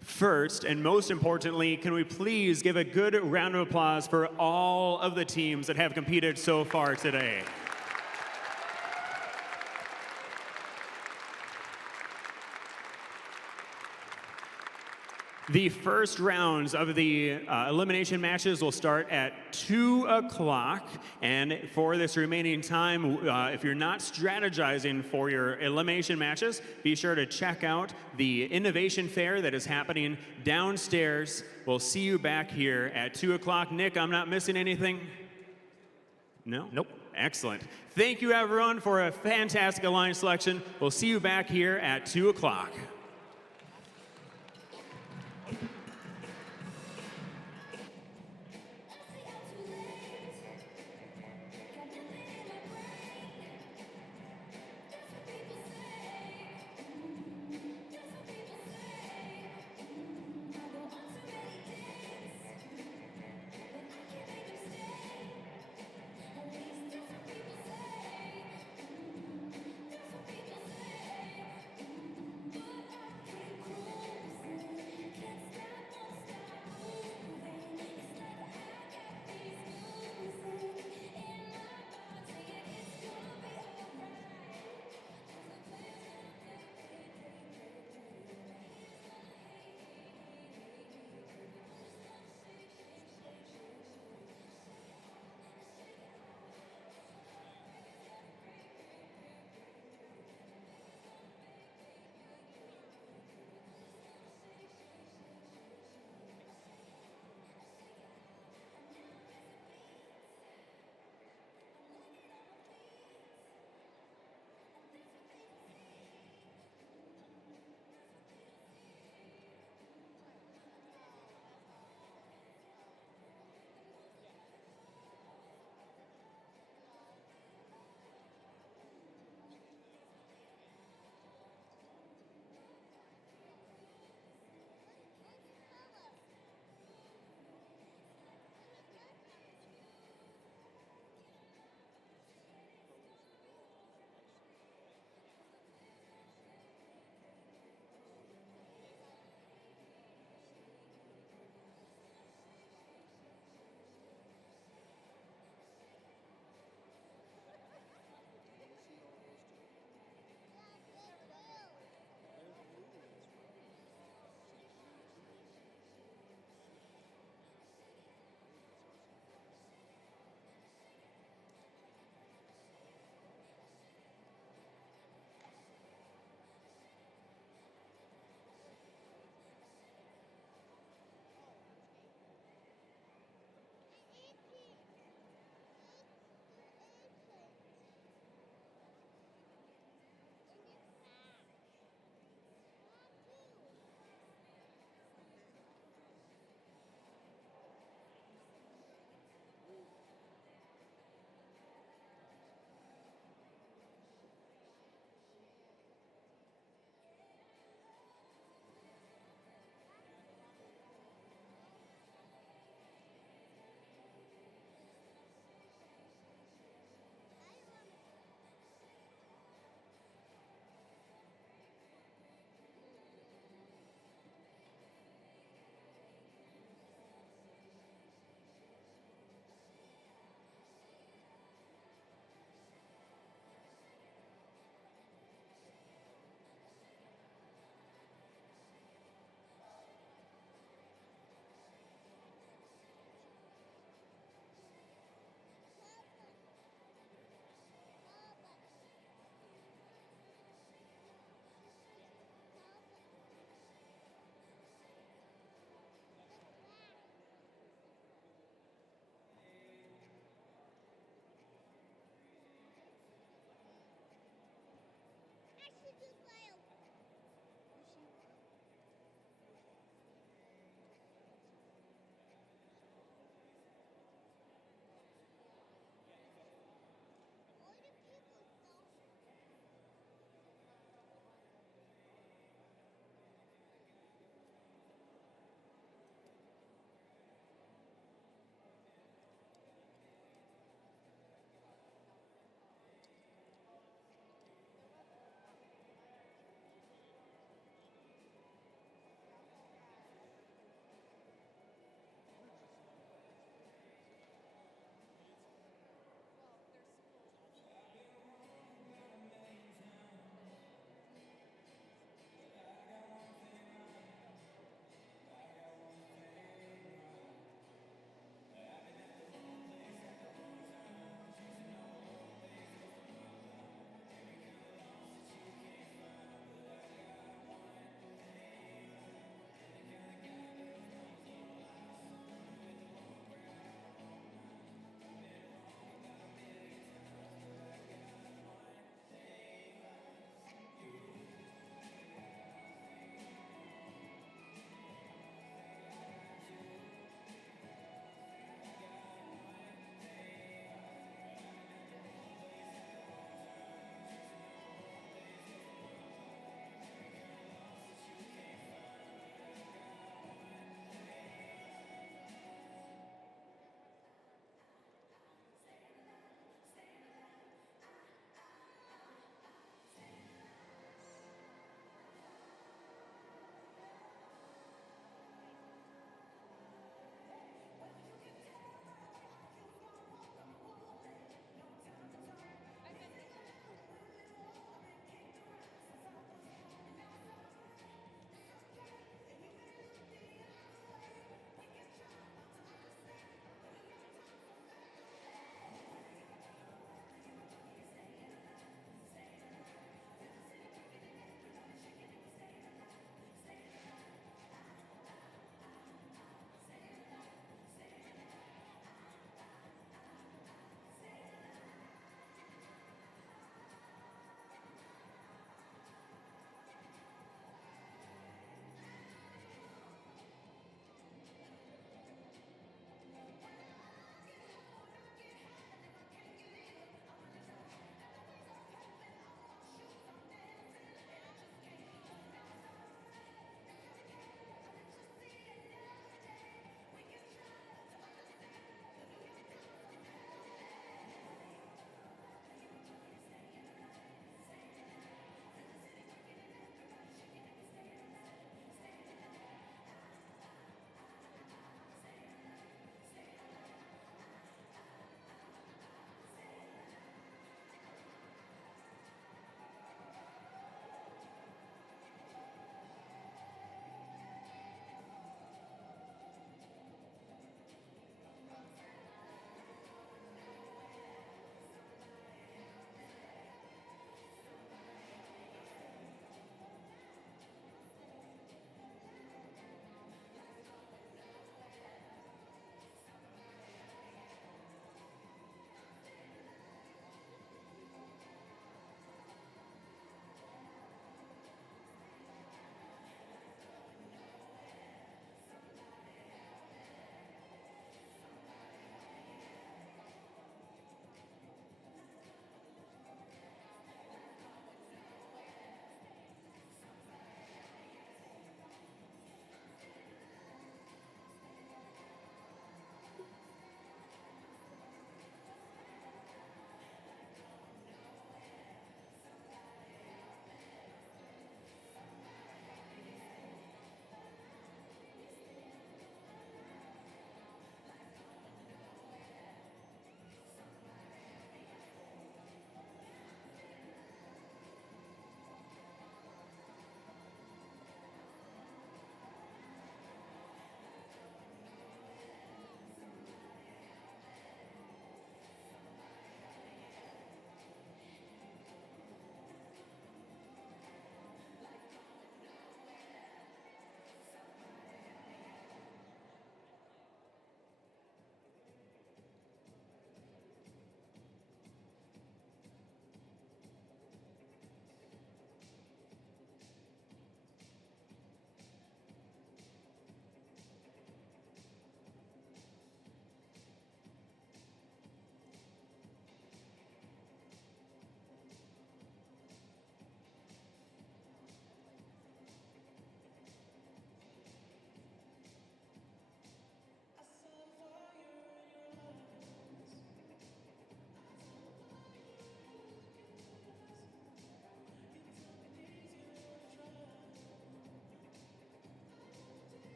First, and most importantly, can we please give a good round of applause for all of the teams that have competed so far today? The first rounds of the elimination matches will start at 2 o'clock. And for this remaining time, if you're not strategizing for your elimination matches, be sure to check out the innovation fair that is happening downstairs. We'll see you back here at 2 o'clock. Nick, I'm not missing anything? No? Nope. Excellent. Thank you, everyone, for a fantastic alliance selection. We'll see you back here at 2 o'clock.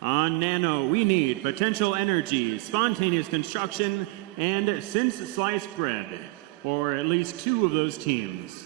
On Nano, we need potential energy, spontaneous construction, and since sliced bread, or at least 2 of those teams.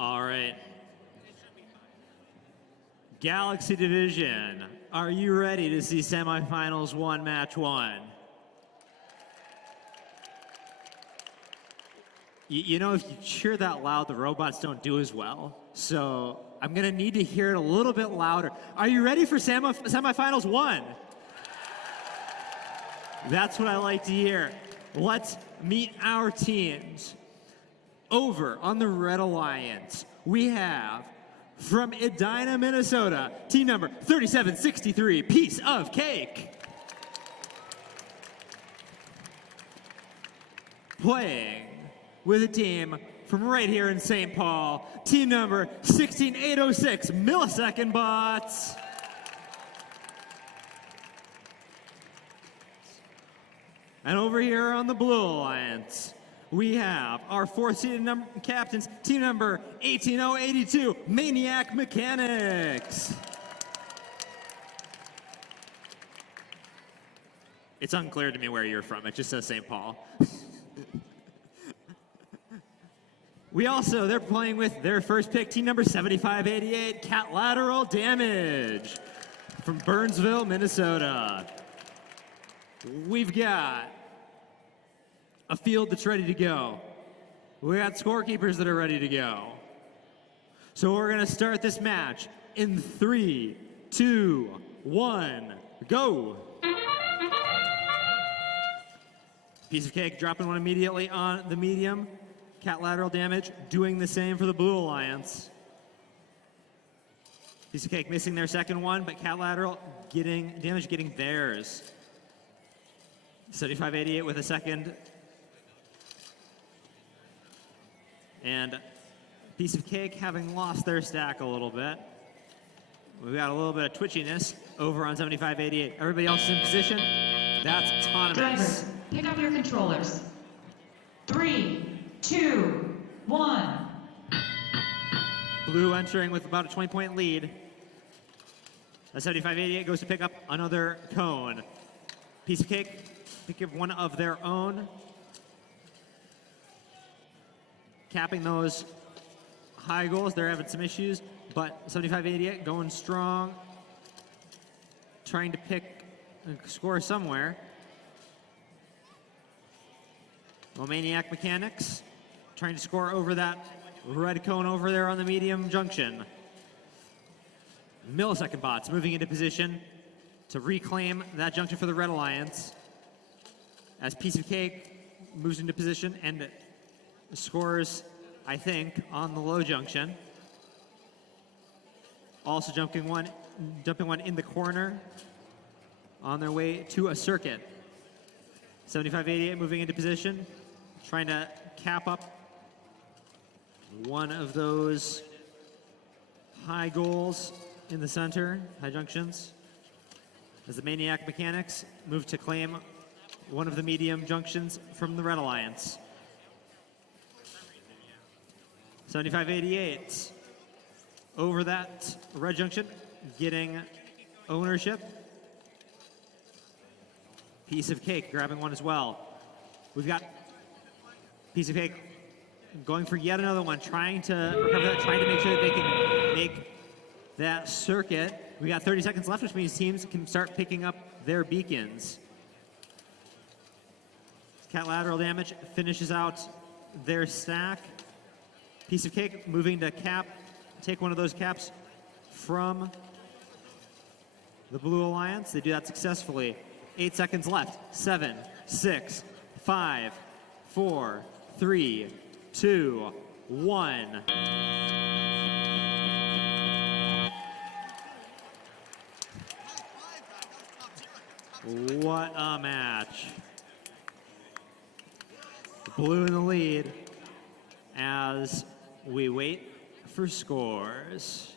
All right. Galaxy Division, are you ready to see semifinals 1, match 1? You know, if you cheer that loud, the robots don't do as well. So I'm going to need to hear it a little bit louder. Are you ready for semifinals 1? That's what I like to hear. Let's meet our teams. Over on the Red Alliance, we have from Edina, Minnesota, team number 3763, Piece of Cake. Playing with a team from right here in St. Paul, team number 16806, Millisecond Bots. And over here on the Blue Alliance, we have our 4th-seeded captains, team number 18082, Maniac Mechanics. It's unclear to me where you're from. It just says St. Paul. They're playing with their first pick, team number 7588, Cat Lateral Damage from Burnsville, Minnesota. We've got a field that's ready to go. We got scorekeepers that are ready to go. So we're gonna start this match in 3, 2, 1, go. Piece of Cake dropping one immediately on the medium. Cat Lateral Damage doing the same for the Blue Alliance. Piece of Cake missing their second one, but Cat Lateral getting theirs. 7588 with a second. And Piece of Cake having lost their stack a little bit. We've got a little bit of twitchiness over on 7588. Everybody else is in position. That's autonomous. Drivers, pick up your controllers. 3, 2, 1. Blue entering with about a 20-point lead. A 7588 goes to pick up another cone. Piece of Cake pick up one of their own. Capping those high goals. They're having some issues, but 7588 going strong. Trying to pick a score somewhere. Well, Maniac Mechanics trying to score over that red cone over there on the medium junction. Millisecond Bots moving into position to reclaim that junction for the Red Alliance. As Piece of Cake moves into position and scores, I think, on the low junction. Also jumping one in the corner on their way to a circuit. 7588 moving into position, trying to cap up one of those high goals in the center, high junctions. As the Maniac Mechanics move to claim one of the medium junctions from the Red Alliance. 7588 over that red junction, getting ownership. Piece of Cake grabbing one as well. We've got Piece of Cake going for yet another one, trying to recover that, trying to make sure that they can make that circuit. We got 30 seconds left, which means teams can start picking up their beacons. Cat lateral damage finishes out their stack. Piece of Cake moving to cap, take one of those caps from the Blue Alliance. They do that successfully. 8 seconds left. 7, 6, 5, 4, 3, 2, 1. What a match. Blue in the lead as we wait for scores.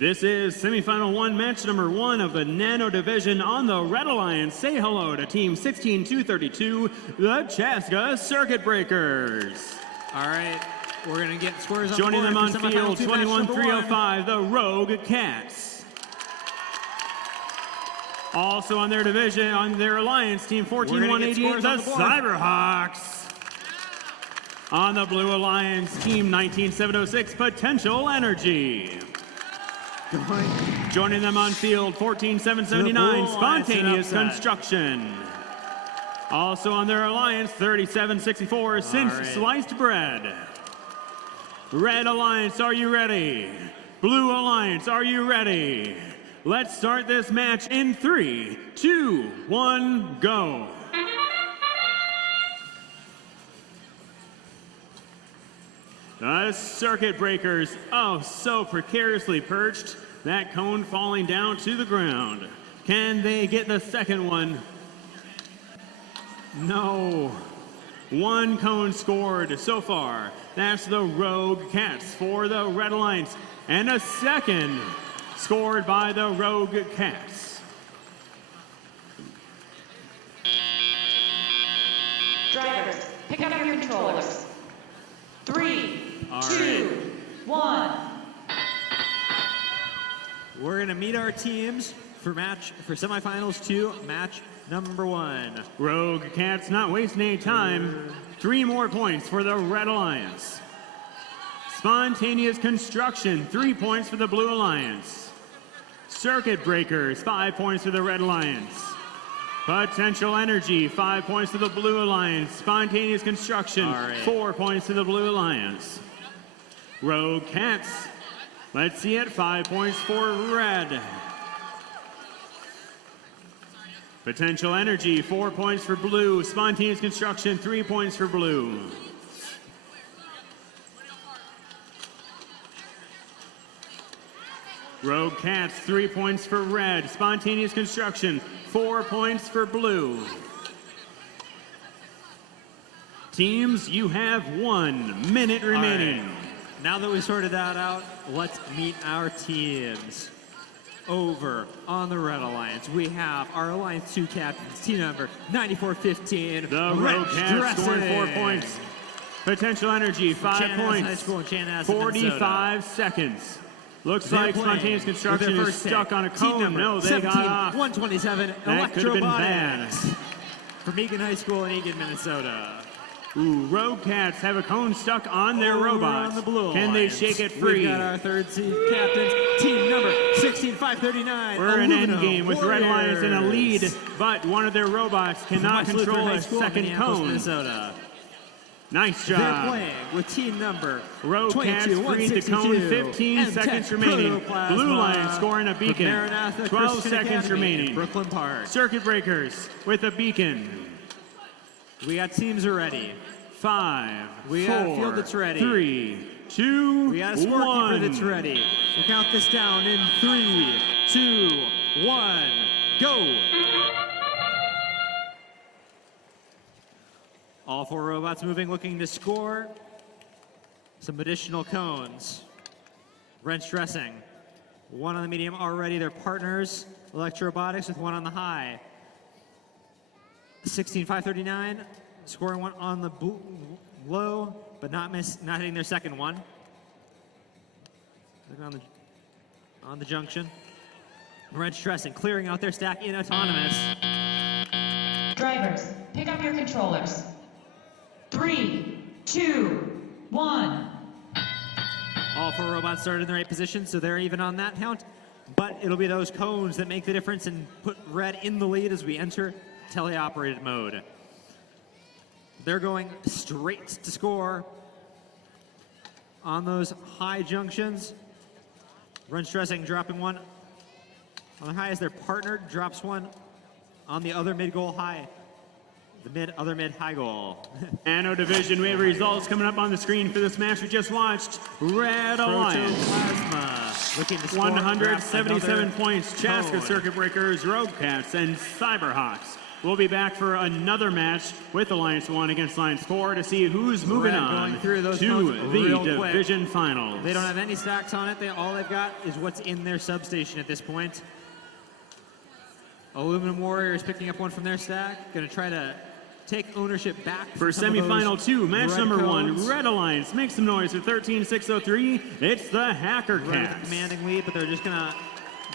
This is semifinal one, match number 1 of the Nano Division on the Red Alliance. Say hello to Team 16232, the Chaska Circuit Breakers. All right, we're going to get scores on Joining the them board on for field, semifinal two, match number 21305, the Rogue Cats. Also on their division, on their alliance, Team 14188, the Cyberhawks. On the Blue Alliance, Team 19706, Potential Energy. Joining them on field, 14779, Spontaneous Construction. Also on their alliance, 3764, Cinch Sliced Bread. Red Alliance, are you ready? Blue Alliance, are you ready? Let's start this match in 3, 2, 1, go. The Circuit Breakers, oh, so precariously perched. That cone falling down to the ground. Can they get the second one? No. One cone scored so far. That's the Rogue Cats for the Red Alliance. And a second scored by the Rogue Cats. Drivers, pick up your controllers. 3, 2, 1. We're going to meet our teams for semifinals 2, match number 1. Rogue Cats not wasting any time. 3 more points for the Red Alliance. Spontaneous Construction, 3 points for the Blue Alliance. Circuit Breakers, 5 points for the Red Alliance. Potential Energy, 5 points to the Blue Alliance. Spontaneous Construction, 4 points to the Blue Alliance. Rogue Cats, Let's see it. 5 points for red. Potential energy, 4 points for blue. Spontaneous construction, 3 points for blue. Rogue Cats, 3 points for red. Spontaneous construction, 4 points for blue. Teams, you have 1 minute remaining. All right. Now that we sorted that out, let's meet our teams. Over on the Red Alliance, we have our Alliance 2 captains, team number 9415. The Rogue Cats scoring 4 points. Potential energy, 5 points. High School in Chanhassen, 45 seconds. Looks They're like playing spontaneous with construction their is first stuck pick. on a Team cone. number No, they got off. 127, That could have been bad. Electrobotix from Egan High School in Egan, Minnesota. Ooh, Rogue Cats have a cone stuck on their Over robots. on the blue Can they Alliance, shake it free? We've got our third team captains, team number 16539. We're in Aluminum endgame with Red Alliance in a lead, Warriors. but one of their robots cannot West Lutheran control High a School in second Minneapolis, cone. Minnesota. Nice They're job. playing with team number Rogue Cats 22, freed the cone, 15 M-Tech seconds remaining. Protoplasma Blue Lions scoring a from beacon. Maranatha 12 Christian seconds Academy in remaining. Brooklyn Park. Circuit Breakers with a beacon. We got teams ready. 5, We 4, got a field that's ready. 3, 2, We got a scorekeeper 1. that's ready. We'll count this down in 3, 2, 1, go. All 4 robots moving, looking to score. Some additional cones. Wrench dressing. 1 on the medium already. They're partners. Electrobotix with 1 on the high. 16539. Scoring 1 on the low, but not hitting their second one. Looking on the junction. Wrench dressing, clearing out their stack in autonomous. Drivers, pick up your controllers. 3, 2, 1. All 4 robots started in the right position, so they're even on that count. But it'll be those cones that make the difference and put red in the lead as we enter teleoperated mode. They're going straight to score on those high junctions. Wrench dressing, dropping 1 on the high as their partner drops 1 on the other mid-goal high. The other mid-high goal. Anno Division, we have results coming up on the screen for this match we just watched. Red Alliance. Protoplasma looking to score. 177 points. Chaska cone. Circuit Breakers, Rogue Cats, and Cyberhawks. We'll be back for another match with Alliance 1 against Alliance 4 to see who's moving Red on going through those to cones the real quick. division finals. They don't have any stacks on it. All they've got is what's in their substation at this point. Aluminum Warriors picking up 1 from their stack. Going to try to take ownership back For some of semifinal those 2, match red number cones. 1, Red Alliance. Make some noise for 13603. It's the Hacker Red with Cats. commanding lead, but they're just going to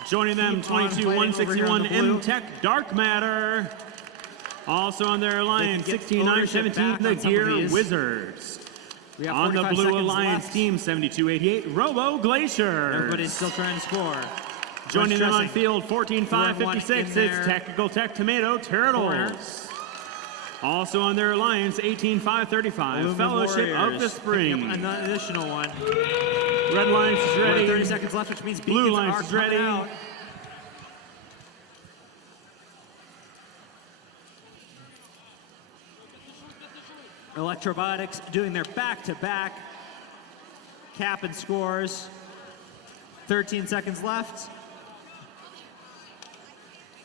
Joining them, keep on 22-161 fighting over here on the blue. M-Tech Dark Matter. Also on their alliance, They can get ownership 16-9-17, back the on some of Gear these. Wizards. We have On the 45 Blue seconds Alliance left. team, 72-88, Robo Glacier. Everybody's still trying to score. Joining them on Dressing. field, 14-5-56, in it's there. Technical Tech Tomato Turtles. Corner. Also on their alliance, 18-5-35, Aluminum Fellowship of Warriors the Spring. picking up an additional 1. Red Alliance is We're at ready. 30 seconds left, which means Blue beacons Alliance are is coming ready. out. Electrobotix doing their back-to-back cap and scores. 13 seconds left.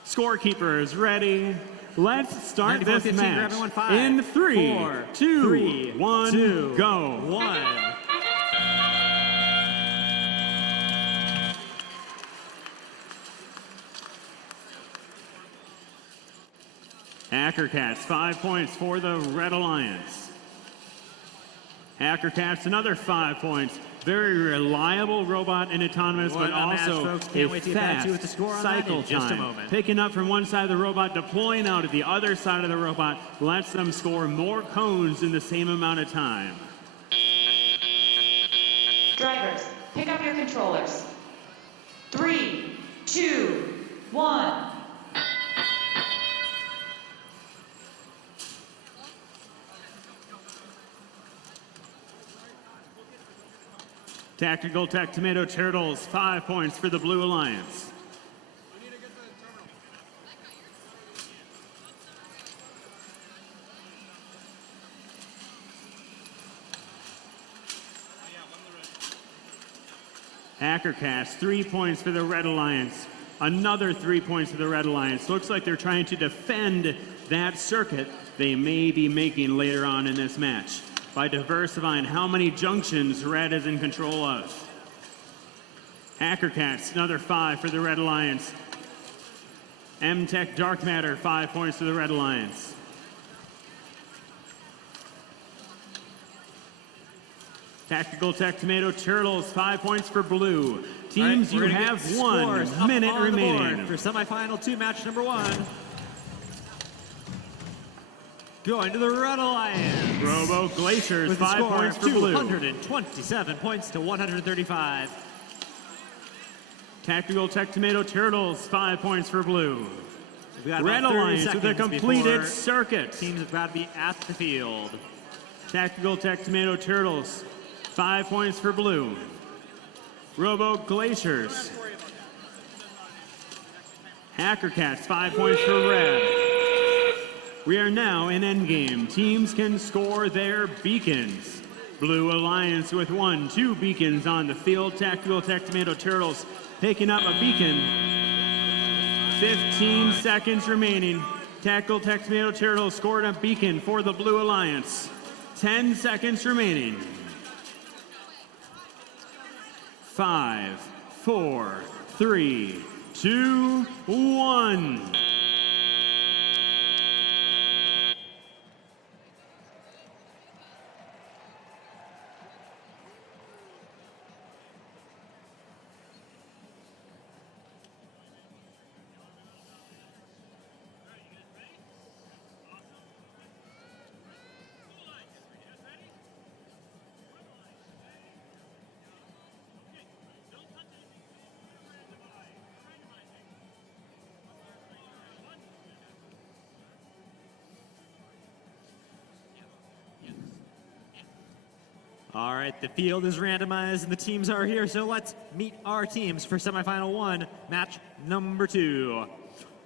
Scorekeeper is ready. Let's start this 94-15, match grabbing 1, 5, in 3, 4, 2, 3, 1, 2, go. 1. Hacker Cats, 5 points for the Red Alliance. Hacker Cats, another 5 points. Very reliable robot and autonomous, What but a match, also folks. Can't a wait to get back to fast you with the score on that cycle in just a time. moment. Picking up from one side of the robot, deploying out at the other side of the robot lets them score more cones in the same amount of time. Drivers, pick up your controllers. 3, 2, 1. Tactical Tech Tomato Turtles, 5 points for the Blue Alliance. Hacker Cats, 3 points for the Red Alliance. Another 3 points for the Red Alliance. Looks like they're trying to defend that circuit they may be making later on in this match by diversifying how many junctions Red is in control of. Hacker Cats, another 5 for the Red Alliance. M-Tech Dark Matter, 5 points to the Red Alliance. Tactical Tech Tomato Turtles, 5 points for blue. Teams, you have 1 minute remaining. For semifinal 2, match number 1. Going to the Red Alliance. Robo Glaciers, With 5 points for blue. 227 points to 135. Tactical Tech Tomato Turtles, 5 points for blue. Got Red Alliance with a completed circuit. Teams have got to be at the field. Tactical Tech Tomato Turtles, 5 points for blue. Robo Glaciers. Hacker Cats, 5 points for red. We are now in endgame. Teams can score their beacons. Blue Alliance with 1, 2 beacons on the field. Tactical Tech Tomato Turtles picking up a beacon. 15 seconds remaining. Tactical Tech Tomato Turtles scored a beacon for the Blue Alliance. 10 seconds remaining. 5, 4, 3, 2, 1. All right, the field is randomized and the teams are here, so let's meet our teams for semifinal 1, match number 2.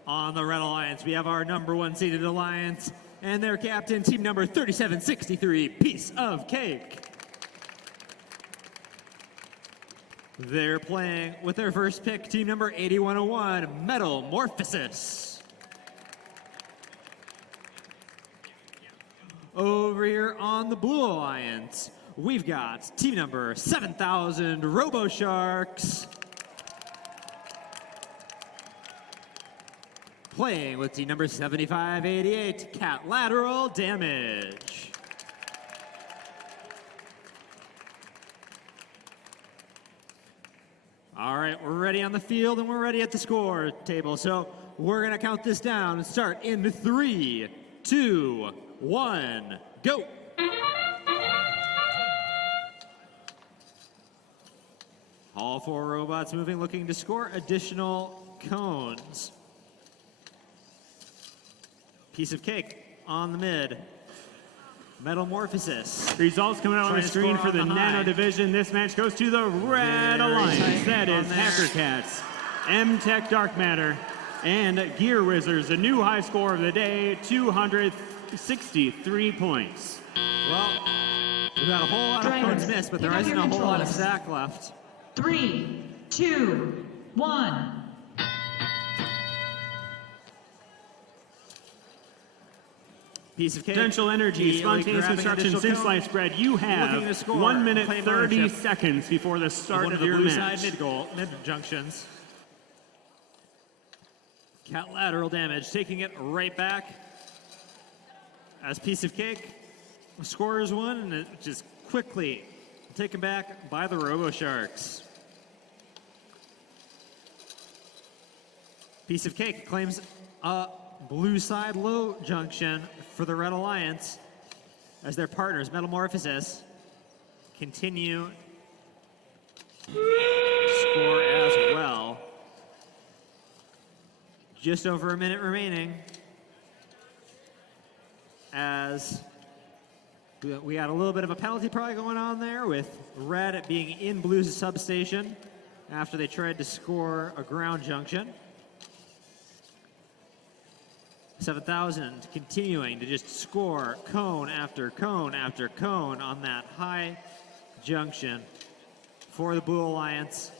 On the Red Alliance, we have our number 1 seeded alliance and their captain, team number 3763, Piece of Cake. They're playing with their first pick, team number 8101, Metamorphosis. Over here on the Blue Alliance, we've got team number 7000, Robo Sharks. Playing with team number 7588, Cat Lateral Damage. All right, we're ready on the field and we're ready at the score table. So we're gonna count this down and start in 3, 2, 1, go. All 4 robots moving, looking to score additional cones. Piece of Cake on the mid. Metamorphosis. Results coming out on the screen for the Nano Division. This match goes to the Red Alliance. That is Hacker Cats, M-Tech Dark Matter, and Gear Wizards. A new high score of the day, 263 points. Well, we've got a whole lot of cones missed, but there isn't a whole lot of stack left. 3, 2, 1. Piece of Cake. Potential Energy, Spontaneous Construction, Sin Slice Spread. You have 1 minute 30 seconds before the start of your match. Mid junctions. Cat Lateral Damage, taking it right back. As Piece of Cake scores 1, and it just quickly taken back by the Robo Sharks. Piece of Cake claims a blue side low junction for the Red Alliance as their partners, Metamorphosis, continue to score as well. Just over a minute remaining as We got a little bit of a penalty probably going on there with red being in blue's substation after they tried to score a ground junction. 7,000 continuing to just score cone after cone after cone on that high junction for the Blue Alliance.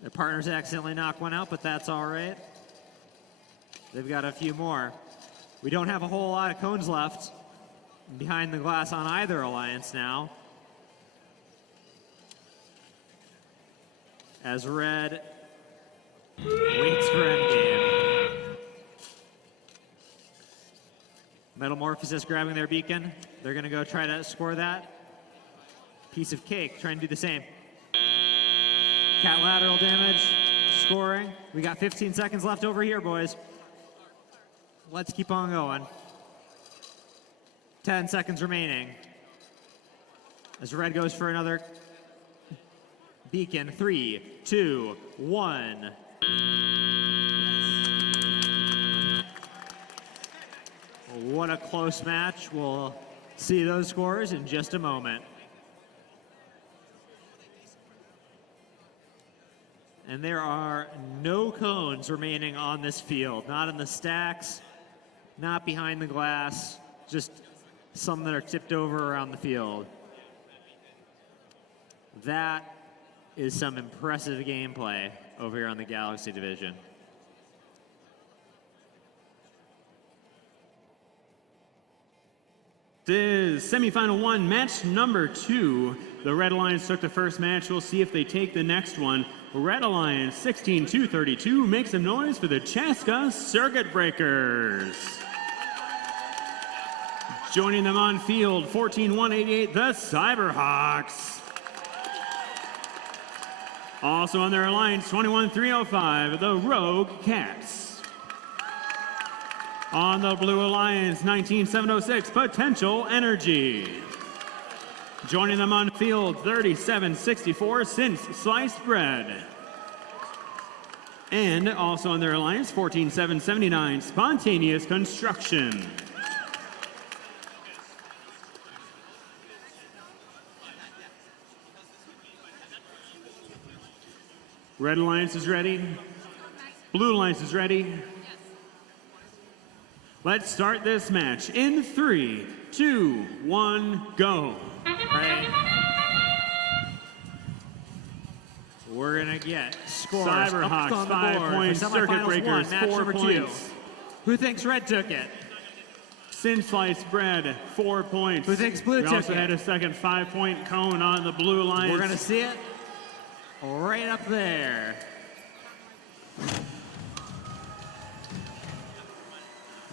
Their partners accidentally knocked one out, but that's all right. They've got a few more. We don't have a whole lot of cones left behind the glass on either alliance now, as red waits for endgame. Metamorphosis grabbing their beacon. They're going to go try to score that. Piece of cake, trying to do the same. Cat lateral damage, scoring. We got 15 seconds left over here, boys. Let's keep on going. 10 seconds remaining. As red goes for another beacon. 3, 2, 1. What a close match. We'll see those scores in just a moment. And there are no cones remaining on this field. Not in the stacks, not behind the glass, just some that are tipped over around the field. That is some impressive gameplay over here on the Galaxy division. This is semifinal 1, match number 2. The Red Alliance took the first match. We'll see if they take the next one. Red Alliance 16-232. Make some noise for the Chaska Circuit Breakers. Joining them on field, 14-188, the Cyberhawks. Also on their alliance, 21-305, the Rogue Cats. On the Blue Alliance, 19-706, Potential Energy. Joining them on field, 37-64, Since Sliced Bread. And also on their alliance, 14-779, Spontaneous Construction. Red Alliance is ready. Blue Alliance is ready. Let's start this match in 3, 2, 1, go. Right. We're gonna get scores Cyberhawks, up on the 5 board points. for Circuit semifinals Breakers, 1, match 4 number 2. points. Who thinks red took it? Sin Sliced Bread, 4 points. Who thinks blue we took also it? had a second 5-point cone on the Blue Alliance. We're gonna see it right up there.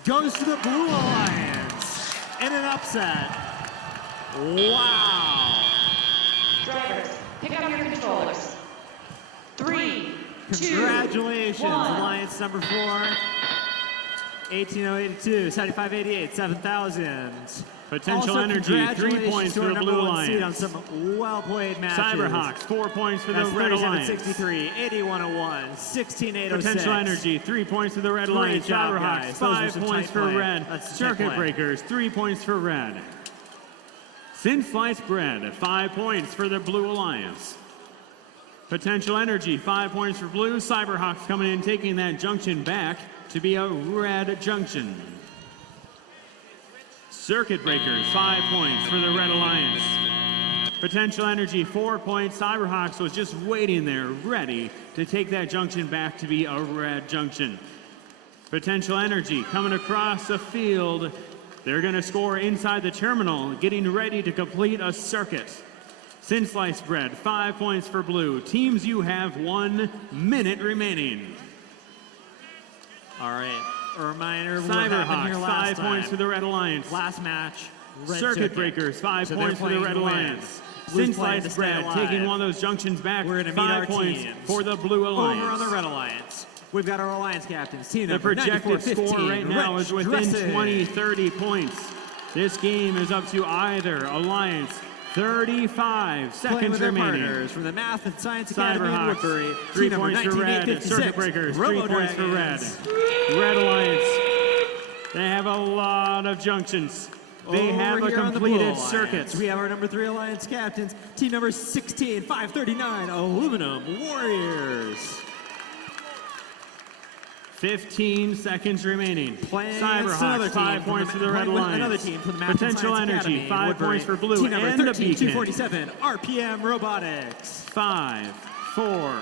Goes to the Blue Alliance in an upset. Wow. Drivers, pick up your controllers. 3, 2, Congratulations, 1. Alliance number 4. 18082, 7588, 7,000. Potential Also, Energy, 3 congratulations points to for our the number Blue 1 seed Alliance. on some well-played matches. Cyberhawks, 4 points for That's the Red Alliance. 3763, 8101, 16806. Potential Energy, 3 points for the Red Great Alliance. job, Cyberhawks, guys. Those were 5 some points tight for play. Red. That's some tight Circuit play. Breakers, 3 points for Red. Sin Sliced Bread, 5 points for the Blue Alliance. Potential Energy, 5 points for Blue. Cyberhawks coming in, taking that junction back to be a red junction. Circuit Breakers, 5 points for the Red Alliance. Potential Energy, 4 points. Cyberhawks was just waiting there, ready to take that junction back to be a red junction. Potential Energy coming across the field. They're going to score inside the terminal, getting ready to complete a circuit. Sin Sliced Bread, 5 points for Blue. Teams, you have 1 minute remaining. All right. A reminder of what happened here Cyberhawks, last 5 points time. for the Red Alliance. Last match, red Circuit took it. Breakers, 5 So they're points for the playing Red to win. Alliance. Blue's Sin playing to Sliced stay Bread alive. taking one of those junctions back. We're going to meet 5 our points teams. for the Blue Alliance. Over on the Red Alliance, we've got our Alliance captains. Team The number projected 94-15, score right now is within Dressage. 20, 30 points. This game is up to either Alliance. 35 Playing seconds with their remaining. partners from the Math and Science Academy in Cyberhawks, Woodbury. 3 Team number points for Red. 19-856, Circuit Breakers, 3 Robo points for Red. Dragons. Red Alliance. They have a lot of junctions. They have Over a here on the completed Blue circuit. Alliance, we have our number 3 Alliance captains, team number 16, 539, Aluminum Warriors. 15 seconds remaining. Playing against another Cyberhawks, team 5 from points the- for the Red playing with Alliance. another team from the Math and Potential Science Energy, Academy, 5 Woodbury. points for Blue Team number and the 13, Beacon. 247, RPM Robotics. 5, 4,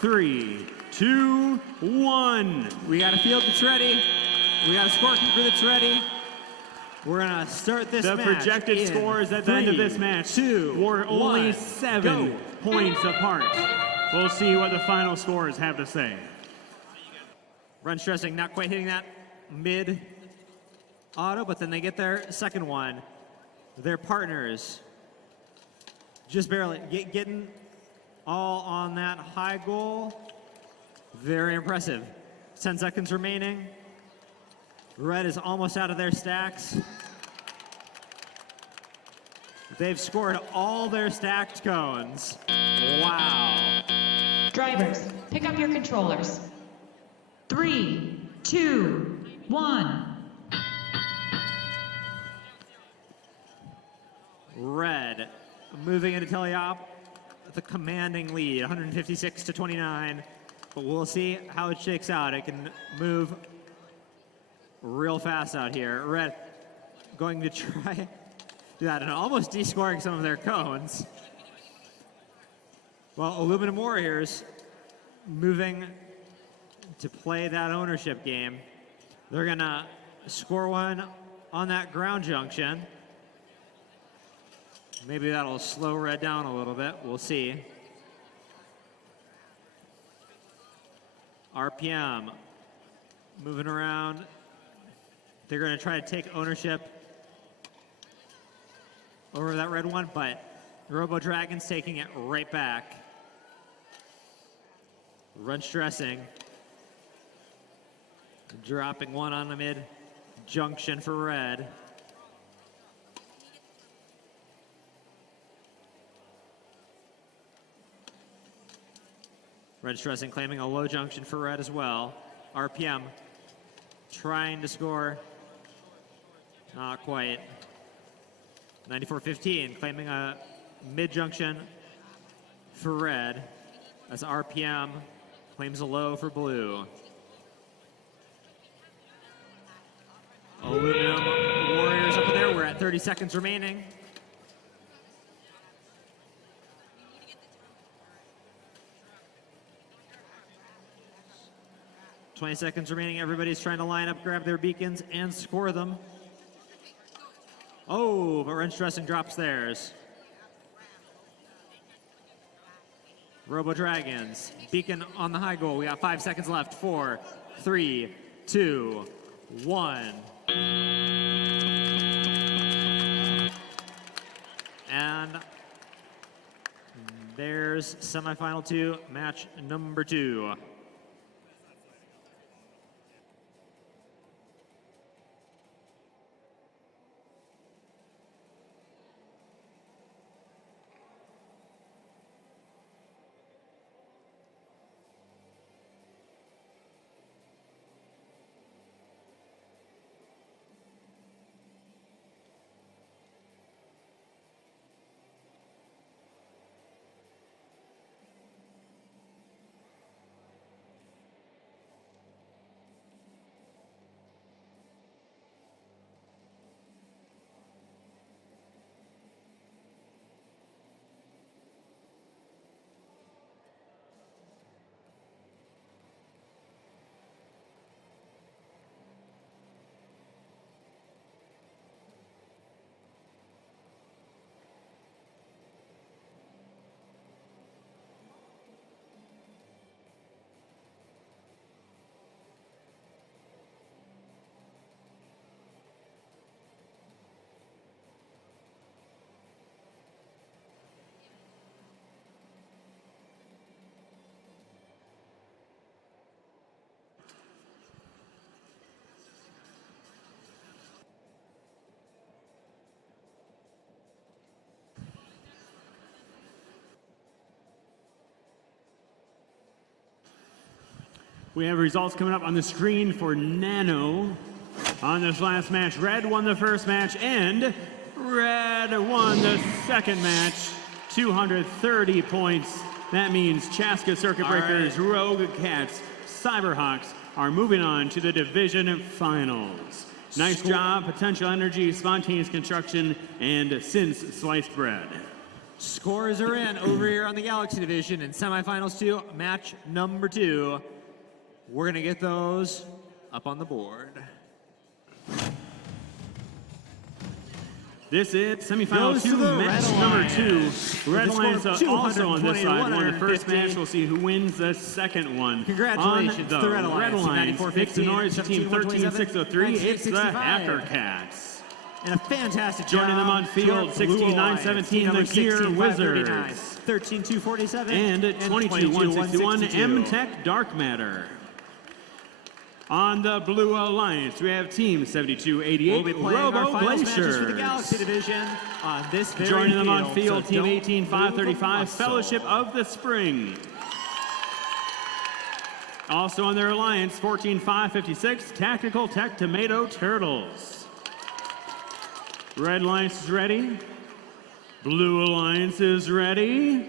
3, 2, 1. We got a field that's ready. We got a scorekeeper that's ready. We're gonna start this The match. projected in scores at the end of 3, this match 2, were only 1, 7 go. points apart. We'll see what the final scores have to say. Run stressing, not quite hitting that mid auto, but then they get their second one. Their partners just barely getting all on that high goal. Very impressive. 10 seconds remaining. Red is almost out of their stacks. They've scored all their stacked cones. Wow. Drivers, pick up your controllers. 3, 2, 1. Red moving into teleop with a commanding lead, 156 to 29. But we'll see how it shakes out. It can move real fast out here. Red going to try do that and almost descoring some of their cones. Well, Aluminum Warriors moving to play that ownership game. They're gonna score one on that ground junction. Maybe that'll slow Red down a little bit. We'll see. RPM moving around. They're going to try to take ownership over that red one, but Robo Dragon's taking it right back. Run stressing. Dropping one on the mid junction for Red. Red stressing, claiming a low junction for Red as well. RPM trying to score. Not quite. 94-15, claiming a mid-junction for Red. As RPM claims a low for Blue. Aluminum Warriors up in there. We're at 30 seconds remaining. $20 seconds remaining. Everybody's trying to line up, grab their beacons, and score them. Oh, but Run Stressing drops theirs. Robo Dragons, beacon on the high goal. We got 5 seconds left. 4, 3, 2, 1. And there's semifinal 2, match number 2. We have results coming up on the screen for Nano. On this last match, red won the first match and red won the second match. 230 points. That means Chaska Circuit Breakers, Rogue Cats, Cyberhawks are moving on to the division finals. Nice job, Potential Energy, Spontaneous Construction, and Since Sliced Bread. Scores are in over here on the Galaxy Division in semifinals 2, match number 2. We're going to get those up on the board. This is semifinal 2, match number 2. Red Lions also on this side won the first match. We'll see who wins the second one. Congratulations to the Red Lions. Make the noise to team 13603. It's the Hacker Cats. And a fantastic joining them on field, 16917, the Gear Wizards. 13247 and 22161, M-Tech Dark Matter. On the Blue Alliance, we have Team 7288, we'll be playing Robo our finals Glaciers. matches for the Galaxy Division on this very joining them on field, field, Team 18535, Fellowship of the Spring. Also on their alliance, 14556, Tactical Tech Tomato Turtles. Red Alliance is ready. Blue Alliance is ready.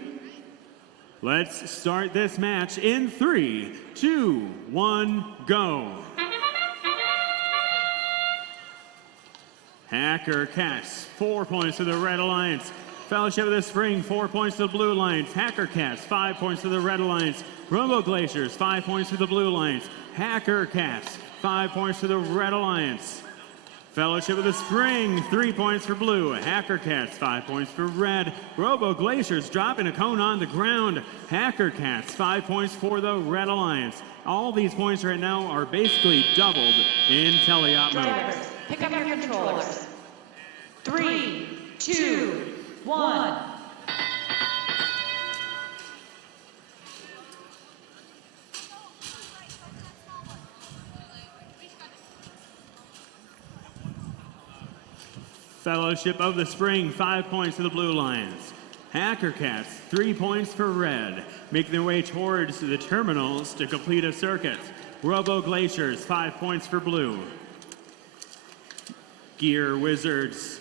Let's start this match in 3, 2, 1, go. Hacker Cats, 4 points to the Red Alliance. Fellowship of the Spring, 4 points to the Blue Alliance. Hacker Cats, 5 points to the Red Alliance. Robo Glaciers, 5 points to the Blue Alliance. Hacker Cats, 5 points to the Red Alliance. Fellowship of the Spring, 3 points for Blue. Hacker Cats, 5 points for Red. Robo Glaciers dropping a cone on the ground. Hacker Cats, 5 points for the Red Alliance. All these points right now are basically doubled in teleop mode. Drivers, pick up your controllers. 3, 2, 1. Fellowship of the Spring, 5 points to the Blue Lions. Hacker Cats, 3 points for Red, making their way towards the terminals to complete a circuit. Robo Glaciers, 5 points for Blue. Gear Wizards,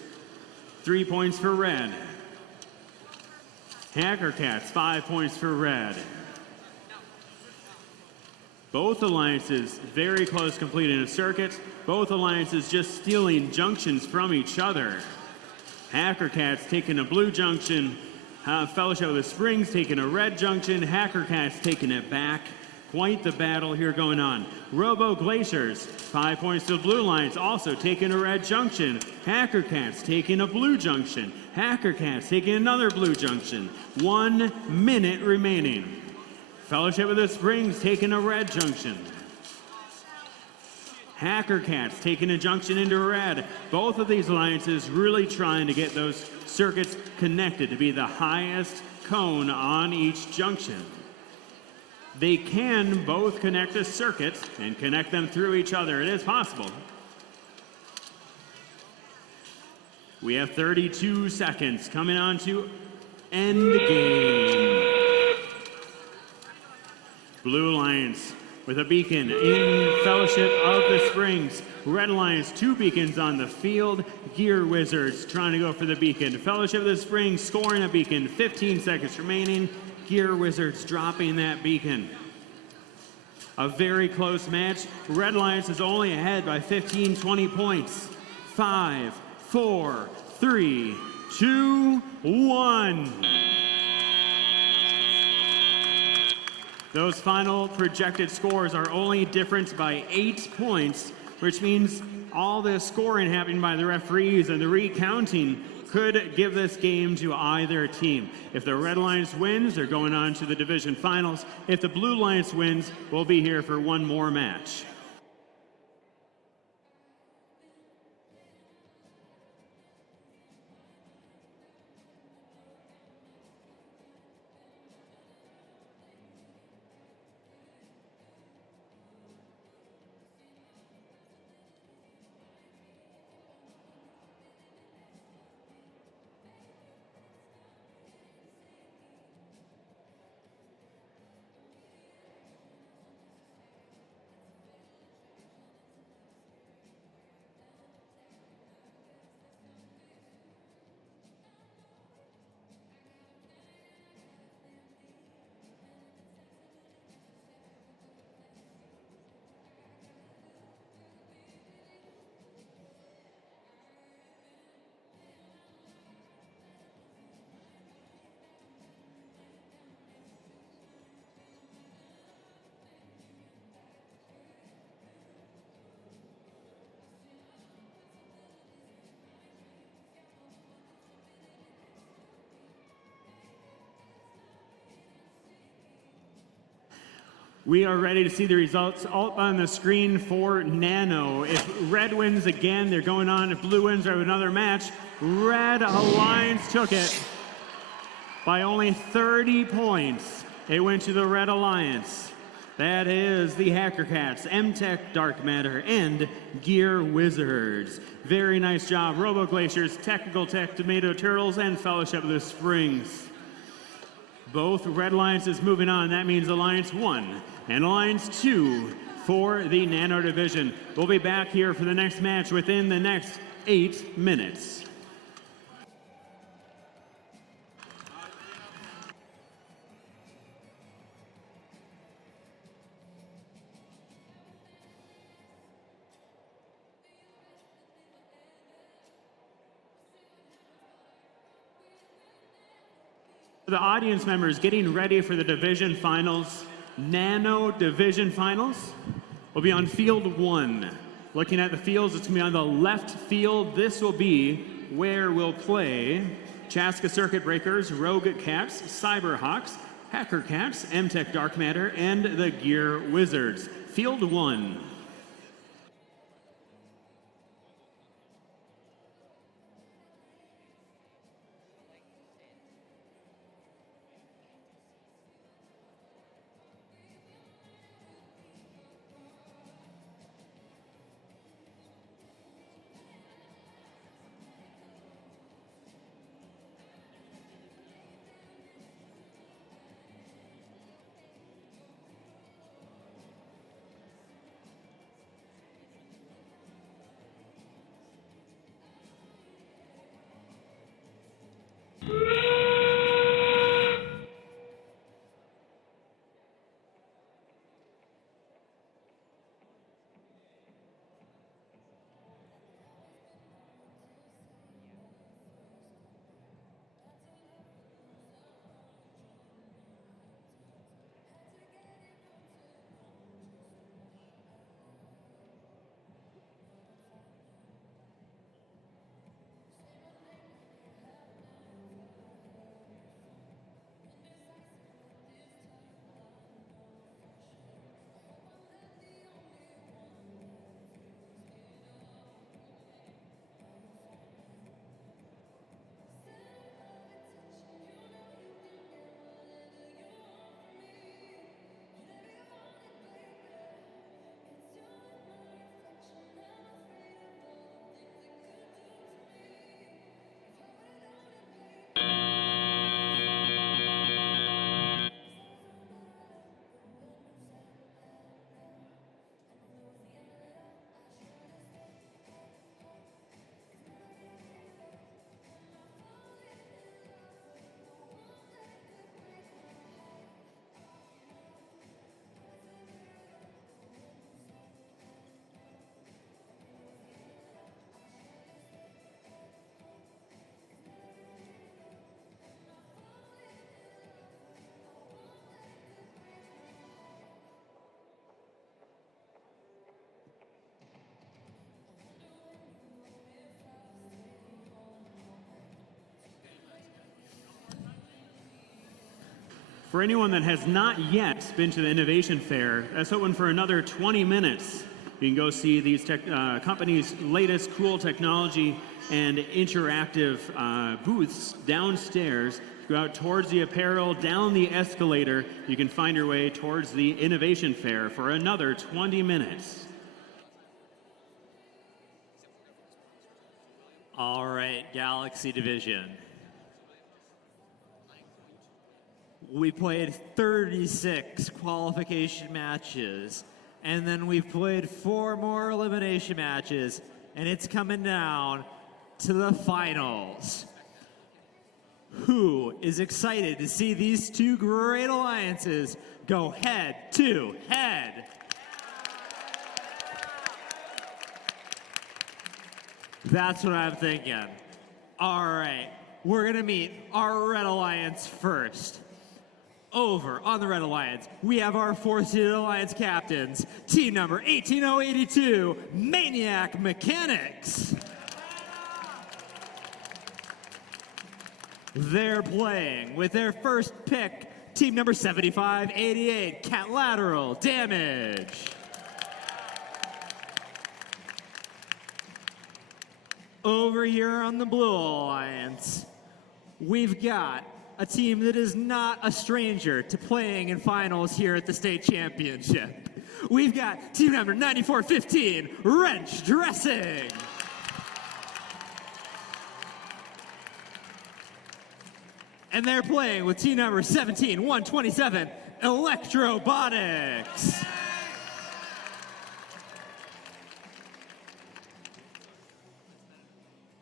3 points for Red. Hacker Cats, 5 points for Red. Both alliances very close to completing a circuit. Both alliances just stealing junctions from each other. Hacker Cats taking a blue junction. Fellowship of the Springs taking a red junction. Hacker Cats taking it back. Quite the battle here going on. Robo Glaciers, 5 points to the Blue Lions, also taking a red junction. Hacker Cats taking a blue junction. Hacker Cats taking another blue junction. 1 minute remaining. Fellowship of the Springs taking a red junction. Hacker Cats taking a junction into red. Both of these alliances really trying to get those circuits connected to be the highest cone on each junction. They can both connect a circuit and connect them through each other. It is possible. We have 32 seconds coming on to end game. Blue Alliance with a beacon in Fellowship of the Springs. Red Alliance, 2 beacons on the field. Gear Wizards trying to go for the beacon. Fellowship of the Springs scoring a beacon. 15 seconds remaining. Gear Wizards dropping that beacon. A very close match. Red Alliance is only ahead by 15, 20 points. 5, 4, 3, 2, 1. Those final projected scores are only different by 8 points, which means all the scoring happening by the referees and the recounting could give this game to either team. If the Red Alliance wins, they're going on to the division finals. If the Blue Alliance wins, we'll be here for one more match. We are ready to see the results up on the screen for Nano. If red wins again, they're going on. If blue wins, they have another match. Red Alliance took it by only 30 points. It went to the Red Alliance. That is the Hacker Cats, MTech Dark Matter, and Gear Wizards. Very nice job, Robo Glaciers, Technical Tech, Tomato Turtles, and Fellowship of the Springs. Both Red Alliances moving on. That means Alliance 1 and Alliance 2 for the Nano Division. We'll be back here for the next match within the next 8 minutes. The audience members getting ready for the division finals, Nano Division Finals, will be on field 1. Looking at the fields, it's going to be on the left field. This will be where we'll play Chaska Circuit Breakers, Rogue Cats, Cyberhawks, Hacker Cats, MTech Dark Matter, and the Gear Wizards. Field 1. For anyone that has not yet been to the Innovation Fair, that's open for another 20 minutes. You can go see these companies' latest cool technology and interactive booths downstairs. Go out towards the apparel, down the escalator. You can find your way towards the Innovation Fair for another 20 minutes. All right, Galaxy Division. We played 36 qualification matches, and then we've played 4 more elimination matches, and it's coming down to the finals. Who is excited to see these two great alliances go head to head? That's what I'm thinking. All right, we're gonna meet our Red Alliance first. Over on the Red Alliance, we have our 4-seeded Alliance captains, team number 18082, Maniac Mechanics. They're playing with their first pick, team number 7588, Cat Lateral Damage. Over here on the Blue Alliance, we've got a team that is not a stranger to playing in finals here at the state championship. We've got team number 9415, Wrench Dressing. And they're playing with team number 17127, Electrobotics.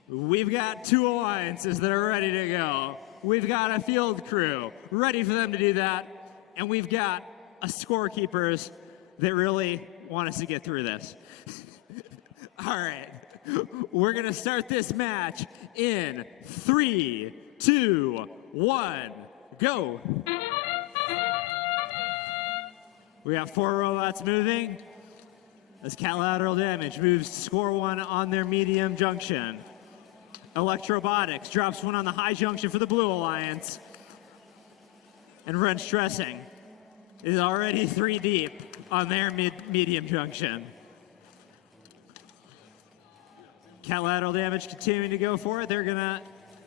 We've got two alliances that are ready to go. We've got a field crew ready for them to do that. And we've got a scorekeepers that really want us to get through this. All right. We're going to start this match in 3, 2, 1, go. We got 4 robots moving as Cat Lateral Damage moves to score 1 on their medium junction. Electrobotics drops 1 on the high junction for the Blue Alliance. And Wrench Dressing is already 3 deep on their medium junction. Cat Lateral Damage continuing to go for it. They're going to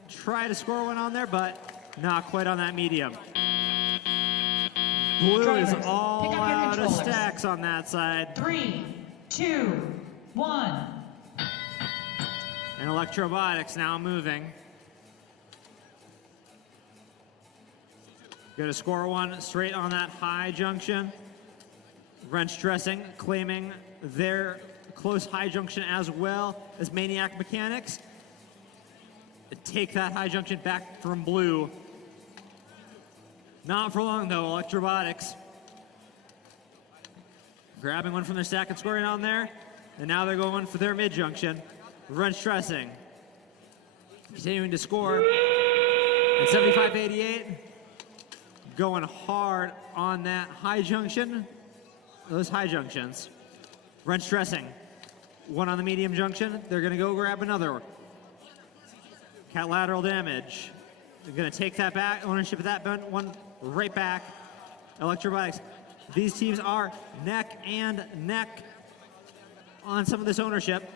try to score 1 on there, but not quite on that medium. Blue Drivers, is all pick up your out of controllers. stacks on that side. 3, 2, 1. And Electrobotics now moving. Going to score 1 straight on that high junction. Wrench Dressing claiming their close high junction as well as Maniac Mechanics. Take that high junction back from Blue. Not for long though, Electrobotics. Grabbing 1 from their stack and scoring on there. And now they're going for their mid junction. Wrench Dressing continuing to score. And 7588 going hard on that high junction. Those high junctions. Wrench Dressing, 1 on the medium junction. They're going to go grab another. Cat Lateral Damage. They're going to take that back, ownership of that one right back. Electrobotics. These teams are neck and neck on some of this ownership.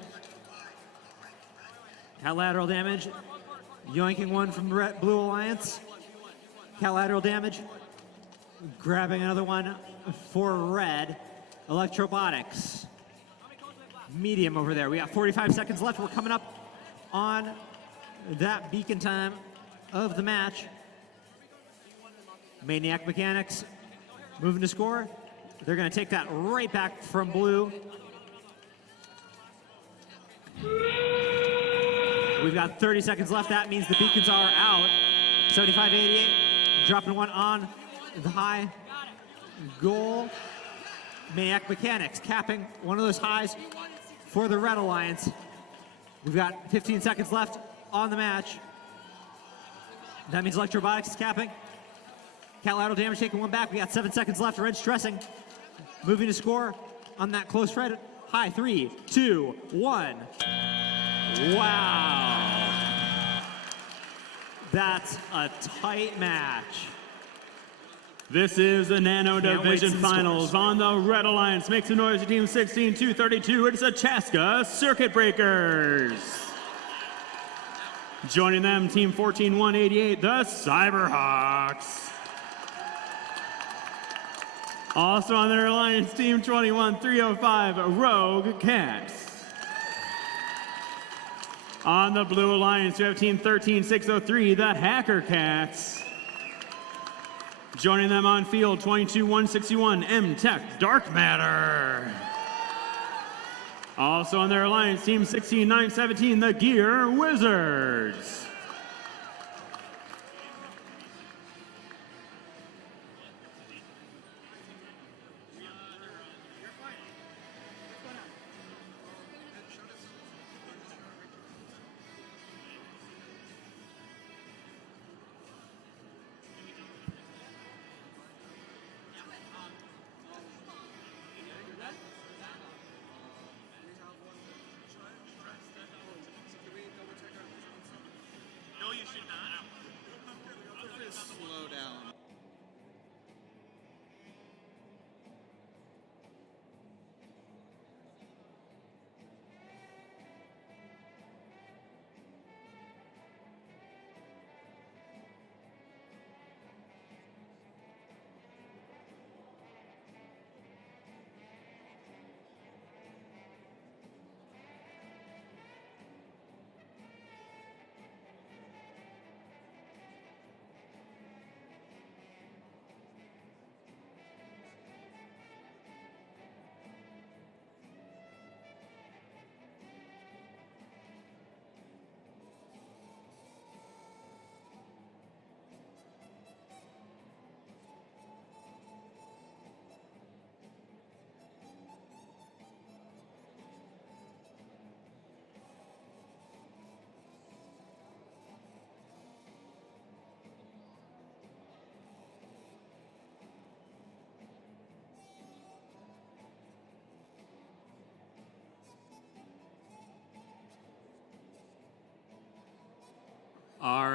Cat Lateral Damage, yoinking 1 from the Blue Alliance. Cat Lateral Damage, grabbing another one for Red. Electrobotics, medium over there. We got 45 seconds left. We're coming up on that beacon time of the match. Maniac Mechanics moving to score. They're going to take that right back from Blue. We've got 30 seconds left. That means the beacons are out. 7588 dropping 1 on the high goal. Maniac Mechanics capping 1 of those highs for the Red Alliance. We've got 15 seconds left on the match. That means Electrobotics is capping. Cat Lateral Damage taking 1 back. We got 7 seconds left. Wrench Dressing moving to score on that close red. High 3, 2, 1. Wow. That's a tight match. This is the Nano Can't wait Division to see the Finals. scores. On the Red Alliance, makes a noise to Team 16232. It's the Chaska Circuit Breakers. Joining them, Team 14188, the Cyberhawks. Also on their alliance, Team 21305, Rogue Cats. On the Blue Alliance, we have Team 13603, the Hacker Cats. Joining them on field, 22161, M-Tech Dark Matter. Also on their alliance, Team 16917, the Gear Wizards.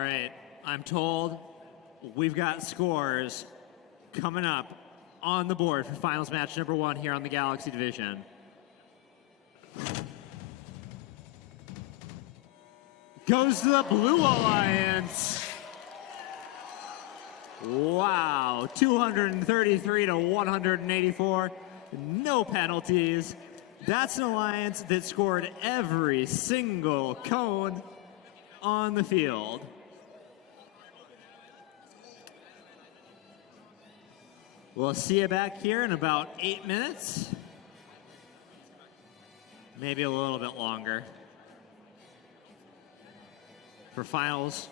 right, I'm told we've got scores coming up on the board for finals match number 1 here on the Galaxy Division. Goes to the Blue Alliance. Wow, 233 to 184. No penalties. That's an alliance that scored every single cone on the field. We'll see you back here in about 8 minutes. Maybe a little bit longer. For finals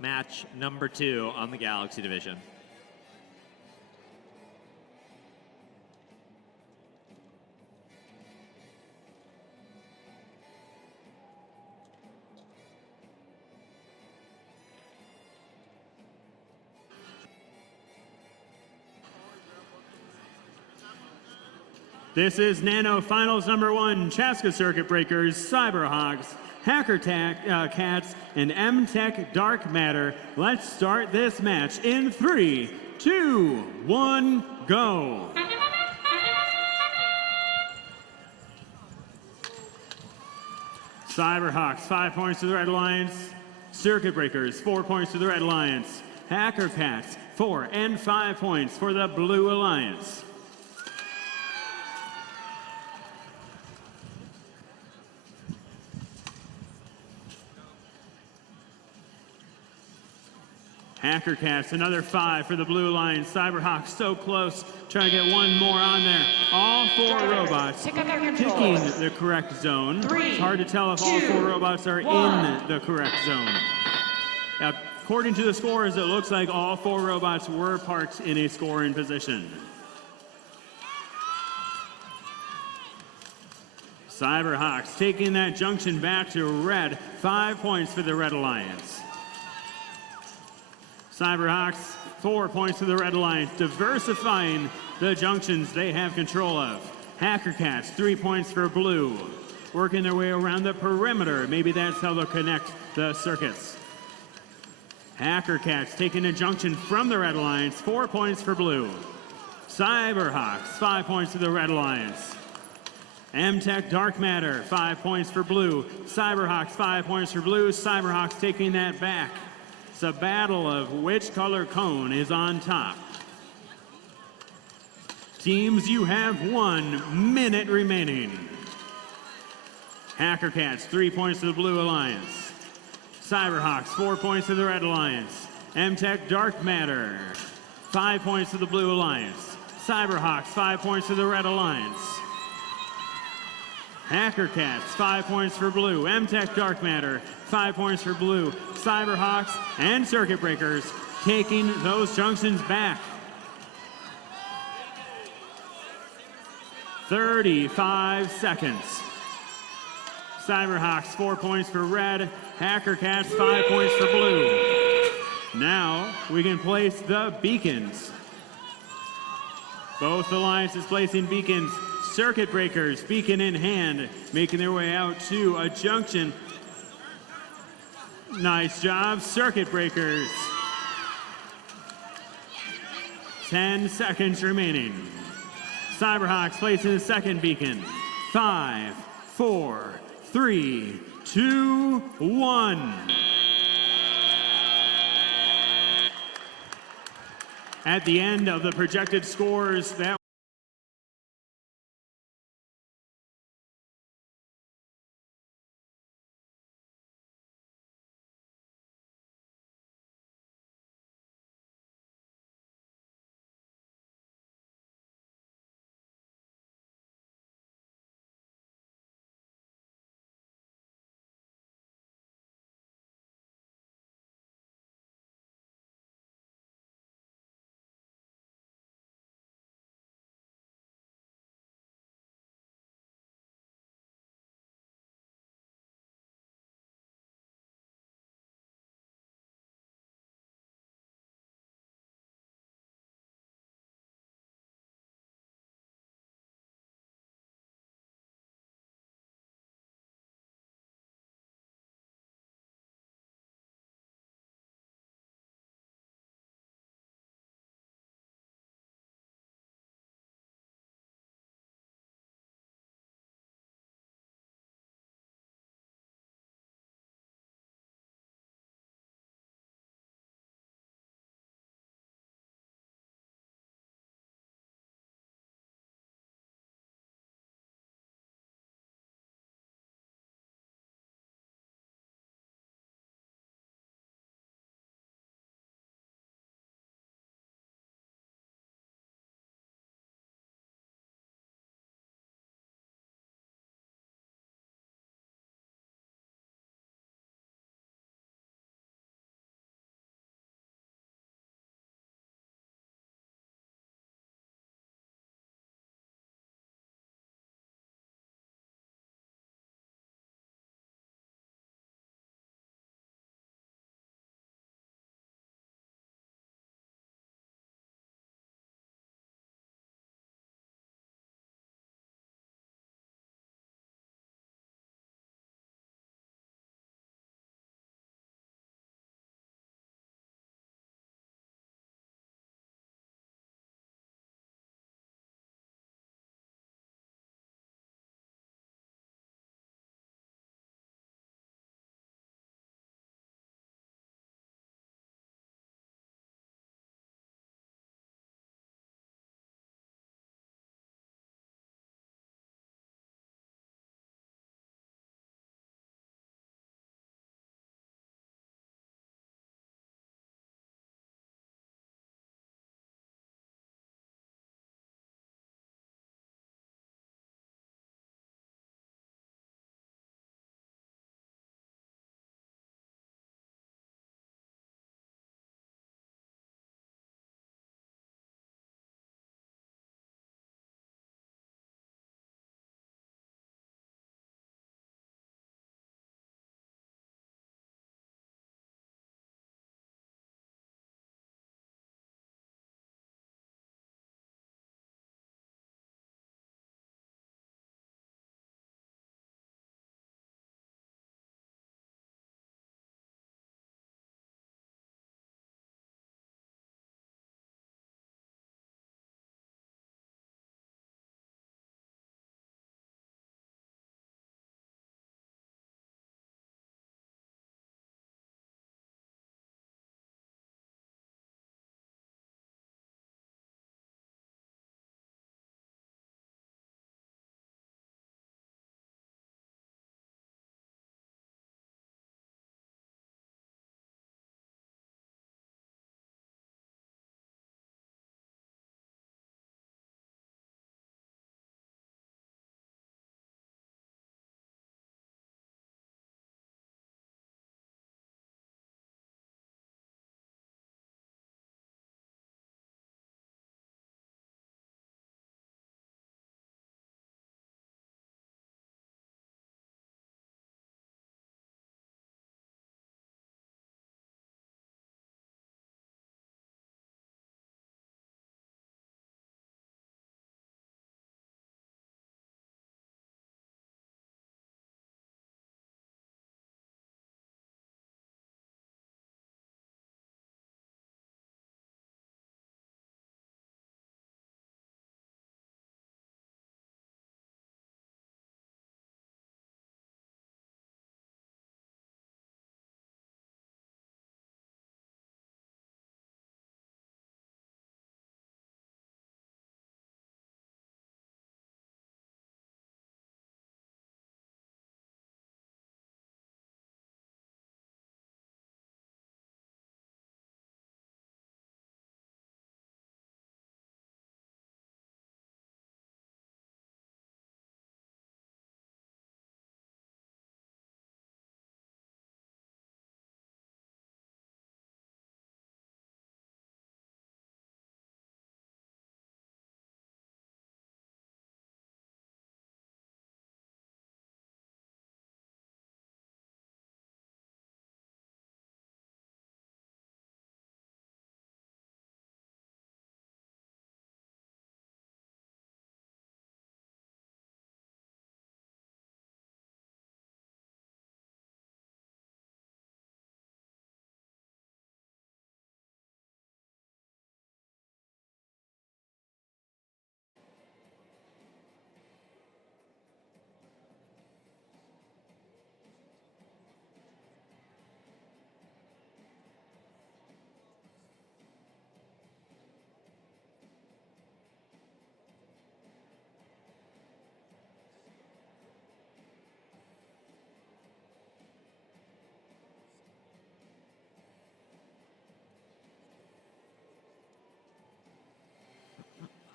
match number 2 on the Galaxy Division. This is Nano Finals number 1, Chaska Circuit Breakers, Cyberhogs, Hacker Cats, and M-Tech Dark Matter. Let's start this match in 3, 2, 1, go. Cyberhawks, 5 points to the Red Alliance. Circuit Breakers, 4 points to the Red Alliance. Hacker Cats, 4 and 5 points for the Blue Alliance. Hacker Cats, another 5 for the Blue Alliance. Cyberhawks so close, trying to get one more on there. All 4 robots picking the correct zone. It's hard to tell if all 4 robots are in the correct zone. Now, according to the scores, it looks like all 4 robots were parked in a scoring position. Cyberhawks taking that junction back to red. 5 points for the Red Alliance. Cyberhawks, 4 points to the Red Alliance, diversifying the junctions they have control of. Hacker Cats, 3 points for blue, working their way around the perimeter. Maybe that's how they'll connect the circuits. Hacker Cats taking a junction from the Red Alliance, 4 points for blue. Cyberhawks, 5 points to the Red Alliance. M-Tech Dark Matter, 5 points for blue. Cyberhawks, 5 points for blue. Cyberhawks taking that back. It's a battle of which color cone is on top. Teams, you have 1 minute remaining. Hacker Cats, 3 points to the Blue Alliance. Cyberhawks, 4 points to the Red Alliance. M-Tech Dark Matter, 5 points to the Blue Alliance. Cyberhawks, 5 points to the Red Alliance. Hacker Cats, 5 points for blue. M-Tech Dark Matter, 5 points for blue. Cyberhawks and Circuit Breakers taking those junctions back. 35 seconds. Cyberhawks, 4 points for red. Hacker Cats, 5 points for blue. Now we can place the beacons. Both alliances placing beacons. Circuit Breakers, beacon in hand, making their way out to a junction. Nice job, Circuit Breakers. 10 seconds remaining. Cyberhawks placing the second beacon. 5, 4, 3, 2, 1. At the end of the projected scores, that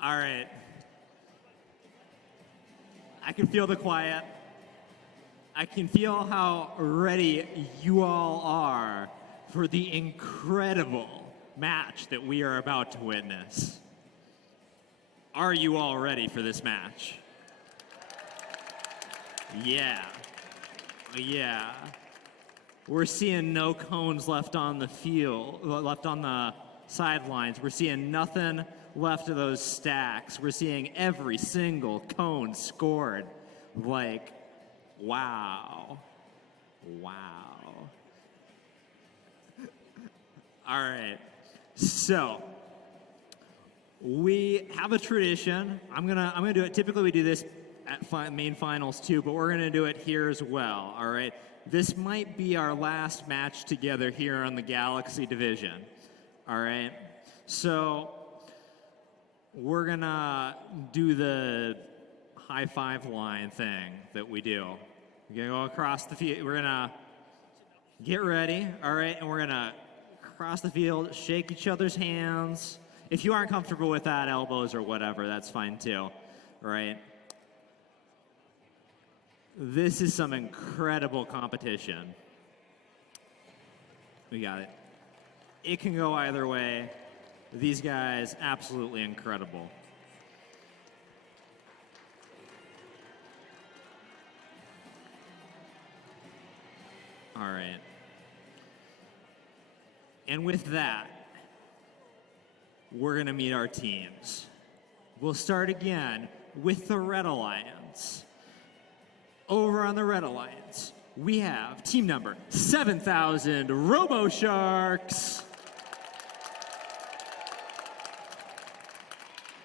All right. I can feel the quiet. I can feel how ready you all are for the incredible match that we are about to witness. Are you all ready for this match? Yeah. Yeah. We're seeing no cones left on the field, left on the sidelines. We're seeing nothing left of those stacks. We're seeing every single cone scored. Like, wow. Wow. All right. So, we have a tradition. I'm gonna do it. Typically, we do this at main finals too, but we're gonna do it here as well. All right. This might be our last match together here on the Galaxy division. All right. So we're gonna do the high five line thing that we do. We're gonna go across the field. We're gonna get ready. All right, and we're gonna cross the field, shake each other's hands. If you aren't comfortable with that, elbows or whatever, that's fine too. All right. This is some incredible competition. We got it. It can go either way. These guys, absolutely incredible. All right. And with that, we're going to meet our teams. We'll start again with the Red Alliance. Over on the Red Alliance, we have team number 7,000 Robo Sharks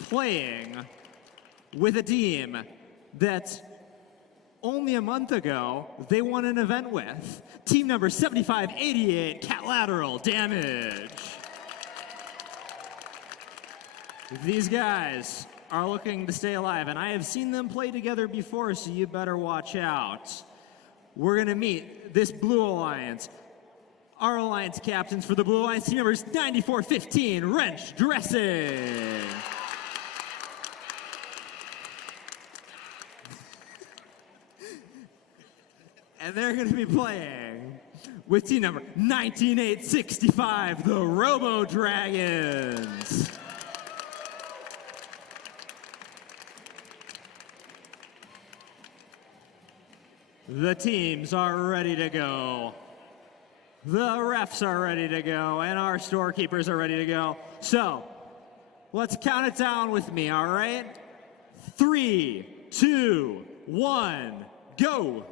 playing with a team that only a month ago they won an event with. Team number 7588, Cat Lateral Damage. These guys are looking to stay alive, and I have seen them play together before, so you better watch out. We're going to meet this Blue Alliance. Our Alliance captains for the Blue Alliance, team numbers 9415, Wrench Dressing. And they're going to be playing with team number 19865, the Robo Dragons. The teams are ready to go. The refs are ready to go, and our storekeepers are ready to go. So, let's count it down with me, all right? 3, 2, 1, go.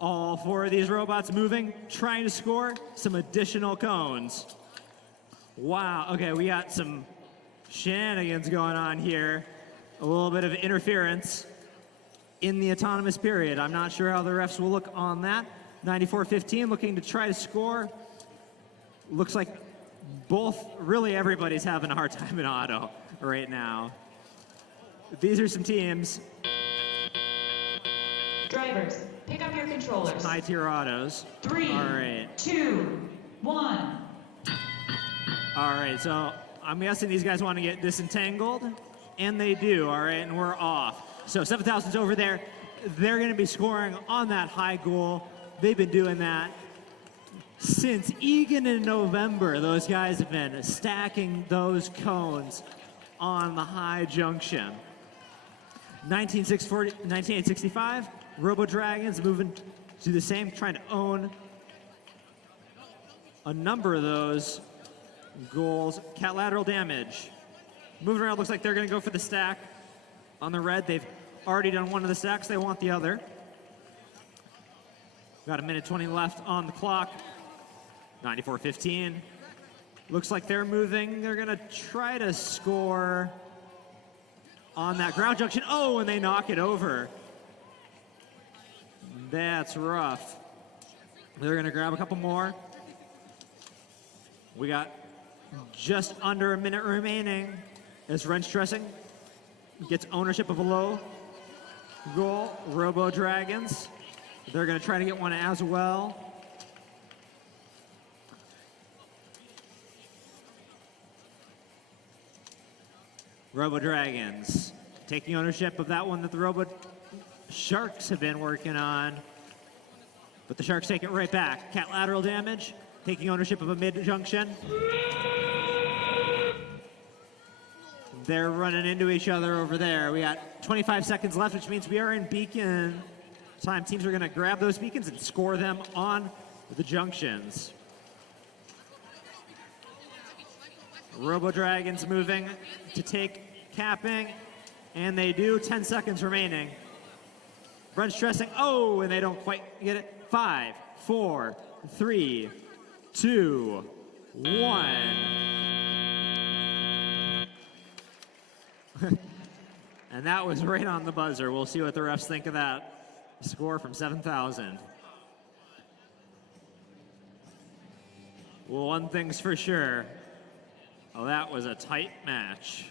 All four of these robots moving, trying to score some additional cones. Wow, okay, we got some shenanigans going on here. A little bit of interference in the autonomous period. I'm not sure how the refs will look on that. 94-15 looking to try to score. Looks like really everybody's having a hard time in auto right now. These are some teams. Drivers, pick up your controllers. High tier autos. 3, all right. 2, 1. All right, so I'm guessing these guys want to get disentangled, and they do, all right, and we're off. So 7,000's over there. They're going to be scoring on that high goal. They've been doing that since Egan in November. Those guys have been stacking those cones on the high junction. 19865, Robo Dragons moving to do the same, trying to own a number of those goals. Cat Lateral Damage. Moving around, looks like they're going to go for the stack on the red. They've already done one of the stacks. They want the other. Got a minute 20 left on the clock. 94-15. Looks like they're moving. They're going to try to score on that ground junction. Oh, and they knock it over. That's rough. They're going to grab a couple more. We got just under a minute remaining as Wrench Dressing gets ownership of a low goal. Robo Dragons, they're going to try to get one as well. Robo Dragons taking ownership of that one that the Robo Sharks have been working on. But the Sharks take it right back. Cat lateral damage, taking ownership of a mid-junction. They're running into each other over there. We got 25 seconds left, which means we are in beacon time. Teams are gonna grab those beacons and score them on the junctions. Robo Dragons moving to take capping, and they do. 10 seconds remaining. Brent stressing, oh, and they don't quite get it. 5, 4, 3, 2, 1. And that was right on the buzzer. We'll see what the refs think of that score from 7,000. Well, one thing's for sure. Oh, that was a tight match.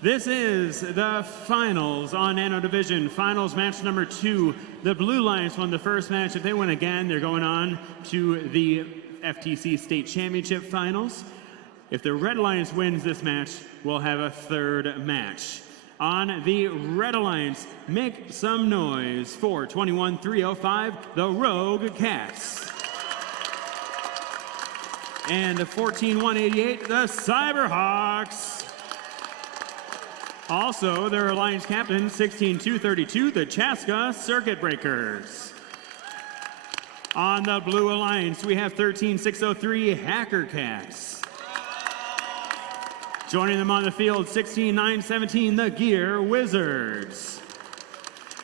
This is the finals on Nano Division. Finals match number 2. The Blue Lions won the first match. If they win again, they're going on to the FTC State Championship Finals. If the Red Alliance wins this match, we'll have a third match. On the Red Alliance, make some noise for 21-305, the Rogue Cats. And 14-188, the Cyberhawks. Also, their Alliance captain, 16-232, the Chaska Circuit Breakers. On the Blue Alliance, we have 13-603, Hacker Cats. Joining them on the field, 16-917, the Gear Wizards.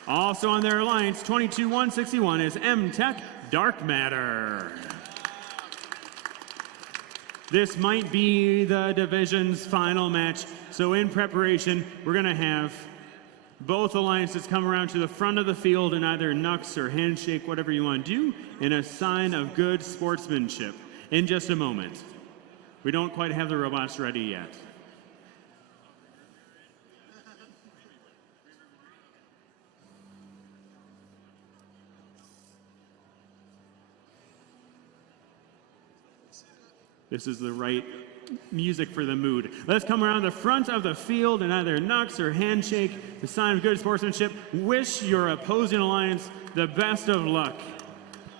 Also on their Alliance, 22-161 is M-Tech Dark Matter. This might be the division's final match. So in preparation, we're going to have both alliances come around to the front of the field and either knucks or handshake, whatever you want to do, in a sign of good sportsmanship in just a moment. We don't quite have the robots ready yet. This is the right music for the mood. Let's come around the front of the field and either knucks or handshake, the sign of good sportsmanship. Wish your opposing alliance the best of luck.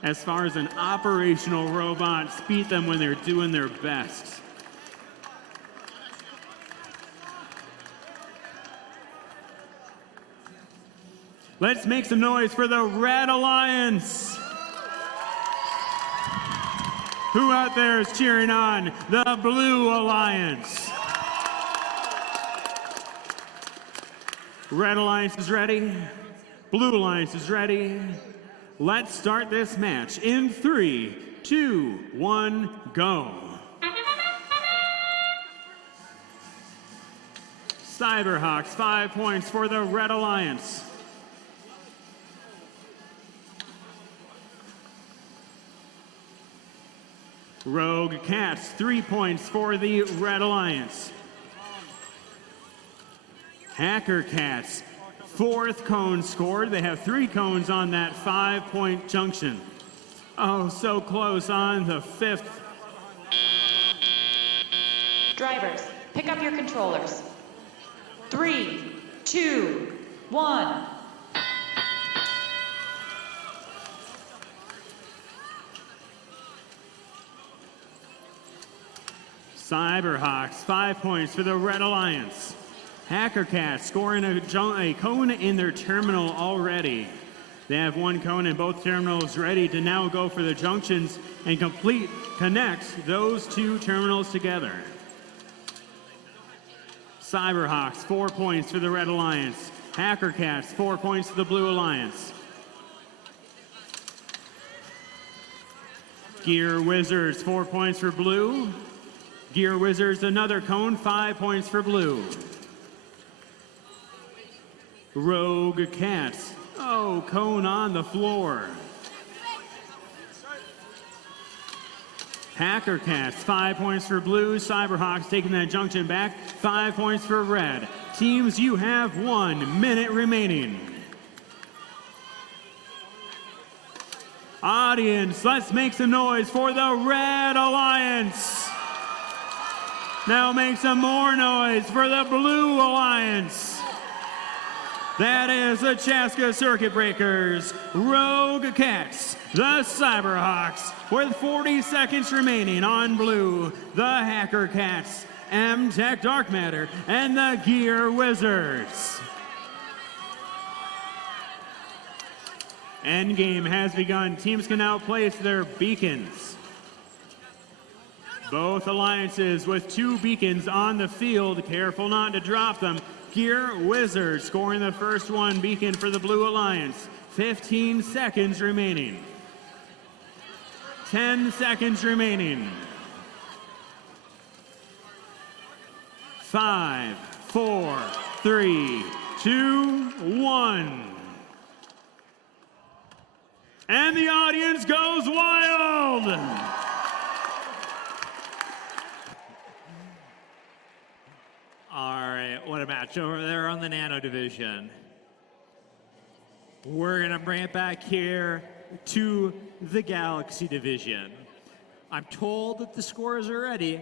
As far as an operational robot, beat them when they're doing their best. Let's make some noise for the Red Alliance. Who out there is cheering on the Blue Alliance? Red Alliance is ready. Blue Alliance is ready. Let's start this match in 3, 2, 1, go. Cyberhawks, 5 points for the Red Alliance. Rogue Cats, 3 points for the Red Alliance. Hacker Cats, 4th cone scored. They have 3 cones on that 5-point junction. Oh, so close on the 5th. Drivers, pick up your controllers. 3, 2, 1. Cyberhawks, 5 points for the Red Alliance. Hacker Cats scoring a cone in their terminal already. They have 1 cone in both terminals ready to now go for the junctions and connect those 2 terminals together. Cyberhawks, 4 points for the Red Alliance. Hacker Cats, 4 points for the Blue Alliance. Gear Wizards, 4 points for Blue. Gear Wizards, another cone, 5 points for Blue. Rogue Cats, oh, cone on the floor. Hacker Cats, 5 points for blue. Cyberhawks taking that junction back, 5 points for red. Teams, you have 1 minute remaining. Audience, let's make some noise for the Red Alliance. Now make some more noise for the Blue Alliance. That is the Chaska Circuit Breakers, Rogue Cats, the Cyberhawks, with 40 seconds remaining on blue, the Hacker Cats, M-Tech Dark Matter, and the Gear Wizards. Endgame has begun. Teams can now place their beacons. Both alliances with 2 beacons on the field. Careful not to drop them. Gear Wizards scoring the first one beacon for the Blue Alliance. 15 seconds remaining. 10 seconds remaining. 5, 4, 3, 2, 1. And the audience goes wild! All right, what a match over there on the Nano Division. We're gonna bring it back here to the Galaxy Division. I'm told that the scores are ready.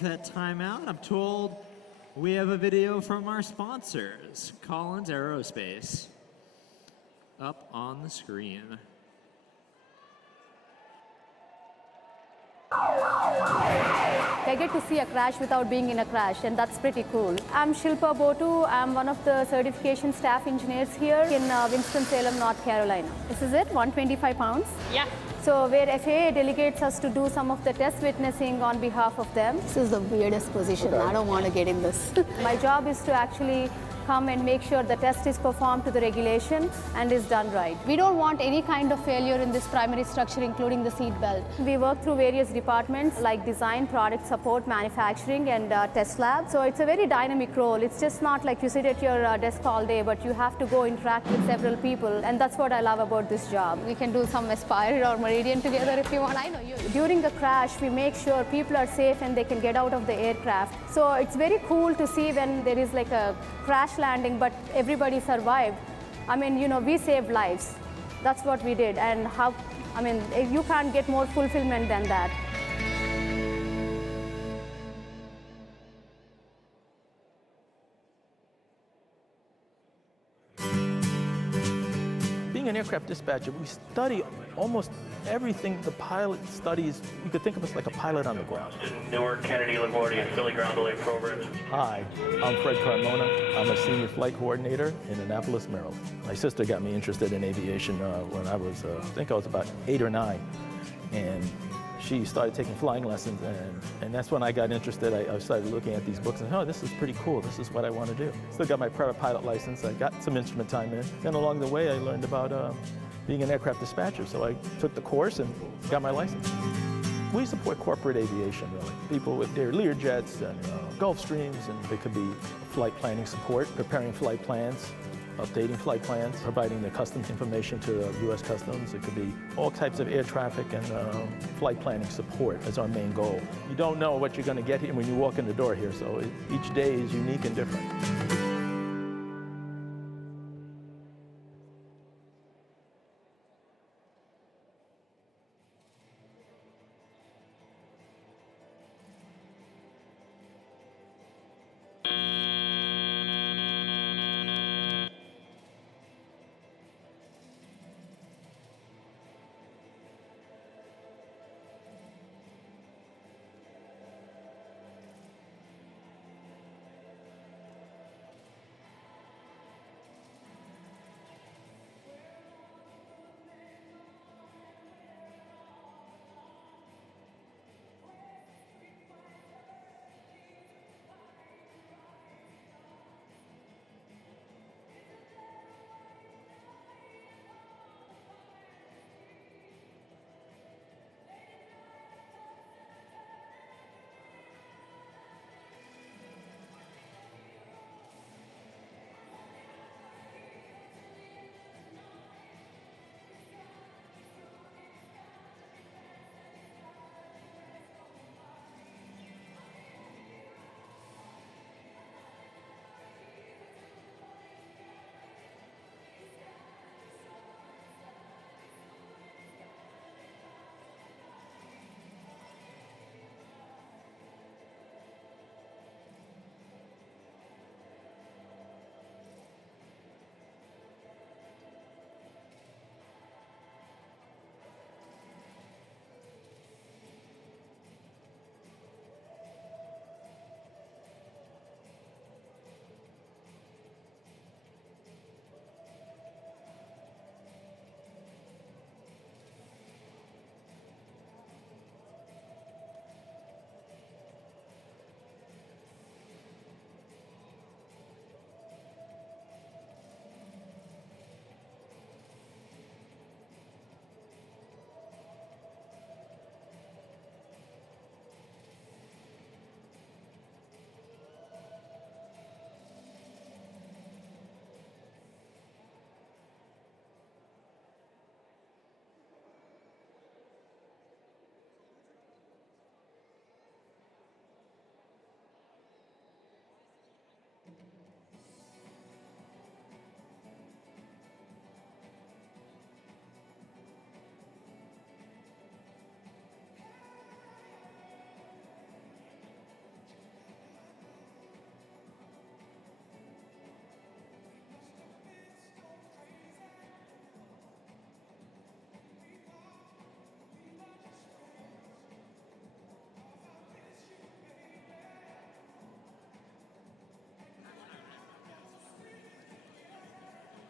that timeout. I'm told we have a video from our sponsors, Collins Aerospace, up on the screen. I get to see a crash without being in a crash, and that's pretty cool. I'm Shilpa Botu. I'm one of the certification staff engineers here in Winston-Salem, North Carolina. This is it, 125 pounds? Yeah. So where FAA delegates us to do some of the test witnessing on behalf of them. This is the weirdest position. I don't want to get in this. My job is to actually come and make sure the test is performed to the regulation and is done right. We don't want any kind of failure in this primary structure, including the seat belt. We work through various departments like design, product support, manufacturing, and test lab. So it's a very dynamic role. It's just not like you sit at your desk all day, but you have to go interact with several people, and that's what I love about this job. We can do some Aspire or Meridian together if you want. I know you. During the crash, we make sure people are safe and they can get out of the aircraft. So it's very cool to see when there is like a crash landing, but everybody survived. I mean, you know, we saved lives. That's what we did, and how, I mean, you can't get more fulfillment than that. Being an aircraft dispatcher, we study almost everything the pilot studies. You could think of us like a pilot on the ground. Newark, Kennedy, LaGuardia, and Philly ground delay programs. Hi, I'm Fred Carmona. I'm a senior flight coordinator in Annapolis, Maryland. My sister got me interested in aviation when I was, I think I was about 8 or 9. And she started taking flying lessons, and that's when I got interested. I started looking at these books and, oh, this is pretty cool. This is what I want to do. Still got my private pilot license. I got some instrument time in. Then along the way, I learned about being an aircraft dispatcher. So I took the course and got my license. We support corporate aviation, really. People with their Learjets and Gulfstreams, and it could be flight planning support, preparing flight plans, updating flight plans, providing the customs information to the U.S. Customs. It could be all types of air traffic and flight planning support as our main goal. You don't know what you're going to get here when you walk in the door here, so each day is unique and different.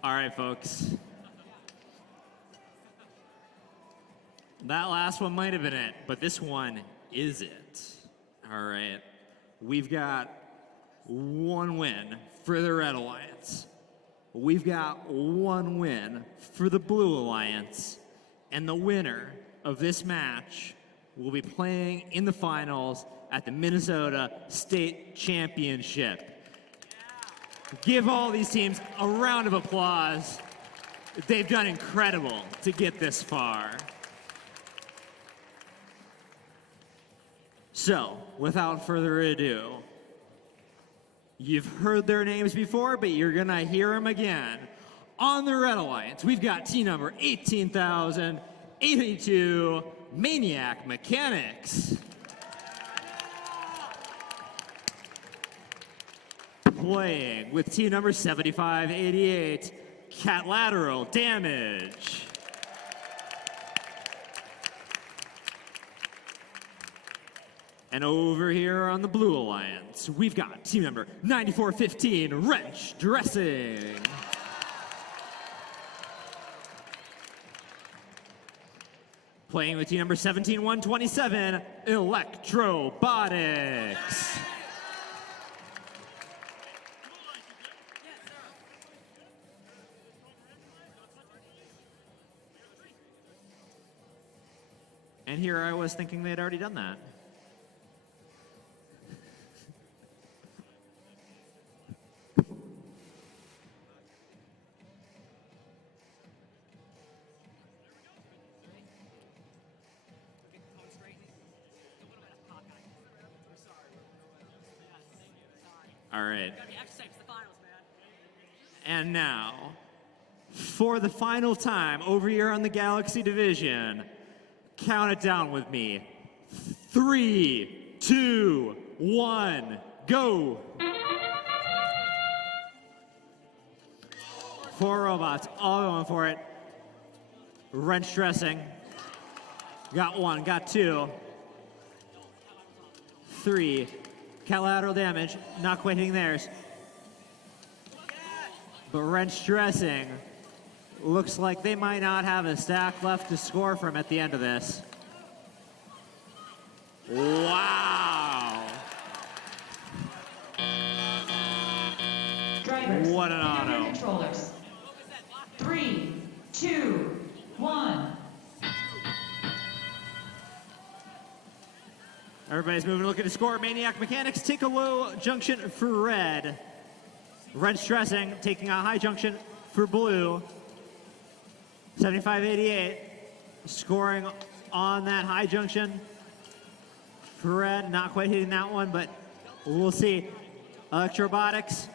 All right, folks. That last one might have been it, but this one is it. All right. We've got one win for the Red Alliance. We've got one win for the Blue Alliance. And the winner of this match will be playing in the finals at the Minnesota State Championship. Give all these teams a round of applause. They've done incredible to get this far. So, without further ado, you've heard their names before, but you're gonna hear them again. On the Red Alliance, we've got team number 18,882, Maniac Mechanics. Playing with team number 7588, Cat Lateral Damage. And over here on the Blue Alliance, we've got team number 9415, Wrench Dressing. Playing with team number 17127, Electrobotics. And here I was thinking they'd already done that. All right. And now, for the final time over here on the Galaxy Division, count it down with me. 3, 2, 1, go. 4 robots, all going for it. Wrench dressing. Got 1, got 2. 3. Cat lateral damage, not quite hitting theirs. But wrench dressing looks like they might not have a stack left to score from at the end of this. Wow. Drivers, what an pick up your auto. controllers. 3, 2, 1. Everybody's moving, looking to score. Maniac Mechanics take a low junction for red. Wrench dressing taking a high junction for blue. 7588 scoring on that high junction for red. Not quite hitting that one, but we'll see. Electrobotics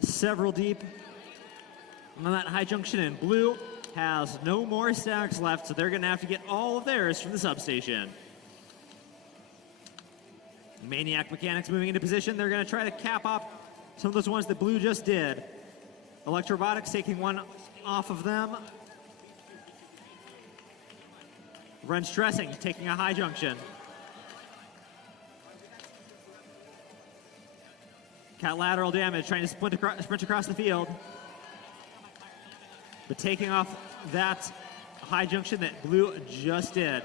several deep on that high junction, and blue has no more stacks left, so they're going to have to get all of theirs from the substation. Maniac Mechanics moving into position. They're going to try to cap off some of those ones that blue just did. Electrobotics taking one off of them. Wrench dressing taking a high junction. Cat lateral damage trying to sprint across the field. But taking off that high junction that blue just did.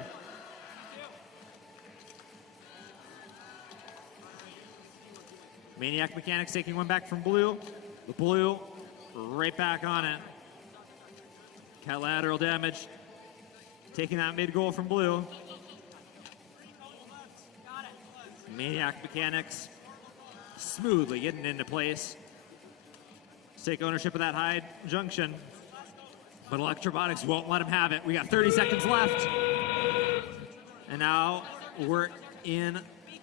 Maniac Mechanics taking one back from blue. The blue right back on it. Cat lateral damage. Taking that mid goal from blue. Maniac Mechanics smoothly getting into place. Take ownership of that high junction. But Electrobotics won't let him have it. We got 30 seconds left. And now we're in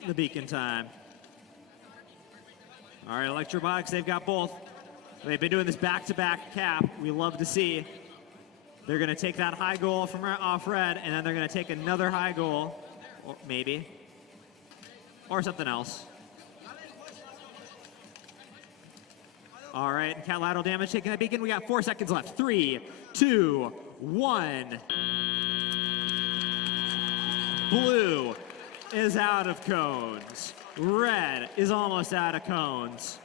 the beacon time. All right, Electrobotics, they've got both. They've been doing this back-to-back cap. We love to see. They're going to take that high goal from off red, and then they're going to take another high goal, or maybe, or something else. All right, and cat lateral damage taking that beacon. We got 4 seconds left. 3, 2, 1. Blue is out of cones. Red is almost out of cones.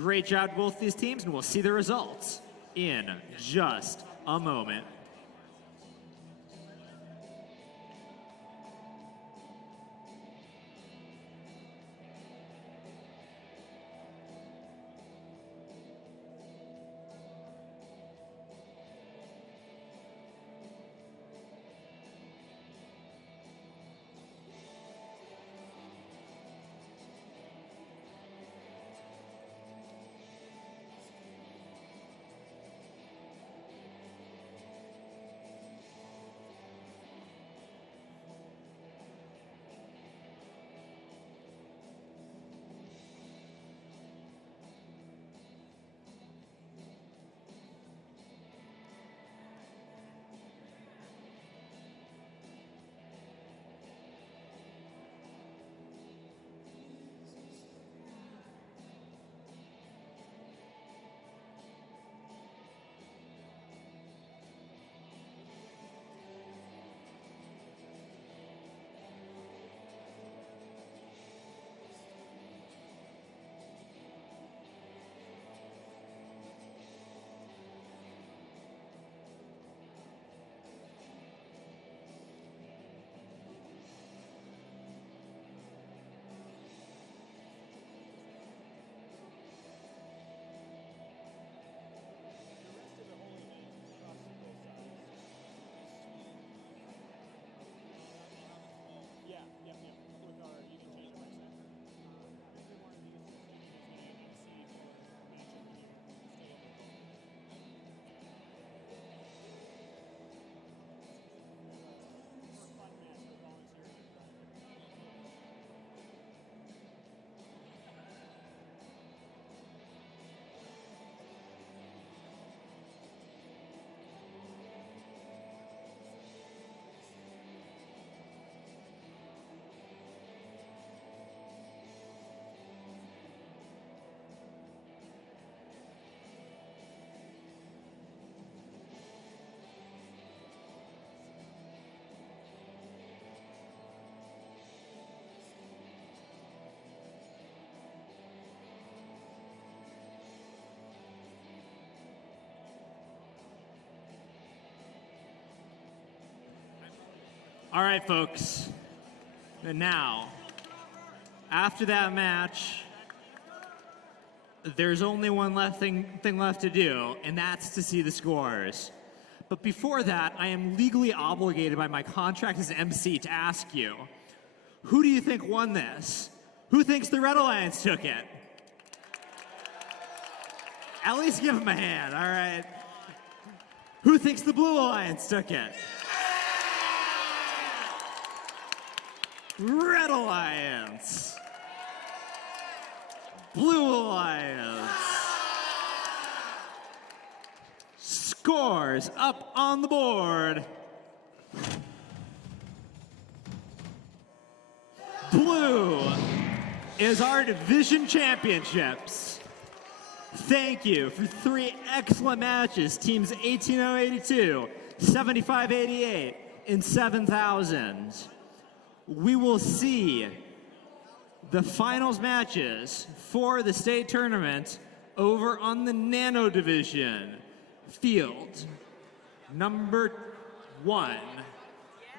Great job, both these teams, and we'll see the results in just a moment. All right, folks. And now, after that match, there's only one thing left to do, and that's to see the scores. But before that, I am legally obligated by my contract as MC to ask you, who do you think won this? Who thinks the Red Alliance took it? At least give them a hand, all right? Who thinks the Blue Alliance took it? Red Alliance. Blue Alliance. Scores up on the board. Blue is our division championships. Thank you for 3 excellent matches, teams 18082, 7588, and 7000. We will see the finals matches for the state tournament over on the Nano Division field number 1.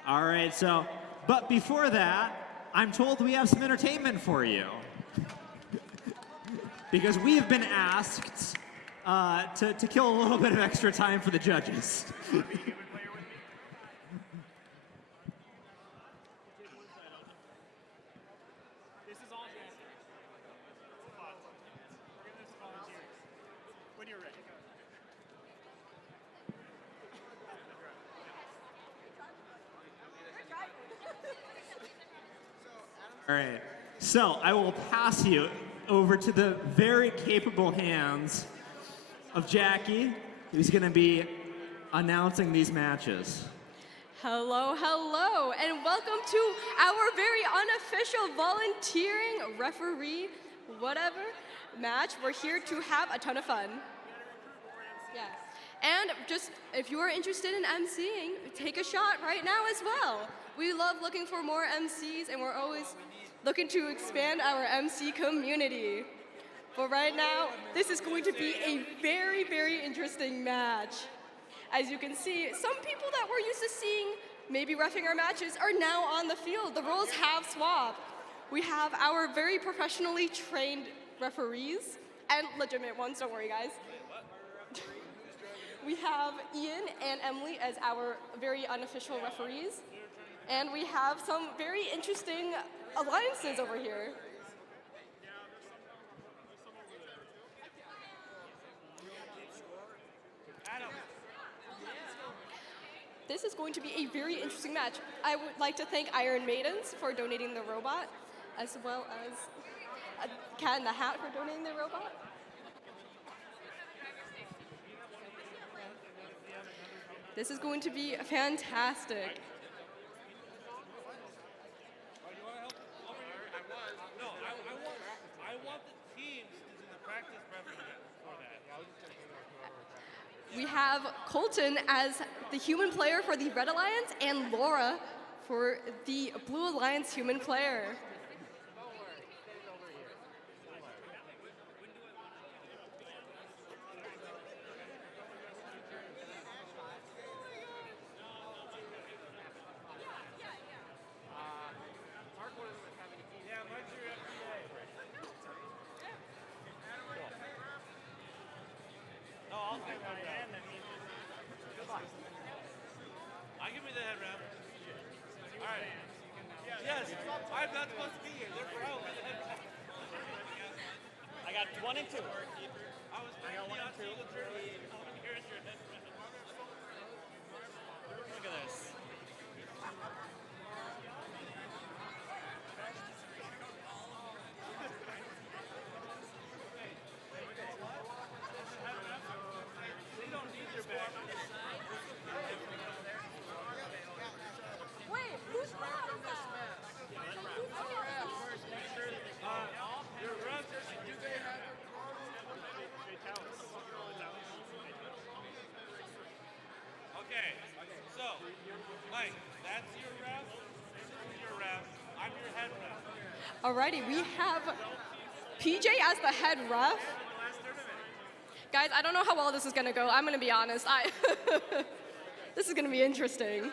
All right, so, but before that, I'm told we have some entertainment for you. Because we have been asked to kill a little bit of extra time for the judges. All right, so I will pass you over to the very capable hands of Jackie, who's going to be announcing these matches. Hello, hello, and welcome to our very unofficial volunteering referee, whatever, match. We're here to have a ton of fun. Yeah. And just, if you are interested in emceeing, take a shot right now as well. We love looking for more MCs, and we're always looking to expand our MC community. But right now, this is going to be a very, very interesting match. As you can see, some people that we're used to seeing maybe reffing our matches are now on the field. The roles have swapped. We have our very professionally trained referees and legitimate ones, don't worry guys. We have Ian and Emily as our very unofficial referees. And we have some very interesting alliances over here. This is going to be a very interesting match. I would like to thank Iron Maidens for donating the robot, as well as Cat in the Hat for donating the robot. This is going to be fantastic. We have Colton as the human player for the Red Alliance and Laura for the Blue Alliance human player. I'll give me the head wrap. All right. Yes, I'm not supposed to be here. Therefore, I will be the head wrap. I got 1 and 2. I was got 1 and 2. Here's your head wrap. Look at this. Okay, so, Mike, that's your ref, this is your ref, I'm your head ref. Alrighty, we have PJ as the head ref. Guys, I don't know how well this is gonna go. I'm gonna be honest. This is gonna be interesting.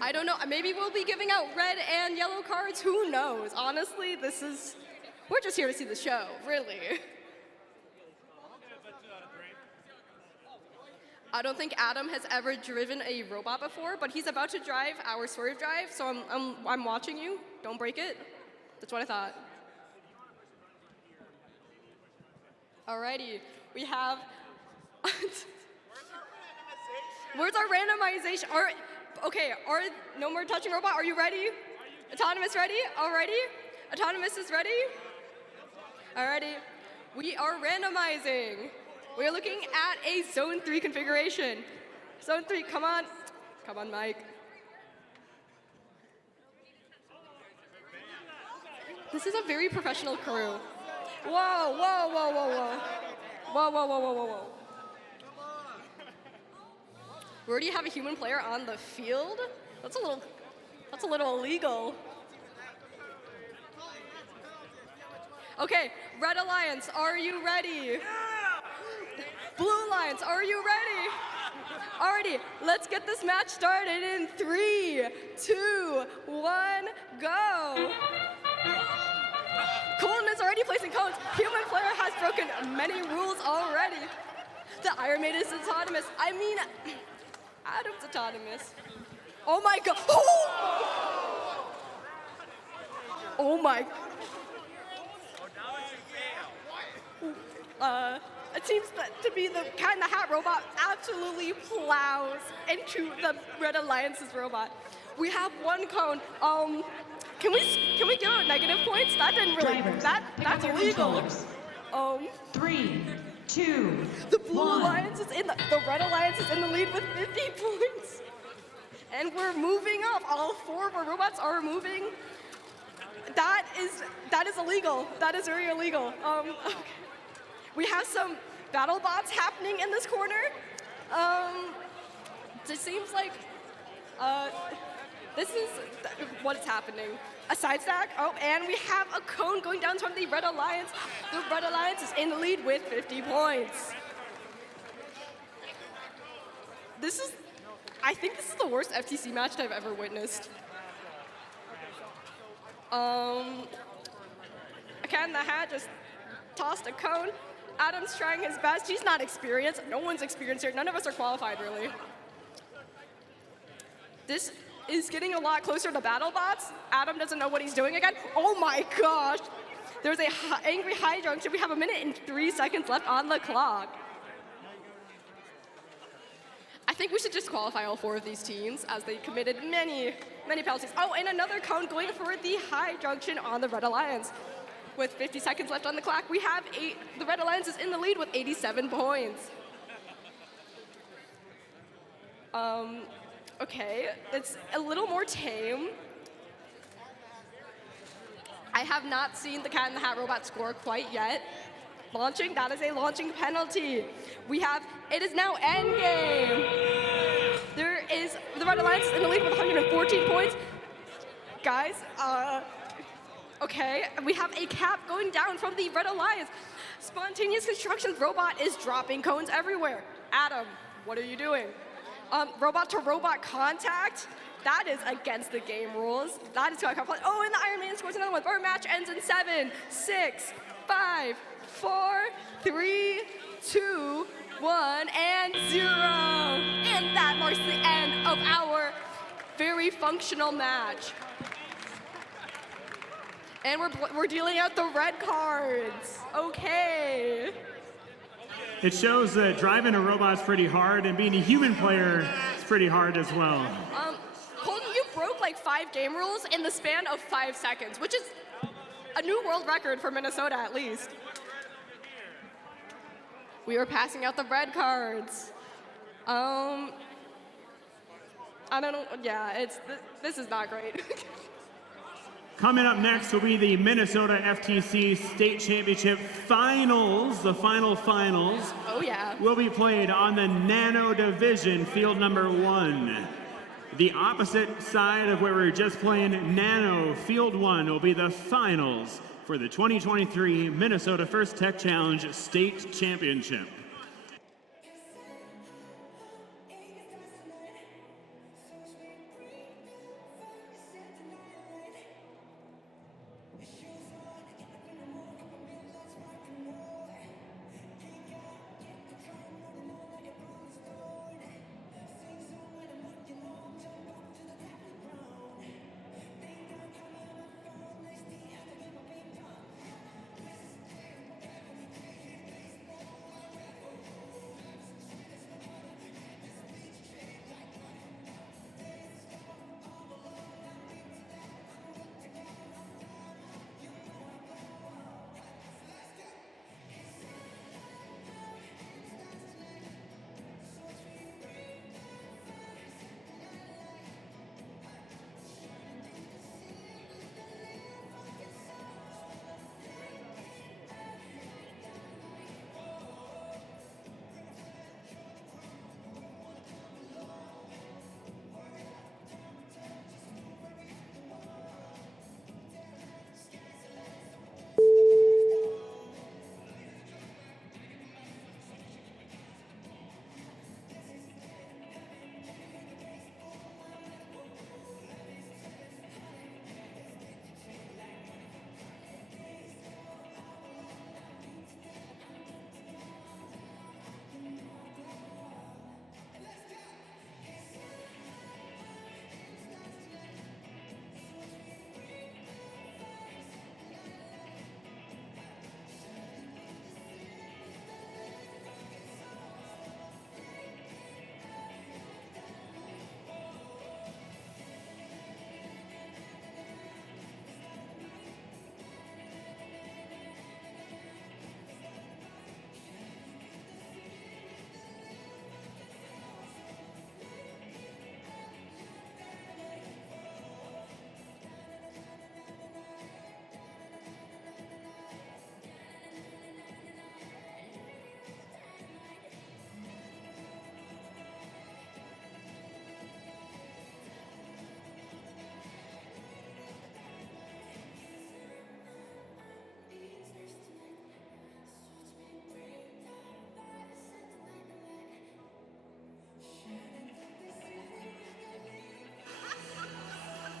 I don't know, maybe we'll be giving out red and yellow cards, who knows? Honestly, we're just here to see the show, really. I don't think Adam has ever driven a robot before, but he's about to drive our swerve drive, so I'm watching you. Don't break it. That's what I thought. Alrighty, we have. Where's our randomization? Okay, no more touching robot. Are you ready? Autonomous ready? Alrighty. Autonomous is ready. Alrighty. We are randomizing. We're looking at a Zone 3 configuration. Zone 3, come on. Come on, Mike. This is a very professional crew. Whoa, whoa, whoa, whoa, whoa. Whoa, whoa, whoa, whoa, whoa, whoa. We already have a human player on the field? That's a little illegal. Okay, Red Alliance, are you ready? Blue Alliance, are you ready? Alrighty, let's get this match started in 3, 2, 1, go! Colton is already placing cones. Human player has broken many rules already. The Iron Maiden is autonomous. I mean, Adam's autonomous. Oh my god. Oh, oh my. It seems to be the Cat in the Hat robot absolutely plows into the Red Alliance's robot. We have 1 cone. Can we give out negative points? That didn't really. That's illegal. 3, 2, the Blue Alliance is in the Red Alliance is in the lead with 50 points, and we're moving up. All 4 of our robots are moving. That is illegal. That is very illegal. Okay. We have some battle bots happening in this corner. It seems like This is what is happening. A side stack. Oh, and we have a cone going down from the Red Alliance. The Red Alliance is in the lead with 50 points. I think this is the worst FTC match I've ever witnessed. A Cat in the Hat just tossed a cone. Adam's trying his best. He's not experienced. No one's experienced here. None of us are qualified, really. This is getting a lot closer to BattleBots. Adam doesn't know what he's doing again. Oh my gosh! There's a angry high junction. We have 1 minute and 3 seconds left on the clock. I think we should just qualify all 4 of these teams as they committed many, many penalties. Oh, and another cone going for the high junction on the Red Alliance. With 50 seconds left on the clock, we have the Red Alliance is in the lead with 87 points. Okay, it's a little more tame. I have not seen the Cat in the Hat robot score quite yet. Launching, that is a launching penalty. It is now endgame. The Red Alliance is in the lead with 114 points. Guys, okay, we have a cap going down from the Red Alliance. Spontaneous Constructions robot is dropping cones everywhere. Adam, what are you doing? Robot to robot contact? That is against the game rules. That is going to come. Oh, and the Iron Man scores another one. Our match ends in 7, 6, 5, 4, 3, 2, 1, and 0. And that marks the end of our very functional match. And we're dealing out the red cards. Okay. It shows that driving a robot's pretty hard, and being a human player is pretty hard as well. Colton, you broke like 5 game rules in the span of 5 seconds, which is a new world record for Minnesota at least. We are passing out the red cards. I don't know. Yeah, this is not great. Coming up next will be the Minnesota FTC State Championship Finals. The finals. Oh, yeah. Will be played on the Nano Division, field number 1. The opposite side of where we were just playing, Nano, field 1, will be the finals for the 2023 Minnesota First Tech Challenge State Championship.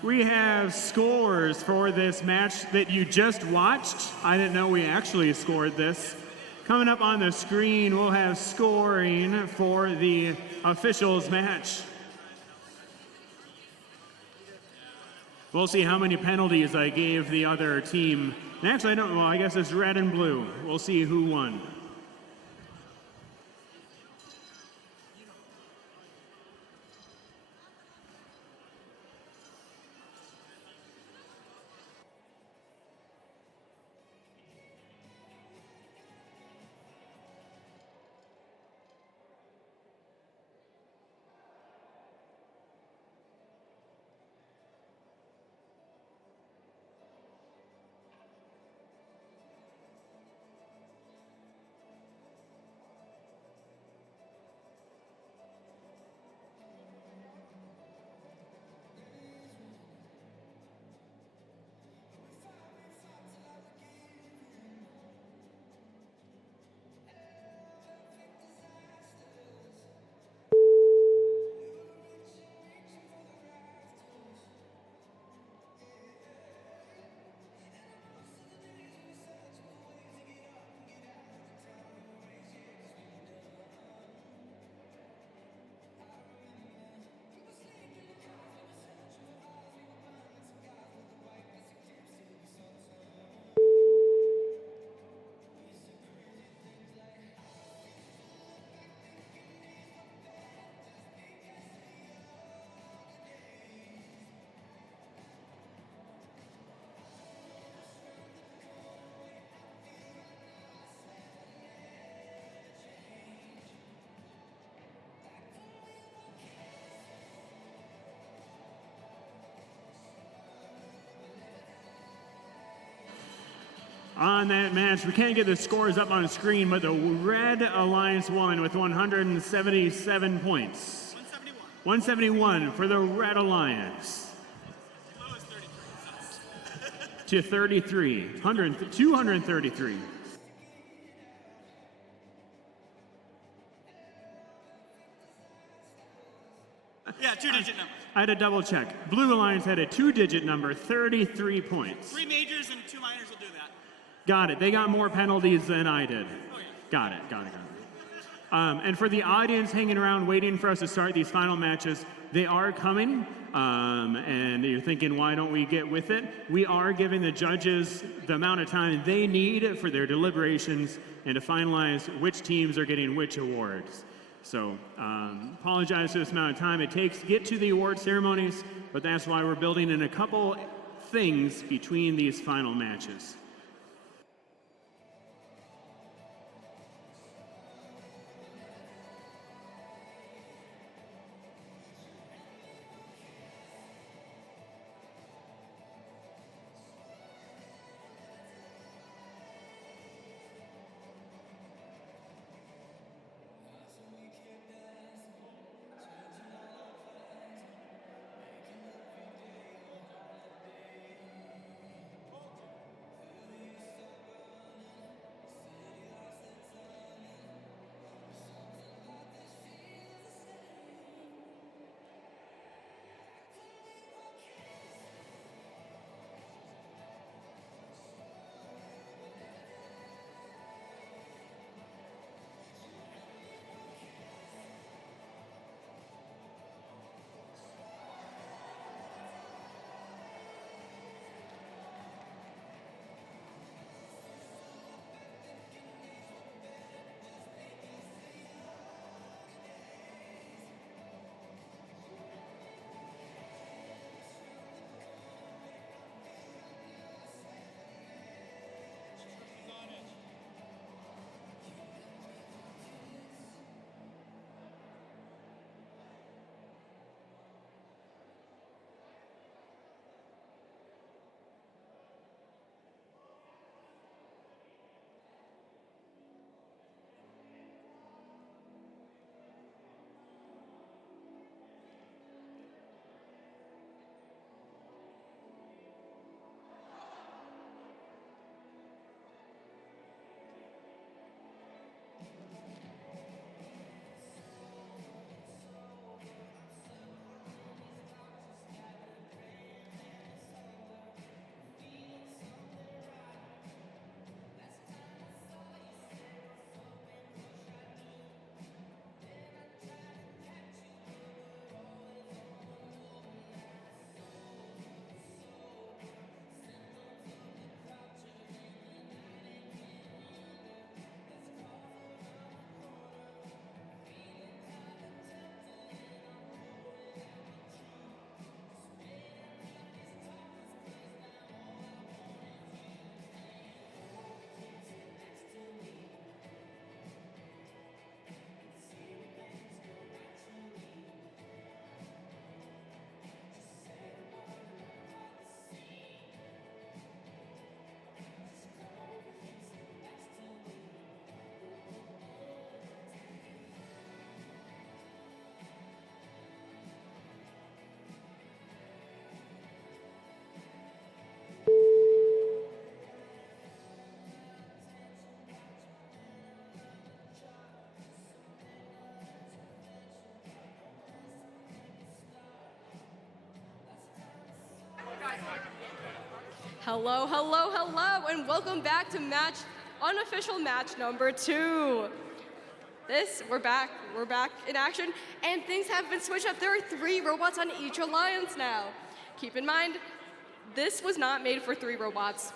We have scores for this match that you just watched. I didn't know we actually scored this. Coming up on the screen, we'll have scoring for the officials match. We'll see how many penalties I gave the other team. And actually, I don't know. Well, I guess it's red and blue. We'll see who won. On that match, we can't get the scores up on the screen, but the Red Alliance won with 177 points. 171 for the Red Alliance. To 33, 233. Yeah, two-digit number. I had to double check. Blue Alliance had a two-digit number, 33 points. 3 majors and 2 minors will do that. Got it. They got more penalties than I did. Got it. And for the audience hanging around waiting for us to start these final matches, they are coming. And you're thinking, why don't we get with it? We are giving the judges the amount of time they need for their deliberations and to finalize which teams are getting which awards. So apologize for this amount of time it takes to get to the award ceremonies, but that's why we're building in a couple things between these final matches. Hello, hello, hello, and welcome back to unofficial match number 2. We're back in action, and things have been switched up. There are 3 robots on each alliance now. Keep in mind, this was not made for 3 robots.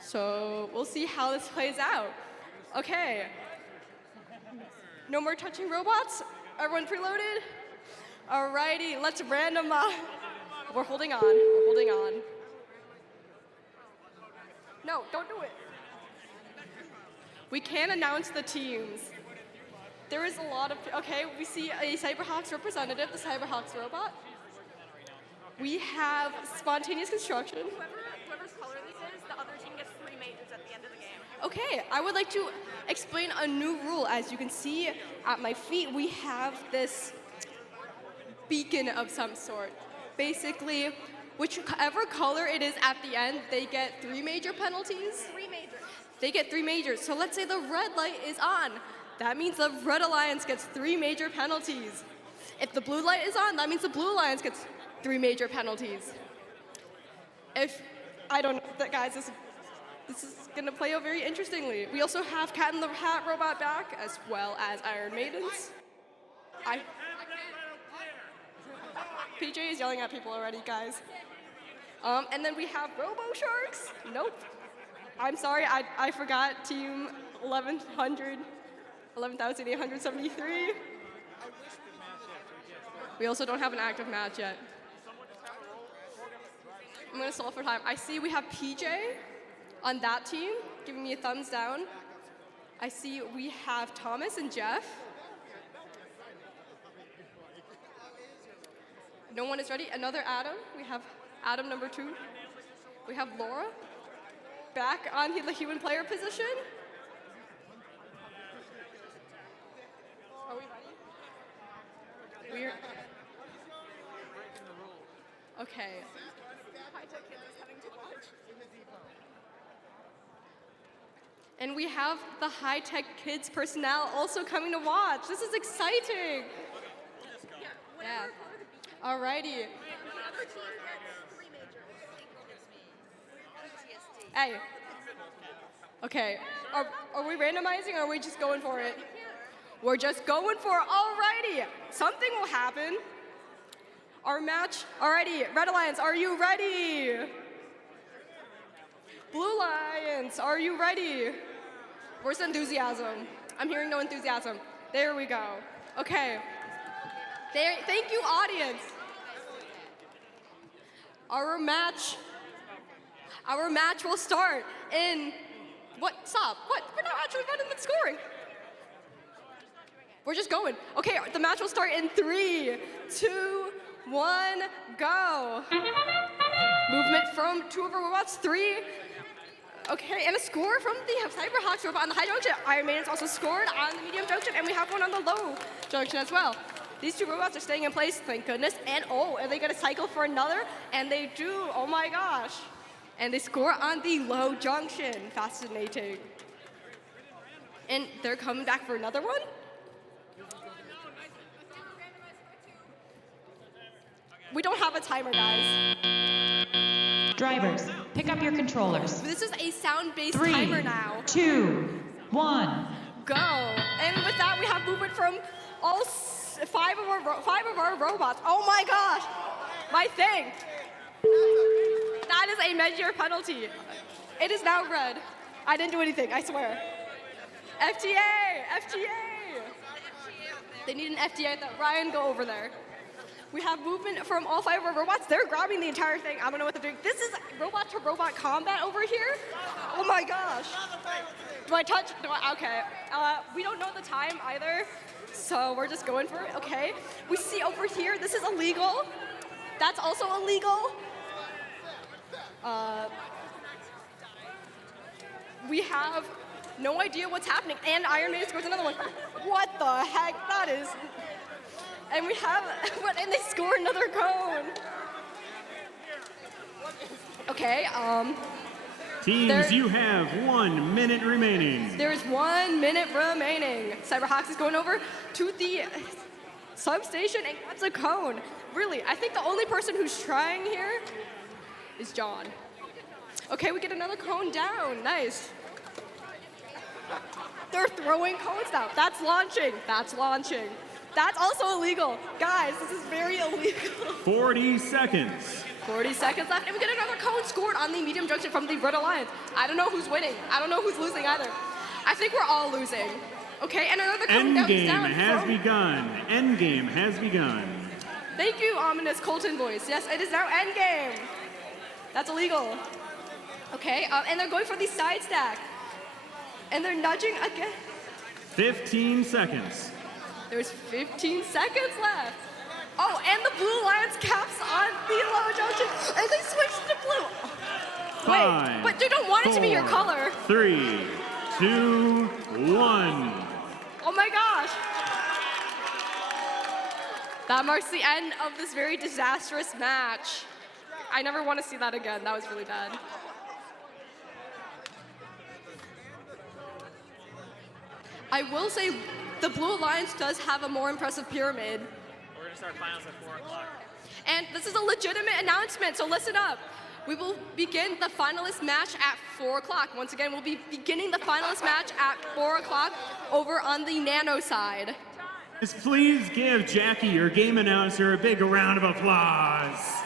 So we'll see how this plays out. Okay. No more touching robots? Everyone preloaded? Alrighty, let's random. We're holding on. No, don't do it. We can't announce the teams. There is a lot of, okay, we see a Cyberhawks representative, the Cyberhawks robot. We have spontaneous construction. Whoever's color this is, the other team gets 3 majors at the end of the game. Okay, I would like to explain a new rule. As you can see at my feet, we have this beacon of some sort. Basically, whichever color it is at the end, they get 3 major penalties. 3 majors. They get 3 majors. So let's say the red light is on. That means the Red Alliance gets 3 major penalties. If the blue light is on, that means the Blue Alliance gets 3 major penalties. I don't know, guys, this is gonna play out very interestingly. We also have Cat in the Hat robot back, as well as Iron Maidens. PJ is yelling at people already, guys. And then we have Robo Sharks. Nope. I'm sorry, I forgot team 11,873. We also don't have an active match yet. I'm gonna stall for time. I see we have PJ on that team, giving me a thumbs down. I see we have Thomas and Jeff. No one is ready. Another Adam. We have Adam number 2. We have Laura back on the human player position. Are we ready? Okay. And we have the high-tech kids personnel also coming to watch. This is exciting. Yeah. Alrighty. Hey. Okay. Are we randomizing or are we just going for it? We're just going for it. Alrighty. Something will happen. Our match. Alrighty. Red Alliance, are you ready? Blue Alliance, are you ready? Where's the enthusiasm? I'm hearing no enthusiasm. There we go. Okay. Thank you, audience. Our match will start in, stop, what? We're not actually running the scoring. We're just going. Okay, the match will start in 3, 2, 1, go. Movement from 2 of our robots, 3. Okay, and a score from the Cyberhawks robot on the high junction. Iron Maiden's also scored on the medium junction, and we have one on the low junction as well. These 2 robots are staying in place, thank goodness. And are they gonna cycle for another? And they do, oh my gosh. And they score on the low junction, fascinating. And they're coming back for another one? We don't have a timer, guys. Drivers, pick up your controllers. This is a sound-based 3, timer now. 2, 1. Go. And with that, we have movement from all 5 of our robots. Oh my gosh, my thing. That is a major penalty. It is now red. I didn't do anything, I swear. FTA. They need an FTA. Ryan, go over there. We have movement from all 5 of our robots. They're grabbing the entire thing. I don't know what they're doing. This is robot-to-robot combat over here. Oh my gosh. Do I touch? Okay. We don't know the time either, so we're just going for it. Okay. We see over here, this is illegal. That's also illegal. We have no idea what's happening. And Iron Man scores another one. What the heck? That is... And we have, and they score another cone. Okay, Teams, you have 1 minute remaining. There's 1 minute remaining. Cyberhawks is going over to the substation and grabs a cone. Really, I think the only person who's trying here is John. Okay, we get another cone down. Nice. They're throwing cones now. That's launching. That's launching. That's also illegal. Guys, this is very illegal. 40 seconds. 40 seconds left, and we get another cone scored on the medium junction from the Red Alliance. I don't know who's winning. I don't know who's losing either. I think we're all losing. Okay, and another cone down. Endgame has begun. Endgame has begun. Thank you, ominous Colton voice. Yes, it is now endgame. That's illegal. Okay, and they're going for the side stack. And they're nudging again. 15 seconds. There's 15 seconds left. Oh, and the blue Alliance caps on the low junction, and they switched to blue. Five, wait, but you don't want it to be your four, color. 3, 2, 1. Oh my gosh. That marks the end of this very disastrous match. I never want to see that again. That was really bad. I will say the Blue Alliance does have a more impressive pyramid. We're going to start finals at 4 o'clock. And this is a legitimate announcement, so listen up. We will begin the finalist match at 4 o'clock. Once again, we'll be beginning the finalist match at 4 o'clock over on the Nano side. Please give Jackie, your game announcer, a big round of applause.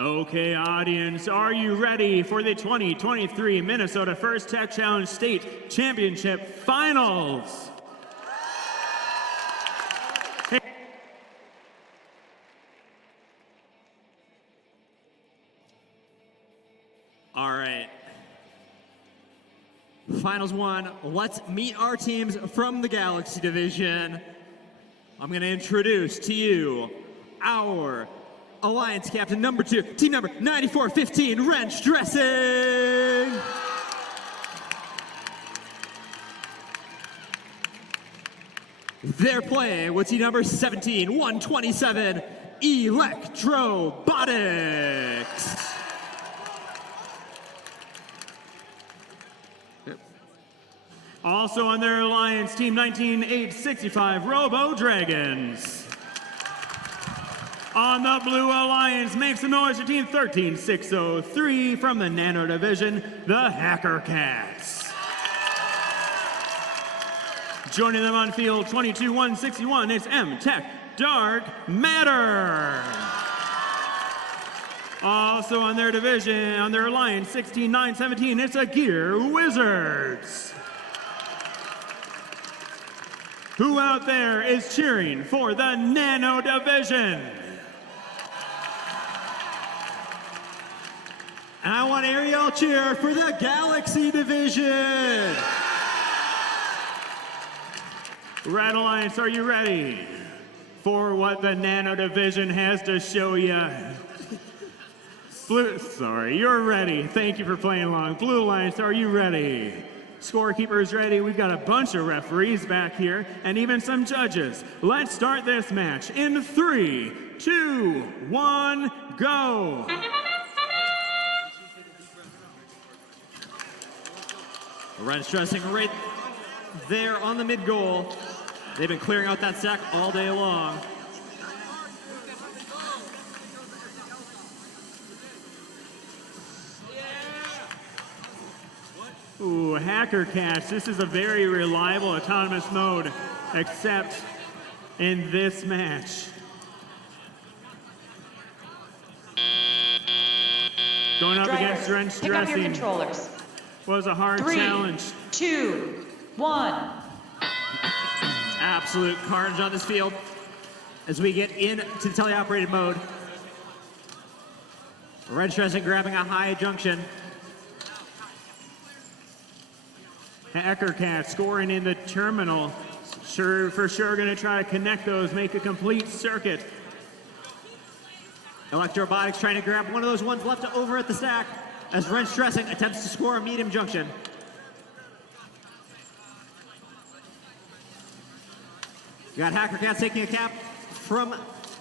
Okay, audience, are you ready for the 2023 Minnesota First Tech Challenge State Championship Finals? All right. Finals 1. Let's meet our teams from the Galaxy Division. I'm going to introduce to you our Alliance Captain number 2, team number 9415, Wrench Dressing. They're playing with team number 17, 127, Electrobotics. Also on their alliance, team 19865, Robo Dragons. On the blue alliance, make some noise for team 13603 from the Nano Division, the Hacker Cats. Joining them on field 22161, it's M-Tech Dark Matter. Also on their division, on their alliance, 16917, it's a Gear Wizards. Who out there is cheering for the Nano Division? And I want Ariel cheer for the Galaxy Division. Red Alliance, are you ready for what the Nano Division has to show you? Sorry, you're ready. Thank you for playing along. Blue Alliance, are you ready? Scorekeepers ready. We've got a bunch of referees back here and even some judges. Let's start this match in 3, 2, 1, go. Wrench Dressing right there on the mid goal. They've been clearing out that sack all day long. Ooh, Hacker Cats, this is a very reliable autonomous mode, except in this match. Going up against Wrench Pick up your Dressing controllers. was a hard 3, challenge. 2, 1. Absolute carnage on this field as we get into the teleoperated mode. Wrench Dressing grabbing a high junction. Hacker Cat scoring in the terminal. For sure gonna try to connect those, make a complete circuit. Electrobotics trying to grab one of those ones left over at the stack as Wrench Dressing attempts to score a medium junction. You got Hacker Cats taking a cap from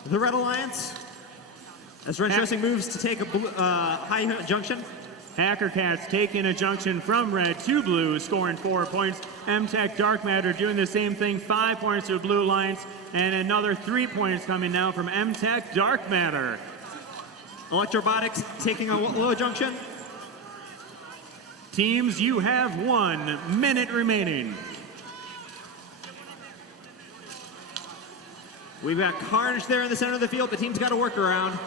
the Red Alliance as Wrench Dressing moves to take a high junction. Hacker Cats taking a junction from red to blue, scoring 4 points. M-Tech Dark Matter doing the same thing, 5 points to the Blue Alliance, and another 3 points coming now from M-Tech Dark Matter. Electrobotics taking a low junction. Teams, you have 1 minute remaining. We've got carnage there in the center of the field. The team's got to work around.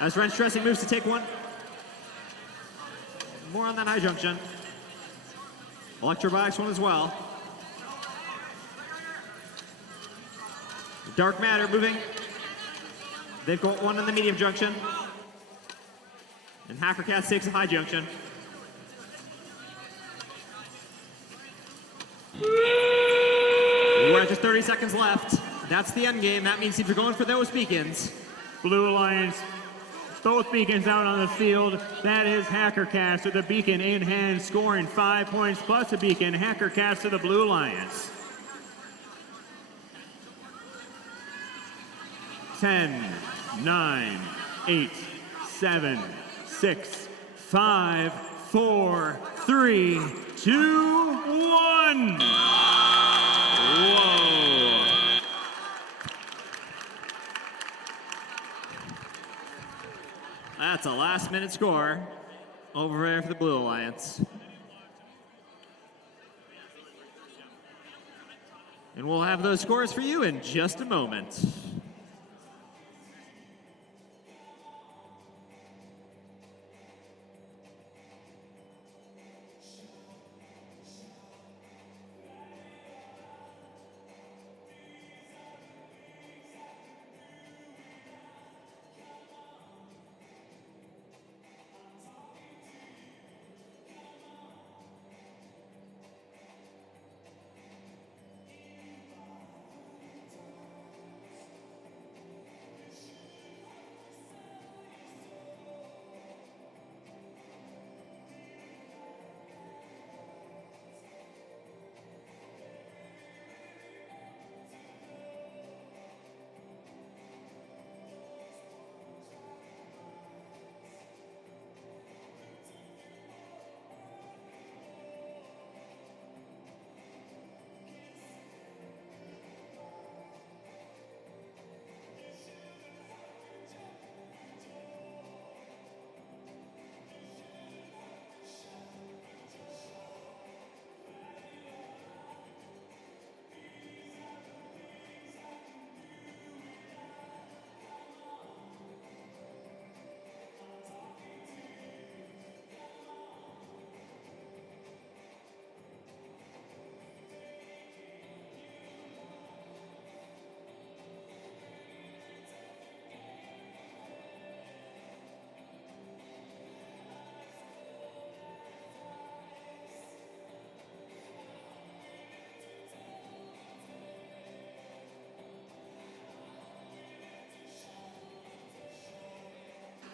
As Wrench Dressing moves to take one. More on that high junction. Electrobotics one as well. Dark Matter moving. They've got one in the medium junction. And Hacker Cats takes a high junction. We're at just 30 seconds left. That's the end game. That means if you're going for those beacons. Blue Alliance, both beacons out on the field. That is Hacker Cats with a beacon in hand, scoring 5 points plus a beacon. Hacker Cats to the Blue Alliance. 10, 9, 8, 7, 6, 5, 4, 3, 2, 1. Whoa. That's a last-minute score over there for the Blue Alliance. And we'll have those scores for you in just a moment.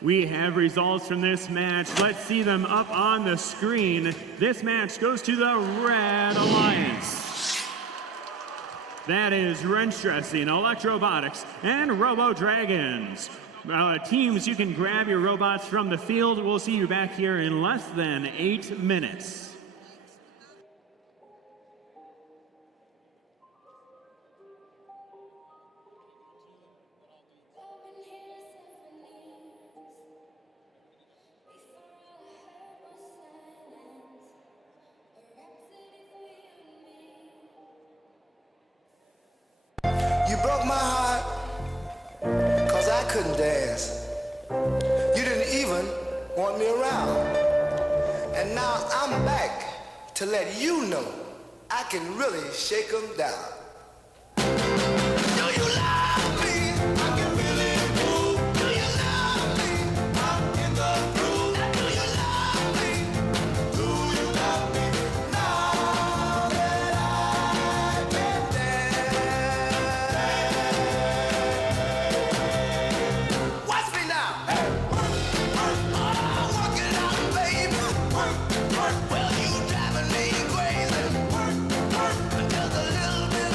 We have results from this match. Let's see them up on the screen. This match goes to the Red Alliance. That is Wrench Dressing, Electrobotics, and Robo Dragons. Teams, you can grab your robots from the field. We'll see you back here in less than 8 minutes. You broke my heart, cause I couldn't dance. You didn't even want me around. And now I'm back to let you know I can really shake 'em down. Do you love me? I can really move. Do you love me? I'm in the groove. Do you love me? Do you love me? Now that I can dance. Watch me now. Hey, work, work, work it out, baby. Work, work. Well, you driving me crazy. Work, work, just a little bit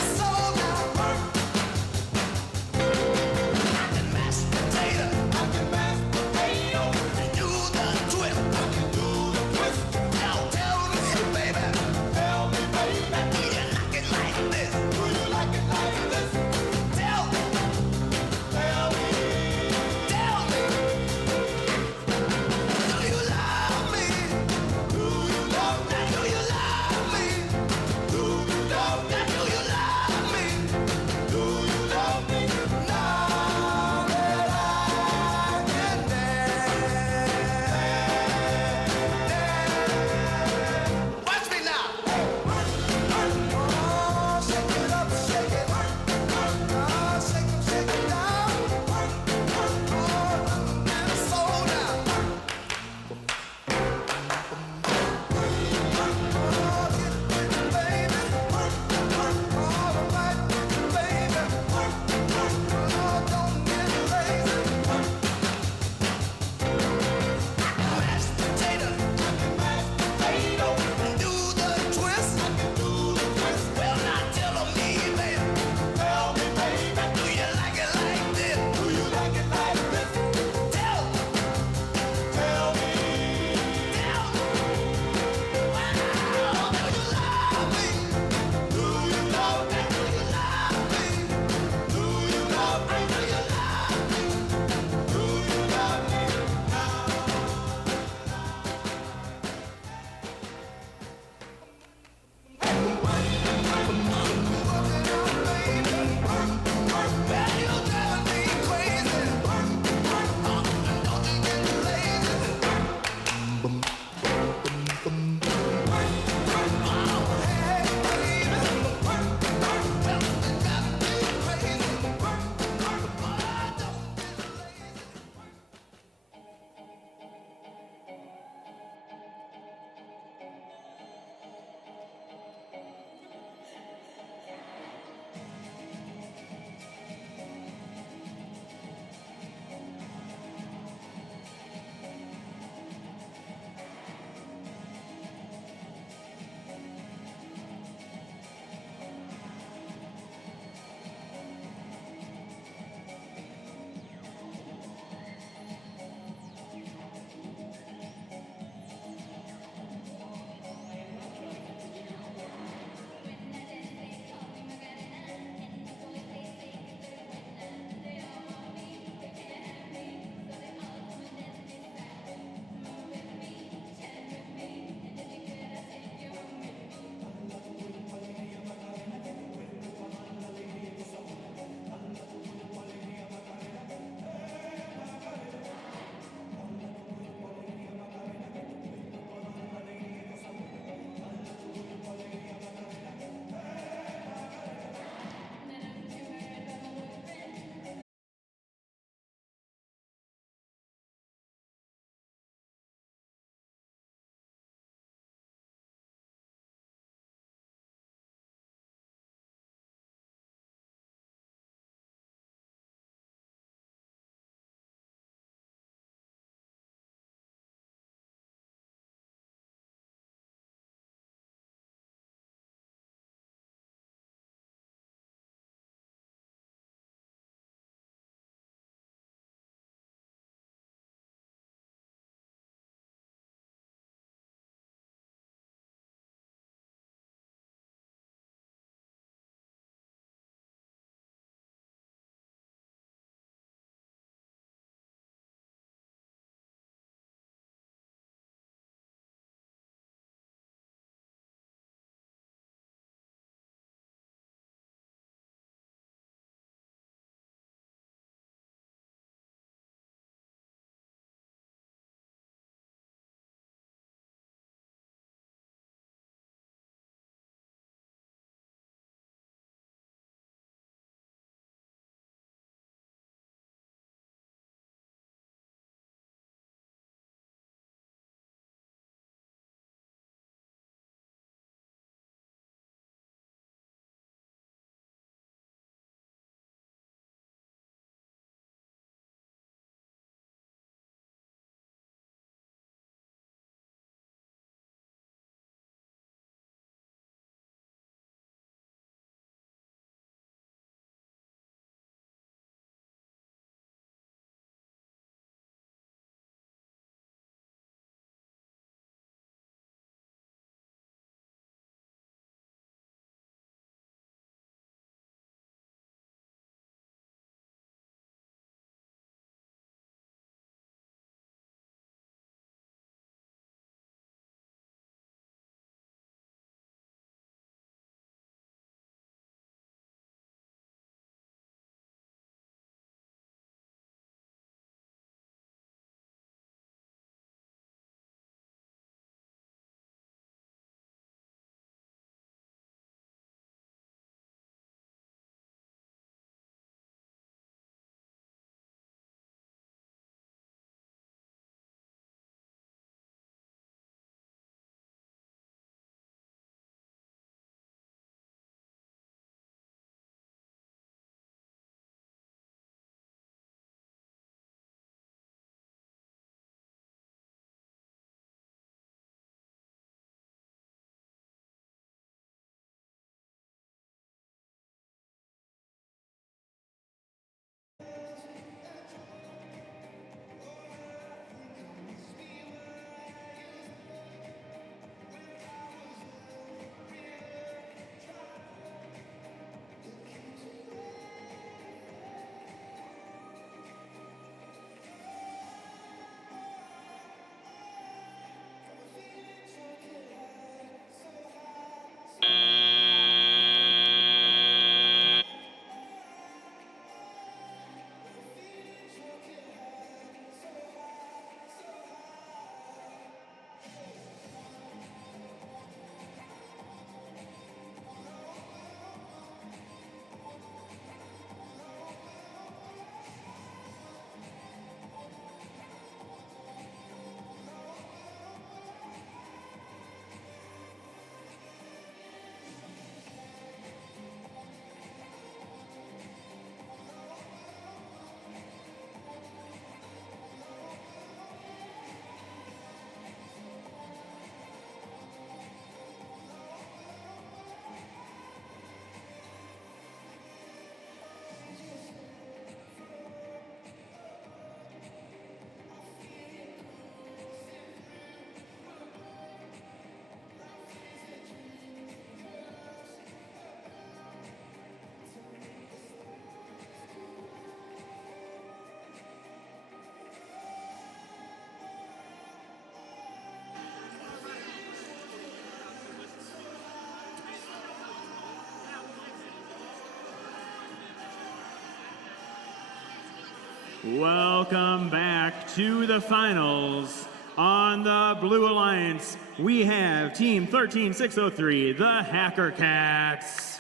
Welcome back to the finals. On the Blue Alliance, we have Team 13603, the Hacker Cats.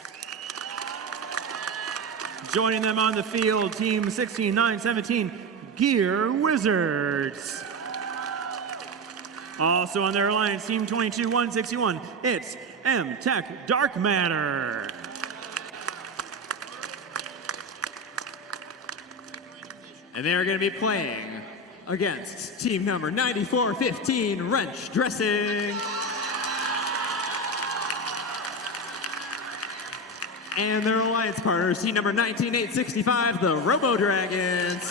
Joining them on the field, Team 16917, Gear Wizards. Also on their alliance, Team 22161, it's M-Tech Dark Matter. And they are going to be playing against team number 9415, Wrench Dressing. And their alliance partners, team number 19865, the Robo Dragons.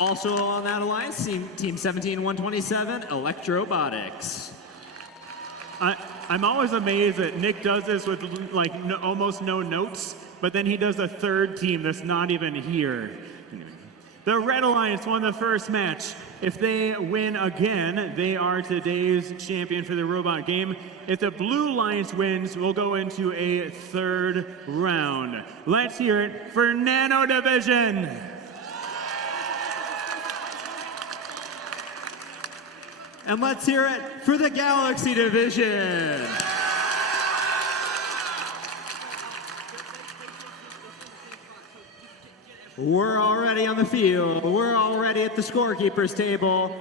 Also on that alliance, team 17127, Electrobotics. I'm always amazed that Nick does this with like almost no notes, but then he does a third team that's not even here. The Red Alliance won the first match. If they win again, they are today's champion for the robot game. If the Blue Alliance wins, we'll go into a third round. Let's hear it for Nano Division. And let's hear it for the Galaxy Division. We're already on the field. We're already at the scorekeeper's table.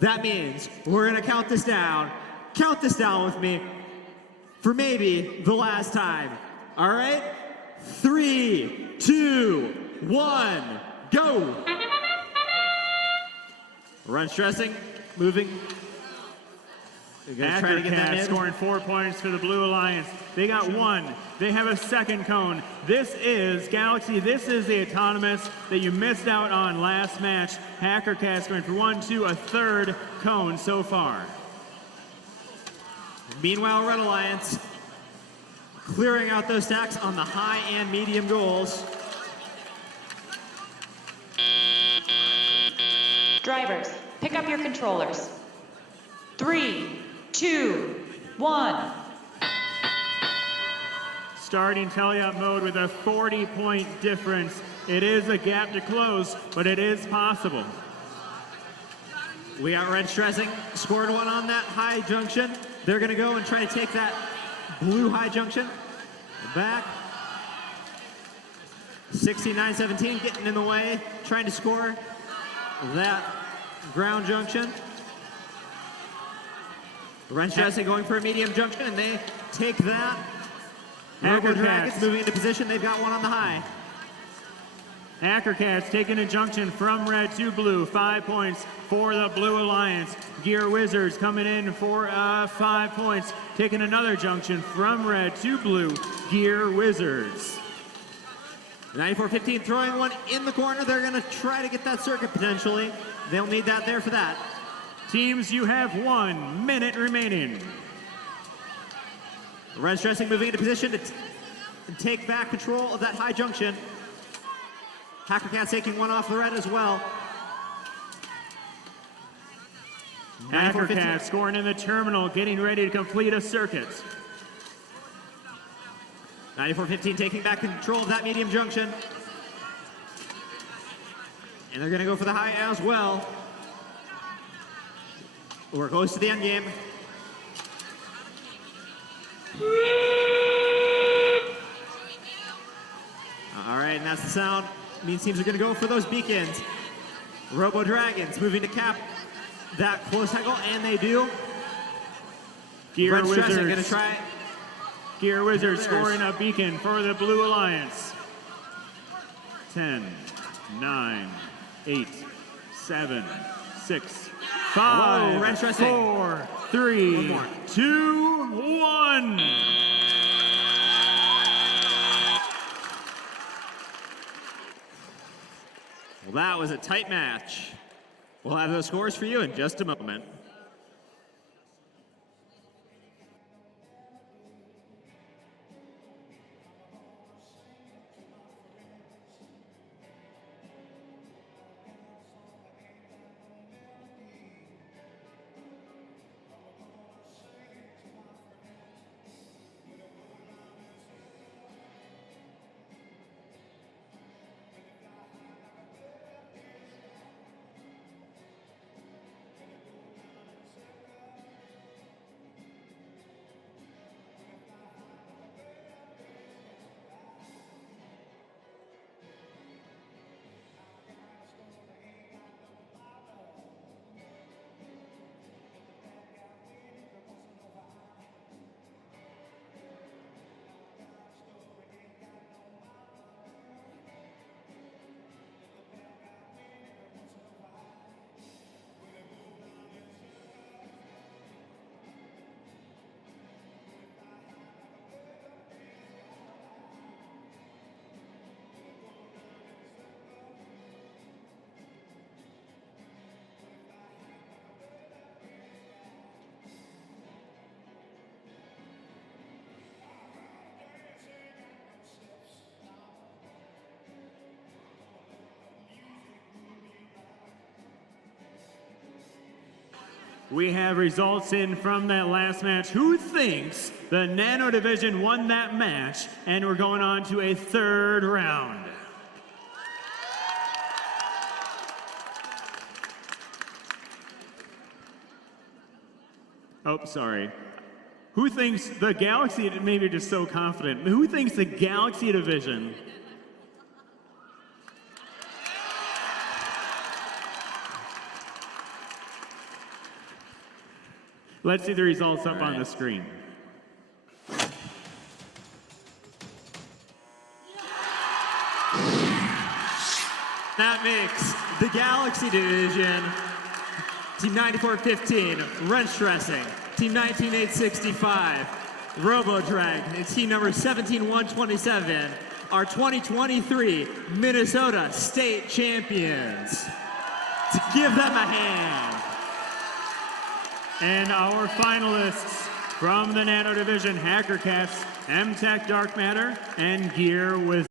That means we're gonna count this down. Count this down with me for maybe the last time. All right? 3, 2, 1, go. Run stressing, moving. Hacker Cats scoring 4 points for the Blue Alliance. They got 1. They have a second cone. This is Galaxy. This is the autonomous that you missed out on last match. Hacker Cats scoring for 1, 2, a third cone so far. Meanwhile, Red Alliance clearing out those stacks on the high and medium goals. Drivers, pick up your controllers. 3, 2, 1. Starting tally-up mode with a 40-point difference. It is a gap to close, but it is possible. We got Red Stressing, scored 1 on that high junction. They're gonna go and try to take that blue high junction back. 69-17 getting in the way, trying to score that ground junction. Red Stressing going for a medium junction, and they take that. Hacker Dragons Cats moving into position. They've got 1 on the high. Hacker Cats taking a junction from red to blue. 5 points for the Blue Alliance. Gear Wizards coming in for 5 points. Taking another junction from red to blue. Gear Wizards. 94-15 throwing 1 in the corner. They're going to try to get that circuit potentially. They'll need that there for that. Teams, you have 1 minute remaining. Red Stressing moving into position to take back control of that high junction. Hacker Cats taking 1 off the red as well. Hacker Cats scoring in the terminal, getting ready to complete a circuit. 94-15 taking back control of that medium junction. And they're going to go for the high as well. We're close to the end game. All right, and that's the sound. Means teams are going to go for those beacons. Robo Dragons moving to cap that close angle, and they do. Gear Wizards going to try. Gear Wizards scoring a beacon for the Blue Alliance. 10, 9, 8, 7, 6, 5, Red Stressing. 4, 3, 2, 1. Well, that was a tight match. We'll have those scores for you in just a moment. We have results in from that last match. Who thinks the Nano Division won that match? And we're going on to a third round. Oh, sorry. Who thinks the Galaxy, maybe just so confident, who thinks the Galaxy Division? Let's see the results up on the screen. That makes the Galaxy Division, Team 9415, Wrench Dressing, Team 19865, Robodrag, and Team number 17127, our 2023 Minnesota State Champions. To give them a hand. And our finalists from the Nano Division, Hacker Cats, M-Tech Dark Matter, and Gear with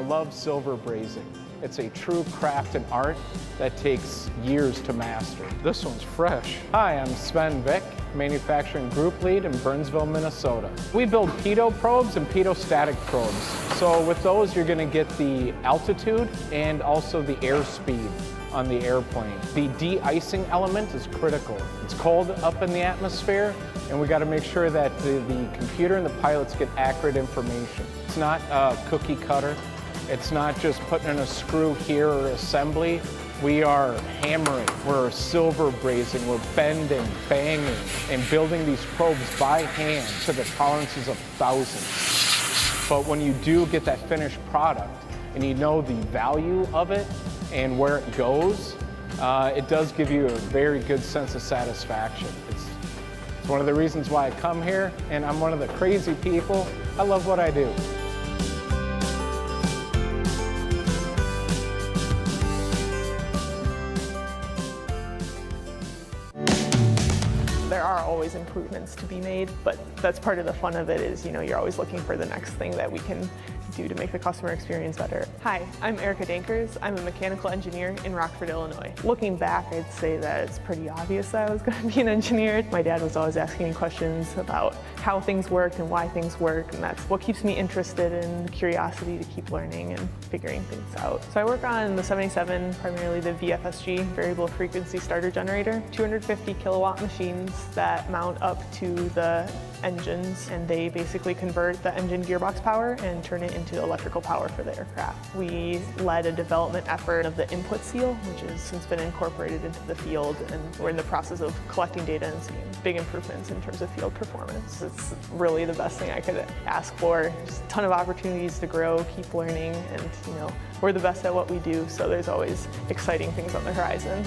I love silver brazing. It's a true craft and art that takes years to master. This one's fresh. Hi, I'm Sven Vick, manufacturing group lead in Burnsville, Minnesota. We build pitot probes and pitot-static probes. So with those, you're gonna get the altitude and also the airspeed on the airplane. The de-icing element is critical. It's cold up in the atmosphere, and we gotta make sure that the computer and the pilots get accurate information. It's not a cookie cutter. It's not just putting in a screw here or assembly. We are hammering, we're silver brazing, we're bending, banging, and building these probes by hand to the tolerances of thousands. But when you do get that finished product and you know the value of it and where it goes, it does give you a very good sense of satisfaction. It's one of the reasons why I come here, and I'm one of the crazy people. I love what I do. There are always improvements to be made, but that's part of the fun of it is, you're always looking for the next thing that we can do to make the customer experience better. Hi, I'm Erica Dankers. I'm a mechanical engineer in Rockford, Illinois. Looking back, I'd say that it's pretty obvious that I was going to be an engineer. My dad was always asking me questions about how things worked and why things work, and that's what keeps me interested in curiosity to keep learning and figuring things out. So I work on the 77, primarily the VFSG, variable frequency starter generator, 250 kilowatt machines that mount up to the engines, and they basically convert the engine gearbox power and turn it into electrical power for the aircraft. We led a development effort of the input seal, which has since been incorporated into the field, and we're in the process of collecting data and seeing big improvements in terms of field performance. It's really the best thing I could ask for. Just a ton of opportunities to grow, keep learning, and we're the best at what we do, so there's always exciting things on the horizon.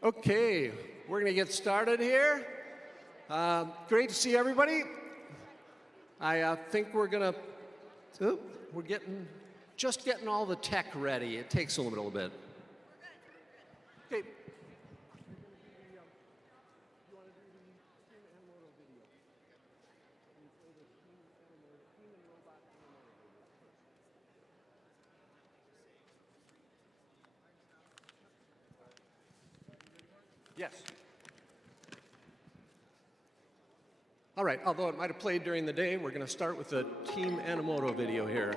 Okay, we're going to get started here. Great to see everybody. I think we're going to, just getting all the tech ready. It takes a little bit. Okay. Yes. All right, although it might have played during the day, we're going to start with the Team Animoto video here.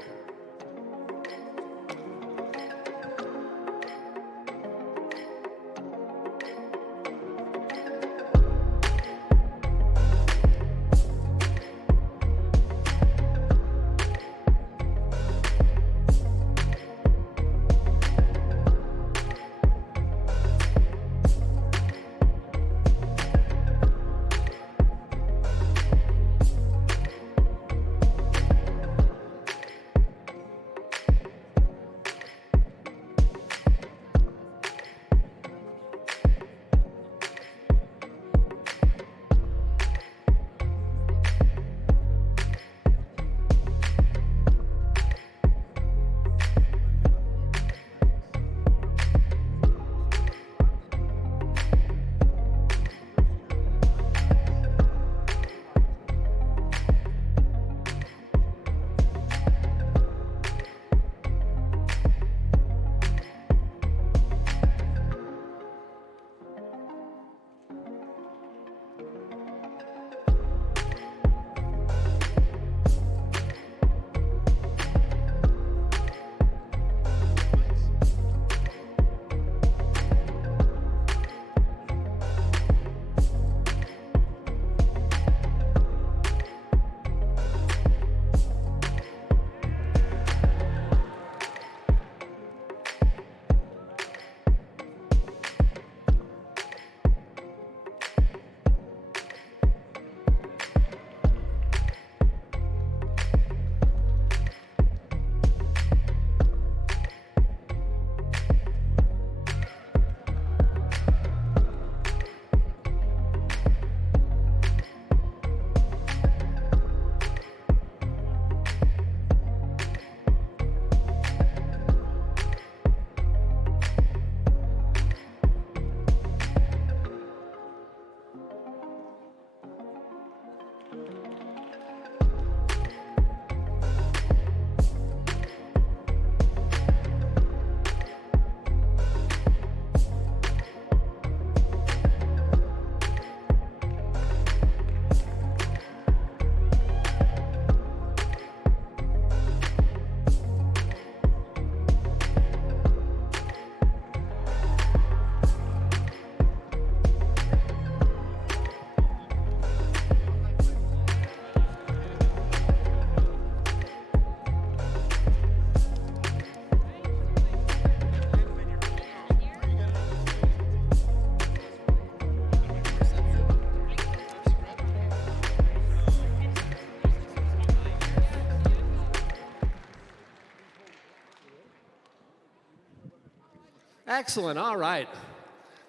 Excellent, all right.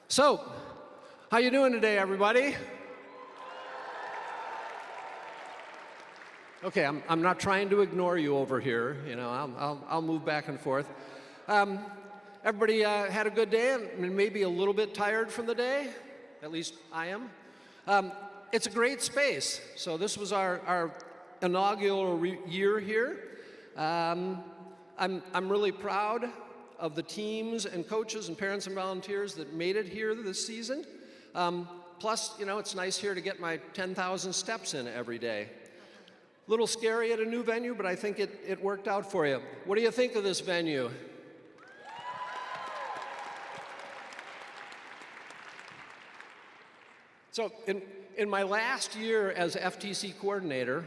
So, how you doing today, everybody? Okay, I'm not trying to ignore you over here. You know, I'll move back and forth. Everybody had a good day and maybe a little bit tired from the day. At least I am. It's a great space. So this was our inaugural year here. I'm really proud of the teams and coaches and parents and volunteers that made it here this season. Plus, you know, it's nice here to get my 10,000 steps in every day. A little scary at a new venue, but I think it worked out for you. What do you think of this venue? So in my last year as FTC coordinator,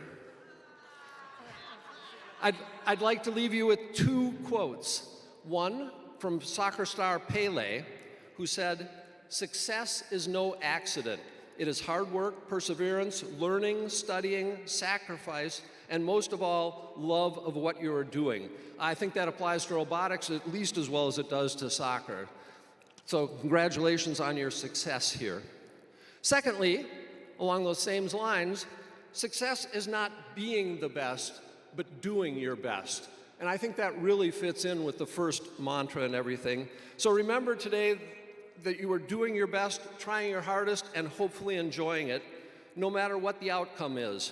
I'd like to leave you with two quotes. One from soccer star Pele, who said, "Success is no accident. It is hard work, perseverance, learning, studying, sacrifice, and most of all, love of what you are doing." I think that applies to robotics at least as well as it does to soccer. So congratulations on your success here. Secondly, along those same lines, success is not being the best, but doing your best. And I think that really fits in with the first mantra and everything. So remember today that you are doing your best, trying your hardest, and hopefully enjoying it, no matter what the outcome is.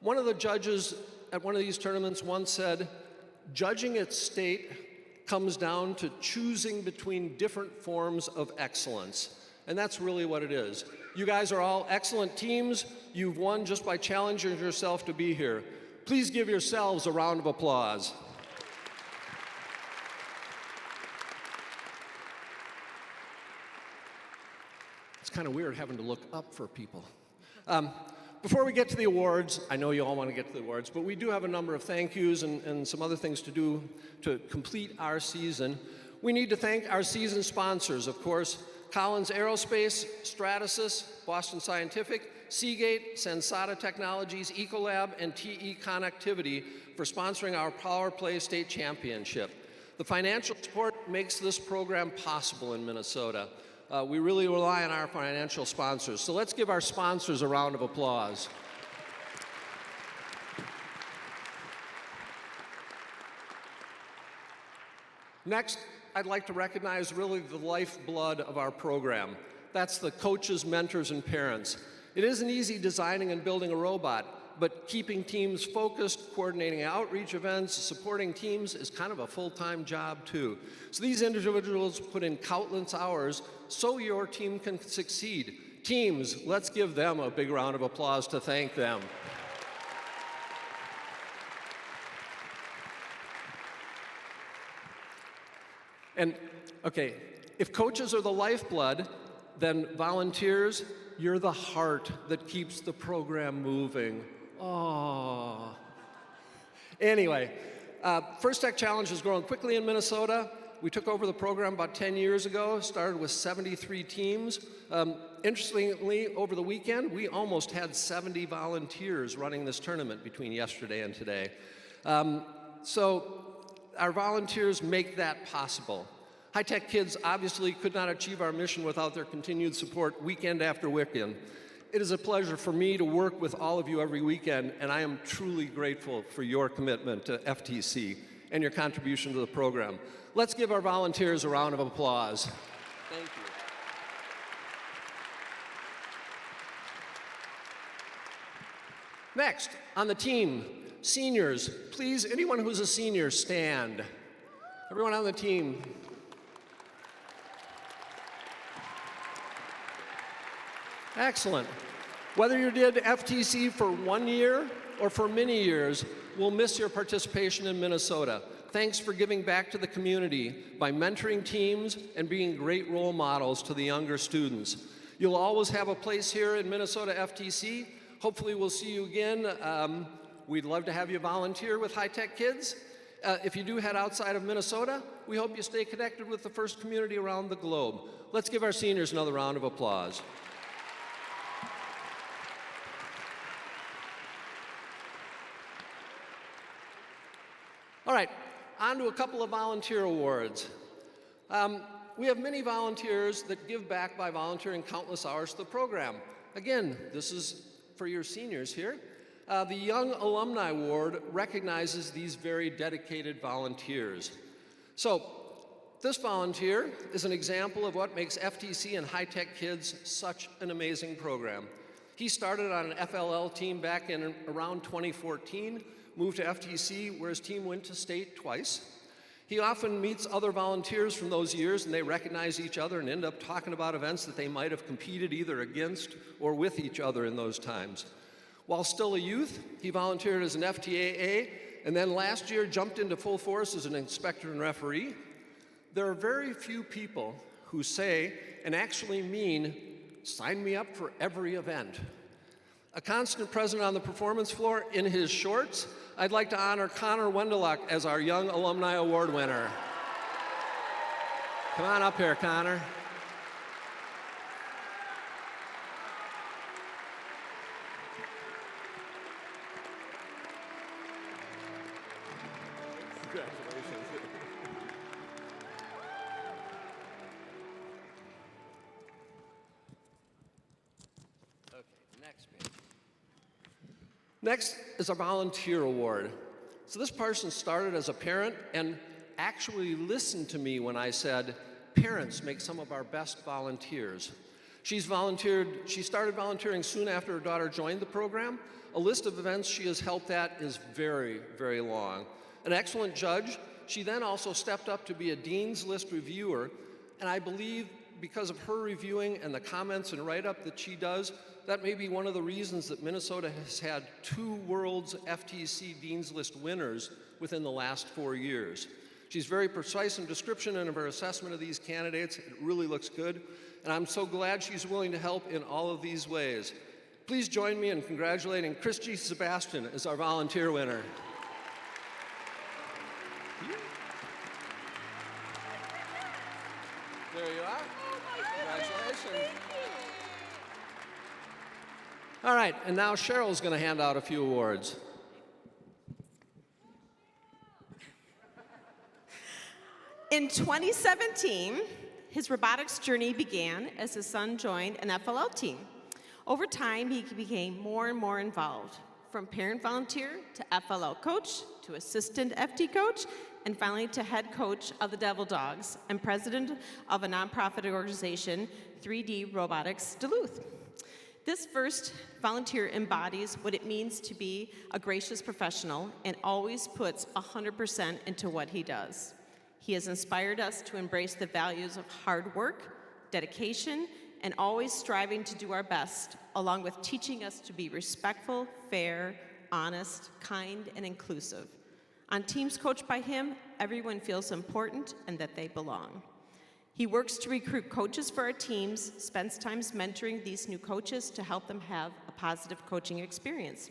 One of the judges at one of these tournaments once said, "Judging its state comes down to choosing between different forms of excellence." And that's really what it is. You guys are all excellent teams. You've won just by challenging yourself to be here. Please give yourselves a round of applause. It's kind of weird having to look up for people. Before we get to the awards, I know you all want to get to the awards, but we do have a number of thank yous and some other things to do to complete our season. We need to thank our season sponsors, of course, Collins Aerospace, Stratasys, Boston Scientific, Seagate, Sensata Technologies, Ecolab, and TE Connectivity for sponsoring our Power Play State Championship. The financial support makes this program possible in Minnesota. We really rely on our financial sponsors. So let's give our sponsors a round of applause. Next, I'd like to recognize really the lifeblood of our program. That's the coaches, mentors, and parents. It isn't easy designing and building a robot, but keeping teams focused, coordinating outreach events, supporting teams is kind of a full-time job too. So these individuals put in countless hours so your team can succeed. Teams, let's give them a big round of applause to thank them. And, okay, if coaches are the lifeblood, then volunteers, you're the heart that keeps the program moving. Oh. Anyway, First Tech Challenge is growing quickly in Minnesota. We took over the program about 10 years ago, started with 73 teams. Interestingly, over the weekend, we almost had 70 volunteers running this tournament between yesterday and today. So our volunteers make that possible. High Tech Kids obviously could not achieve our mission without their continued support weekend after weekend. It is a pleasure for me to work with all of you every weekend, and I am truly grateful for your commitment to FTC and your contribution to the program. Let's give our volunteers a round of applause. Thank you. Next, on the team, seniors. Please, anyone who's a senior, stand. Everyone on the team. Excellent. Whether you did FTC for 1 year or for many years, we'll miss your participation in Minnesota. Thanks for giving back to the community by mentoring teams and being great role models to the younger students. You'll always have a place here in Minnesota FTC. Hopefully we'll see you again. We'd love to have you volunteer with High Tech Kids. If you do head outside of Minnesota, we hope you stay connected with the FIRST community around the globe. Let's give our seniors another round of applause. All right, on to a couple of volunteer awards. we have many volunteers that give back by volunteering countless hours to the program. Again, this is for your seniors here. The Young Alumni Award recognizes these very dedicated volunteers. So, this volunteer is an example of what makes FTC and High Tech Kids such an amazing program. He started on an FLL team back in around 2014, moved to FTC where his team went to state twice. He often meets other volunteers from those years and they recognize each other and end up talking about events that they might have competed either against or with each other in those times. While still a youth, he volunteered as an FTAA and then last year jumped into full force as an inspector and referee. There are very few people who say and actually mean, sign me up for every event. A constant present on the performance floor in his shorts, I'd like to honor Connor Wendelock as our Young Alumni Award winner. Come on up here, Connor. Congratulations. Okay, next page. Next is a volunteer award. So this person started as a parent and actually listened to me when I said, parents make some of our best volunteers. She started volunteering soon after her daughter joined the program. A list of events she has helped at is very, very long. An excellent judge, she then also stepped up to be a Dean's List reviewer, and I believe because of her reviewing and the comments and write-up that she does, that may be one of the reasons that Minnesota has had 2 World's FTC Dean's List winners within the last 4 years. She's very precise in description and of her assessment of these candidates. It really looks good, and I'm so glad she's willing to help in all of these ways. Please join me in congratulating Christy Sebastian as our volunteer winner. There you are. Congratulations. All right, and now Cheryl's going to hand out a few awards. In 2017, his robotics journey began as his son joined an FLL team. Over time, he became more and more involved, from parent volunteer to FLL coach to assistant FT coach, and finally to head coach of the Devil Dogs and president of a nonprofit organization, 3D Robotics Duluth. This first volunteer embodies what it means to be a gracious professional and always puts 100% into what he does. He has inspired us to embrace the values of hard work, dedication, and always striving to do our best, along with teaching us to be respectful, fair, honest, kind, and inclusive. On teams coached by him, everyone feels important and that they belong. He works to recruit coaches for our teams, spends time mentoring these new coaches to help them have a positive coaching experience.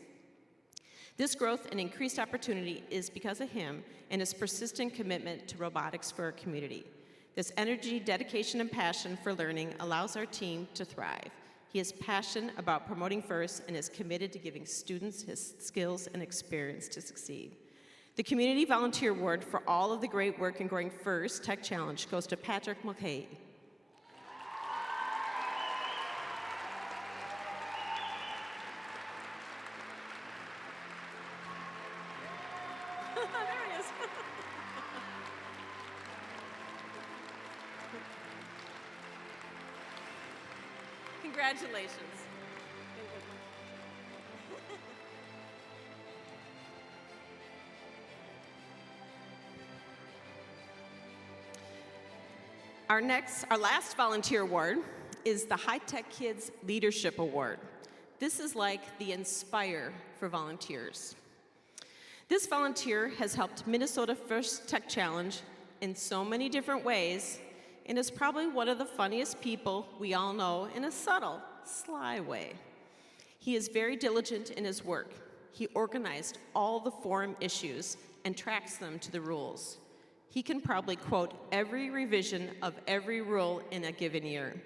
This growth and increased opportunity is because of him and his persistent commitment to robotics for our community. This energy, dedication, and passion for learning allows our team to thrive. He is passionate about promoting first and is committed to giving students his skills and experience to succeed. The Community Volunteer Award for all of the great work in growing FIRST Tech Challenge goes to Patrick Mulcahy. There he is. Congratulations. Our last volunteer award is the High Tech Kids Leadership Award. This is like the Inspire for volunteers. This volunteer has helped Minnesota First Tech Challenge in so many different ways and is probably one of the funniest people we all know in a subtle, sly way. He is very diligent in his work. He organized all the forum issues and tracks them to the rules. He can probably quote every revision of every rule in a given year.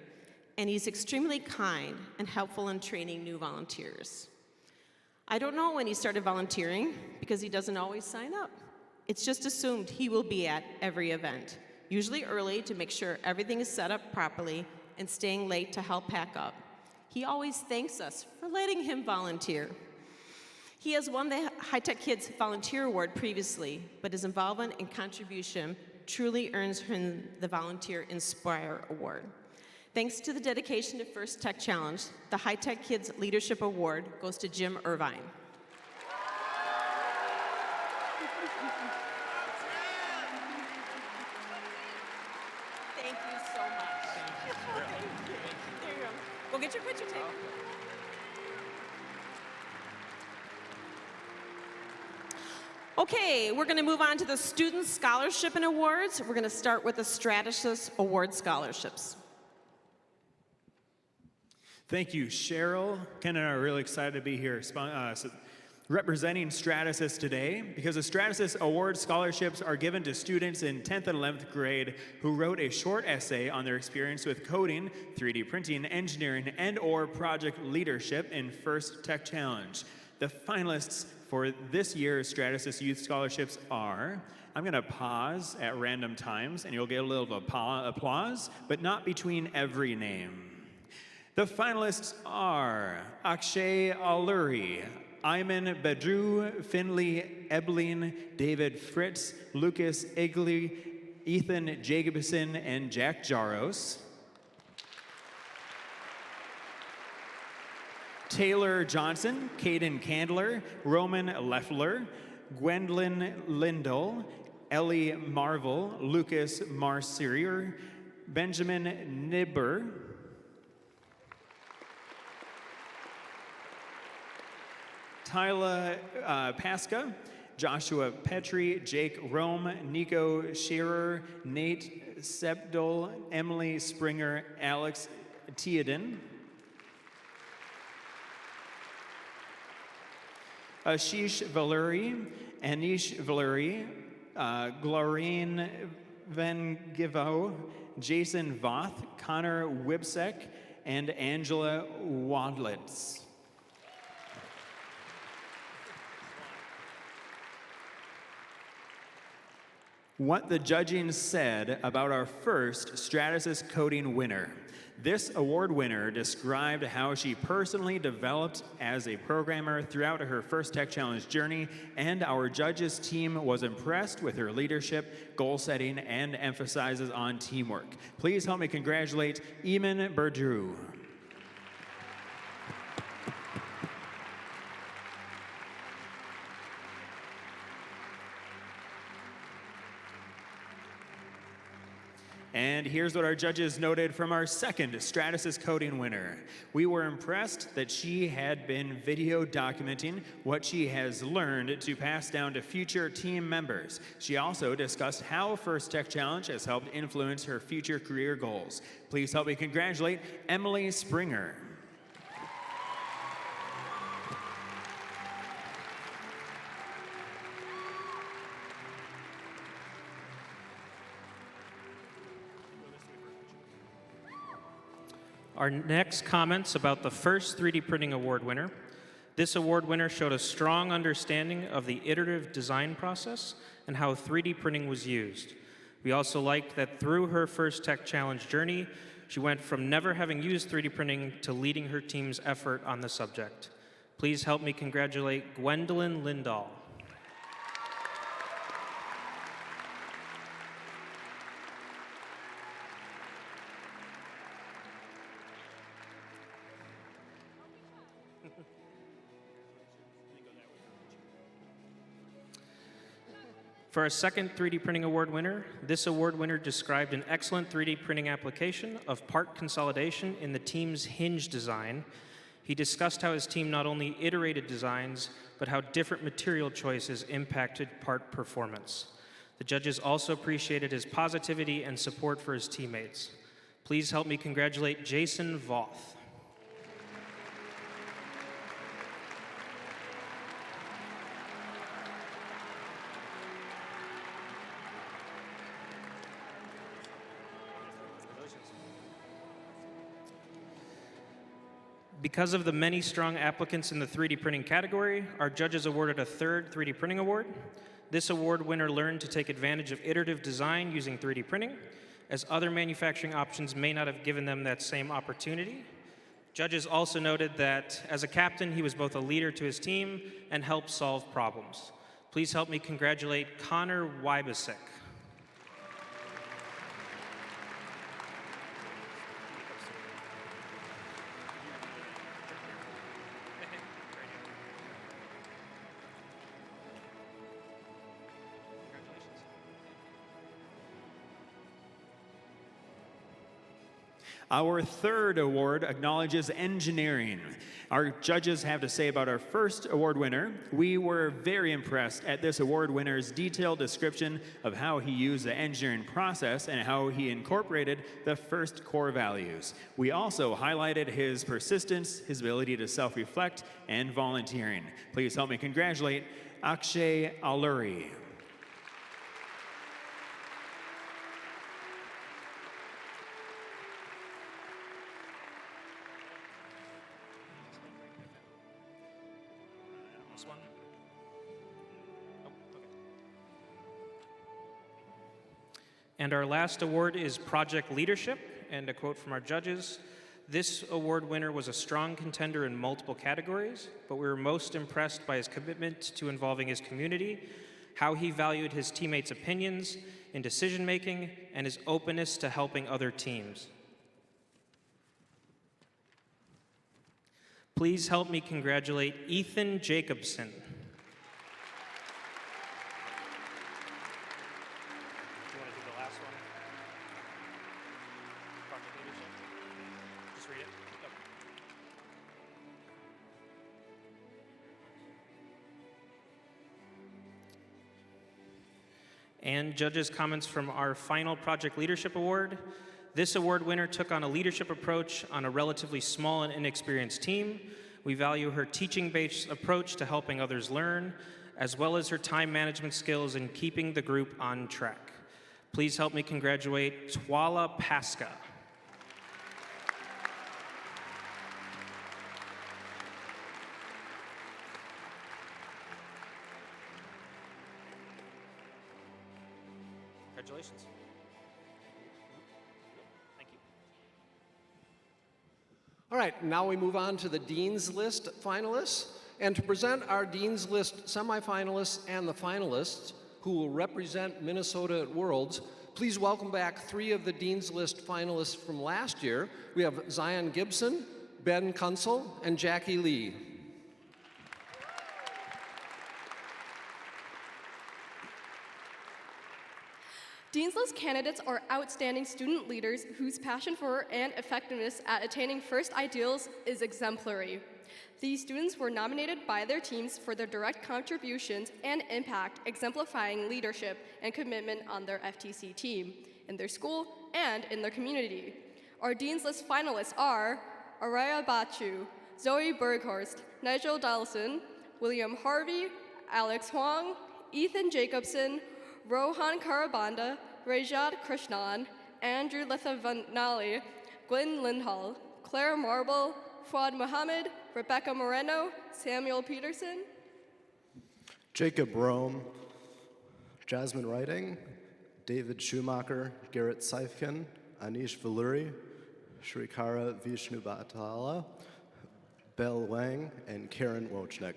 And he's extremely kind and helpful in training new volunteers. I don't know when he started volunteering because he doesn't always sign up. It's just assumed he will be at every event usually early to make sure everything is set up properly, and staying late to help pack up. He always thanks us for letting him volunteer. He has won the High Tech Kids Volunteer Award previously, but his involvement and contribution truly earns him the Volunteer Inspire Award. Thanks to the dedication to First Tech Challenge, the High Tech Kids Leadership Award goes to Jim Irvine. Thank you so much. There you go. Go get your picture taken. Okay, we're going to move on to the Student Scholarship and Awards. We're going to start with the Stratasys Award Scholarships. Thank you, Cheryl. Ken and I are really excited to be here representing Stratasys today because the Stratasys Award Scholarships are given to students in 10th and 11th grade who wrote a short essay on their experience with coding, 3D printing, engineering, and/or project leadership in First Tech Challenge. The finalists for this year's Stratasys Youth Scholarships are, I'm going to pause at random times and you'll get a little applause, but not between every name. The finalists are Akshay Alluri, Ayman Bedru, Finley Ebling, David Fritz, Lucas Igley, Ethan Jacobson, and Jack Jaros. Taylor Johnson, Caden Candler, Roman Leffler, Gwendolyn Lindell, Ellie Marvel, Lucas Marcirier, Benjamin Nibber, Tyla Pasca, Joshua Petrie, Jake Rome, Nico Shearer, Nate Sebdol, Emily Springer, Alex Teoden, Ashish Valuri, Anish Valuri, Glorine Van Givo, Jason Voth, Connor Wibsek, and Angela Wadlitz. What the judging said about our first Stratasys coding winner. This award winner described how she personally developed as a programmer throughout her First Tech Challenge journey, and our judges team was impressed with her leadership, goal setting, and emphasizes on teamwork. Please help me congratulate Eamon Berdrew. And here's what our judges noted from our second Stratasys coding winner. We were impressed that she had been video documenting what she has learned to pass down to future team members. She also discussed how First Tech Challenge has helped influence her future career goals. Please help me congratulate Emily Springer. Our next comments about the first 3D printing award winner. This award winner showed a strong understanding of the iterative design process and how 3D printing was used. We also liked that through her First Tech Challenge journey, she went from never having used 3D printing to leading her team's effort on the subject. Please help me congratulate Gwendolyn Lindahl. For our second 3D printing award winner, this award winner described an excellent 3D printing application of part consolidation in the team's hinge design. He discussed how his team not only iterated designs, but how different material choices impacted part performance. The judges also appreciated his positivity and support for his teammates. Please help me congratulate Jason Voth. Because of the many strong applicants in the 3D printing category, our judges awarded a third 3D printing award. This award winner learned to take advantage of iterative design using 3D printing, as other manufacturing options may not have given them that same opportunity. Judges also noted that as a captain, he was both a leader to his team and helped solve problems. Please help me congratulate Connor Wybasek. Our third award acknowledges engineering. Our judges have to say about our first award winner. We were very impressed at this award winner's detailed description of how he used the engineering process and how he incorporated the first core values. We also highlighted his persistence, his ability to self-reflect, and volunteering. Please help me congratulate Akshay Alluri. And our last award is Project Leadership, and a quote from our judges. This award winner was a strong contender in multiple categories, but we were most impressed by his commitment to involving his community, how he valued his teammates' opinions in decision-making, and his openness to helping other teams. Please help me congratulate Ethan Jacobson. And judges' comments from our final Project Leadership Award. This award winner took on a leadership approach on a relatively small and inexperienced team. We value her teaching-based approach to helping others learn, as well as her time management skills in keeping the group on track. Please help me congratulate Twala Pasca. Congratulations. Thank you. All right, now we move on to the Dean's List finalists. And to present our Dean's List semifinalists and the finalists who will represent Minnesota at Worlds, please welcome back 3 of the Dean's List finalists from last year. We have Zion Gibson, Ben Kunsel, and Jackie Lee. Dean's List candidates are outstanding student leaders whose passion for and effectiveness at attaining first ideals is exemplary. These students were nominated by their teams for their direct contributions and impact, exemplifying leadership and commitment on their FTC team, in their school, and in their community. Our Dean's List finalists are Araya Bachu, Zoe Berghorst, Nigel Dallison, William Harvey, Alex Huang, Ethan Jacobson, Rohan Karabanda, Rajat Krishnan, Andrew Lethavanali, Gwen Lindhall, Claire Marble, Fuad Muhammad, Rebecca Moreno, Samuel Peterson, Jacob Rome, Jasmine Writing, David Schumacher, Garrett Seifkin, Anish Valuri, Shrikara Vishnu Bhatala, Belle Wang, and Karen Wojcik.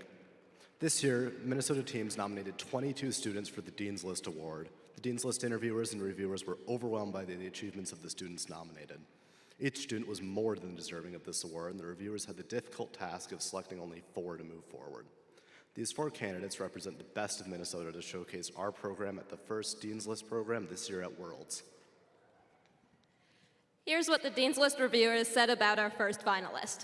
This year, Minnesota teams nominated 22 students for the Dean's List Award. The Dean's List interviewers and reviewers were overwhelmed by the achievements of the students nominated. Each student was more than deserving of this award, and the reviewers had the difficult task of selecting only 4 to move forward. These 4 candidates represent the best of Minnesota to showcase our program at the first Dean's List program this year at Worlds. Here's what the Dean's List reviewers said about our first finalist.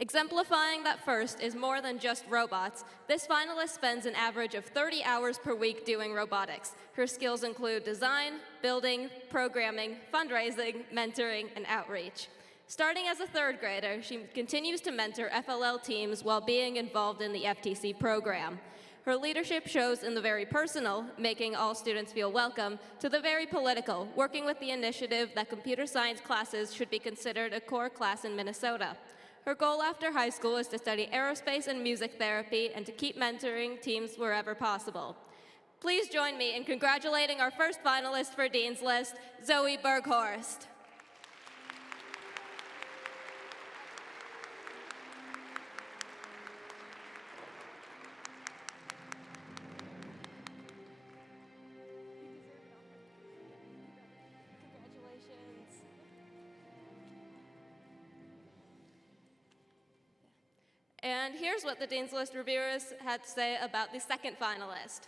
Exemplifying that first is more than just robots, this finalist spends an average of 30 hours per week doing robotics. Her skills include design, building, programming, fundraising, mentoring, and outreach. Starting as a 3rd grader, she continues to mentor FLL teams while being involved in the FTC program. Her leadership shows in the very personal, making all students feel welcome, to the very political, working with the initiative that computer science classes should be considered a core class in Minnesota. Her goal after high school is to study aerospace and music therapy and to keep mentoring teams wherever possible. Please join me in congratulating our first finalist for Dean's List, Zoe Berghorst. And here's what the Dean's List reviewers had to say about the second finalist.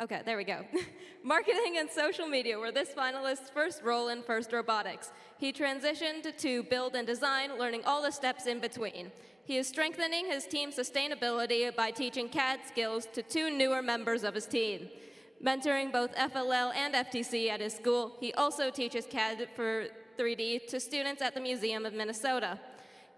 Okay, there we go. Marketing and social media were this finalist's first role in FIRST Robotics. He transitioned to build and design, learning all the steps in between. He is strengthening his team's sustainability by teaching CAD skills to 2 newer members of his team. Mentoring both FLL and FTC at his school, he also teaches CAD for 3D to students at the Museum of Minnesota.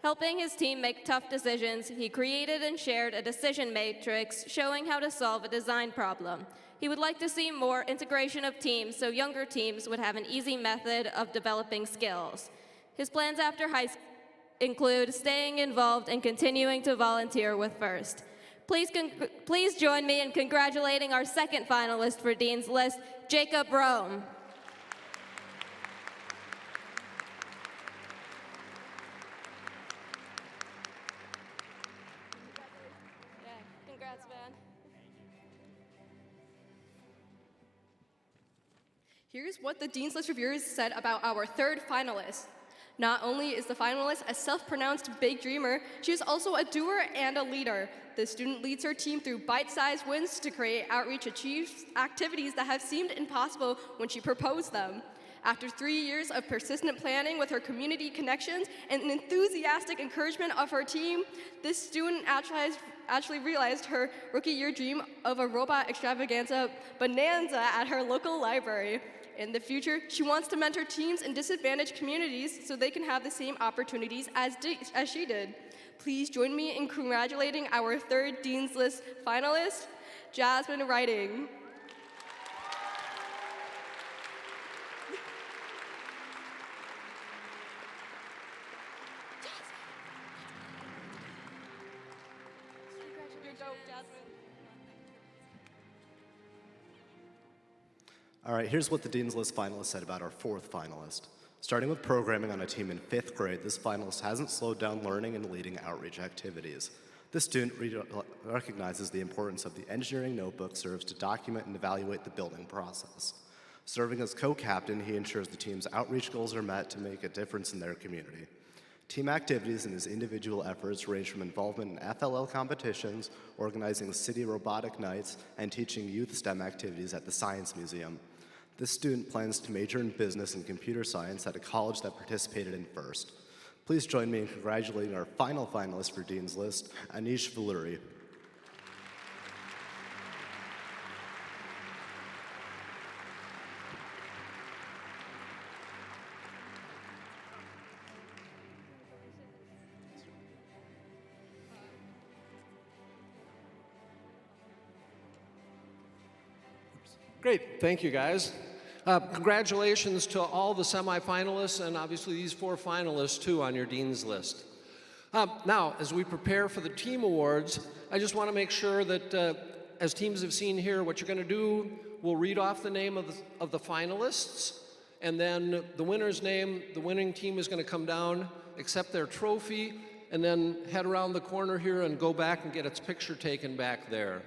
Helping his team make tough decisions, he created and shared a decision matrix showing how to solve a design problem. He would like to see more integration of teams so younger teams would have an easy method of developing skills. His plans after high school include staying involved and continuing to volunteer with FIRST. Please join me in congratulating our second finalist for Dean's List, Jacob Rome. Congrats, man. Here's what the Dean's List reviewers said about our third finalist. Not only is the finalist a self-pronounced big dreamer, she is also a doer and a leader. The student leads her team through bite-sized wins to create outreach activities that have seemed impossible when she proposed them. After 3 years of persistent planning with her community connections and an enthusiastic encouragement of her team, this student actually realized her rookie year dream of a robot extravaganza bonanza at her local library. In the future, she wants to mentor teams in disadvantaged communities so they can have the same opportunities as she did. Please join me in congratulating our third Dean's List finalist, Jasmine Writing. All right, here's what the Dean's List finalists said about our fourth finalist. Starting with programming on a team in 5th grade, this finalist hasn't slowed down learning and leading outreach activities. This student recognizes the importance of the engineering notebook serves to document and evaluate the building process. Serving as co-captain, he ensures the team's outreach goals are met to make a difference in their community. Team activities and his individual efforts range from involvement in FLL competitions, organizing city robotic nights, and teaching youth STEM activities at the Science Museum. This student plans to major in business and computer science at a college that participated in FIRST. Please join me in congratulating our final finalist for Dean's List, Anish Valluri. Great, thank you guys. Congratulations to all the semifinalists and obviously these 4 finalists too on your Dean's List. Now, as we prepare for the team awards, I just want to make sure that as teams have seen here, what you're going to do, we'll read off the name of the finalists, and then the winner's name, the winning team is going to come down, accept their trophy, and then head around the corner here and go back and get its picture taken back there.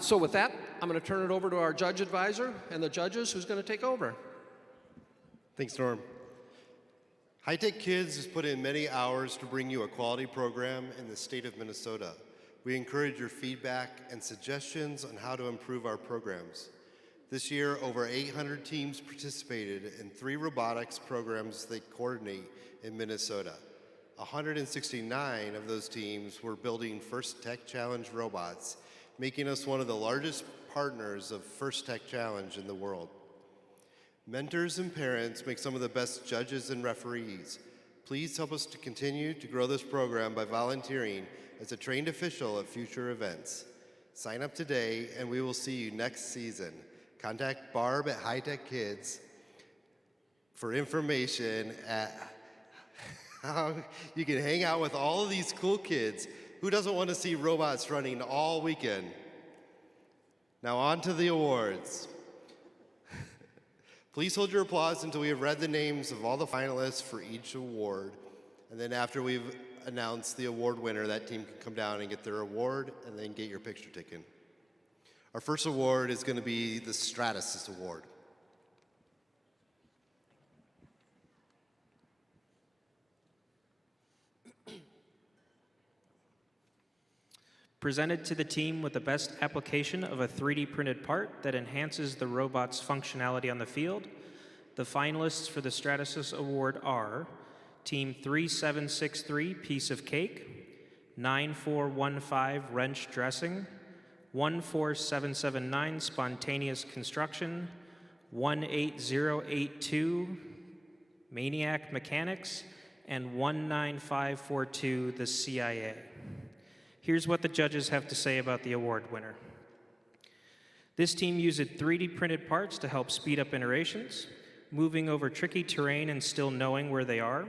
So with that, I'm going to turn it over to our judge advisor and the judges who's going to take over. Thanks, Norm. High Tech Kids has put in many hours to bring you a quality program in the state of Minnesota. We encourage your feedback and suggestions on how to improve our programs. This year, over 800 teams participated in 3 robotics programs they coordinate in Minnesota. 169 of those teams were building First Tech Challenge robots, making us one of the largest partners of First Tech Challenge in the world. Mentors and parents make some of the best judges and referees. Please help us to continue to grow this program by volunteering as a trained official at future events. Sign up today and we will see you next season. Contact Barb at High Tech Kids for information at how you can hang out with all of these cool kids Who doesn't want to see robots running all weekend? Now on to the awards. Please hold your applause until we have read the names of all the finalists for each award. And then after we've announced the award winner, that team can come down and get their award and then get your picture taken. Our first award is going to be the Stratasys Award. Presented to the team with the best application of a 3D printed part that enhances the robot's functionality on the field, the finalists for the Stratasys Award are Team 3763 Piece of Cake, 9415 Wrench Dressing, 14779 Spontaneous Construction, 18082 Maniac Mechanics, and 19542 the CIA. Here's what the judges have to say about the award winner. This team used 3D printed parts to help speed up iterations, moving over tricky terrain and still knowing where they are,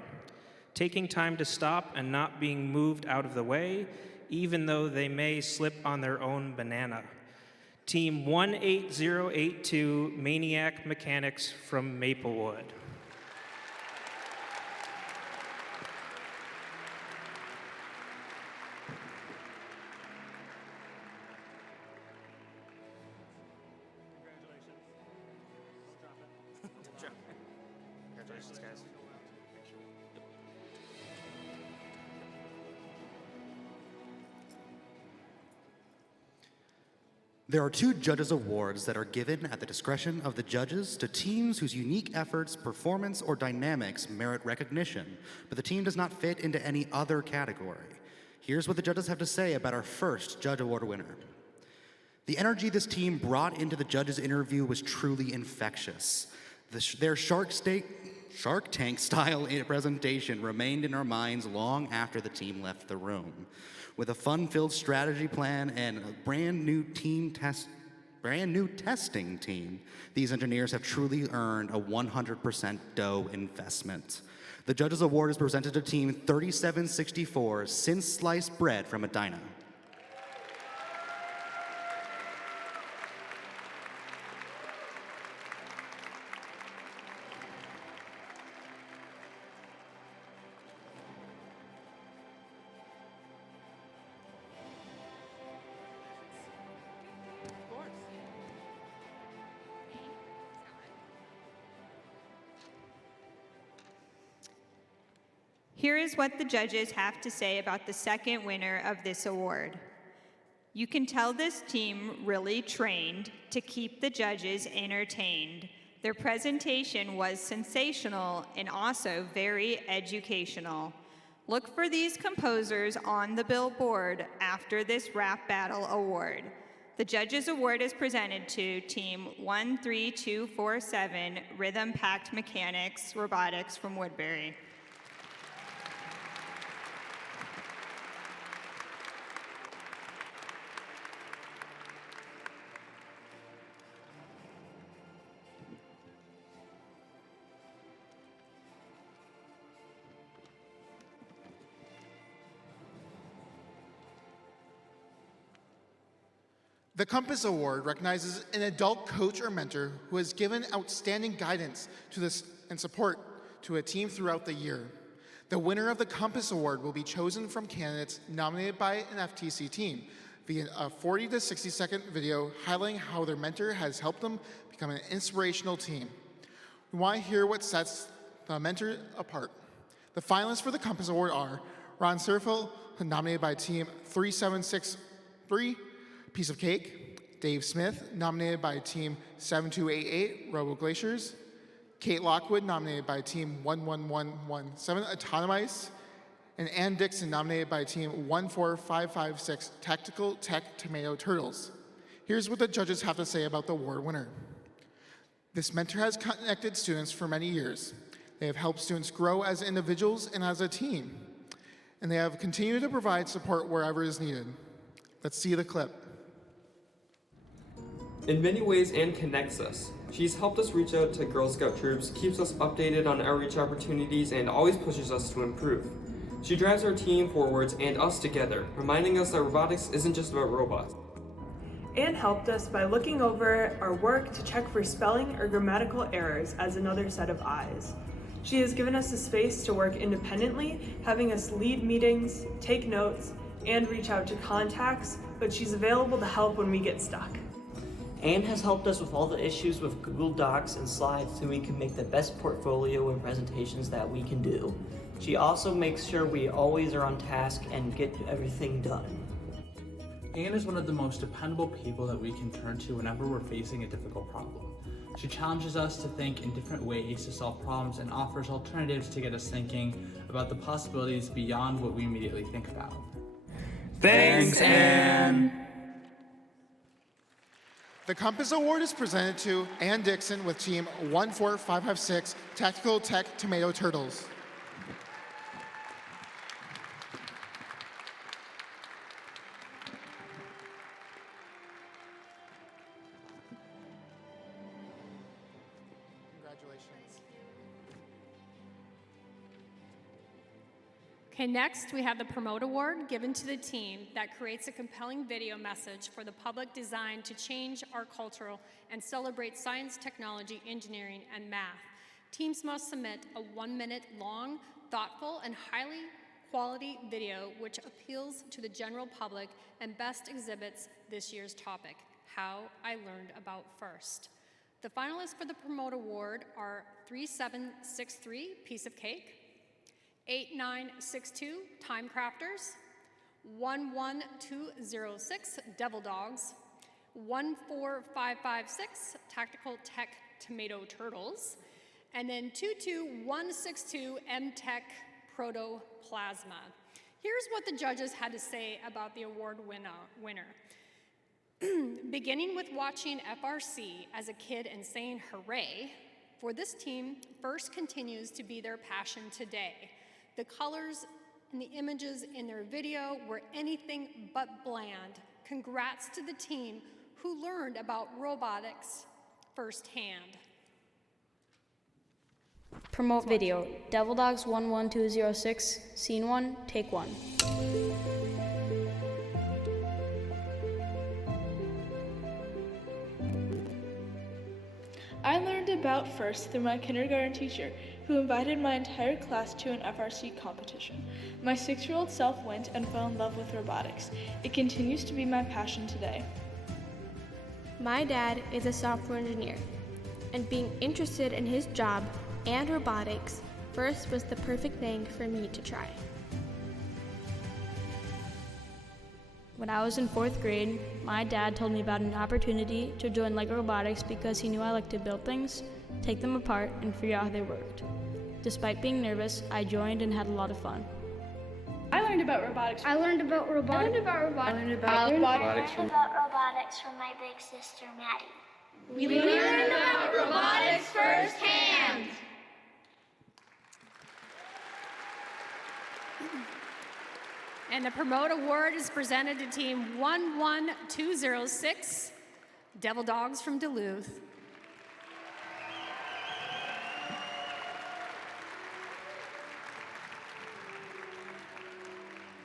taking time to stop and not being moved out of the way, even though they may slip on their own banana. Team 18082 Maniac Mechanics from Maplewood. Congratulations, guys. There are 2 judges' awards that are given at the discretion of the judges to teams whose unique efforts, performance, or dynamics merit recognition, but the team does not fit into any other category. Here's what the judges have to say about our first Judge Award winner. The energy this team brought into the judges' interview was truly infectious. Their Shark Tank style presentation remained in our minds long after the team left the room. With a fun-filled strategy plan and a brand new testing team, these engineers have truly earned a 100% dough investment. The Judges Award is presented to Team 3764, Since Sliced Bread from Edina. Here is what the judges have to say about the second winner of this award. You can tell this team really trained to keep the judges entertained. Their presentation was sensational and also very educational. Look for these composers on the billboard after this rap battle award. The Judges Award is presented to Team 13247 Rhythm Packed Mechanics Robotics from Woodbury. The Compass Award recognizes an adult coach or mentor who has given outstanding guidance to this and support to a team throughout the year. The winner of the Compass Award will be chosen from candidates nominated by an FTC team via a 40 to 60 second video highlighting how their mentor has helped them become an inspirational team. We want to hear what sets the mentor apart. The finalists for the Compass Award are Ron Serfel, nominated by Team 3763, Piece of Cake, Dave Smith, nominated by Team 7288, Robo Glaciers, Kate Lockwood, nominated by Team 11117, Autonomize, and Ann Dixon, nominated by Team 14556, Tactical Tech Tomato Turtles. Here's what the judges have to say about the award winner. This mentor has connected students for many years. They have helped students grow as individuals and as a team, and they have continued to provide support wherever is needed. Let's see the clip. In many ways, Anne connects us. She's helped us reach out to Girl Scout troops, keeps us updated on outreach opportunities, and always pushes us to improve. She drives our team forwards and us together, reminding us that robotics isn't just about robots. Anne helped us by looking over our work to check for spelling or grammatical errors as another set of eyes. She has given us the space to work independently, having us lead meetings, take notes, and reach out to contacts, but she's available to help when we get stuck. Anne has helped us with all the issues with Google Docs and slides so we can make the best portfolio and presentations that we can do. She also makes sure we always are on task and get everything done. Anne is one of the most dependable people that we can turn to whenever we're facing a difficult problem. She challenges us to think in different ways to solve problems and offers alternatives to get us thinking about the possibilities beyond what we immediately think about. Thanks, Anne! The Compass Award is presented to Ann Dixon with Team 14556 Tactical Tech Tomato Turtles. Okay, next we have the Promote Award given to the team that creates a compelling video message for the public designed to change our culture and celebrate science, technology, engineering, and math. Teams must submit a 1-minute long, thoughtful, and highly quality video which appeals to the general public and best exhibits this year's topic, How I Learned About FIRST. The finalists for the Promote Award are 3763, Piece of Cake, 8962, Time Crafters, 11206, Devil Dogs, 14556, Tactical Tech Tomato Turtles, and then 22162, M-Tech Protoplasma. Here's what the judges had to say about the award winner. Beginning with watching FRC as a kid and saying hooray, for this team, FIRST continues to be their passion today. The colors and the images in their video were anything but bland. Congrats to the team who learned about robotics firsthand. Promote video, Devil Dogs 11206, Scene 1, Take 1. I learned about FIRST through my kindergarten teacher, who invited my entire class to an FRC competition. My 6-year-old self went and fell in love with robotics. It continues to be my passion today. My dad is a software engineer, and being interested in his job and robotics, FIRST was the perfect thing for me to try. When I was in 4th grade, my dad told me about an opportunity to join LEGO Robotics because he knew I liked to build things, take them apart, and figure out how they worked. Despite being nervous, I joined and had a lot of fun. I learned about robotics. I learned about robotics. I learned about robotics. I learned about robotics from my big sister, Maddie. We learned about robotics firsthand. And the Promote Award is presented to Team 11206, Devil Dogs from Duluth.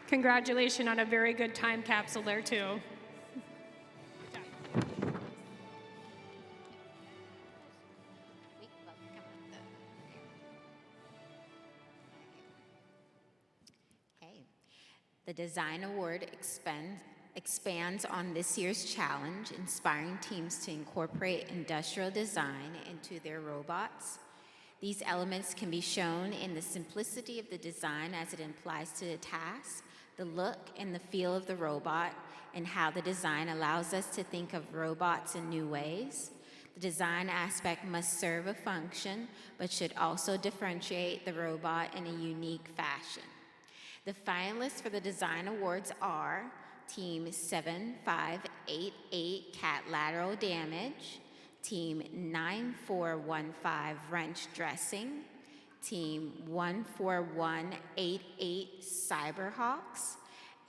Congratulations on a very good time capsule there, too. The Design Award expands on this year's challenge, inspiring teams to incorporate industrial design into their robots. These elements can be shown in the simplicity of the design as it applies to the task, the look and the feel of the robot, and how the design allows us to think of robots in new ways. The design aspect must serve a function, but should also differentiate the robot in a unique fashion. The finalists for the Design Awards are Team 7588 Cat Lateral Damage, Team 9415 Wrench Dressing, Team 14188 Cyberhawks,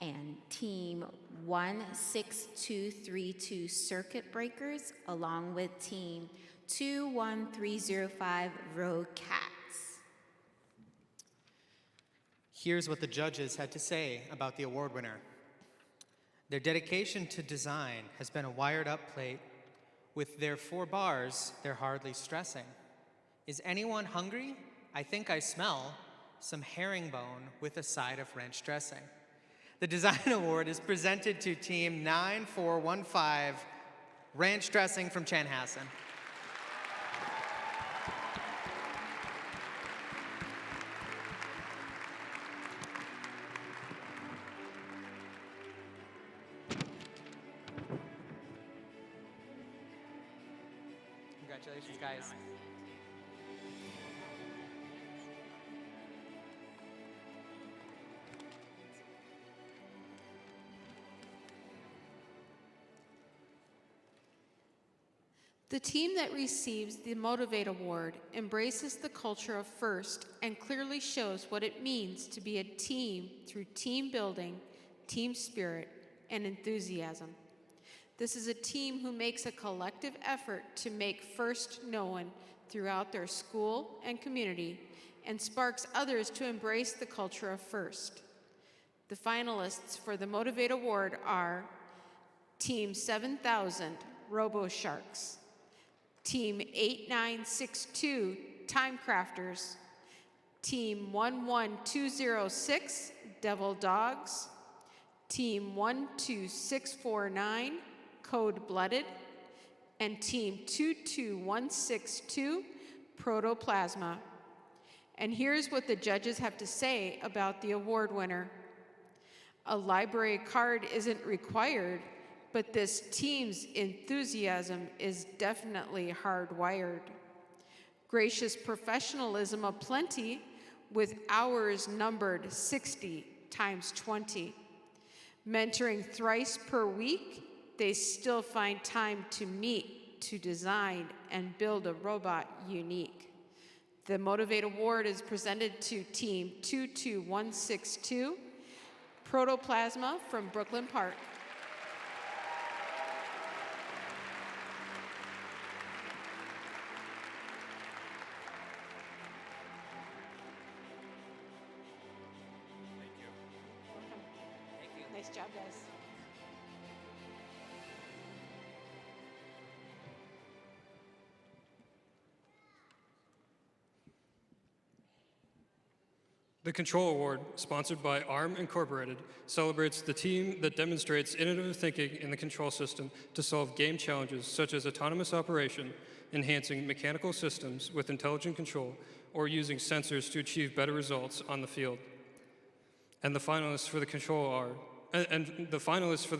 and Team 16232 Circuit Breakers, along with Team 21305 Rogue Cats. Here's what the judges had to say about the award winner. Their dedication to design has been a wired-up plate. With their 4 bars, they're hardly stressing. Is anyone hungry? I think I smell some herringbone with a side of ranch dressing. The design award is presented to team 9415, ranch dressing from Chanhassen. Congratulations, guys. The team that receives the Motivate Award embraces the culture of FIRST and clearly shows what it means to be a team through team building, team spirit, and enthusiasm. This is a team who makes a collective effort to make FIRST known throughout their school and community and sparks others to embrace the culture of FIRST. The finalists for the Motivate Award are Team 7000, Robo Sharks, Team 8962, Time Crafters, Team 11206, Devil Dogs, Team 12649, Code Blooded, and Team 22162, Protoplasma. And here's what the judges have to say about the award winner. A library card isn't required, but this team's enthusiasm is definitely hardwired. Gracious professionalism aplenty, with hours numbered 60 times 20. Mentoring thrice per week, they still find time to meet, to design, and build a robot unique. The Motivate Award is presented to Team 22162, Protoplasma from Brooklyn Park. Nice job, guys. The Control Award, sponsored by ARM Incorporated, celebrates the team that demonstrates innovative thinking in the control system to solve game challenges such as autonomous operation, enhancing mechanical systems with intelligent control, or using sensors to achieve better results on the field. And the finalists for the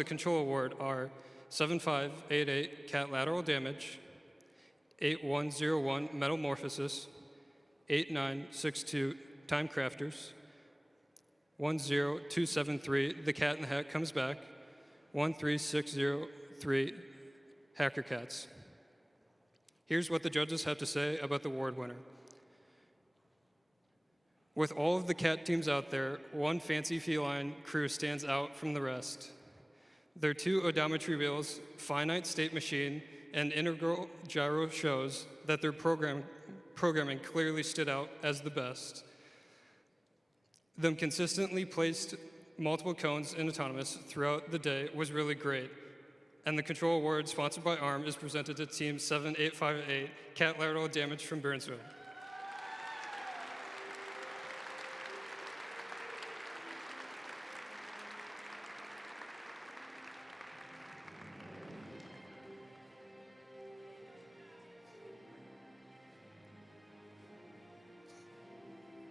Control Award are 7588 Cat Lateral Damage, 8101 Metamorphosis, 8962 Time Crafters, 10273 The Cat in the Hat Comes Back, 13603 Hacker Cats. Here's what the judges have to say about the award winner. With all of the cat teams out there, one fancy feline crew stands out from the rest. Their 2 odometry wheels, finite state machine, and integral gyro shows that their programming clearly stood out as the best. Them consistently placed multiple cones in autonomous throughout the day was really great. And the Control Award, sponsored by ARM, is presented to Team 7858, Cat Lateral Damage from Burnsville.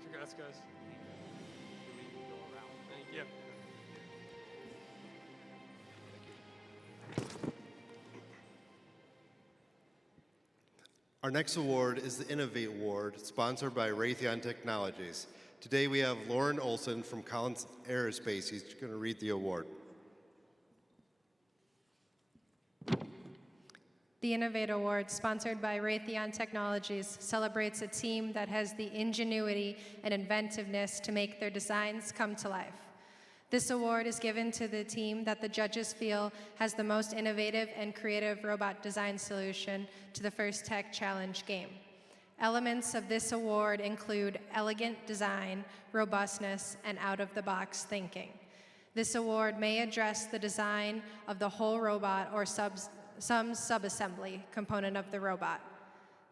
Congrats, guys. Yeah. Our next award is the Innovate Award, sponsored by Raytheon Technologies. Today we have Lauren Olson from Collins Aerospace. He's going to read the award. The Innovate Award, sponsored by Raytheon Technologies, celebrates a team that has the ingenuity and inventiveness to make their designs come to life. This award is given to the team that the judges feel has the most innovative and creative robot design solution to the First Tech Challenge game. Elements of this award include elegant design, robustness, and out-of-the-box thinking. This award may address the design of the whole robot or some subassembly component of the robot.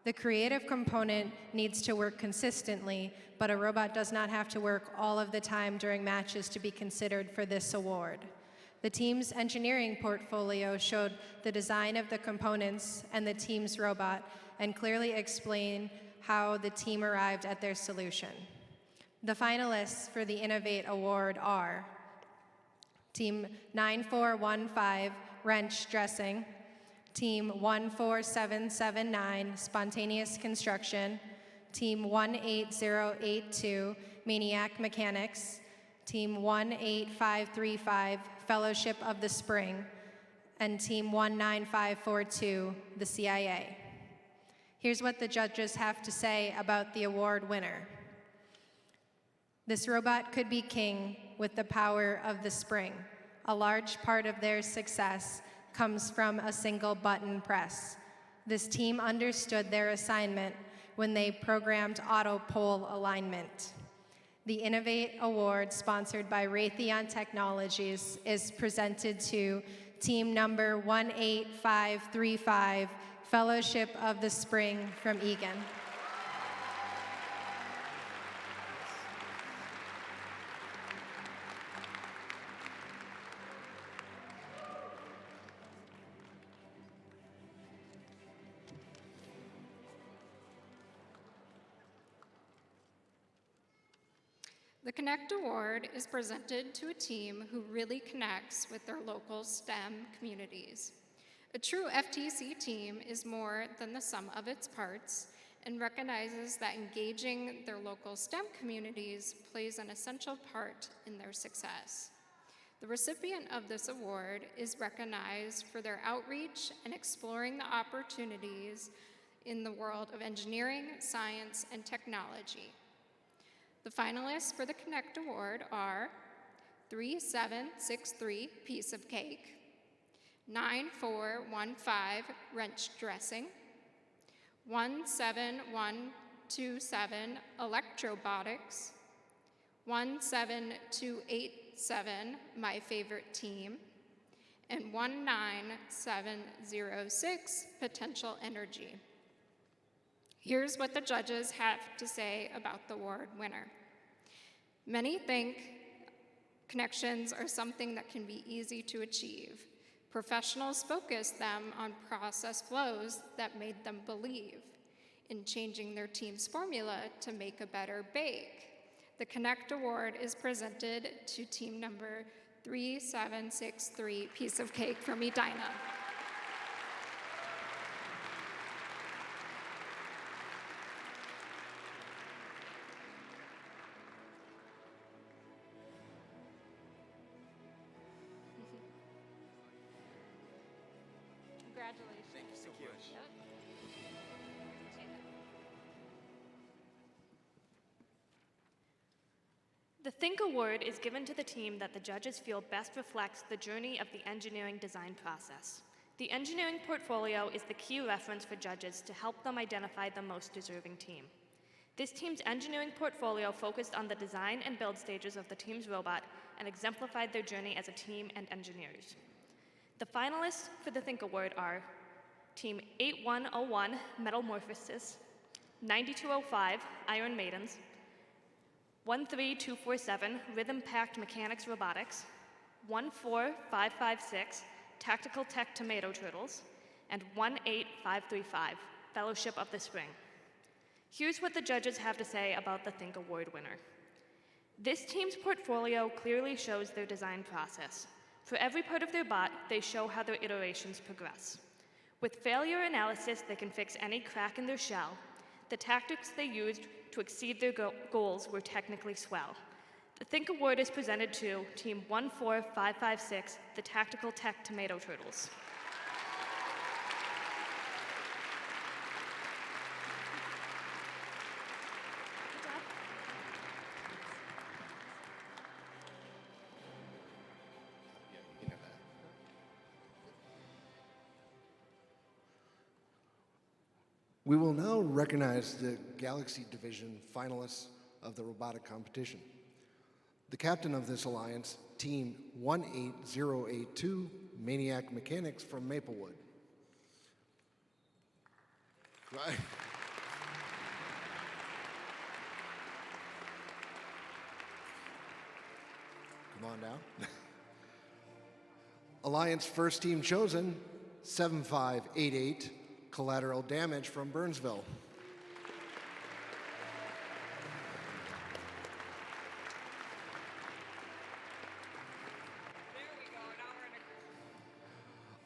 The creative component needs to work consistently, but a robot does not have to work all of the time during matches to be considered for this award. The team's engineering portfolio showed the design of the components and the team's robot and clearly explained how the team arrived at their solution. The finalists for the Innovate Award are Team 9415, Wrench Dressing, Team 14779, Spontaneous Construction, Team 18082, Maniac Mechanics, Team 18535, Fellowship of the Spring, and Team 19542, the CIA. Here's what the judges have to say about the award winner. This robot could be king with the power of the spring. A large part of their success comes from a single button press. This team understood their assignment when they programmed auto pole alignment. The Innovate Award, sponsored by Raytheon Technologies, is presented to team number 18535, Fellowship of the Spring from Egan. The Connect Award is presented to a team who really connects with their local STEM communities. A true FTC team is more than the sum of its parts and recognizes that engaging their local STEM communities plays an essential part in their success. The recipient of this award is recognized for their outreach and exploring the opportunities in the world of engineering, science, and technology. The finalists for the Connect Award are 3763 Piece of Cake, 9415 Wrench Dressing, 17127 Electrobotics, 17287 My Favorite Team, and 19706 Potential Energy. Here's what the judges have to say about the award winner. Many think connections are something that can be easy to achieve. Professionals focus them on process flows that made them believe in changing their team's formula to make a better bake. The Connect Award is presented to team number 3763, Piece of Cake from Edina. Congratulations. Thank you so much. Yep. The Think Award is given to the team that the judges feel best reflects the journey of the engineering design process. The engineering portfolio is the key reference for judges to help them identify the most deserving team. This team's engineering portfolio focused on the design and build stages of the team's robot and exemplified their journey as a team and engineers. The finalists for the Think Award are Team 8101 Metamorphosis, 9205 Iron Maidens, 13247 Rhythm Packed Mechanics Robotics, 14556 Tactical Tech Tomato Turtles, and 18535 Fellowship of the Spring. Here's what the judges have to say about the Think Award winner. This team's portfolio clearly shows their design process. For every part of their bot, they show how their iterations progress. With failure analysis, they can fix any crack in their shell. The tactics they used to exceed their goals were technically swell. The Think Award is presented to Team 14556, the Tactical Tech Tomato Turtles. We will now recognize the Galaxy Division finalists of the robotic competition. The captain of this alliance, Team 18082, Maniac Mechanics from Maplewood. Right. Come on down. Alliance first team chosen, 7588, Collateral Damage from Burnsville.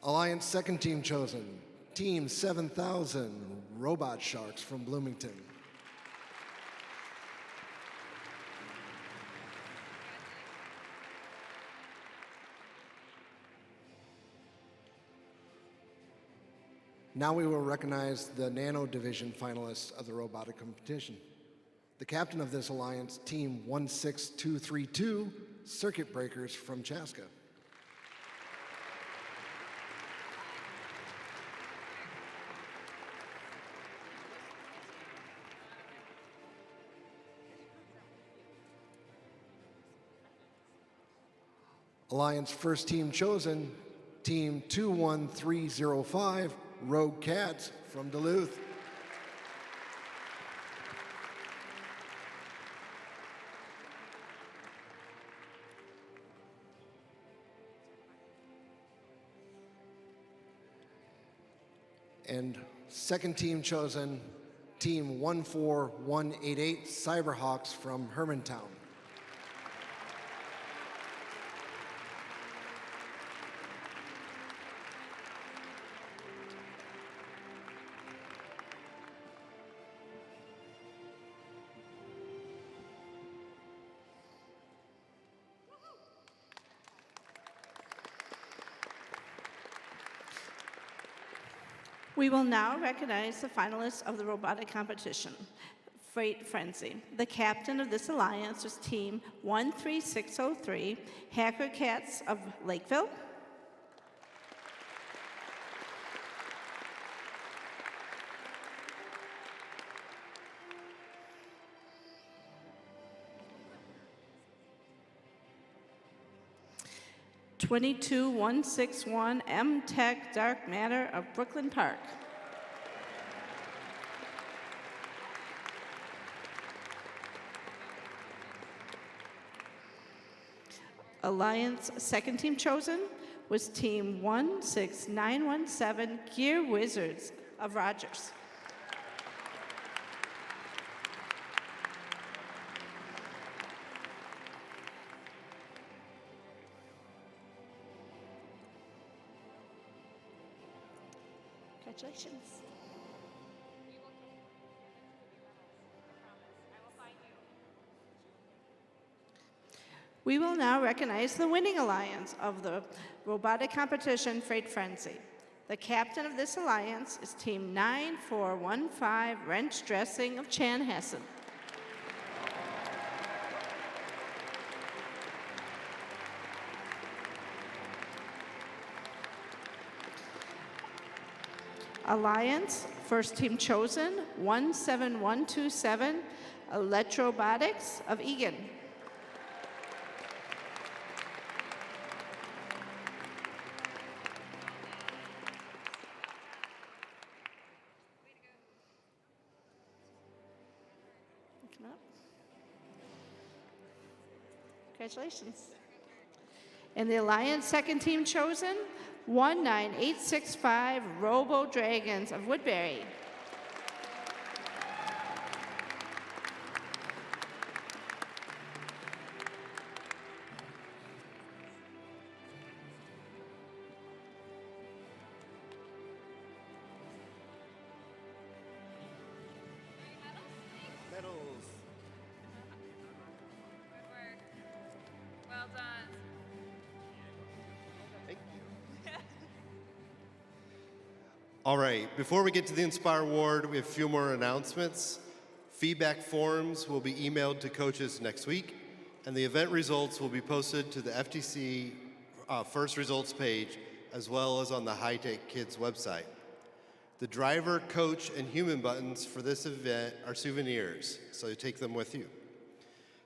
Alliance second team chosen, Team 7000, Robot Sharks from Bloomington. Now we will recognize the Nano Division finalists of the robotic competition. The captain of this alliance, Team 16232, Circuit Breakers from Chaska. Alliance first team chosen, Team 21305, Rogue Cats from Duluth. And second team chosen, Team 14188, Cyberhawks from Hermantown. We will now recognize the finalists of the robotic competition, Freight Frenzy. The captain of this alliance was Team 13603, Hacker Cats of Lakeville. (22-161) M-Tech Dark Matter of Brooklyn Park. Alliance second team chosen was Team 16917 Gear Wizards of Rogers. Congratulations. We will now recognize the winning alliance of the robotic competition, Freight Frenzy. The captain of this alliance is Team 9415, Wrench Dressing of Chanhassen. Alliance, first team chosen, 17127, Electrobotics of Egan. Come up. Congratulations. And the Alliance second team chosen, 19865 Robo Dragons of Woodbury. Medals. Good work. Well done. Thank you. All right, before we get to the Inspire Award, we have a few more announcements. Feedback forms will be emailed to coaches next week, and the event results will be posted to the FTC first results page, as well as on the High Tech Kids website. The driver, coach, and human buttons for this event are souvenirs, so you take them with you.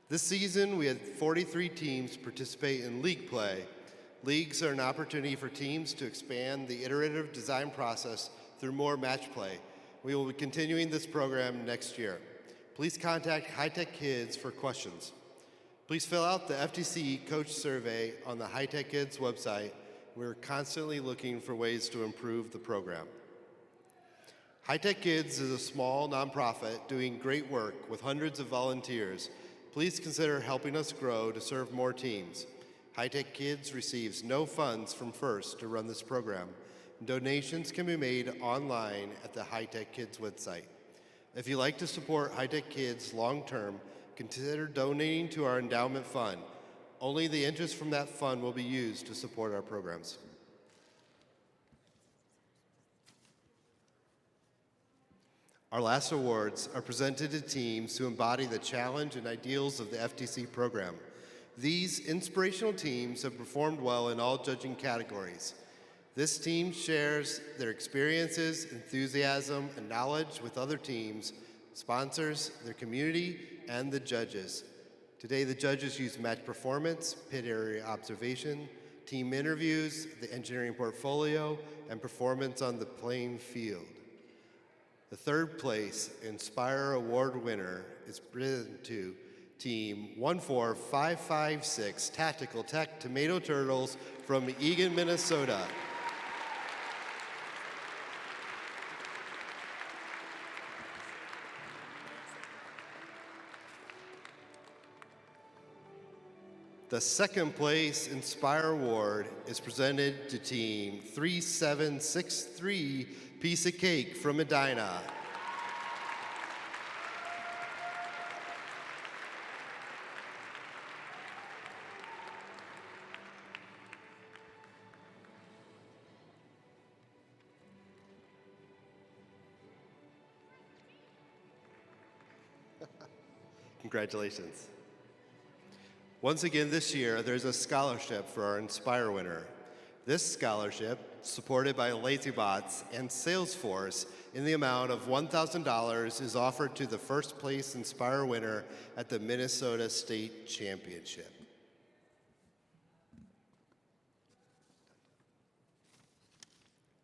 This season, we had 43 teams participate in league play. Leagues are an opportunity for teams to expand the iterative design process through more match play. We will be continuing this program next year. Please contact High Tech Kids for questions. Please fill out the FTC Coach Survey on the High Tech Kids website. We're constantly looking for ways to improve the program. High Tech Kids is a small nonprofit doing great work with hundreds of volunteers. Please consider helping us grow to serve more teams. High Tech Kids receives no funds from FIRST to run this program. Donations can be made online at the High Tech Kids website. If you'd like to support High Tech Kids long-term, consider donating to our endowment fund. Only the interest from that fund will be used to support our programs. Our last awards are presented to teams who embody the challenge and ideals of the FTC program. These inspirational teams have performed well in all judging categories. This team shares their experiences, enthusiasm, and knowledge with other teams, sponsors, their community, and the judges. Today, the judges use match performance, pit area observation, team interviews, the engineering portfolio, and performance on the playing field. The third place Inspire Award winner is presented to Team 14556 Tactical Tech Tomato Turtles from Eagan, Minnesota. The second place Inspire Award is presented to Team 3763 Piece of Cake from Medina. Congratulations. Once again this year, there's a scholarship for our Inspire winner. This scholarship, supported by LazyBots and Salesforce in the amount of $1,000, is offered to the first place Inspire winner at the Minnesota State Championship.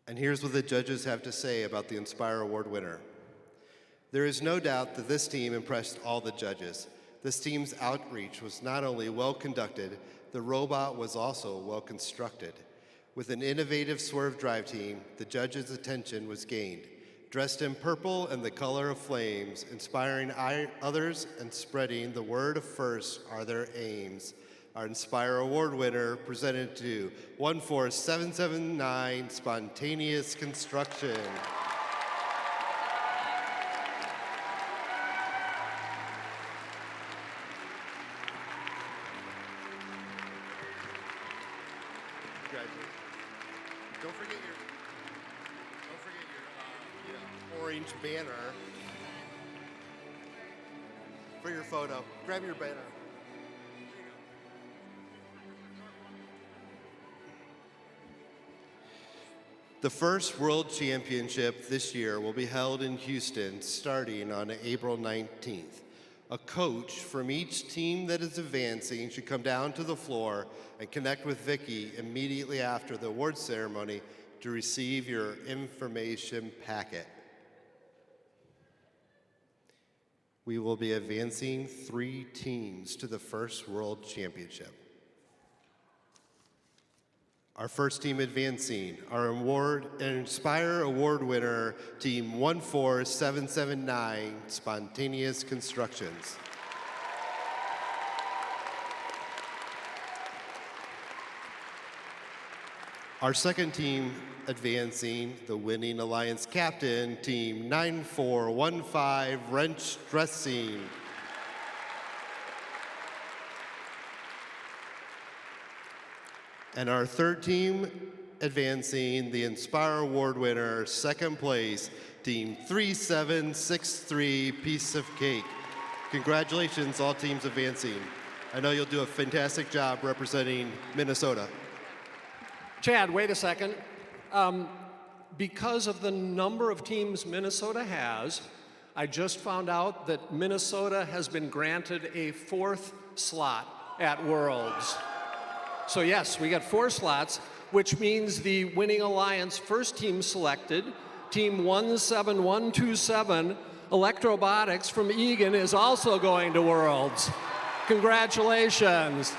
And here's what the judges have to say about the Inspire Award winner. There is no doubt that this team impressed all the judges. This team's outreach was not only well conducted, the robot was also well constructed. With an innovative swerve drive team, the judges' attention was gained. Dressed in purple and the color of flames, inspiring others and spreading the word of FIRST are their aims. Our Inspire Award winner presented to 14779 Spontaneous Construction. Don't forget your orange banner for your photo. Grab your banner. The first World Championship this year will be held in Houston starting on April 19th. A coach from each team that is advancing should come down to the floor and connect with Vicky immediately after the award ceremony to receive your information packet. We will be advancing 3 teams to the first World Championship. Our first team advancing, our Inspire Award winner, Team 14779, Spontaneous Constructions. Our second team advancing, the winning alliance captain, Team 9415, Wrench Dressing. And our third team advancing, the Inspire Award winner, second place, Team 3763, Piece of Cake. Congratulations, all teams advancing. I know you'll do a fantastic job representing Minnesota. Chad, wait a second. because of the number of teams Minnesota has, I just found out that Minnesota has been granted a 4th slot at Worlds. So yes, we got 4 slots, which means the Winning Alliance first team selected, Team 17127, Electrobotics from Egan, is also going to Worlds. Congratulations.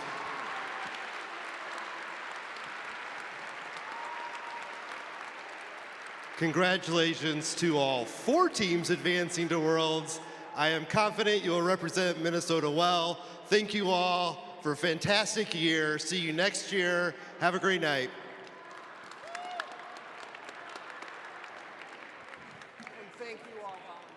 Congratulations to all 4 teams advancing to Worlds. I am confident you will represent Minnesota well. Thank you all for a fantastic year. See you next year. Have a great night. And thank you all volunteers.